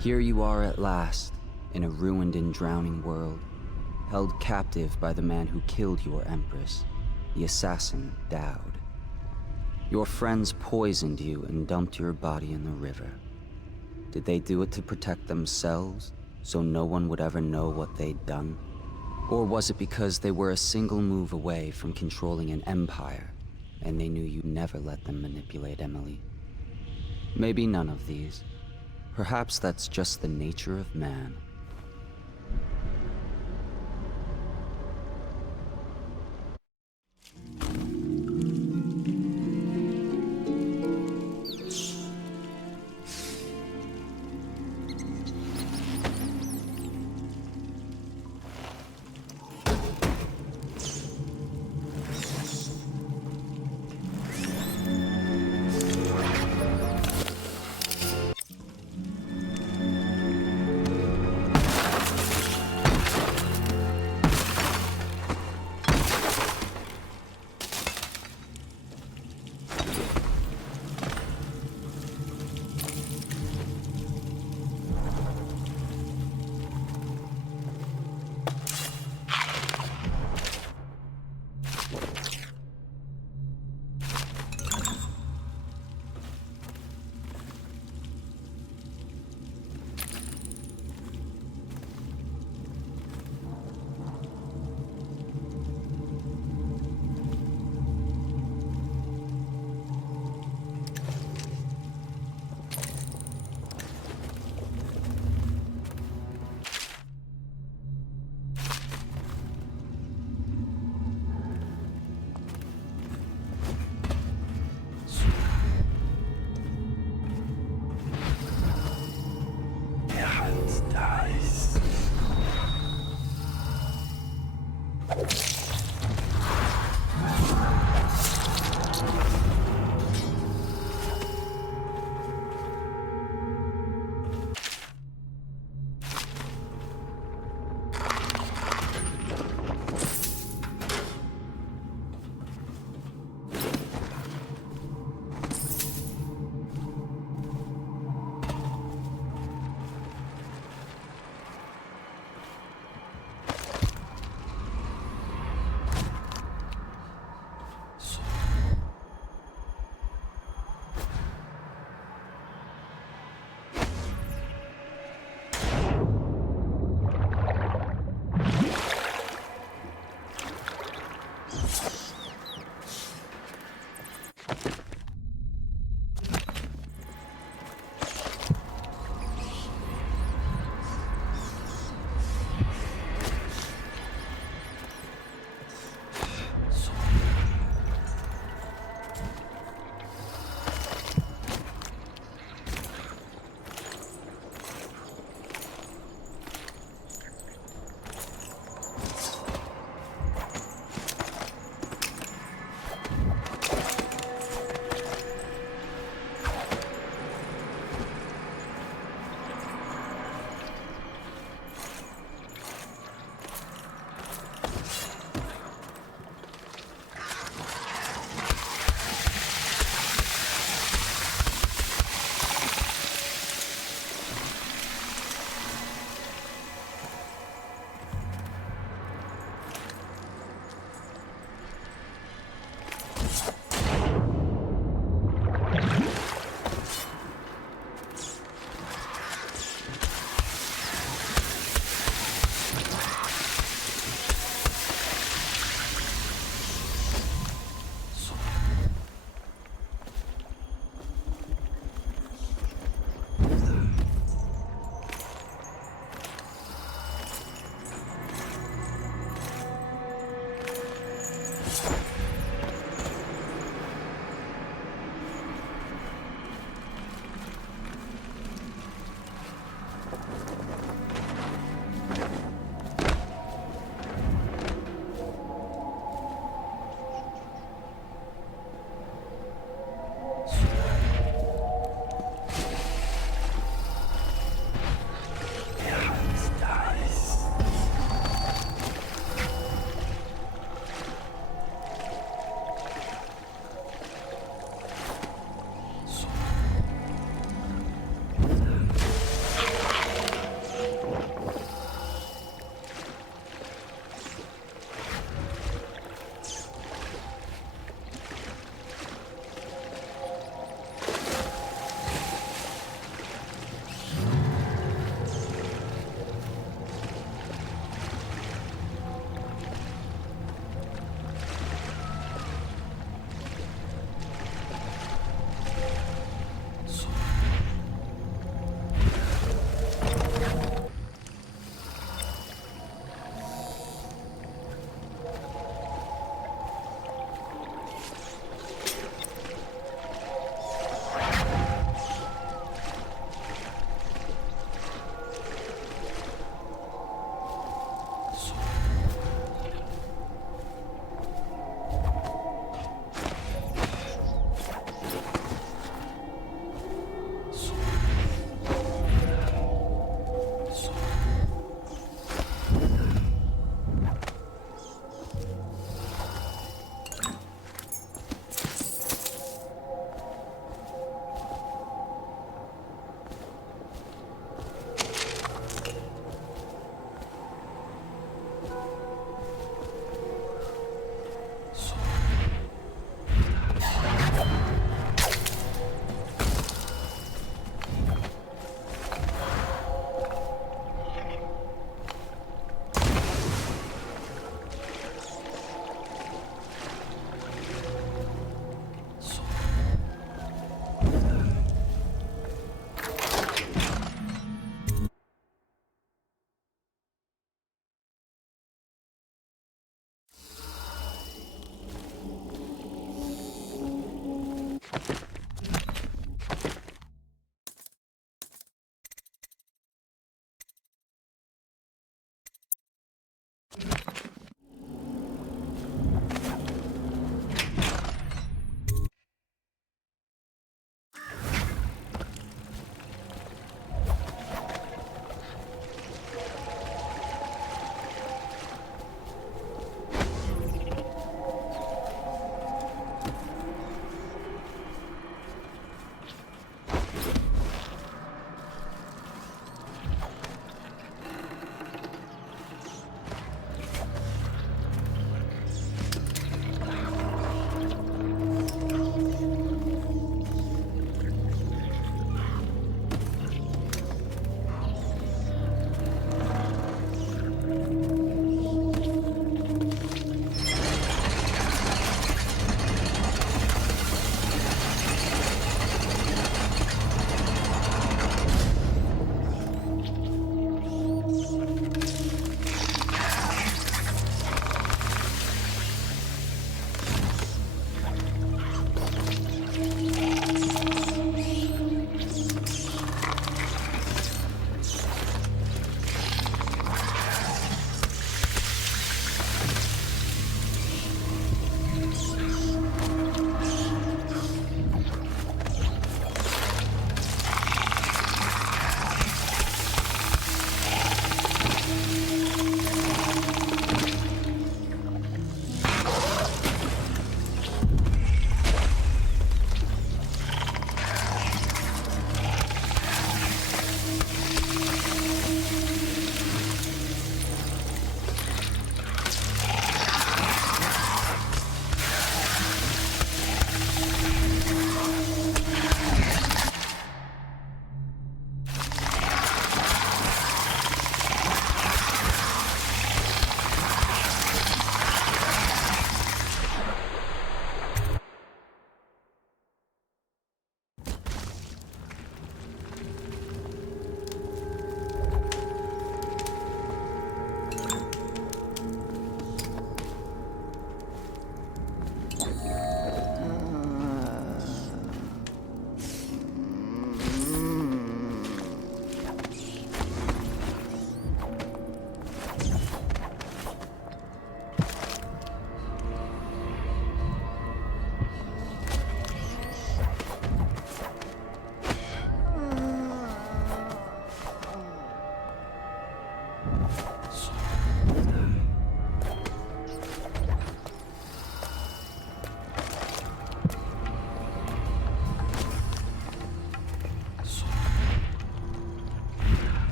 Here you are at last, in a ruined and drowning world, held captive by the man who killed your Empress, the assassin Dowd. Your friends poisoned you and dumped your body in the river. Did they do it to protect themselves, so no one would ever know what they'd done? Or was it because they were a single move away from controlling an empire, and they knew you'd never let them manipulate Emily? Maybe none of these. Perhaps that's just the nature of man.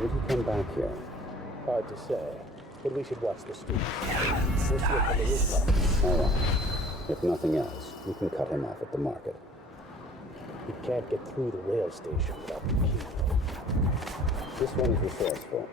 did he come back here? Hard to say, but we should watch the streets. We'll see him from the rooftop. All right. If nothing else, we can cut him off at the market. You can't get through the rail station without the key. This one is resourceful.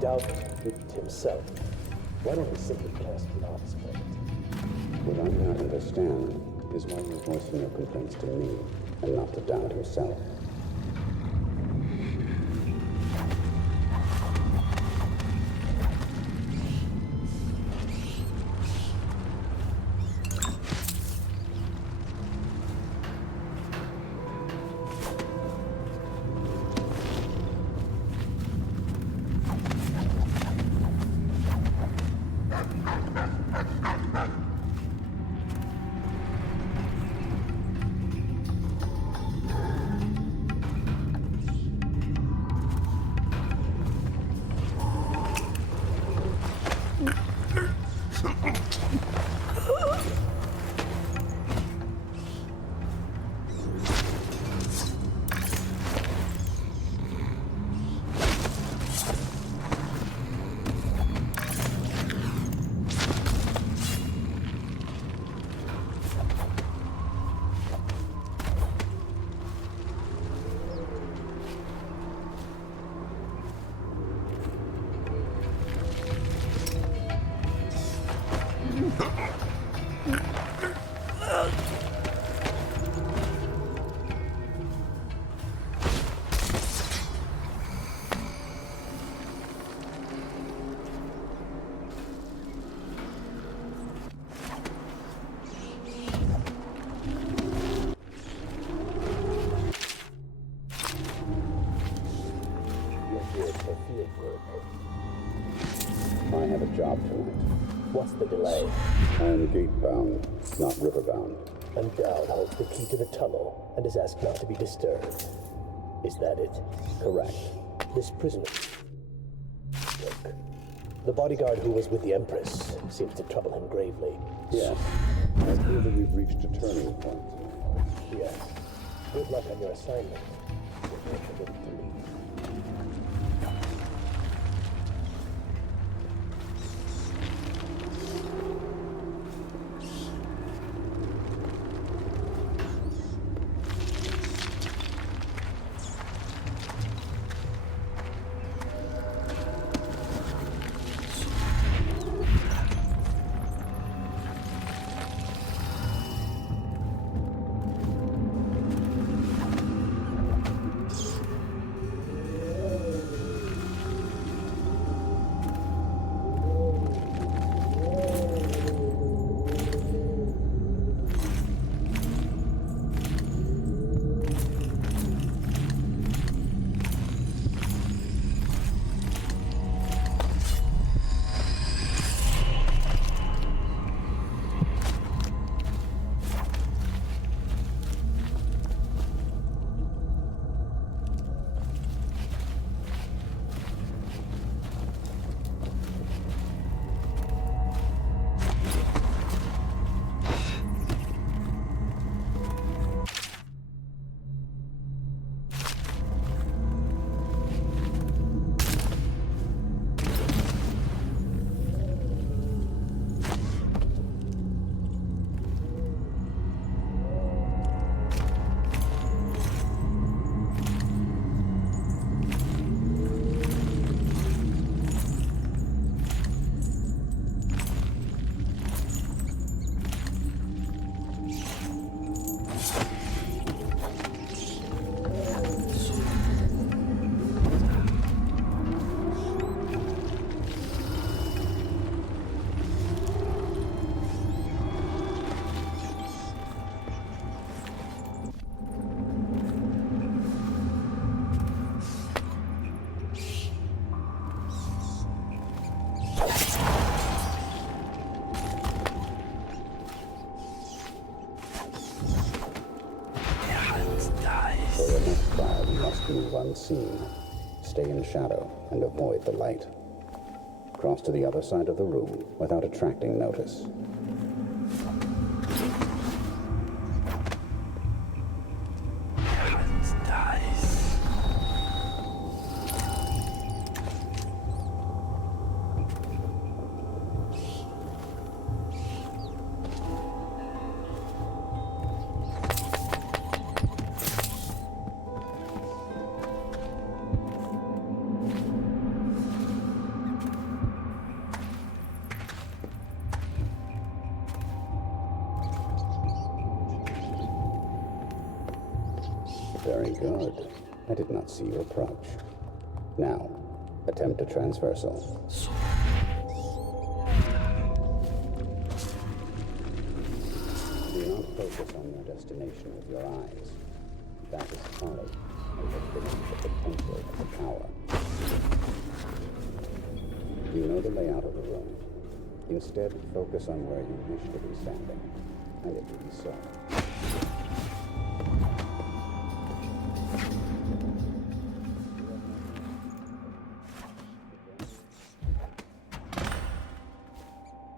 doubt it himself, why don't he simply cast the odds for it? What I do not understand is why you're voicing your complaints to me and not to Dowd himself. I have a job tonight. What's the delay? I am gate-bound, not river-bound. And Dowd holds the key to the tunnel and is asked not to be disturbed. Is that it? Correct. This prisoner... Look, the bodyguard who was with the Empress seems to trouble him gravely. Yes. I feel that we've reached a turning point. Yes. Good luck on your assignment. You're committed to me. Move unseen, stay in shadow, and avoid the light. Cross to the other side of the room without attracting notice. Very good. I did not see you approach. Now, attempt a transversal. Do not focus on your destination with your eyes. That is folly, and forbidding the potential of the power. You know the layout of the room. Instead, focus on where you wish to be standing, and it will be so.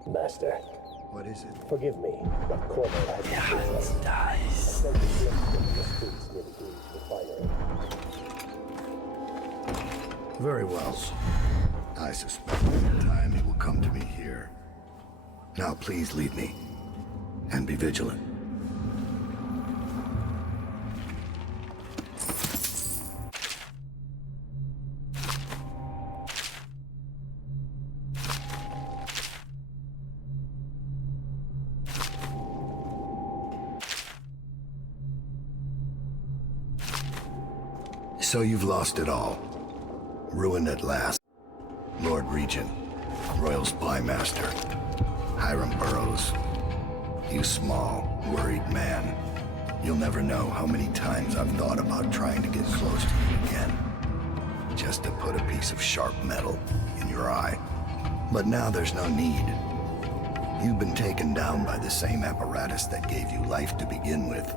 Master. What is it? Forgive me, but Corvo has dies. The streets near the Greek refinery. Very well. I suspect in time he will come to me here. Now please leave me, and be vigilant. So you've lost it all. Ruined at last. Lord Regent, Royal Spy Master, Hiram Burroughs. You small, worried man. You'll never know how many times I've thought about trying to get close to you again. Just to put a piece of sharp metal in your eye. But now there's no need. You've been taken down by the same apparatus that gave you life to begin with.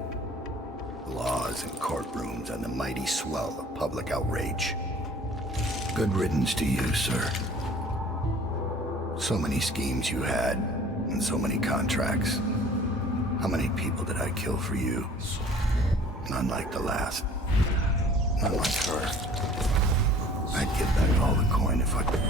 Laws and courtrooms and the mighty swell of public outrage. Good riddance to you, sir. So many schemes you had, and so many contracts. How many people did I kill for you? None like the last. None like her. I'd give back all the coin if I could.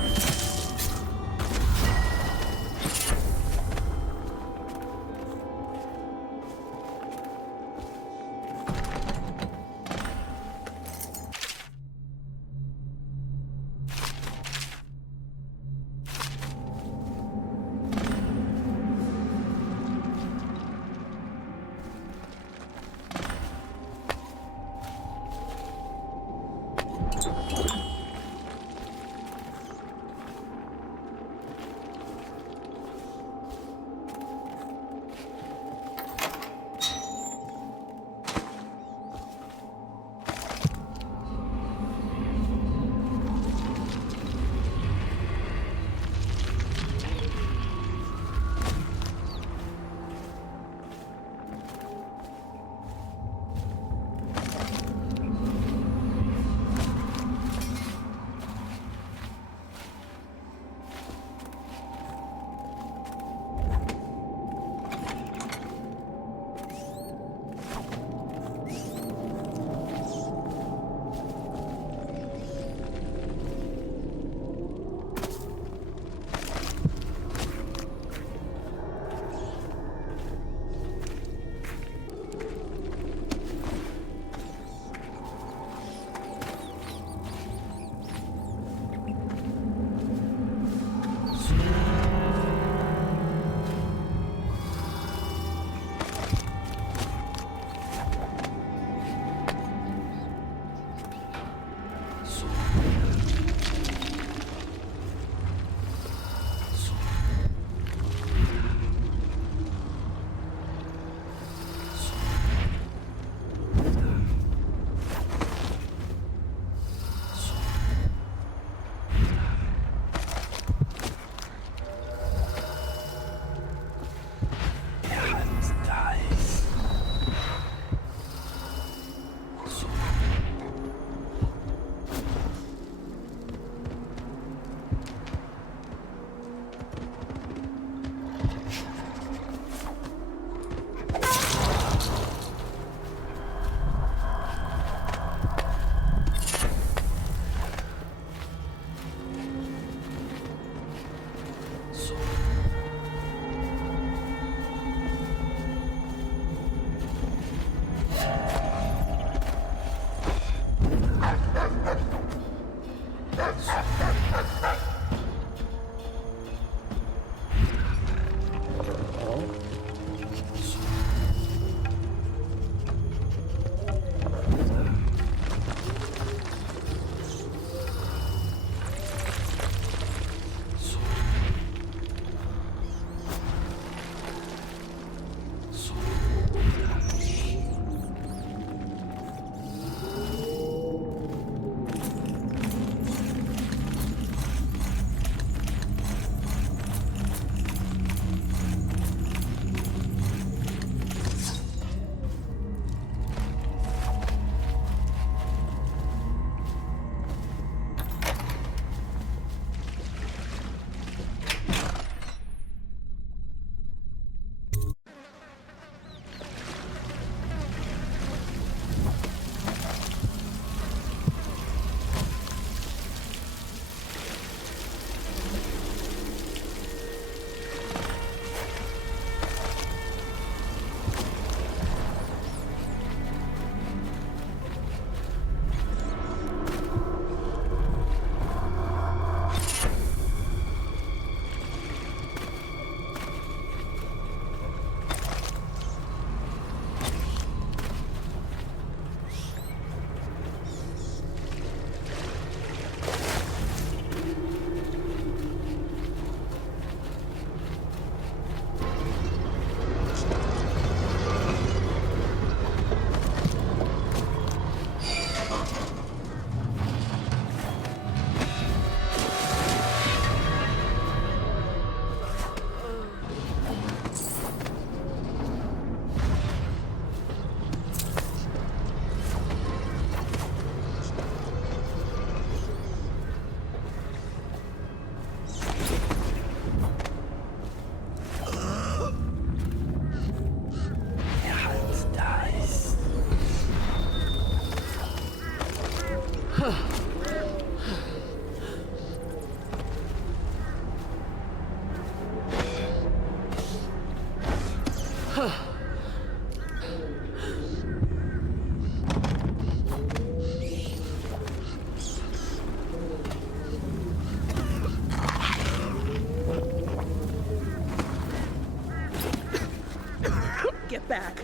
Get back.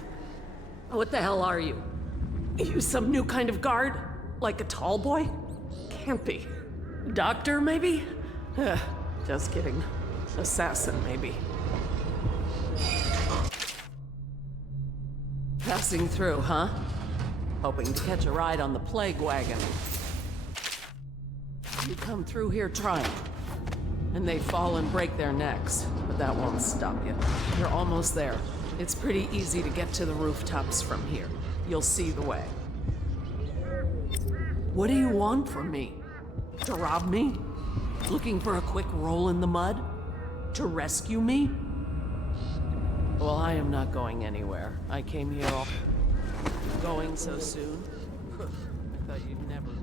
What the hell are you? You some new kind of guard? Like a tall boy? Can't be. Doctor, maybe? Just kidding. Assassin, maybe. Passing through, huh? Hoping to catch a ride on the plague wagon. You come through here trying, and they fall and break their necks, but that won't stop you. You're almost there. It's pretty easy to get to the rooftops from here. You'll see the way. What do you want from me? To rob me? Looking for a quick roll in the mud? To rescue me? Well, I am not going anywhere. I came here all... Going so soon? I thought you'd never leave.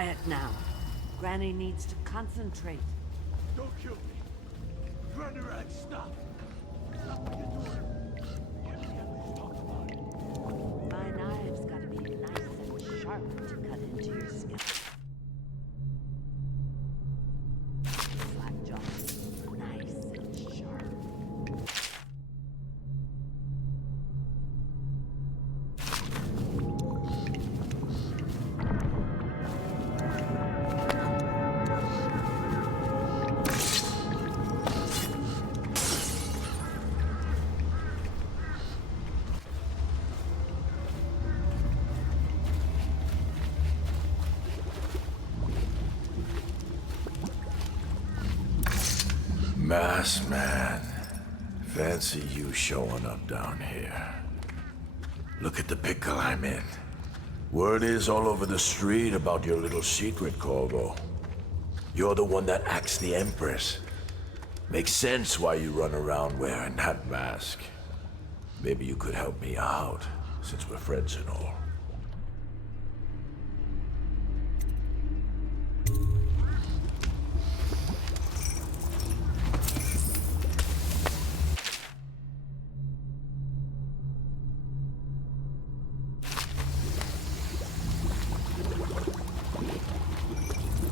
Quiet now. Granny needs to concentrate. Don't kill me. Granny Rag, stop. Stop what you're doing. Can't we at least talk about it? My knives gotta be nice and sharp to cut into your skin. Slackjaw, nice and sharp. Masked man. Fancy you showing up down here. Look at the pickle I'm in. Word is all over the street about your little secret, Corvo. You're the one that acts the Empress. Makes sense why you run around wearing that mask. Maybe you could help me out, since we're friends and all.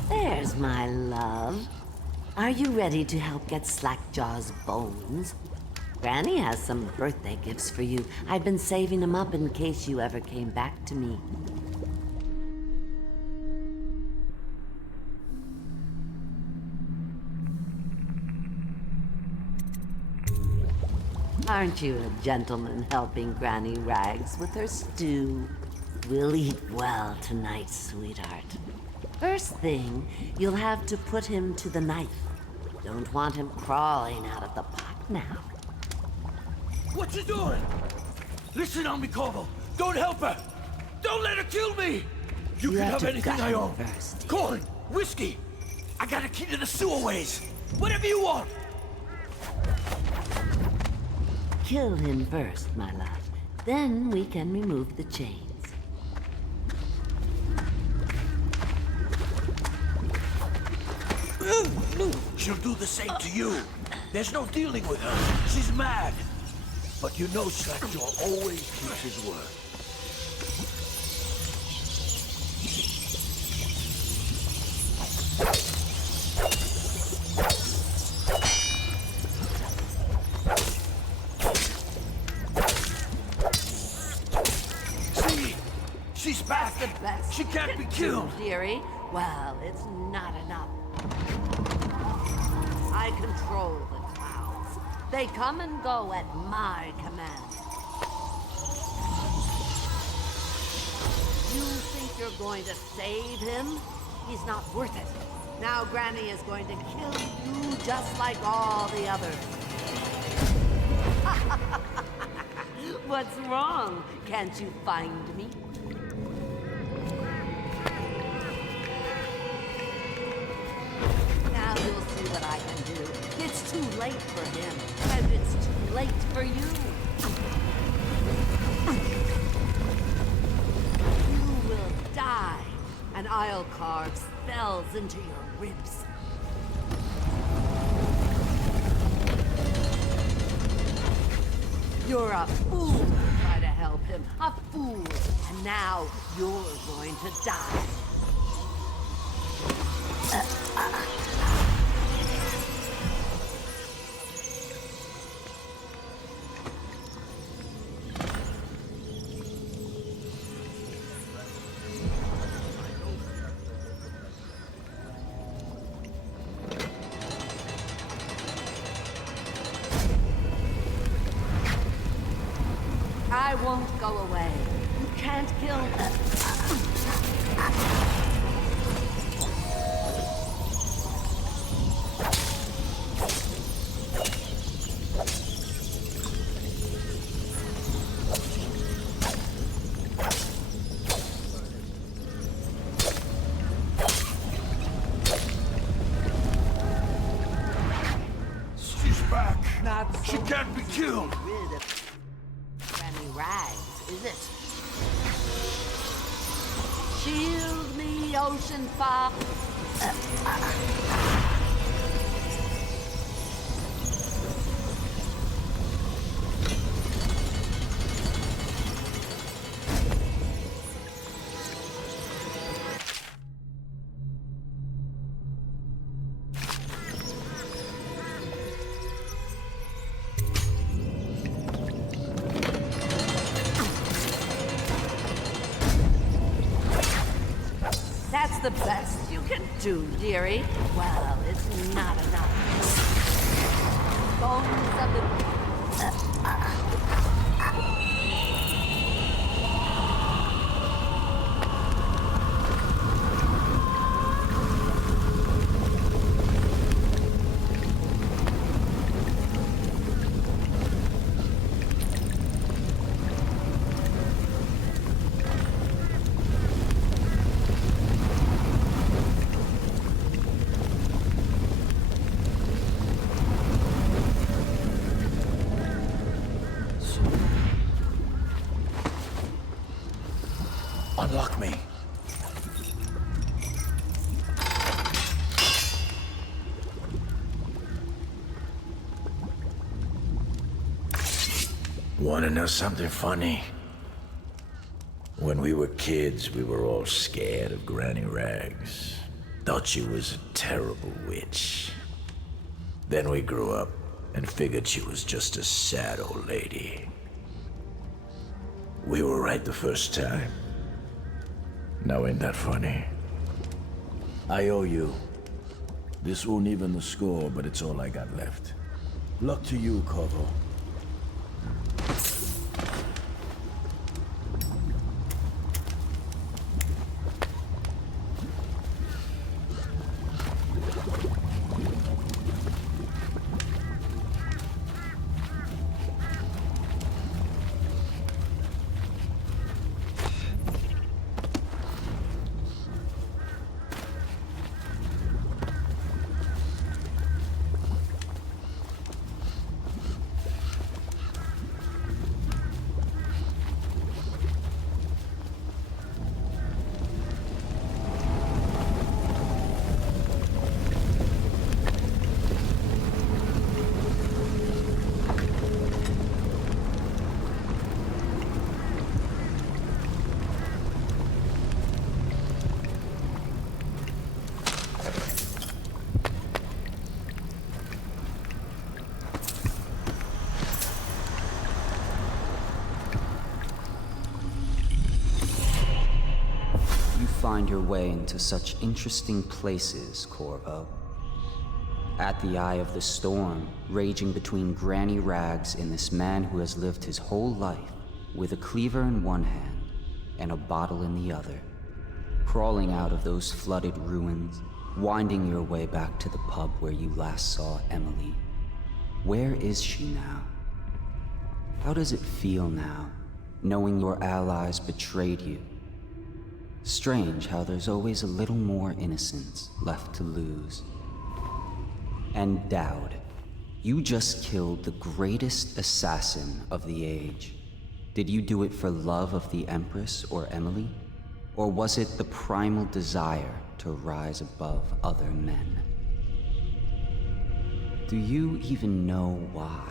There's my love. Are you ready to help get Slackjaw's bones? Granny has some birthday gifts for you. I've been saving them up in case you ever came back to me. Aren't you a gentleman helping Granny Rags with her stew? We'll eat well tonight, sweetheart. First thing, you'll have to put him to the knife. Don't want him crawling out of the pot now. What you doing? Listen on me, Corvo. Don't help her. Don't let her kill me. You can have anything I own. Corn, whiskey. I got a key to the sewerways. Whatever you want. Kill him first, my love. Then we can remove the chains. She'll do the same to you. There's no dealing with her. She's mad. But you know Slackjaw always keeps his word. See? She's back. The best She can't be killed. Dearie. Well, it's not enough. I control the clouds. They come and go at my command. You think you're going to save him? He's not worth it. Now Granny is going to kill you just like all the others. What's wrong? Can't you find me? Now you'll see what I can do. It's too late for him, and it's too late for you. You will die, and I'll carve spells into your ribs. You're a fool to try to help him. A fool. And now you're going to die. I won't go away. You can't kill She's back. Not She so can't be killed. rid of Granny Rags, is it? Shield me, oh potion fa. That's the best you can do, dearie. Well, it's not enough. Bones of the... Unlock me. Wanna know something funny? When we were kids, we were all scared of Granny Rags. Thought she was a terrible witch. Then we grew up and figured she was just a sad old lady. We were right the first time. Now ain't that funny? I owe you. This won't even the score, but it's all I got left. Luck to you, Corvo. Find your way into such interesting places, Corvo. At the eye of the storm, raging between Granny Rags and this man who has lived his whole life with a cleaver in one hand and a bottle in the other. Crawling out of those flooded ruins, winding your way back to the pub where you last saw Emily. Where is she now? How does it feel now, knowing your allies betrayed you? Strange how there's always a little more innocence left to lose. And Dowd, you just killed the greatest assassin of the age. Did you do it for love of the Empress or Emily? Or was it the primal desire to rise above other men? Do you even know why?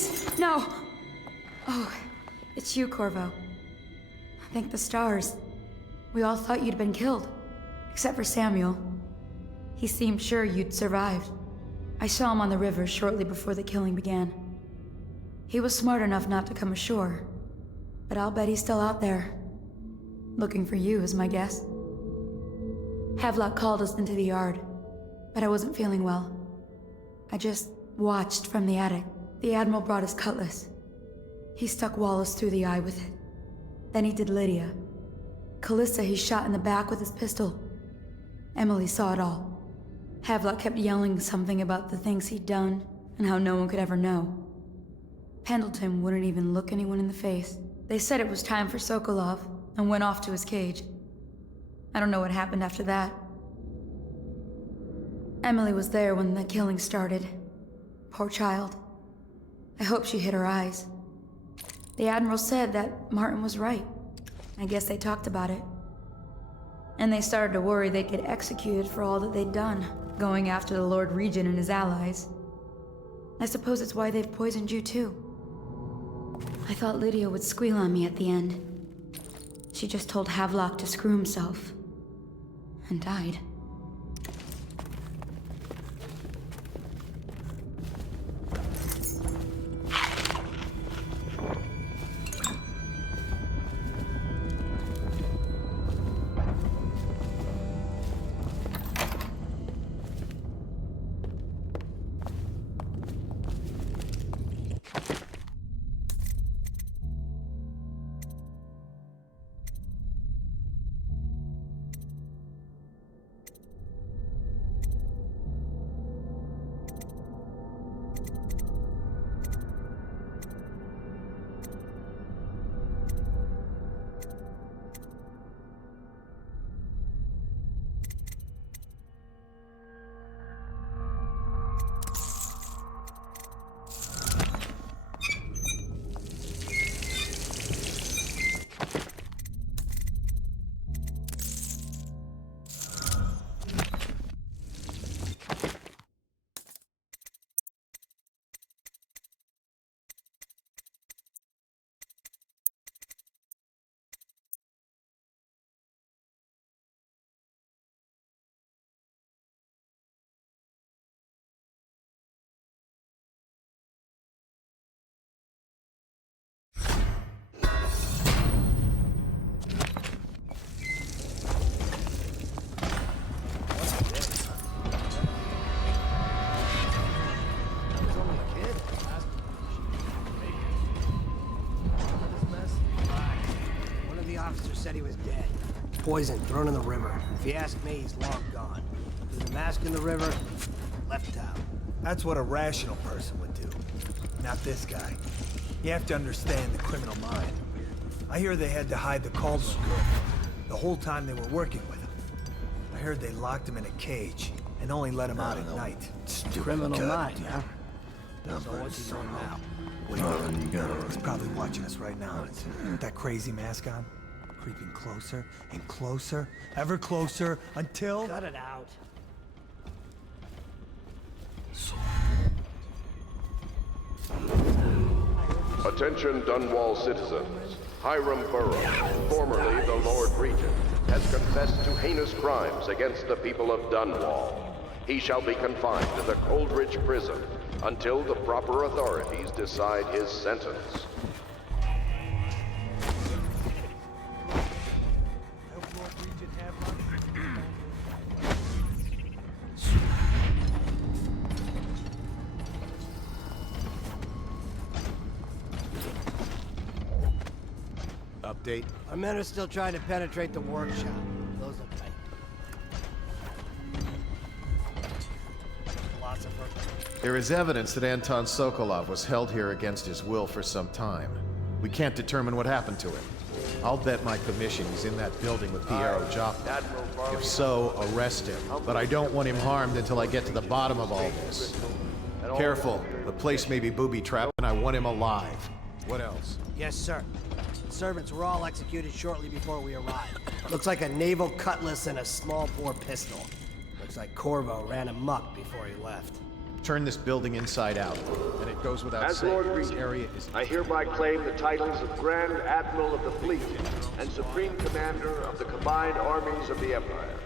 Please, no! Oh, it's you, Corvo. Thank the stars. We all thought you'd been killed. Except for Samuel. He seemed sure you'd survived. I saw him on the river shortly before the killing began. He was smart enough not to come ashore. But I'll bet he's still out there. Looking for you, is my guess. Havelock called us into the yard, but I wasn't feeling well. I just watched from the attic. The Admiral brought his cutlass. He stuck Wallace through the eye with it. Then he did Lydia. Callista he shot in the back with his pistol. Emily saw it all. Havelock kept yelling something about the things he'd done, and how no one could ever know. Pendleton wouldn't even look anyone in the face. They said it was time for Sokolov, and went off to his cage. I don't know what happened after that. Emily was there when the killing started. Poor child. I hope she hid her eyes. The Admiral said that Martin was right. I guess they talked about it. And they started to worry they'd get executed for all that they'd done, going after the Lord Regent and his allies. I suppose it's why they've poisoned you too. I thought Lydia would squeal on me at the end. She just told Havelock to screw himself. And died. Said he was dead. Poisoned, thrown in the river. If you ask me, he's long gone. Threw the mask in the river, left town. That's what a rational person would do. Not this guy. You have to understand the criminal mind. I hear they had to hide the Caldwell girl the whole time they were working with him. I heard they locked him in a cage and only let him out at night. Criminal mind, huh? So what's he doing now? He's probably watching us right now. With that crazy mask on. Creeping closer and closer, ever closer, until... Cut it out. Attention Dunwall citizens. Hiram Burrow, formerly the Lord Regent, has confessed to heinous crimes against the people of Dunwall. He shall be confined to the Coldridge prison until the proper authorities decide his sentence. Update. Our men are still trying to penetrate the workshop. Those are tight. Philosopher. There is evidence that Anton Sokolov was held here against his will for some time. We can't determine what happened to him. I'll bet my commission he's in that building with Piero Joppa. If so, arrest him. But I don't want him harmed until I get to the bottom of all this. Careful. The place may be booby-trapped, and I want him alive. What else? Yes, sir. The servants were all executed shortly before we arrived. Looks like a naval cutlass and a small bore pistol. Looks like Corvo ran amok before he left. Turn this building inside out. And it goes without As saying, Lord this Regent, area is... I hereby claim the titles of Grand Admiral of the Fleet and Supreme Commander of the Combined Armies of the Empire.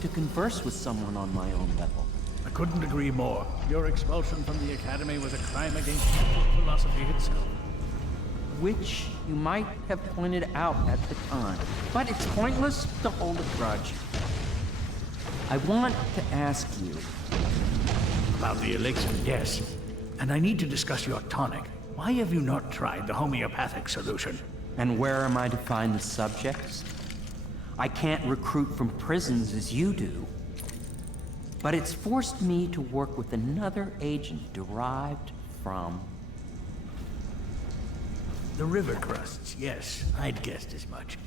To converse with someone on my own level. I couldn't agree more. Your expulsion from the Academy was a crime against philosophy itself. Which you might have pointed out at the time. But it's pointless to hold a grudge. I want to ask you... About the elixir, yes. And I need to discuss your tonic. Why have you not tried the homeopathic solution? And where am I to find the subjects? I can't recruit from prisons as you do. But it's forced me to work with another agent derived from... The river crusts, yes. I'd guessed as much.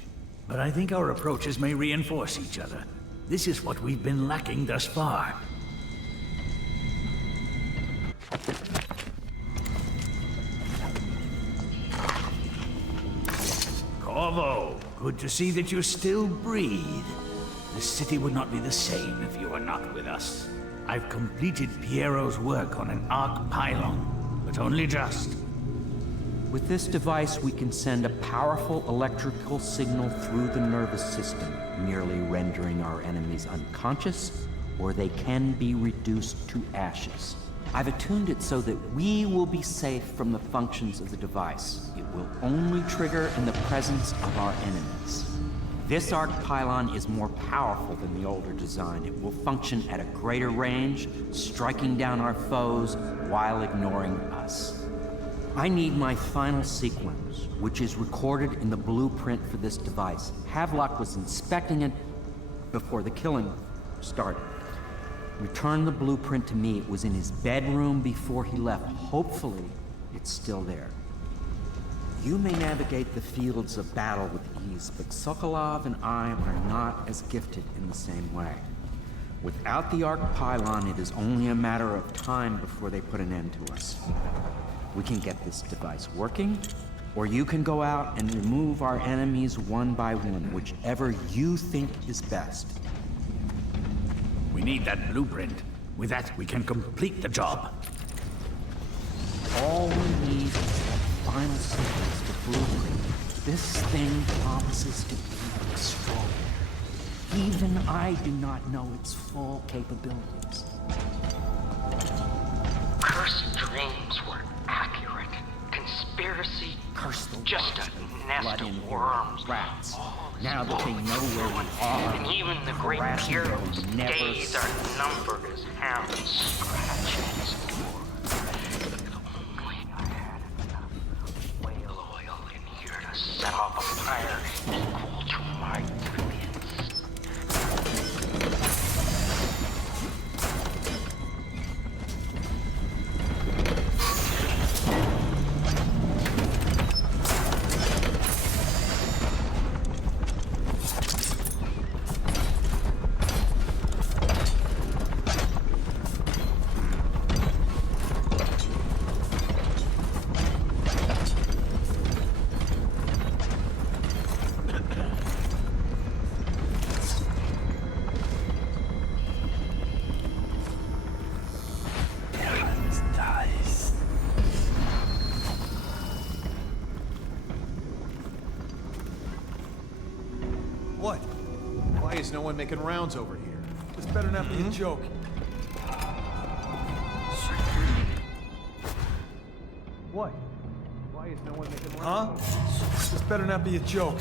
But I think our approaches may reinforce each other. This is what we've been lacking thus far. Corvo, good to see that you still breathe. The city would not be the same if you were not with us. I've completed Piero's work on an arc pylon, but only just. With this device, we can send a powerful electrical signal through the nervous system, merely rendering our enemies unconscious or they can be reduced to ashes. I've attuned it so that we will be safe from the functions of the device. It will only trigger in the presence of our enemies. This arc pylon is more powerful than the older design. It will function at a greater range, striking down our foes while ignoring us. I need my final sequence, which is recorded in the blueprint for this device. Havelock was inspecting it before the killing started. Return the blueprint to me. It was in his bedroom before he left. Hopefully, it's still there. You may navigate the fields of battle with ease, but Sokolov and I are not as gifted in the same way. Without the arc pylon, it is only a matter of time before they put an end to us. We can get this device working, or you can go out and remove our enemies one by one, whichever you think is best. We need that blueprint. With that, we can complete the job. All we need is that final sequence, the blueprint. This thing promises to be extraordinary. Even I do not know its full capabilities. Cursed dreams were accurate. Conspiracy, just a nest of worms. Rats. Now that they know where we are, and even the great hero's days are numbered as hounds scratches. If only I had enough whale oil in here to set off a fire equal to my brilliance. What? Why is no one making rounds over here? This better not be a joke. What? Why is no one making rounds? Huh? This better not be a joke.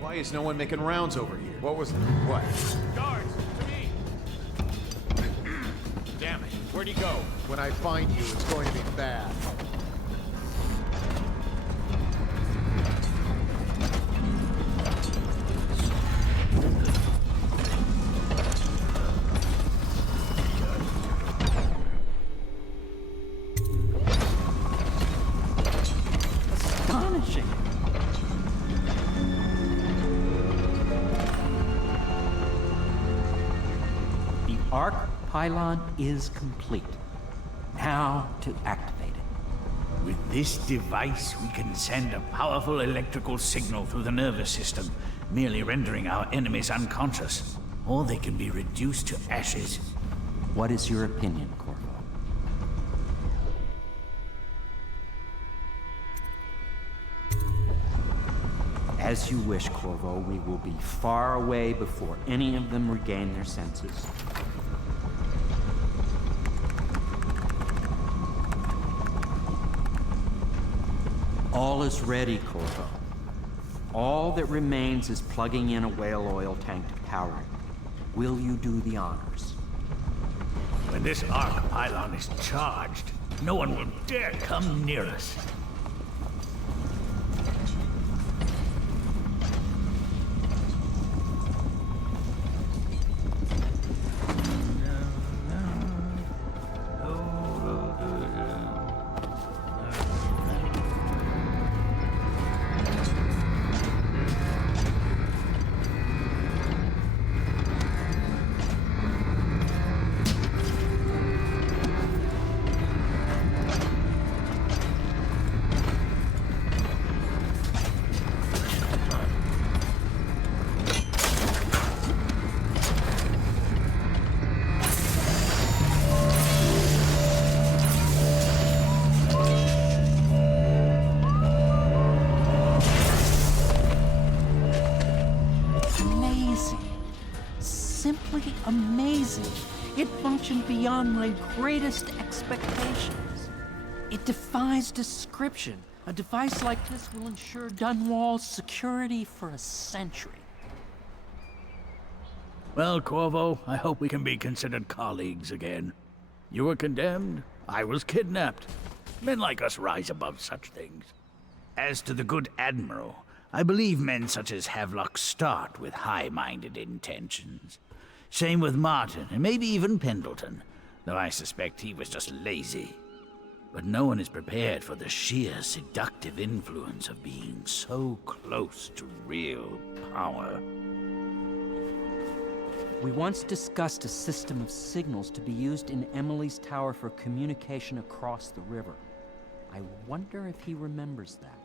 Why is no one making rounds over here? What was... what? Guards, to me! Damn it, where'd he go? When I find you, it's going to be bad. Astonishing. The arc pylon is complete. Now to activate it. With this device, we can send a powerful electrical signal through the nervous system, merely rendering our enemies unconscious. Or they can be reduced to ashes. What is your opinion, Corvo? As you wish, Corvo. We will be far away before any of them regain their senses. All is ready, Corvo. All that remains is plugging in a whale oil tank to power it. Will you do the honors? When this arc pylon is charged, no one will dare come near us. simply amazing. It functioned beyond my greatest expectations. It defies description. A device like this will ensure Dunwall's security for a century. Well, Corvo, I hope we can be considered colleagues again. You were condemned, I was kidnapped. Men like us rise above such things. As to the good Admiral, I believe men such as Havelock start with high-minded intentions. Same with Martin, and maybe even Pendleton, though I suspect he was just lazy. But no one is prepared for the sheer seductive influence of being so close to real power. We once discussed a system of signals to be used in Emily's tower for communication across the river. I wonder if he remembers that.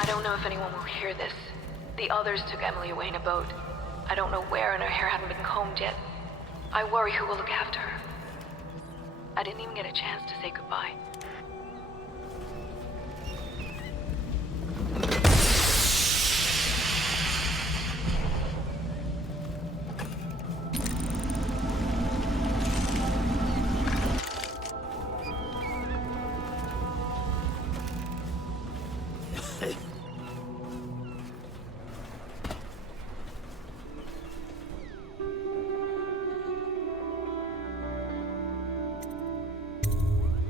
I don't know if anyone will hear this. The others took Emily away in a boat. I don't know where, and her hair hadn't been combed yet. I worry who will look after her. I didn't even get a chance to say goodbye.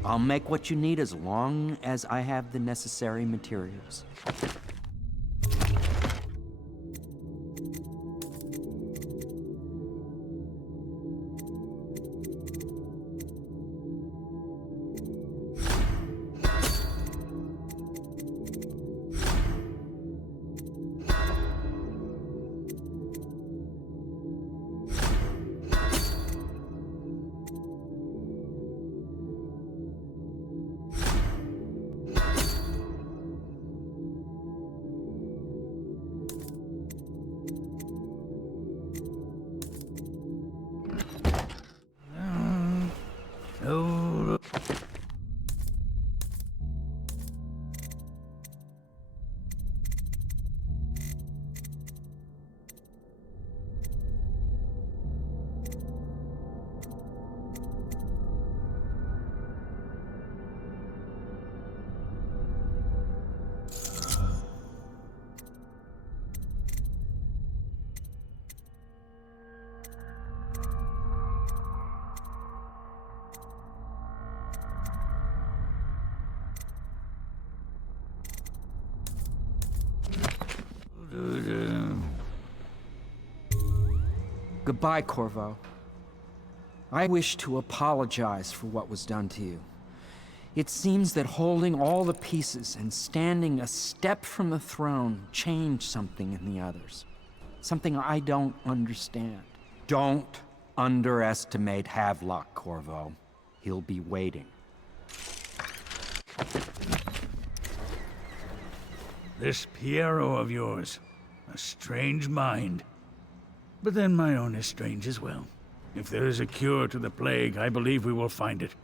I'll make what you need as long as I have the necessary materials. Goodbye, Corvo. I wish to apologize for what was done to you. It seems that holding all the pieces and standing a step from the throne changed something in the others. Something I don't understand. Don't underestimate Havelock, Corvo. He'll be waiting. This Piero of yours, a strange mind. But then my own is strange as well. If there is a cure to the plague, I believe we will find it.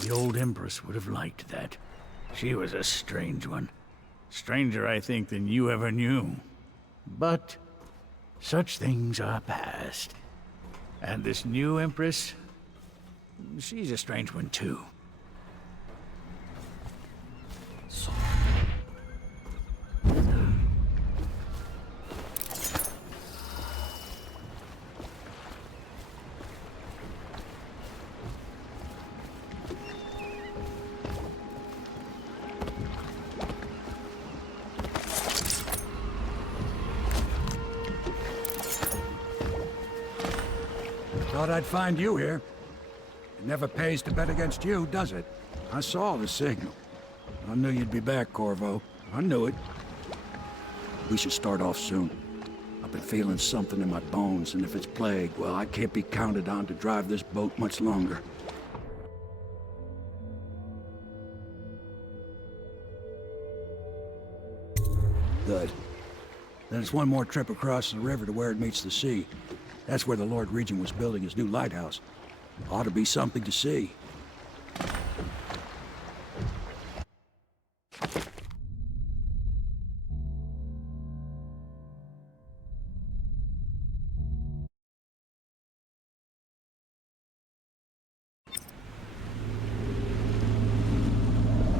The old Empress would have liked that. She was a strange one. Stranger, I think, than you ever knew. But such things are past. And this new Empress, she's a strange one too. Thought I'd find you here. It never pays to bet against you, does it? I saw the signal. I knew you'd be back, Corvo. I knew it. We should start off soon. I've been feeling something in my bones, and if it's plague, well, I can't be counted on to drive this boat much longer. Good. Then it's one more trip across the river to where it meets the sea. That's where the Lord Regent was building his new lighthouse. Ought to be something to see.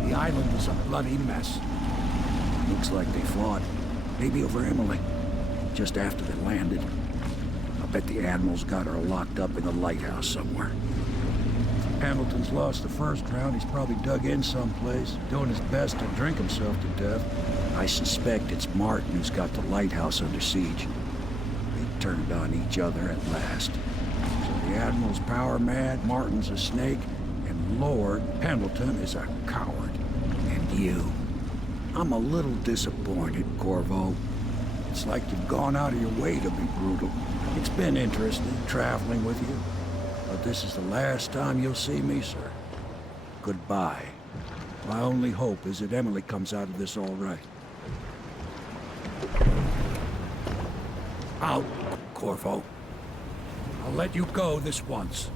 The island is a bloody mess. Looks like they fought. Maybe over Emily. Just after they landed. I bet the Admiral's got her locked up in the lighthouse somewhere. Hamilton's lost the first round. He's probably dug in someplace, doing his best to drink himself to death. I suspect it's Martin who's got the lighthouse under siege. They turned on each other at last. So the Admiral's power mad, Martin's a snake, and Lord Pendleton is a coward. And you. I'm a little disappointed, Corvo. It's like you've gone out of your way to be brutal. It's been interesting traveling with you, but this is the last time you'll see me, sir. Goodbye. My only hope is that Emily comes out of this all right. Out, Corvo. I'll let you go this once.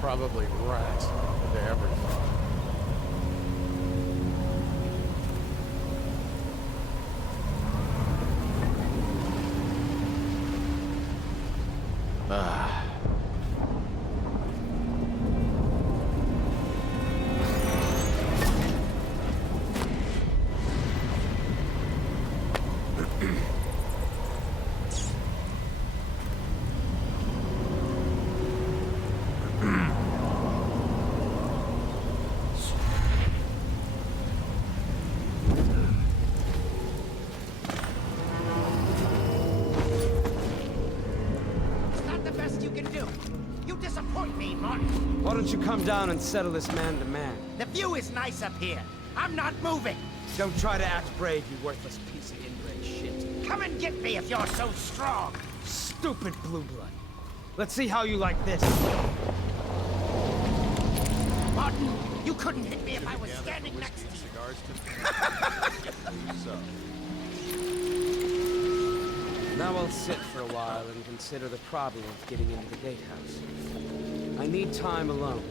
Probably rats into everything. Why don't you come down and settle this man to man? The view is nice up here. I'm not moving. Don't try to act brave, you worthless piece of inbred shit. Come and get me if you're so strong. Stupid blue blood. Let's see how you like this. Martin, you couldn't hit me if I was standing next to you. So. Now I'll sit for a while and consider the problem of getting into the gatehouse. I need time alone.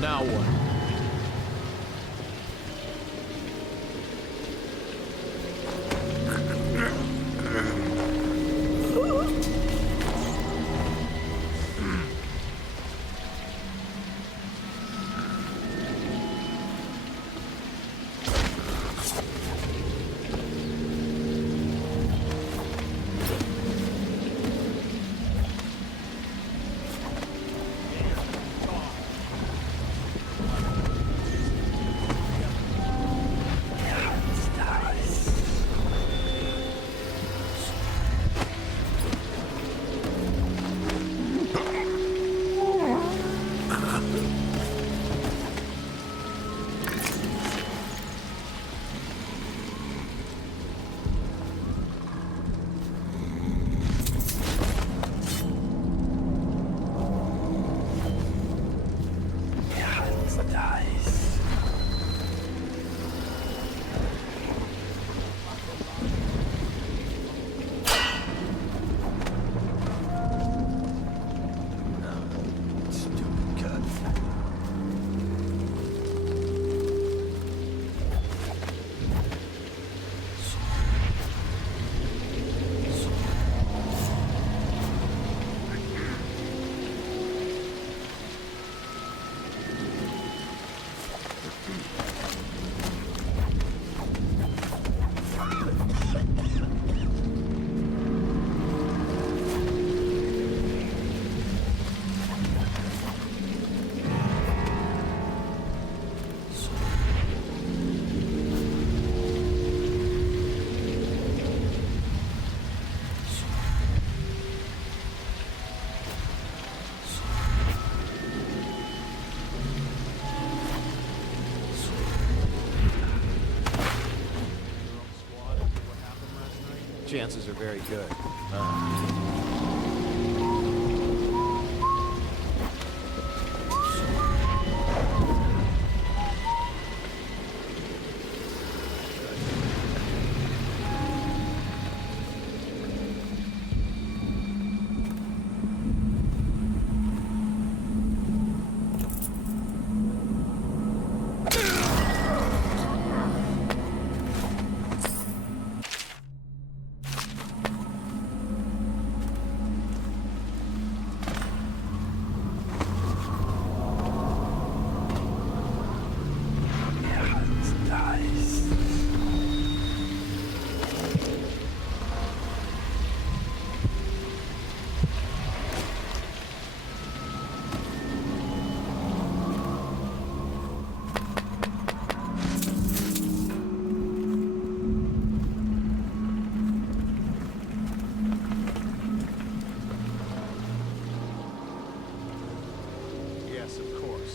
Now what? Chances are very good. Yes, of course.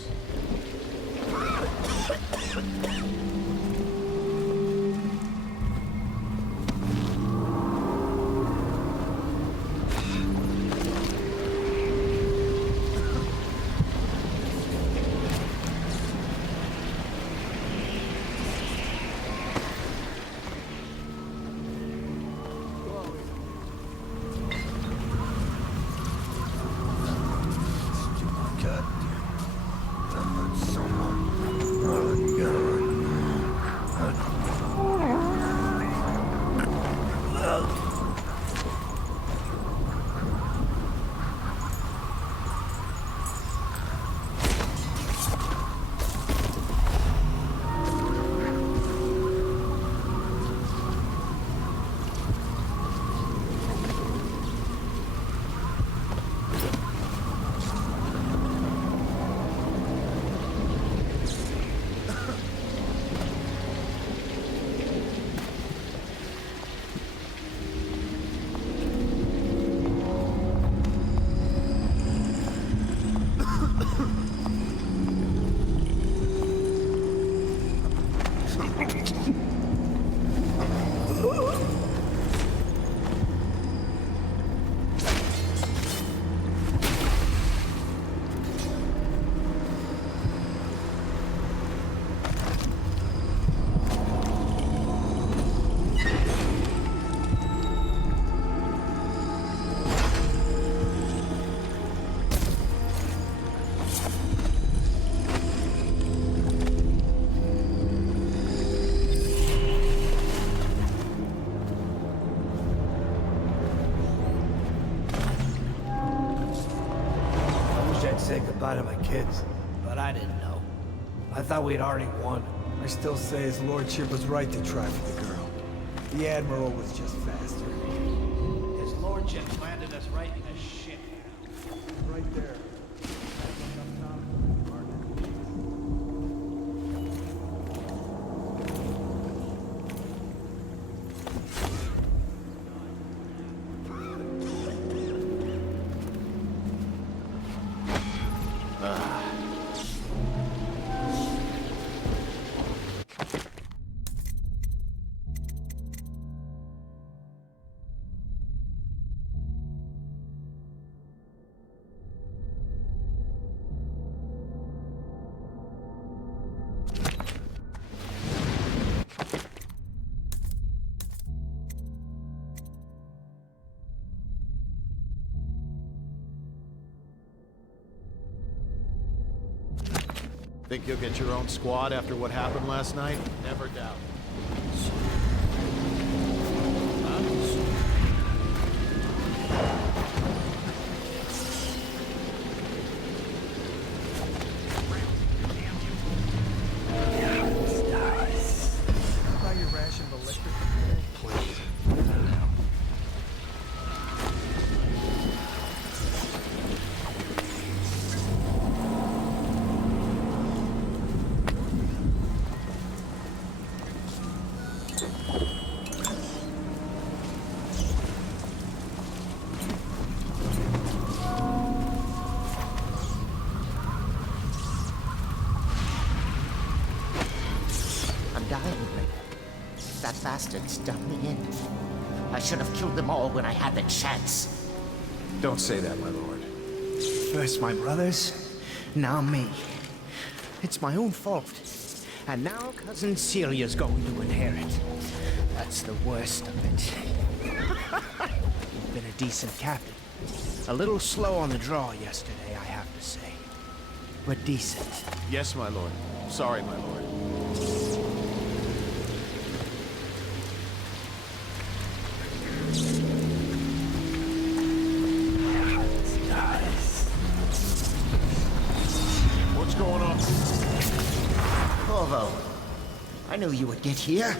Say goodbye to my kids, but I didn't know. I thought we'd already won. I still say his lordship was right to try for the girl. The Admiral was just faster. His lordship landed us right in the shit. Right there. Think you'll get your own squad after what happened last night? Never doubt. Buy your ration of electric, please. I'm dying, Rick. That bastard's done me in. I should have killed them all when I had the chance. Don't say that, my lord. First my brothers, now me. It's my own fault. And now Cousin Celia's going to inherit. That's the worst of it. You've been a decent captain. A little slow on the draw yesterday, I have to say. But decent. Yes, my lord. Sorry, my lord. What's going on? Corvo, I knew you would get here.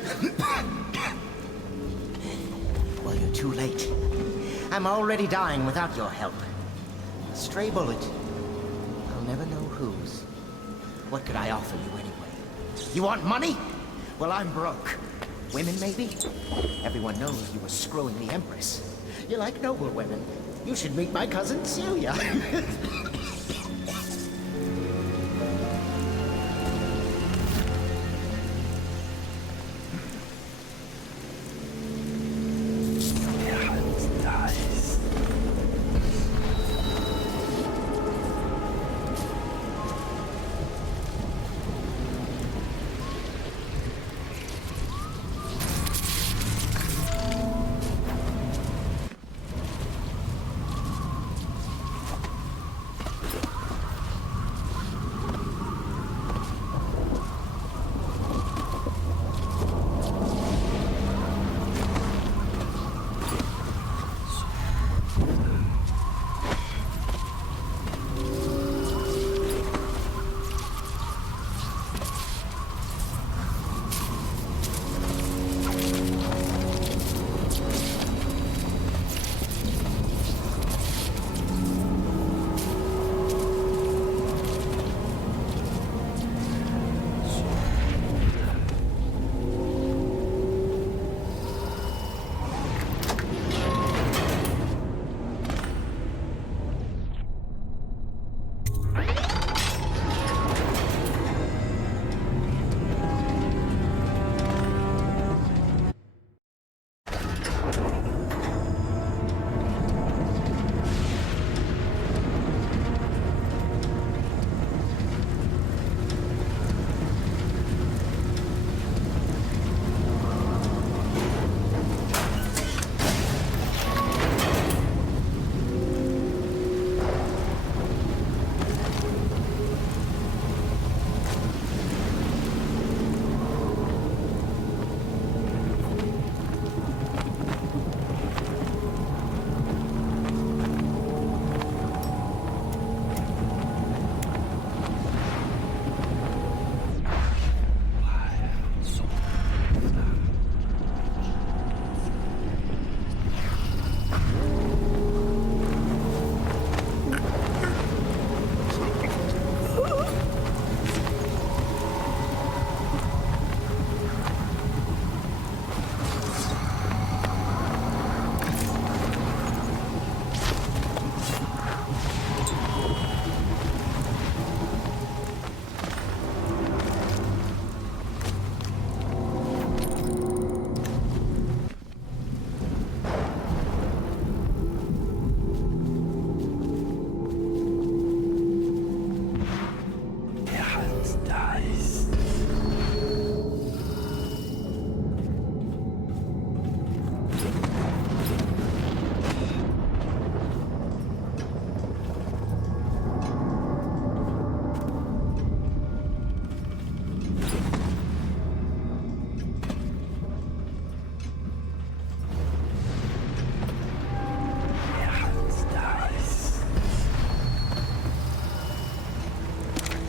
Well, you're too late. I'm already dying without your help. A stray bullet. I'll never know whose. What could I offer you anyway? You want money? Well, I'm broke. Women, maybe? Everyone knows you were screwing the Empress. You like noble women. You should meet my cousin Celia.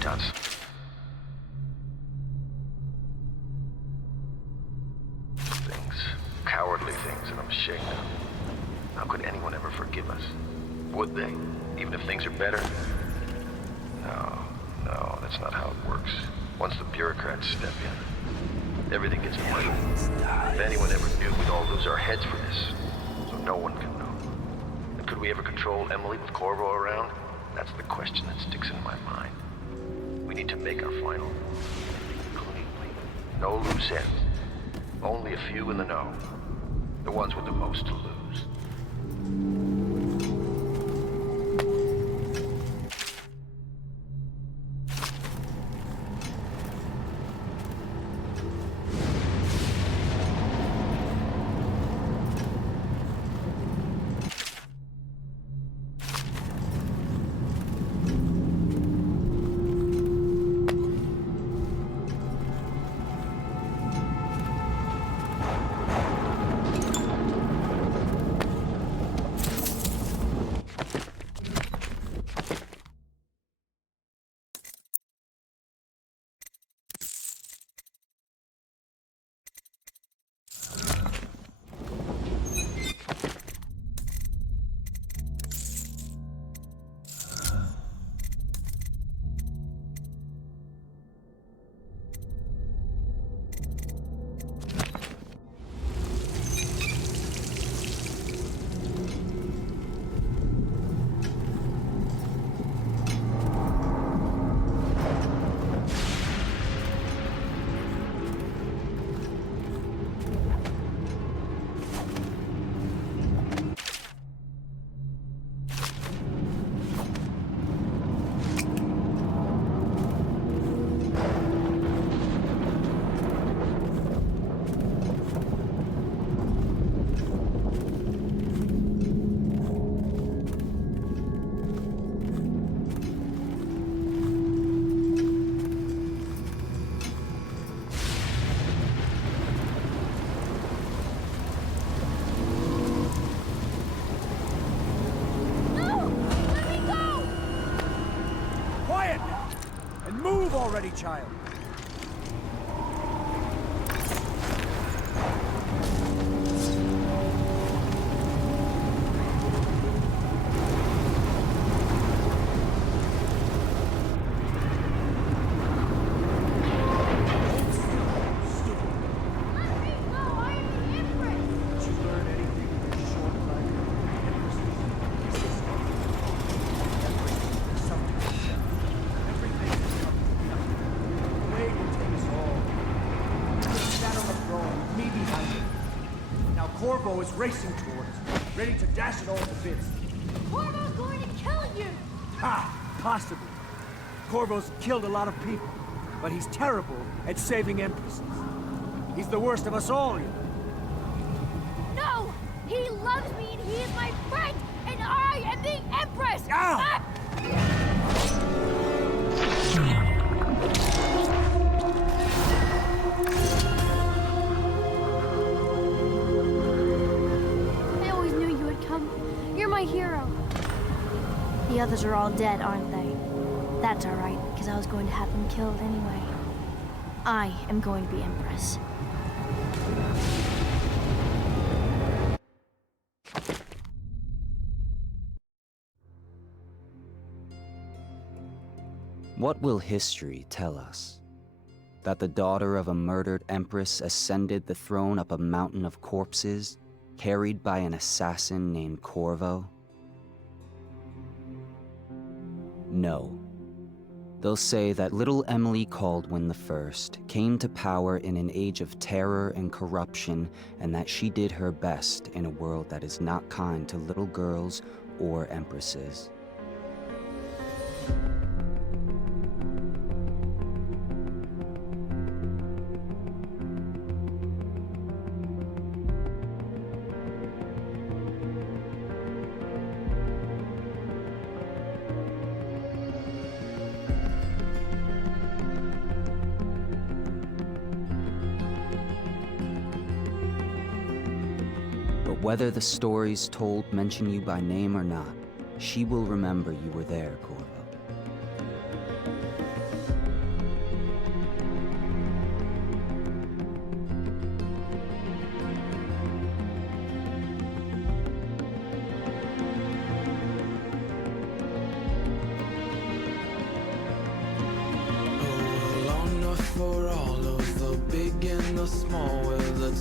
guns. Things, cowardly things that I'm ashamed of. How could anyone ever forgive us? Would they? Even if things are better? No, that's not how it works. Once the bureaucrats step in, everything gets muddled. If anyone ever knew, we'd all lose our heads for this. So no one can know. And could we ever control Emily with Corvo around? That's the question that sticks in my mind. We need to make our final. Cleanly. No loose ends. Only a few in the know. The ones with the most to lose. Already, child. Corvo is racing toward us, ready to dash it all to bits. Corvo's going to kill you! Ha! Possibly. Corvo's killed a lot of people, but he's terrible at saving empresses. He's the worst of us all, you know. No! He loves me and he is my friend, and I am the Empress! Ah! You're my hero. The others are all dead, aren't they? That's all right, because I was going to have them killed anyway. I am going to be Empress. What will history tell us? That the daughter of a murdered empress ascended the throne up a mountain of corpses, carried by an assassin named Corvo? No. They'll say that little Emily Kaldwin I came to power in an age of terror and corruption, and that she did her best in a world that is not kind to little girls or empresses. Whether the stories told mention you by name or not, she will remember you were there, Corvo. small with a